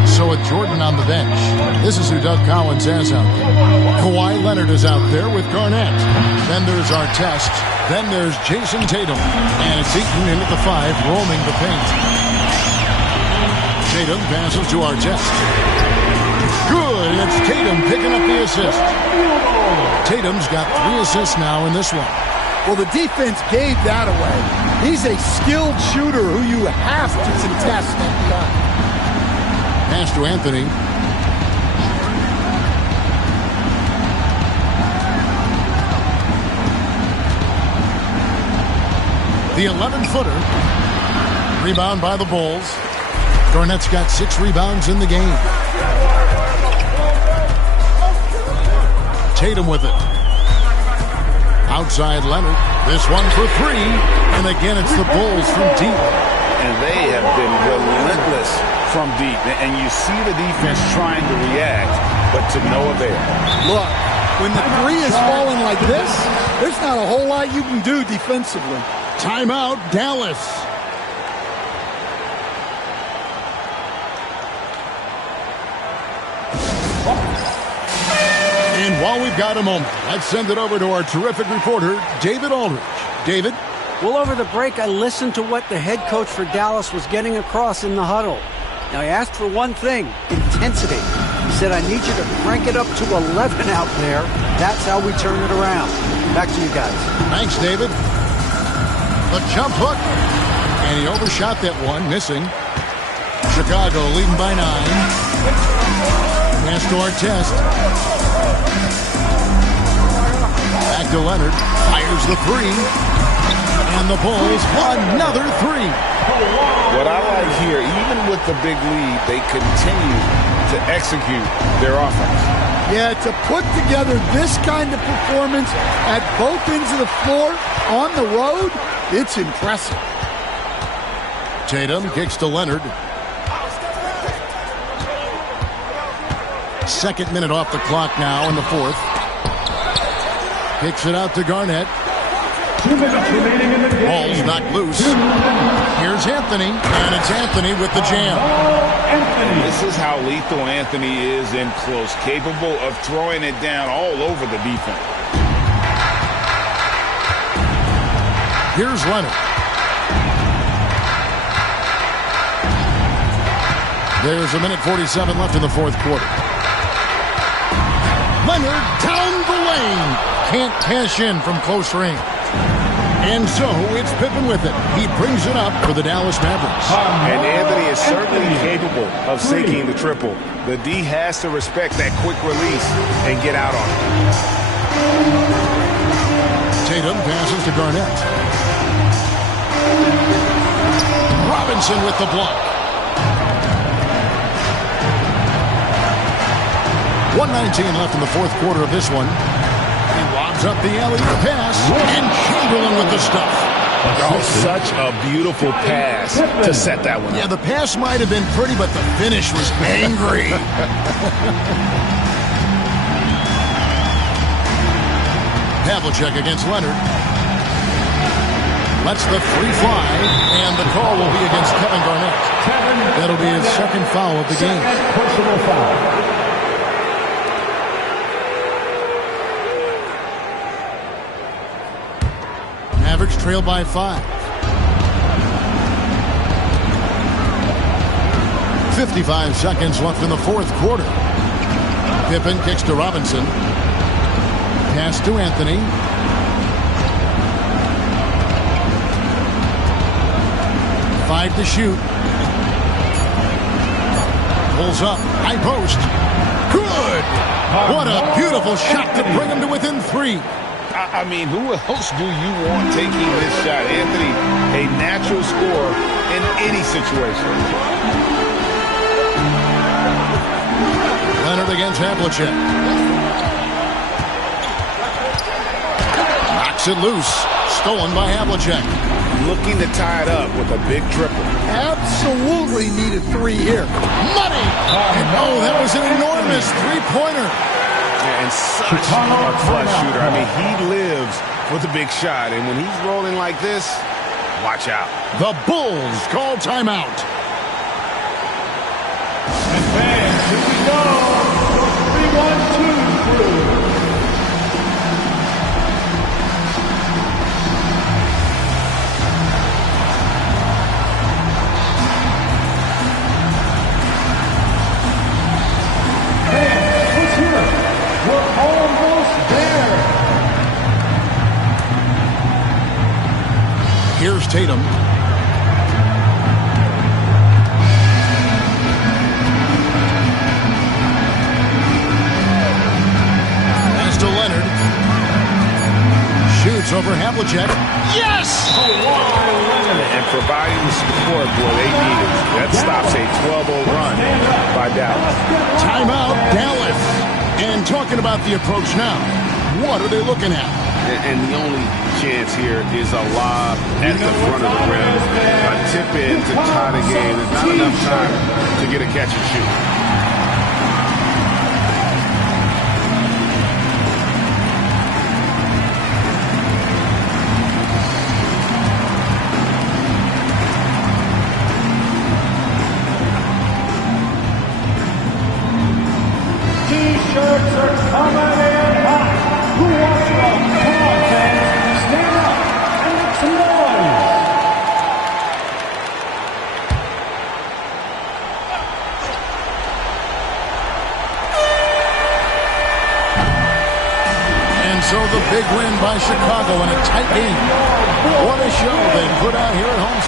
So with Jordan on the bench, this is who Doug Collins has out there. Kawhi Leonard is out there with Garnett. Then there's Artest. Then there's Jason Tatum. And it's Eaton in at the 5, roaming the paint. Tatum passes to Artest. Good, and it's Tatum picking up the assist. Tatum's got 3 assists now in this one. Well, the defense gave that away. He's a skilled shooter who you have to contest at the line. Pass to Anthony. The 11-footer. Rebound by the Bulls. Garnett's got 6 rebounds in the game. Tatum with it. Outside Leonard. This one for 3. And again, it's the Bulls from deep. And they have been relentless from deep. And you see the defense trying to react, but to no avail. Look, when the 3 is falling like this, there's not a whole lot you can do defensively. Timeout, Dallas. And while we've got a moment, let's send it over to our terrific reporter, David Aldridge. David? Well, over the break, I listened to what the head coach for Dallas was getting across in the huddle. Now, he asked for one thing, intensity. He said, I need you to crank it up to 11 out there. That's how we turn it around. Back to you guys. Thanks, David. The jump hook. And he overshot that one, missing. Chicago leading by 9. Pass to Artest. Back to Leonard. Fires the 3. And the Bulls another 3. What I like here, even with the big lead, they continue to execute their offense. Yeah, to put together this kind of performance at both ends of the floor on the road, it's impressive. Tatum kicks to Leonard. Second minute off the clock now in the fourth. Kicks it out to Garnett. 2 minutes remaining in the game. Ball's knocked loose. Here's Anthony, and it's Anthony with the jam. This is how lethal Anthony is in close, capable of throwing it down all over the defense. Here's Leonard. There's 1:47 left in the fourth quarter. Leonard down the lane. Can't cash in from close range. And so it's Pippen with it. He brings it up for the Dallas Mavericks. And Anthony is certainly capable of sinking the triple. The D has to respect that quick release and get out on it. Tatum passes to Garnett. Robinson with the block. 1:19 left in the fourth quarter of this one. He lobs up the alley-oop pass, and Chamberlain with the stuff. Oh, such a beautiful pass to set that one up. Yeah, the pass might have been pretty, but the finish was angry. Havlicek against Leonard. Lets the 3 fly, and the call will be against Kevin Garnett. That'll be his second foul of the game. Personal foul. Mavericks trail by 5. 55 seconds left in the fourth quarter. Pippen kicks to Robinson. Pass to Anthony. Five to shoot. Pulls up. High post. Good! What a beautiful shot to bring him to within 3. I mean, who else do you want taking this shot? Anthony, a natural scorer in any situation. Leonard against Havlicek. Knocks it loose. Stolen by Havlicek. Looking to tie it up with a big triple. Absolutely needed 3 here. Money! And oh, that was an enormous three-pointer. And such a clutch shooter. I mean, he lives with a big shot. And when he's rolling like this, watch out. The Bulls call timeout. And fans, here we go. 3-1-2 crew. We're almost there. Here's Tatum. Pass to Leonard. Shoots over Havlicek. Yes! And providing the support boy they needed. That stops a 12-0 run by Dallas. Timeout, Dallas. And talking about the approach now, what are they looking at? And the only chance here is a lob at the front of the rim. A tip-in to tie the game. There's not enough time to get a catch and shoot. T-shirts are coming in hot. Who wants one? Come on, fans. Stand up and make some noise. And so the big win by Chicago in a tight game. What a show they put out here at home.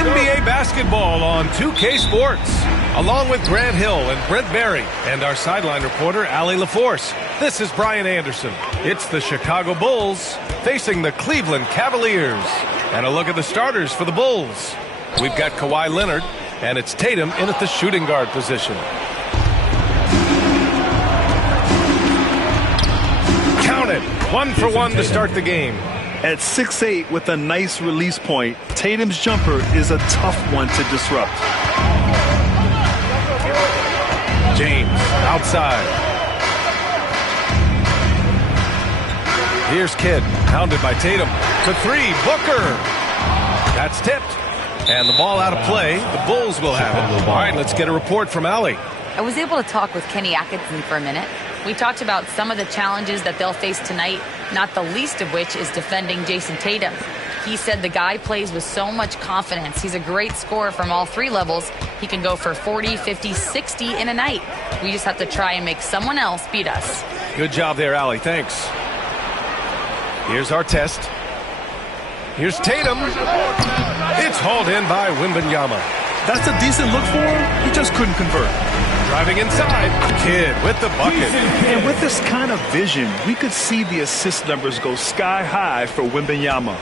NBA basketball on 2K Sports. Along with Grant Hill and Brent Berry and our sideline reporter, Allie LaForce. This is Brian Anderson. It's the Chicago Bulls facing the Cleveland Cavaliers. And a look at the starters for the Bulls. We've got Kawhi Leonard, and it's Tatum in at the shooting guard position. Count it. 1 for 1 to start the game. At 6'8" with a nice release point, Tatum's jumper is a tough one to disrupt. James outside. Here's Kidd, hounded by Tatum. For 3, Booker. That's tipped. And the ball out of play. The Bulls will have it. All right, let's get a report from Allie. I was able to talk with Kenny Atkinson for a minute. We talked about some of the challenges that they'll face tonight, not the least of which is defending Jason Tatum. He said the guy plays with so much confidence. He's a great scorer from all 3 levels. He can go for 40, 50, 60 in a night. We just have to try and make someone else beat us. Good job there, Allie. Thanks. Here's our test. Here's Tatum. It's hauled in by Wembanyama. That's a decent look for him. He just couldn't convert. Driving inside, Kidd with the bucket. And with this kind of vision, we could see the assist numbers go sky high for Wembanyama.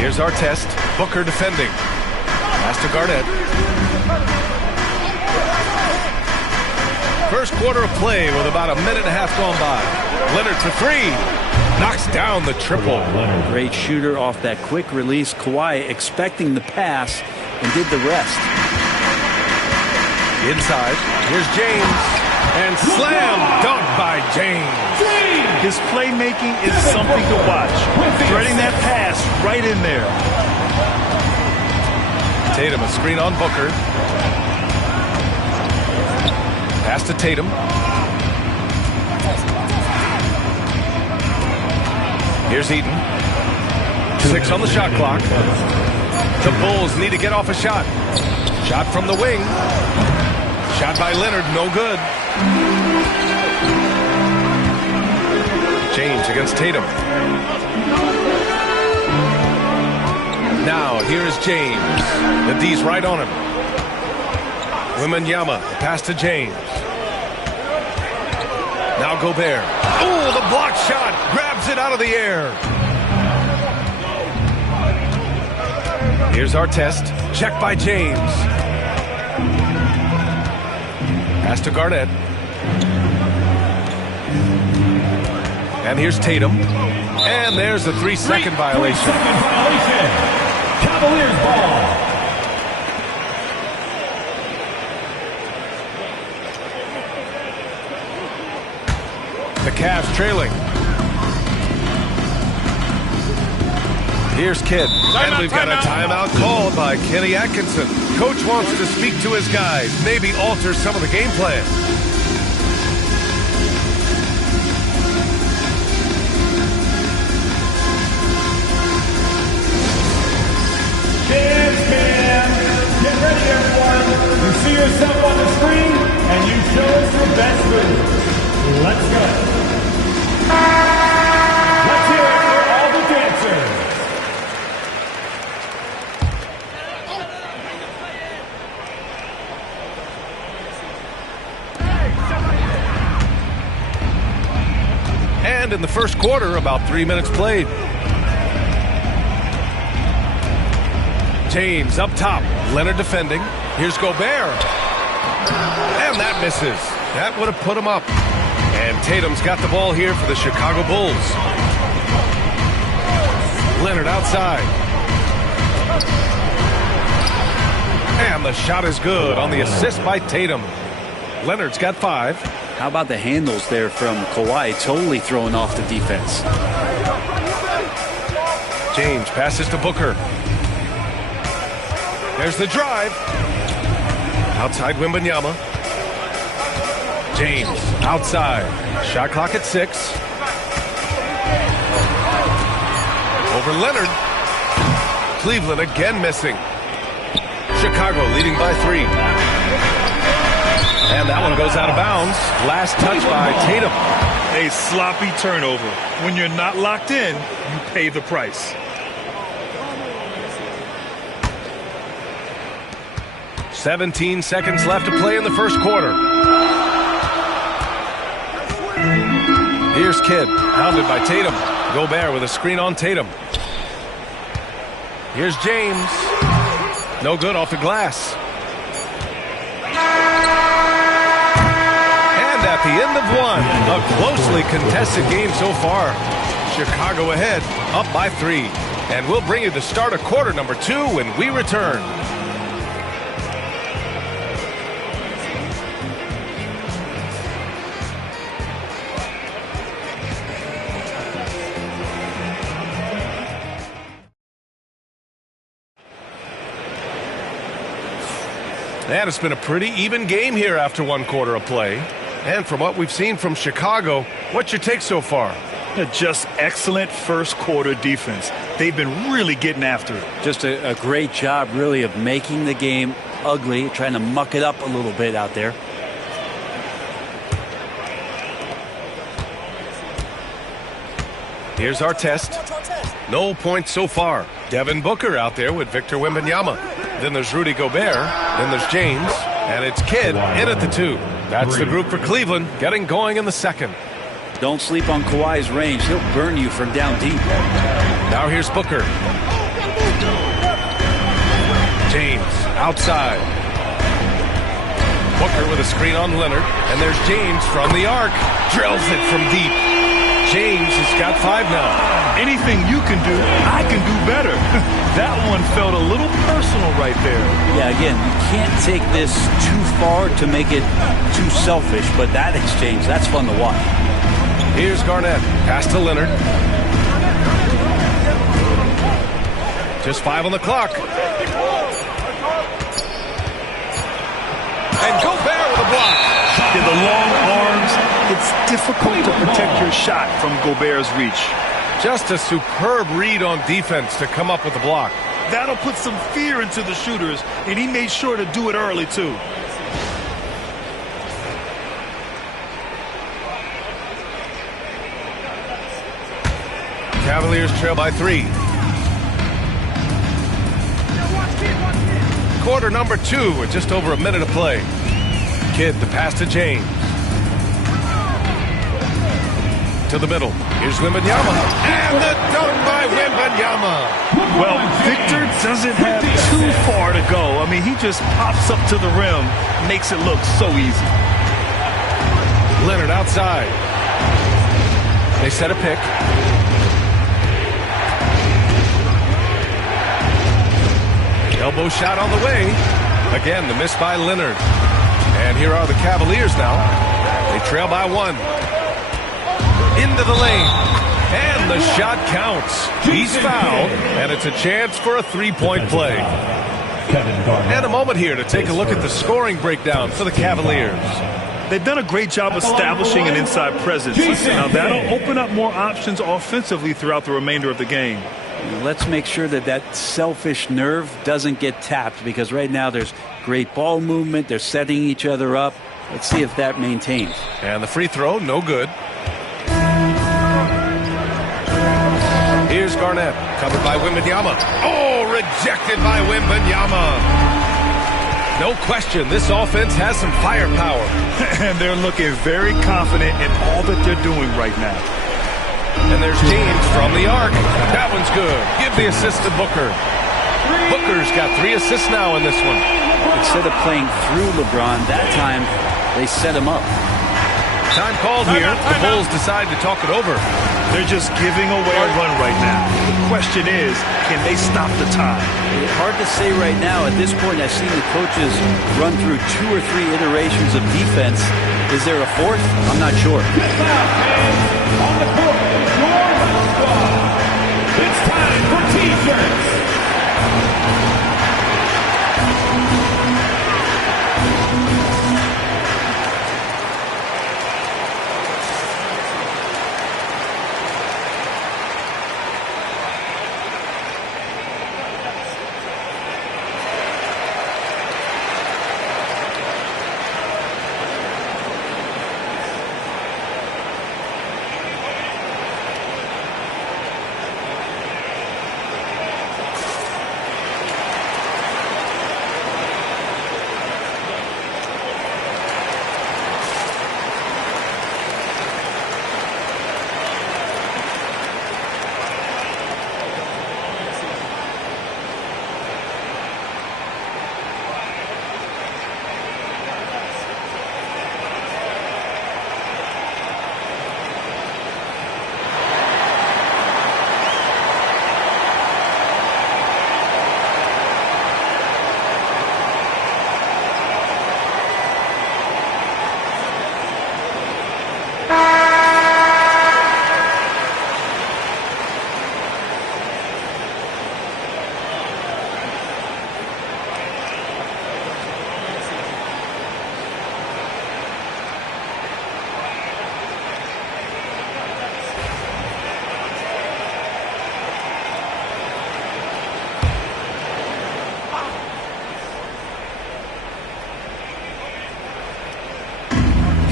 Here's our test. Booker defending. Pass to Garnett. First quarter of play with about a minute and a half gone by. Leonard for 3. Knocks down the triple. Great shooter off that quick release. Kawhi expecting the pass and did the rest. Inside. Here's James. And slam dunk by James. His playmaking is something to watch. Threading that pass right in there. Tatum, a screen on Booker. Pass to Tatum. Here's Eaton. 6 on the shot clock. The Bulls need to get off a shot. Shot from the wing. Shot by Leonard, no good. James against Tatum. Now, here is James. The D's right on him. Wembanyama, pass to James. Now Gobert. Oh, the block shot. Grabs it out of the air. Here's our test. Check by James. Pass to Garnett. And here's Tatum. And there's the 3-second violation. 3-second violation. Cavaliers ball. The Cavs trailing. Here's Kidd. And we've got a timeout called by Kenny Atkinson. Coach wants to speak to his guys, maybe alter some of the game plan. Get ready, everyone. You see yourself on the screen, and you show us your best move. Let's go. Let's hear it for all the dancers. And in the first quarter, about 3 minutes played. James up top. Leonard defending. Here's Gobert. And that misses. That would have put him up. And Tatum's got the ball here for the Chicago Bulls. Leonard outside. And the shot is good on the assist by Tatum. Leonard's got 5. How about the handles there from Kawhi, totally throwing off the defense. James passes to Booker. There's the drive. Outside Wembanyama. James outside. Shot clock at 6. Over Leonard. Cleveland again missing. Chicago leading by 3. And that one goes out of bounds. Last touch by Tatum. A sloppy turnover. When you're not locked in, you pay the price. 17 seconds left to play in the first quarter. Here's Kidd, hounded by Tatum. Gobert with a screen on Tatum. Here's James. No good off the glass. And at the end of one, a closely contested game so far. Chicago ahead, up by 3. And we'll bring you the start of quarter number 2 when we return. And it's been a pretty even game here after one quarter of play. And from what we've seen from Chicago, what's your take so far? Just excellent first quarter defense. They've been really getting after it. Just a great job, really, of making the game ugly, trying to muck it up a little bit out there. Here's our test. No points so far. Devin Booker out there with Victor Wembanyama. Then there's Rudy Gobert. Then there's James. And it's Kidd in at the 2. That's the group for Cleveland, getting going in the second. Don't sleep on Kawhi's range. He'll burn you from down deep. Now here's Booker. James outside. Booker with a screen on Leonard. And there's James from the arc. Drills it from deep. James has got 5 now. Anything you can do, I can do better. That one felt a little personal right there. Yeah, again, you can't take this too far to make it too selfish, but that exchange, that's fun to watch. Here's Garnett. Pass to Leonard. Just 5 on the clock. And Gobert with a block. In the long arms, it's difficult to protect your shot from Gobert's reach. Just a superb read on defense to come up with the block. That'll put some fear into the shooters, and he made sure to do it early, too. Cavaliers trail by 3. Quarter number 2 with just over a minute to play. Kidd, the pass to James. To the middle. Here's Wembanyama. And the dunk by Wembanyama. Well, Victor doesn't have too far to go. I mean, he just pops up to the rim, makes it look so easy. Leonard outside. They set a pick. Elbow shot on the way. Again, the miss by Leonard. And here are the Cavaliers now. They trail by 1. Into the lane. And the shot counts. He's fouled. And it's a chance for a 3-point play. And a moment here to take a look at the scoring breakdown for the Cavaliers. They've done a great job establishing an inside presence. Now, that'll open up more options offensively throughout the remainder of the game. Let's make sure that that selfish nerve doesn't get tapped, because right now there's great ball movement. They're setting each other up. Let's see if that maintains. And the free throw, no good. Here's Garnett, covered by Wembanyama. Oh, rejected by Wembanyama. No question, this offense has some firepower. And they're looking very confident in all that they're doing right now. And there's James from the arc. That one's good. Give the assist to Booker. Booker's got 3 assists now in this one. Instead of playing through LeBron, that time they set him up. Time called here. The Bulls decide to talk it over. They're just giving away a run right now. The question is, can they stop the time? It's hard to say right now. At this point, I've seen the coaches run through 2 or 3 iterations of defense. Is there a 4th? I'm not sure. On the court, your hot squad. It's time for T-shirts.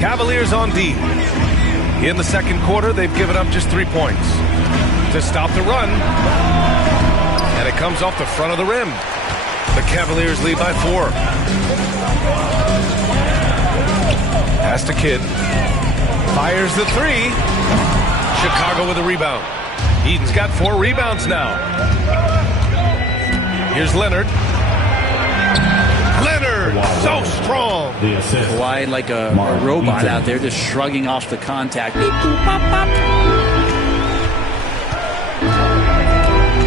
Cavaliers on D. In the second quarter, they've given up just 3 points. To stop the run, and it comes off the front of the rim. The Cavaliers lead by 4. Pass to Kidd. Fires the 3. Chicago with a rebound. Eden's got 4 rebounds now. Here's Leonard. Leonard, so strong. Kawhi like a robot out there, just shrugging off the contact. Beep, boop, pop, pop.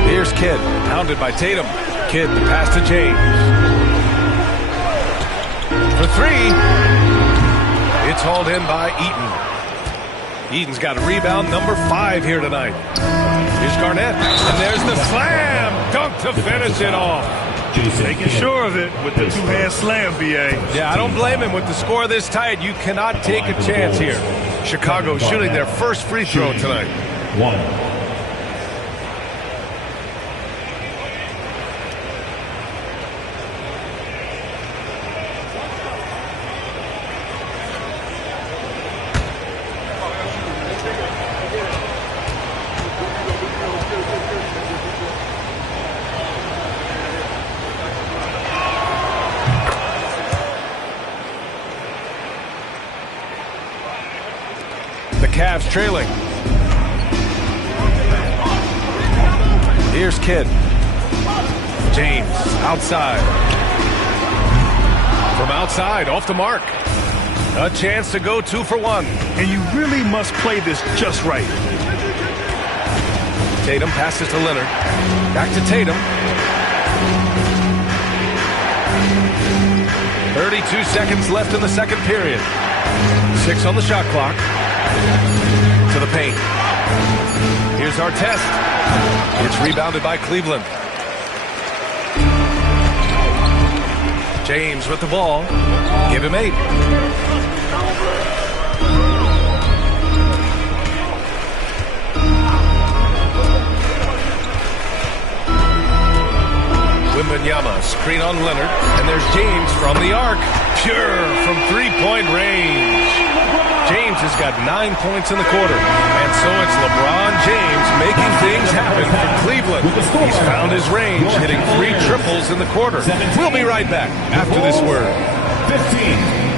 Here's Kidd, pounded by Tatum. Kidd, the pass to James. For 3. It's hauled in by Eaton. Eaton's got a rebound, number 5 here tonight. Here's Garnett, and there's the slam dunk to finish it off. Making sure of it with the two-hand slam, B.A. Yeah, I don't blame him. With the score this tight, you cannot take a chance here. Chicago shooting their first free throw tonight. 1. Cavs trailing. Here's Kidd. James outside. From outside, off the mark. A chance to go 2 for 1. And you really must play this just right. Tatum passes to Leonard. Back to Tatum. 32 seconds left in the second period. 6 on the shot clock. To the paint. Here's Artest. It's rebounded by Cleveland. James with the ball. Give him 8. Wembanyama, screen on Leonard, and there's James from the arc. Pure from 3-point range. James has got 9 points in the quarter, and so it's LeBron James making things happen for Cleveland. He's found his range, hitting 3 triples in the quarter. We'll be right back after this word. 15.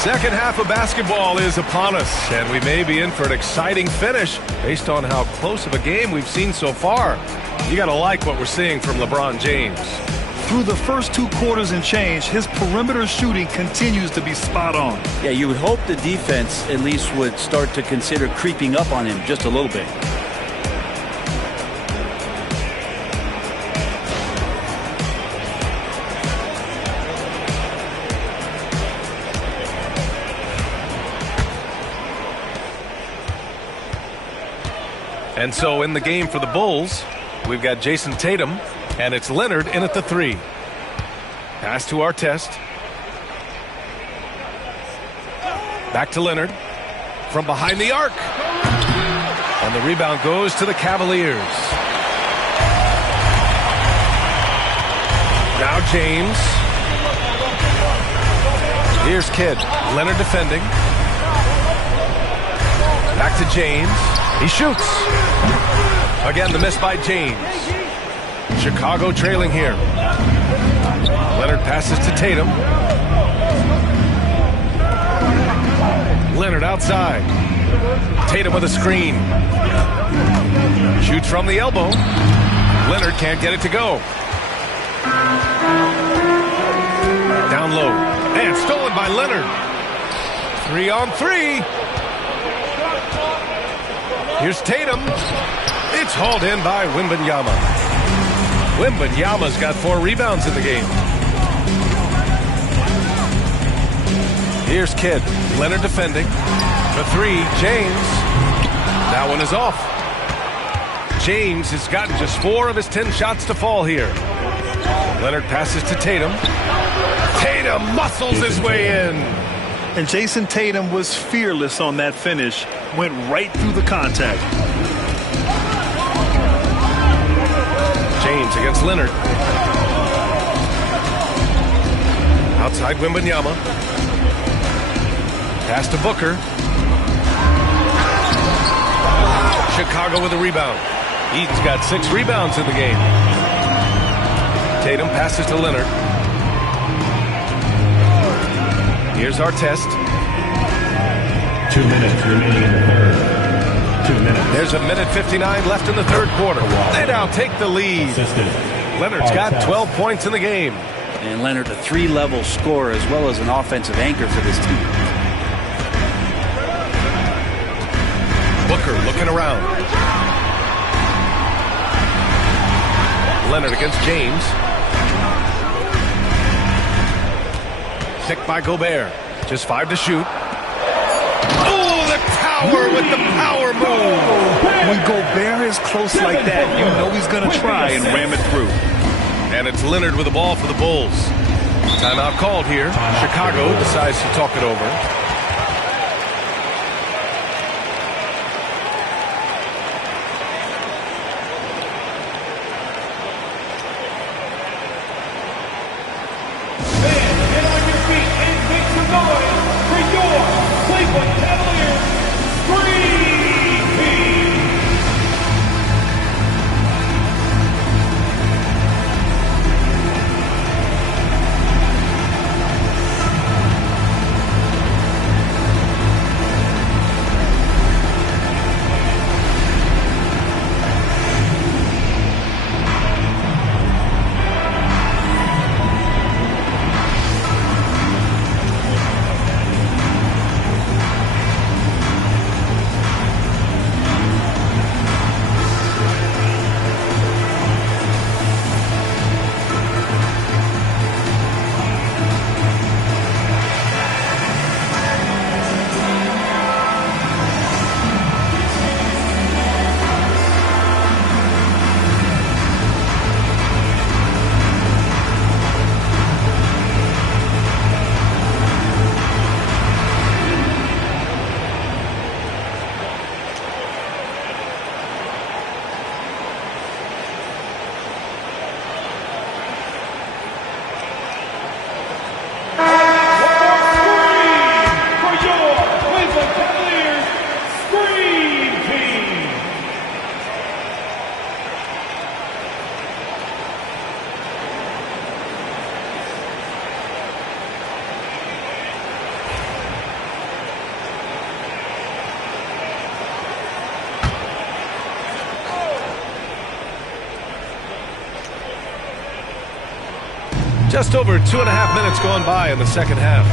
Second half of basketball is upon us, and we may be in for an exciting finish based on how close of a game we've seen so far. You got to like what we're seeing from LeBron James. Through the first 2 quarters and change, his perimeter shooting continues to be spot on. Yeah, you would hope the defense at least would start to consider creeping up on him just a little bit. And so in the game for the Bulls, we've got Jason Tatum, and it's Leonard in at the 3. Pass to Artest. Back to Leonard. From behind the arc. And the rebound goes to the Cavaliers. Now James. Here's Kidd. Leonard defending. Back to James. He shoots. Again, the miss by James. Chicago trailing here. Leonard passes to Tatum. Leonard outside. Tatum with a screen. Shoots from the elbow. Leonard can't get it to go. Down low. And stolen by Leonard. 3-on-3. Here's Tatum. It's hauled in by Wembanyama. Wembanyama's got 4 rebounds in the game. Here's Kidd. Leonard defending. The 3, James. That one is off. James has gotten just 4 of his 10 shots to fall here. Leonard passes to Tatum. Tatum muscles his way in. And Jason Tatum was fearless on that finish. Went right through the contact. James against Leonard. Outside Wembanyama. Pass to Booker. Chicago with a rebound. Eaton's got 6 rebounds in the game. Tatum passes to Leonard. Here's our test. 2 minutes remaining in the third. 2 minutes. There's a minute 59 left in the third quarter. They now take the lead. Leonard's got 12 points in the game. And Leonard, a 3-level scorer as well as an offensive anchor for this team. Booker looking around. Leonard against James. Picked by Gobert. Just 5 to shoot. Oh, the tower with the power move. When Gobert is close like that, you know he's going to try and ram it through. And it's Leonard with the ball for the Bulls. Timeout called here. Chicago decides to talk it over. Just over 2.5 minutes gone by in the second half.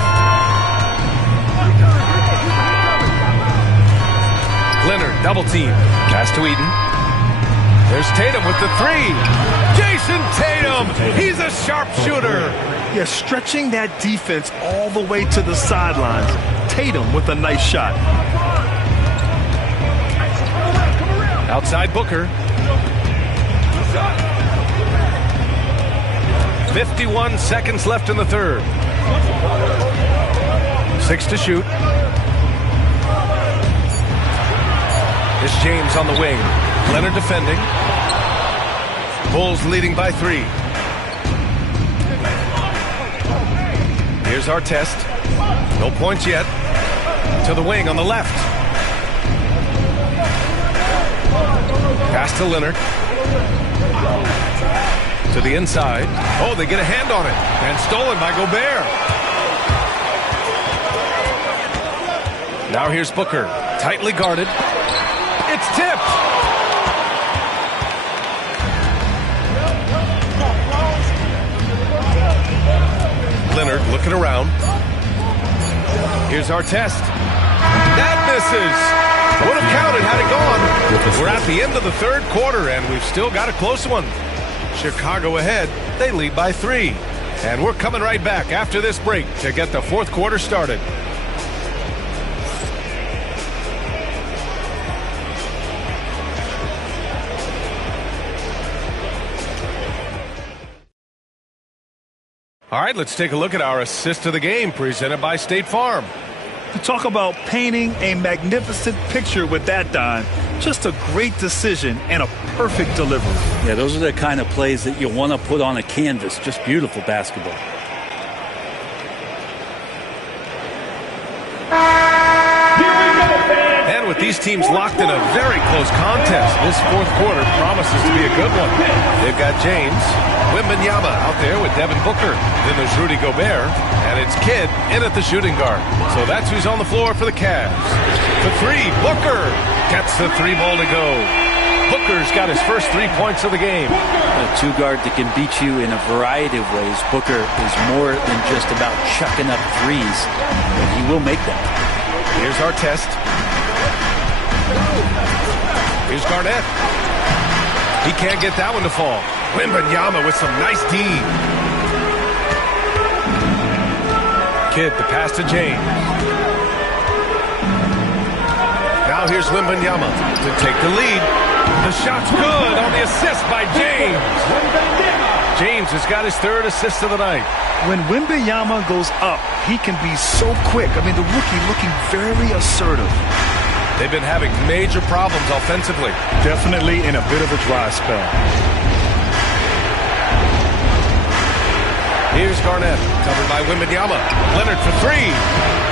Leonard, double team. Pass to Eaton. There's Tatum with the 3. Jason Tatum! He's a sharpshooter! Yeah, stretching that defense all the way to the sidelines. Tatum with a nice shot. Outside Booker. 51 seconds left in the third. 6 to shoot. It's James on the wing. Leonard defending. Bulls leading by 3. Here's our test. No points yet. To the wing on the left. Pass to Leonard. To the inside. Oh, they get a hand on it. And stolen by Gobert. Now here's Booker, tightly guarded. It's tipped. Leonard looking around. Here's our test. That misses. Would have counted had it gone. We're at the end of the third quarter, and we've still got a close one. Chicago ahead. They lead by 3. And we're coming right back after this break to get the fourth quarter started. All right, let's take a look at our assist of the game presented by State Farm. To talk about painting a magnificent picture with that dime, just a great decision and a perfect delivery. Yeah, those are the kind of plays that you want to put on a canvas. Just beautiful basketball. And with these teams locked in a very close contest, this fourth quarter promises to be a good one. They've got James, Wembanyama out there with Devin Booker. Then there's Rudy Gobert, and it's Kidd in at the shooting guard. So that's who's on the floor for the Cavs. The 3, Booker gets the 3 ball to go. Booker's got his first 3 points of the game. A 2 guard that can beat you in a variety of ways. Booker is more than just about chucking up threes, and he will make them. Here's our test. Here's Garnett. He can't get that one to fall. Wembanyama with some nice D. Kidd, the pass to James. Now here's Wembanyama to take the lead. The shot's good on the assist by James. James has got his 3rd assist of the night. When Wembanyama goes up, he can be so quick. I mean, the rookie looking very assertive. They've been having major problems offensively. Definitely in a bit of a dry spell. Here's Garnett, covered by Wembanyama. Leonard for 3.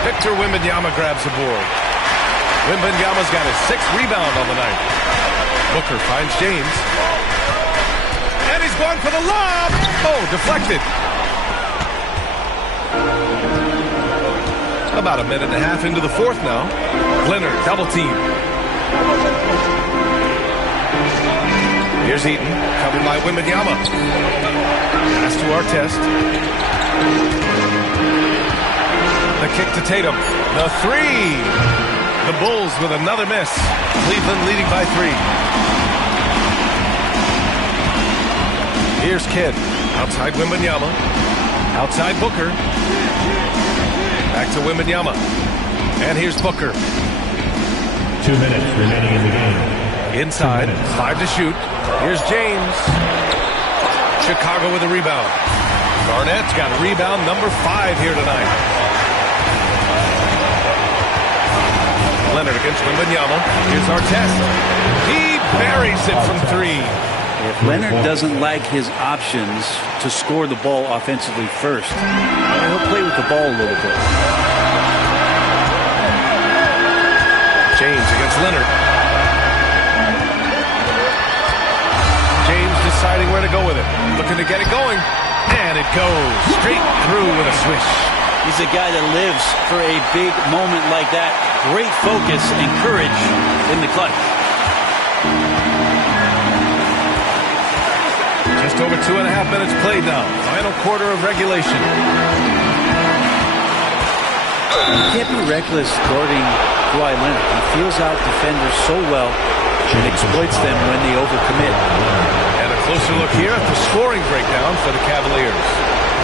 Victor Wembanyama grabs the board. Wembanyama's got his 6th rebound on the night. Booker finds James. And he's going for the lob. Oh, deflected. About a minute and a half into the fourth now. Leonard, double team. Here's Eaton, covered by Wembanyama. Pass to Artest. The kick to Tatum. The 3. The Bulls with another miss. Cleveland leading by 3. Here's Kidd. Outside Wembanyama. Outside Booker. Back to Wembanyama. And here's Booker. 2 minutes remaining in the game. Inside, 5 to shoot. Here's James. Chicago with a rebound. Garnett's got rebound number 5 here tonight. Leonard against Wembanyama. Here's Artest. He buries it from 3. If Leonard doesn't like his options to score the ball offensively first, he'll play with the ball a little bit. James against Leonard. James deciding where to go with it. Looking to get it going. And it goes straight through with a swish. He's a guy that lives for a big moment like that. Great focus and courage in the clutch. Just over 2.5 minutes played now. Final quarter of regulation. You can't be reckless guarding Kawhi Leonard. He feels out defenders so well and exploits them when they overcommit. And a closer look here at the scoring breakdown for the Cavaliers.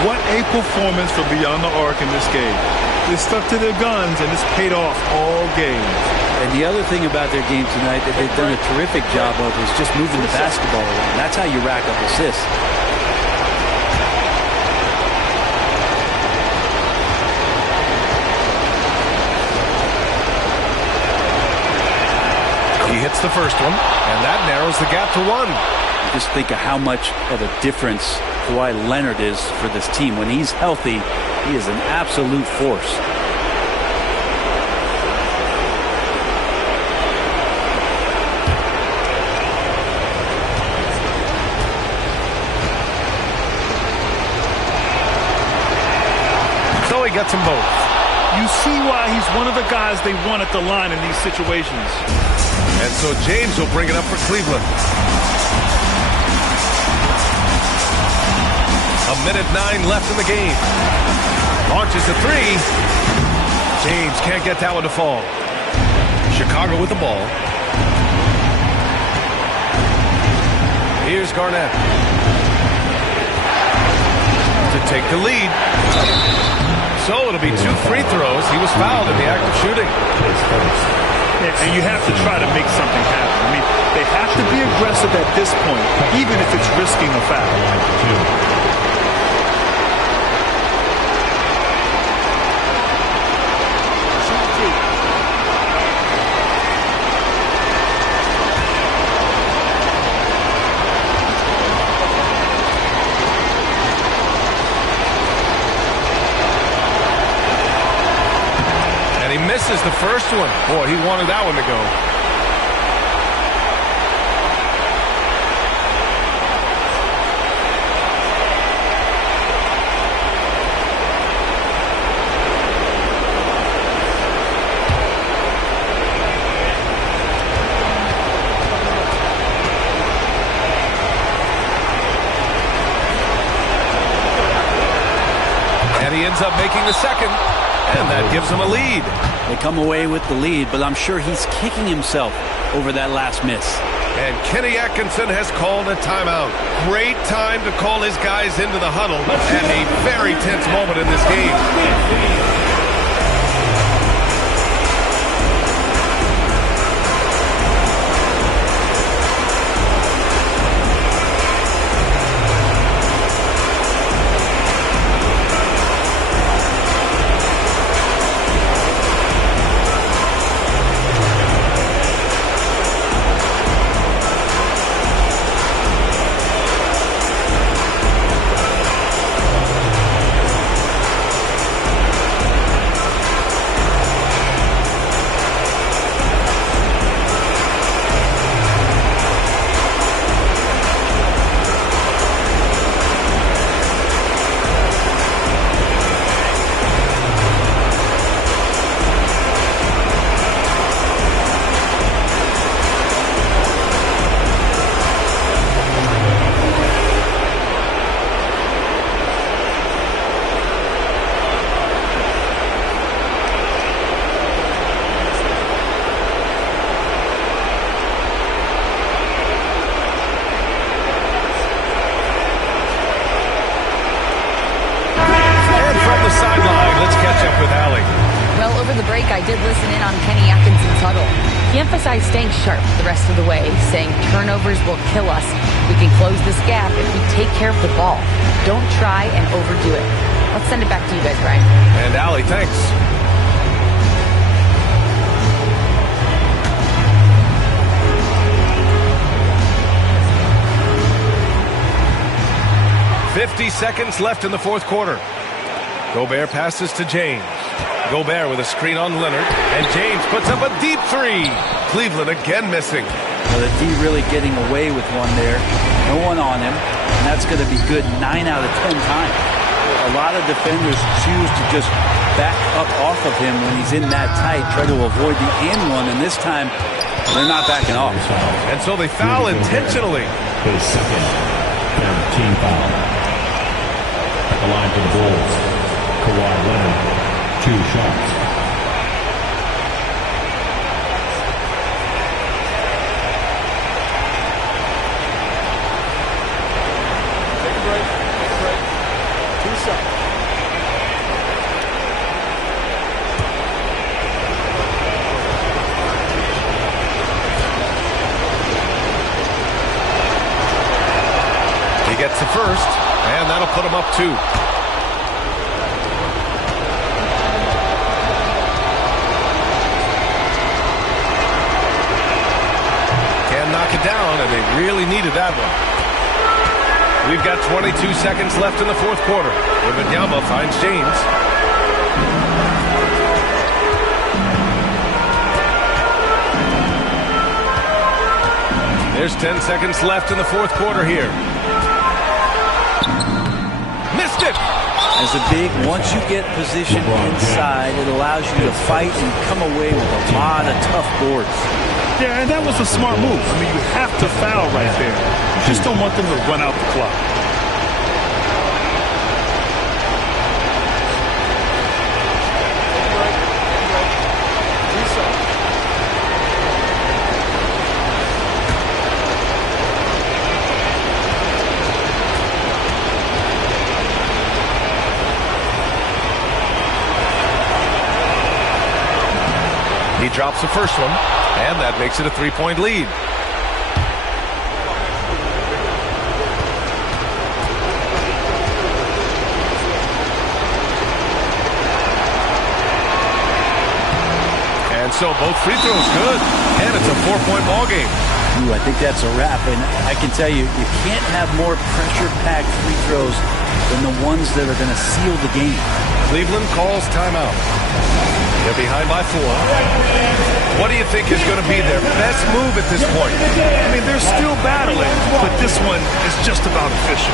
What a performance for Beyond the Arc in this game. They stuck to their guns, and it's paid off all game. And the other thing about their game tonight that they've done a terrific job of is just moving the basketball around. That's how you rack up assists. He hits the first one, and that narrows the gap to 1. Just think of how much of a difference Kawhi Leonard is for this team. When he's healthy, he is an absolute force. So he gets them both. You see why he's one of the guys they want at the line in these situations. And so James will bring it up for Cleveland. 1:09 left in the game. Launches a three. James can't get that one to fall. Chicago with the ball. Here's Garnett to take the lead. So it'll be 2 free throws. He was fouled in the act of shooting. And you have to try to make something happen. I mean, they have to be aggressive at this point, even if it's risking a foul. Misses the first one. Boy, he wanted that one to go. And he ends up making the second. And that gives him a lead. They come away with the lead, but I'm sure he's kicking himself over that last miss. And Kenny Atkinson has called a timeout. Great time to call his guys into the huddle at a very tense moment in this game. I did listen in on Kenny Atkinson's huddle. He emphasized staying sharp the rest of the way, saying turnovers will kill us. We can close this gap if we take care of the ball. Don't try and overdo it. Let's send it back to you guys, Brian. And Allie, thanks. "50 seconds left in the fourth quarter. Gobert passes to James. Gobert with a screen on Leonard, and James puts up a deep three. Cleveland again missing. Well, the D really getting away with one there. No one on him, and that's going to be good 9 out of 10 times. A lot of defenders choose to just back up off of him when he's in that tight, try to avoid the and one, and this time they're not backing off. And so they foul intentionally. His second team foul. At the line for the Bulls, Kawhi Leonard. 2 shots. Take a break. 2 seconds. He gets the first, and that'll put him up 2. Knock it down, and they really needed that one. We've got 22 seconds left in the fourth quarter. Wembanyama finds James. There's 10 seconds left in the fourth quarter here. Missed it! As a big, once you get positioned inside, it allows you to fight and come away with a lot of tough boards. Yeah, and that was a smart move. I mean, you have to foul right there. You just don't want them to run out the clock. He drops the first one, and that makes it a 3-point lead. And so both free throws good, and it's a 4-point ball game. Ooh, I think that's a wrap, and I can tell you, you can't have more pressure-packed free throws than the ones that are going to seal the game. Cleveland calls timeout. They're behind by 4. What do you think is going to be their best move at this point? I mean, they're still battling, but this one is just about official.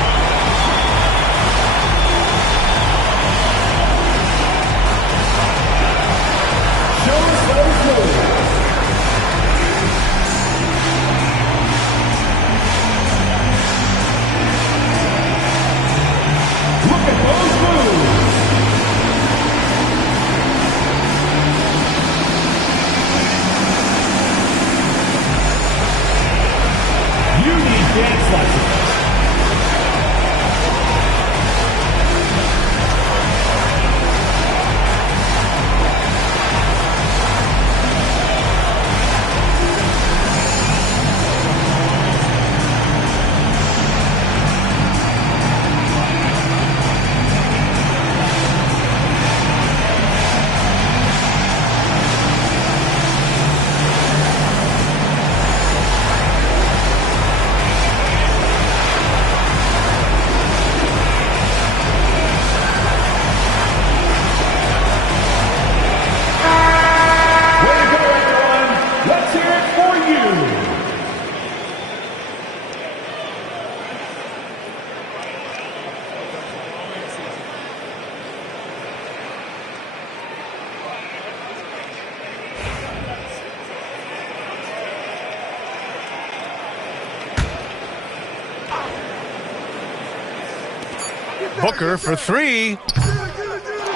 Booker for 3.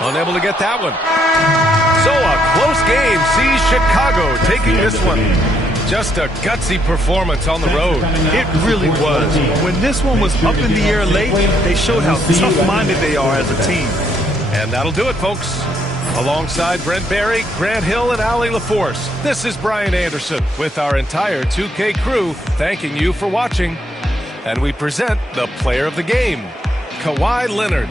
Unable to get that one. So a close game sees Chicago taking this one. Just a gutsy performance on the road. It really was. When this one was up in the air late, they showed how tough-minded they are as a team. And that'll do it, folks. Alongside Brent Barry, Grant Hill, and Allie LaForce, this is Brian Anderson with our entire 2K crew thanking you for watching. And we present the player of the game, Kawhi Leonard.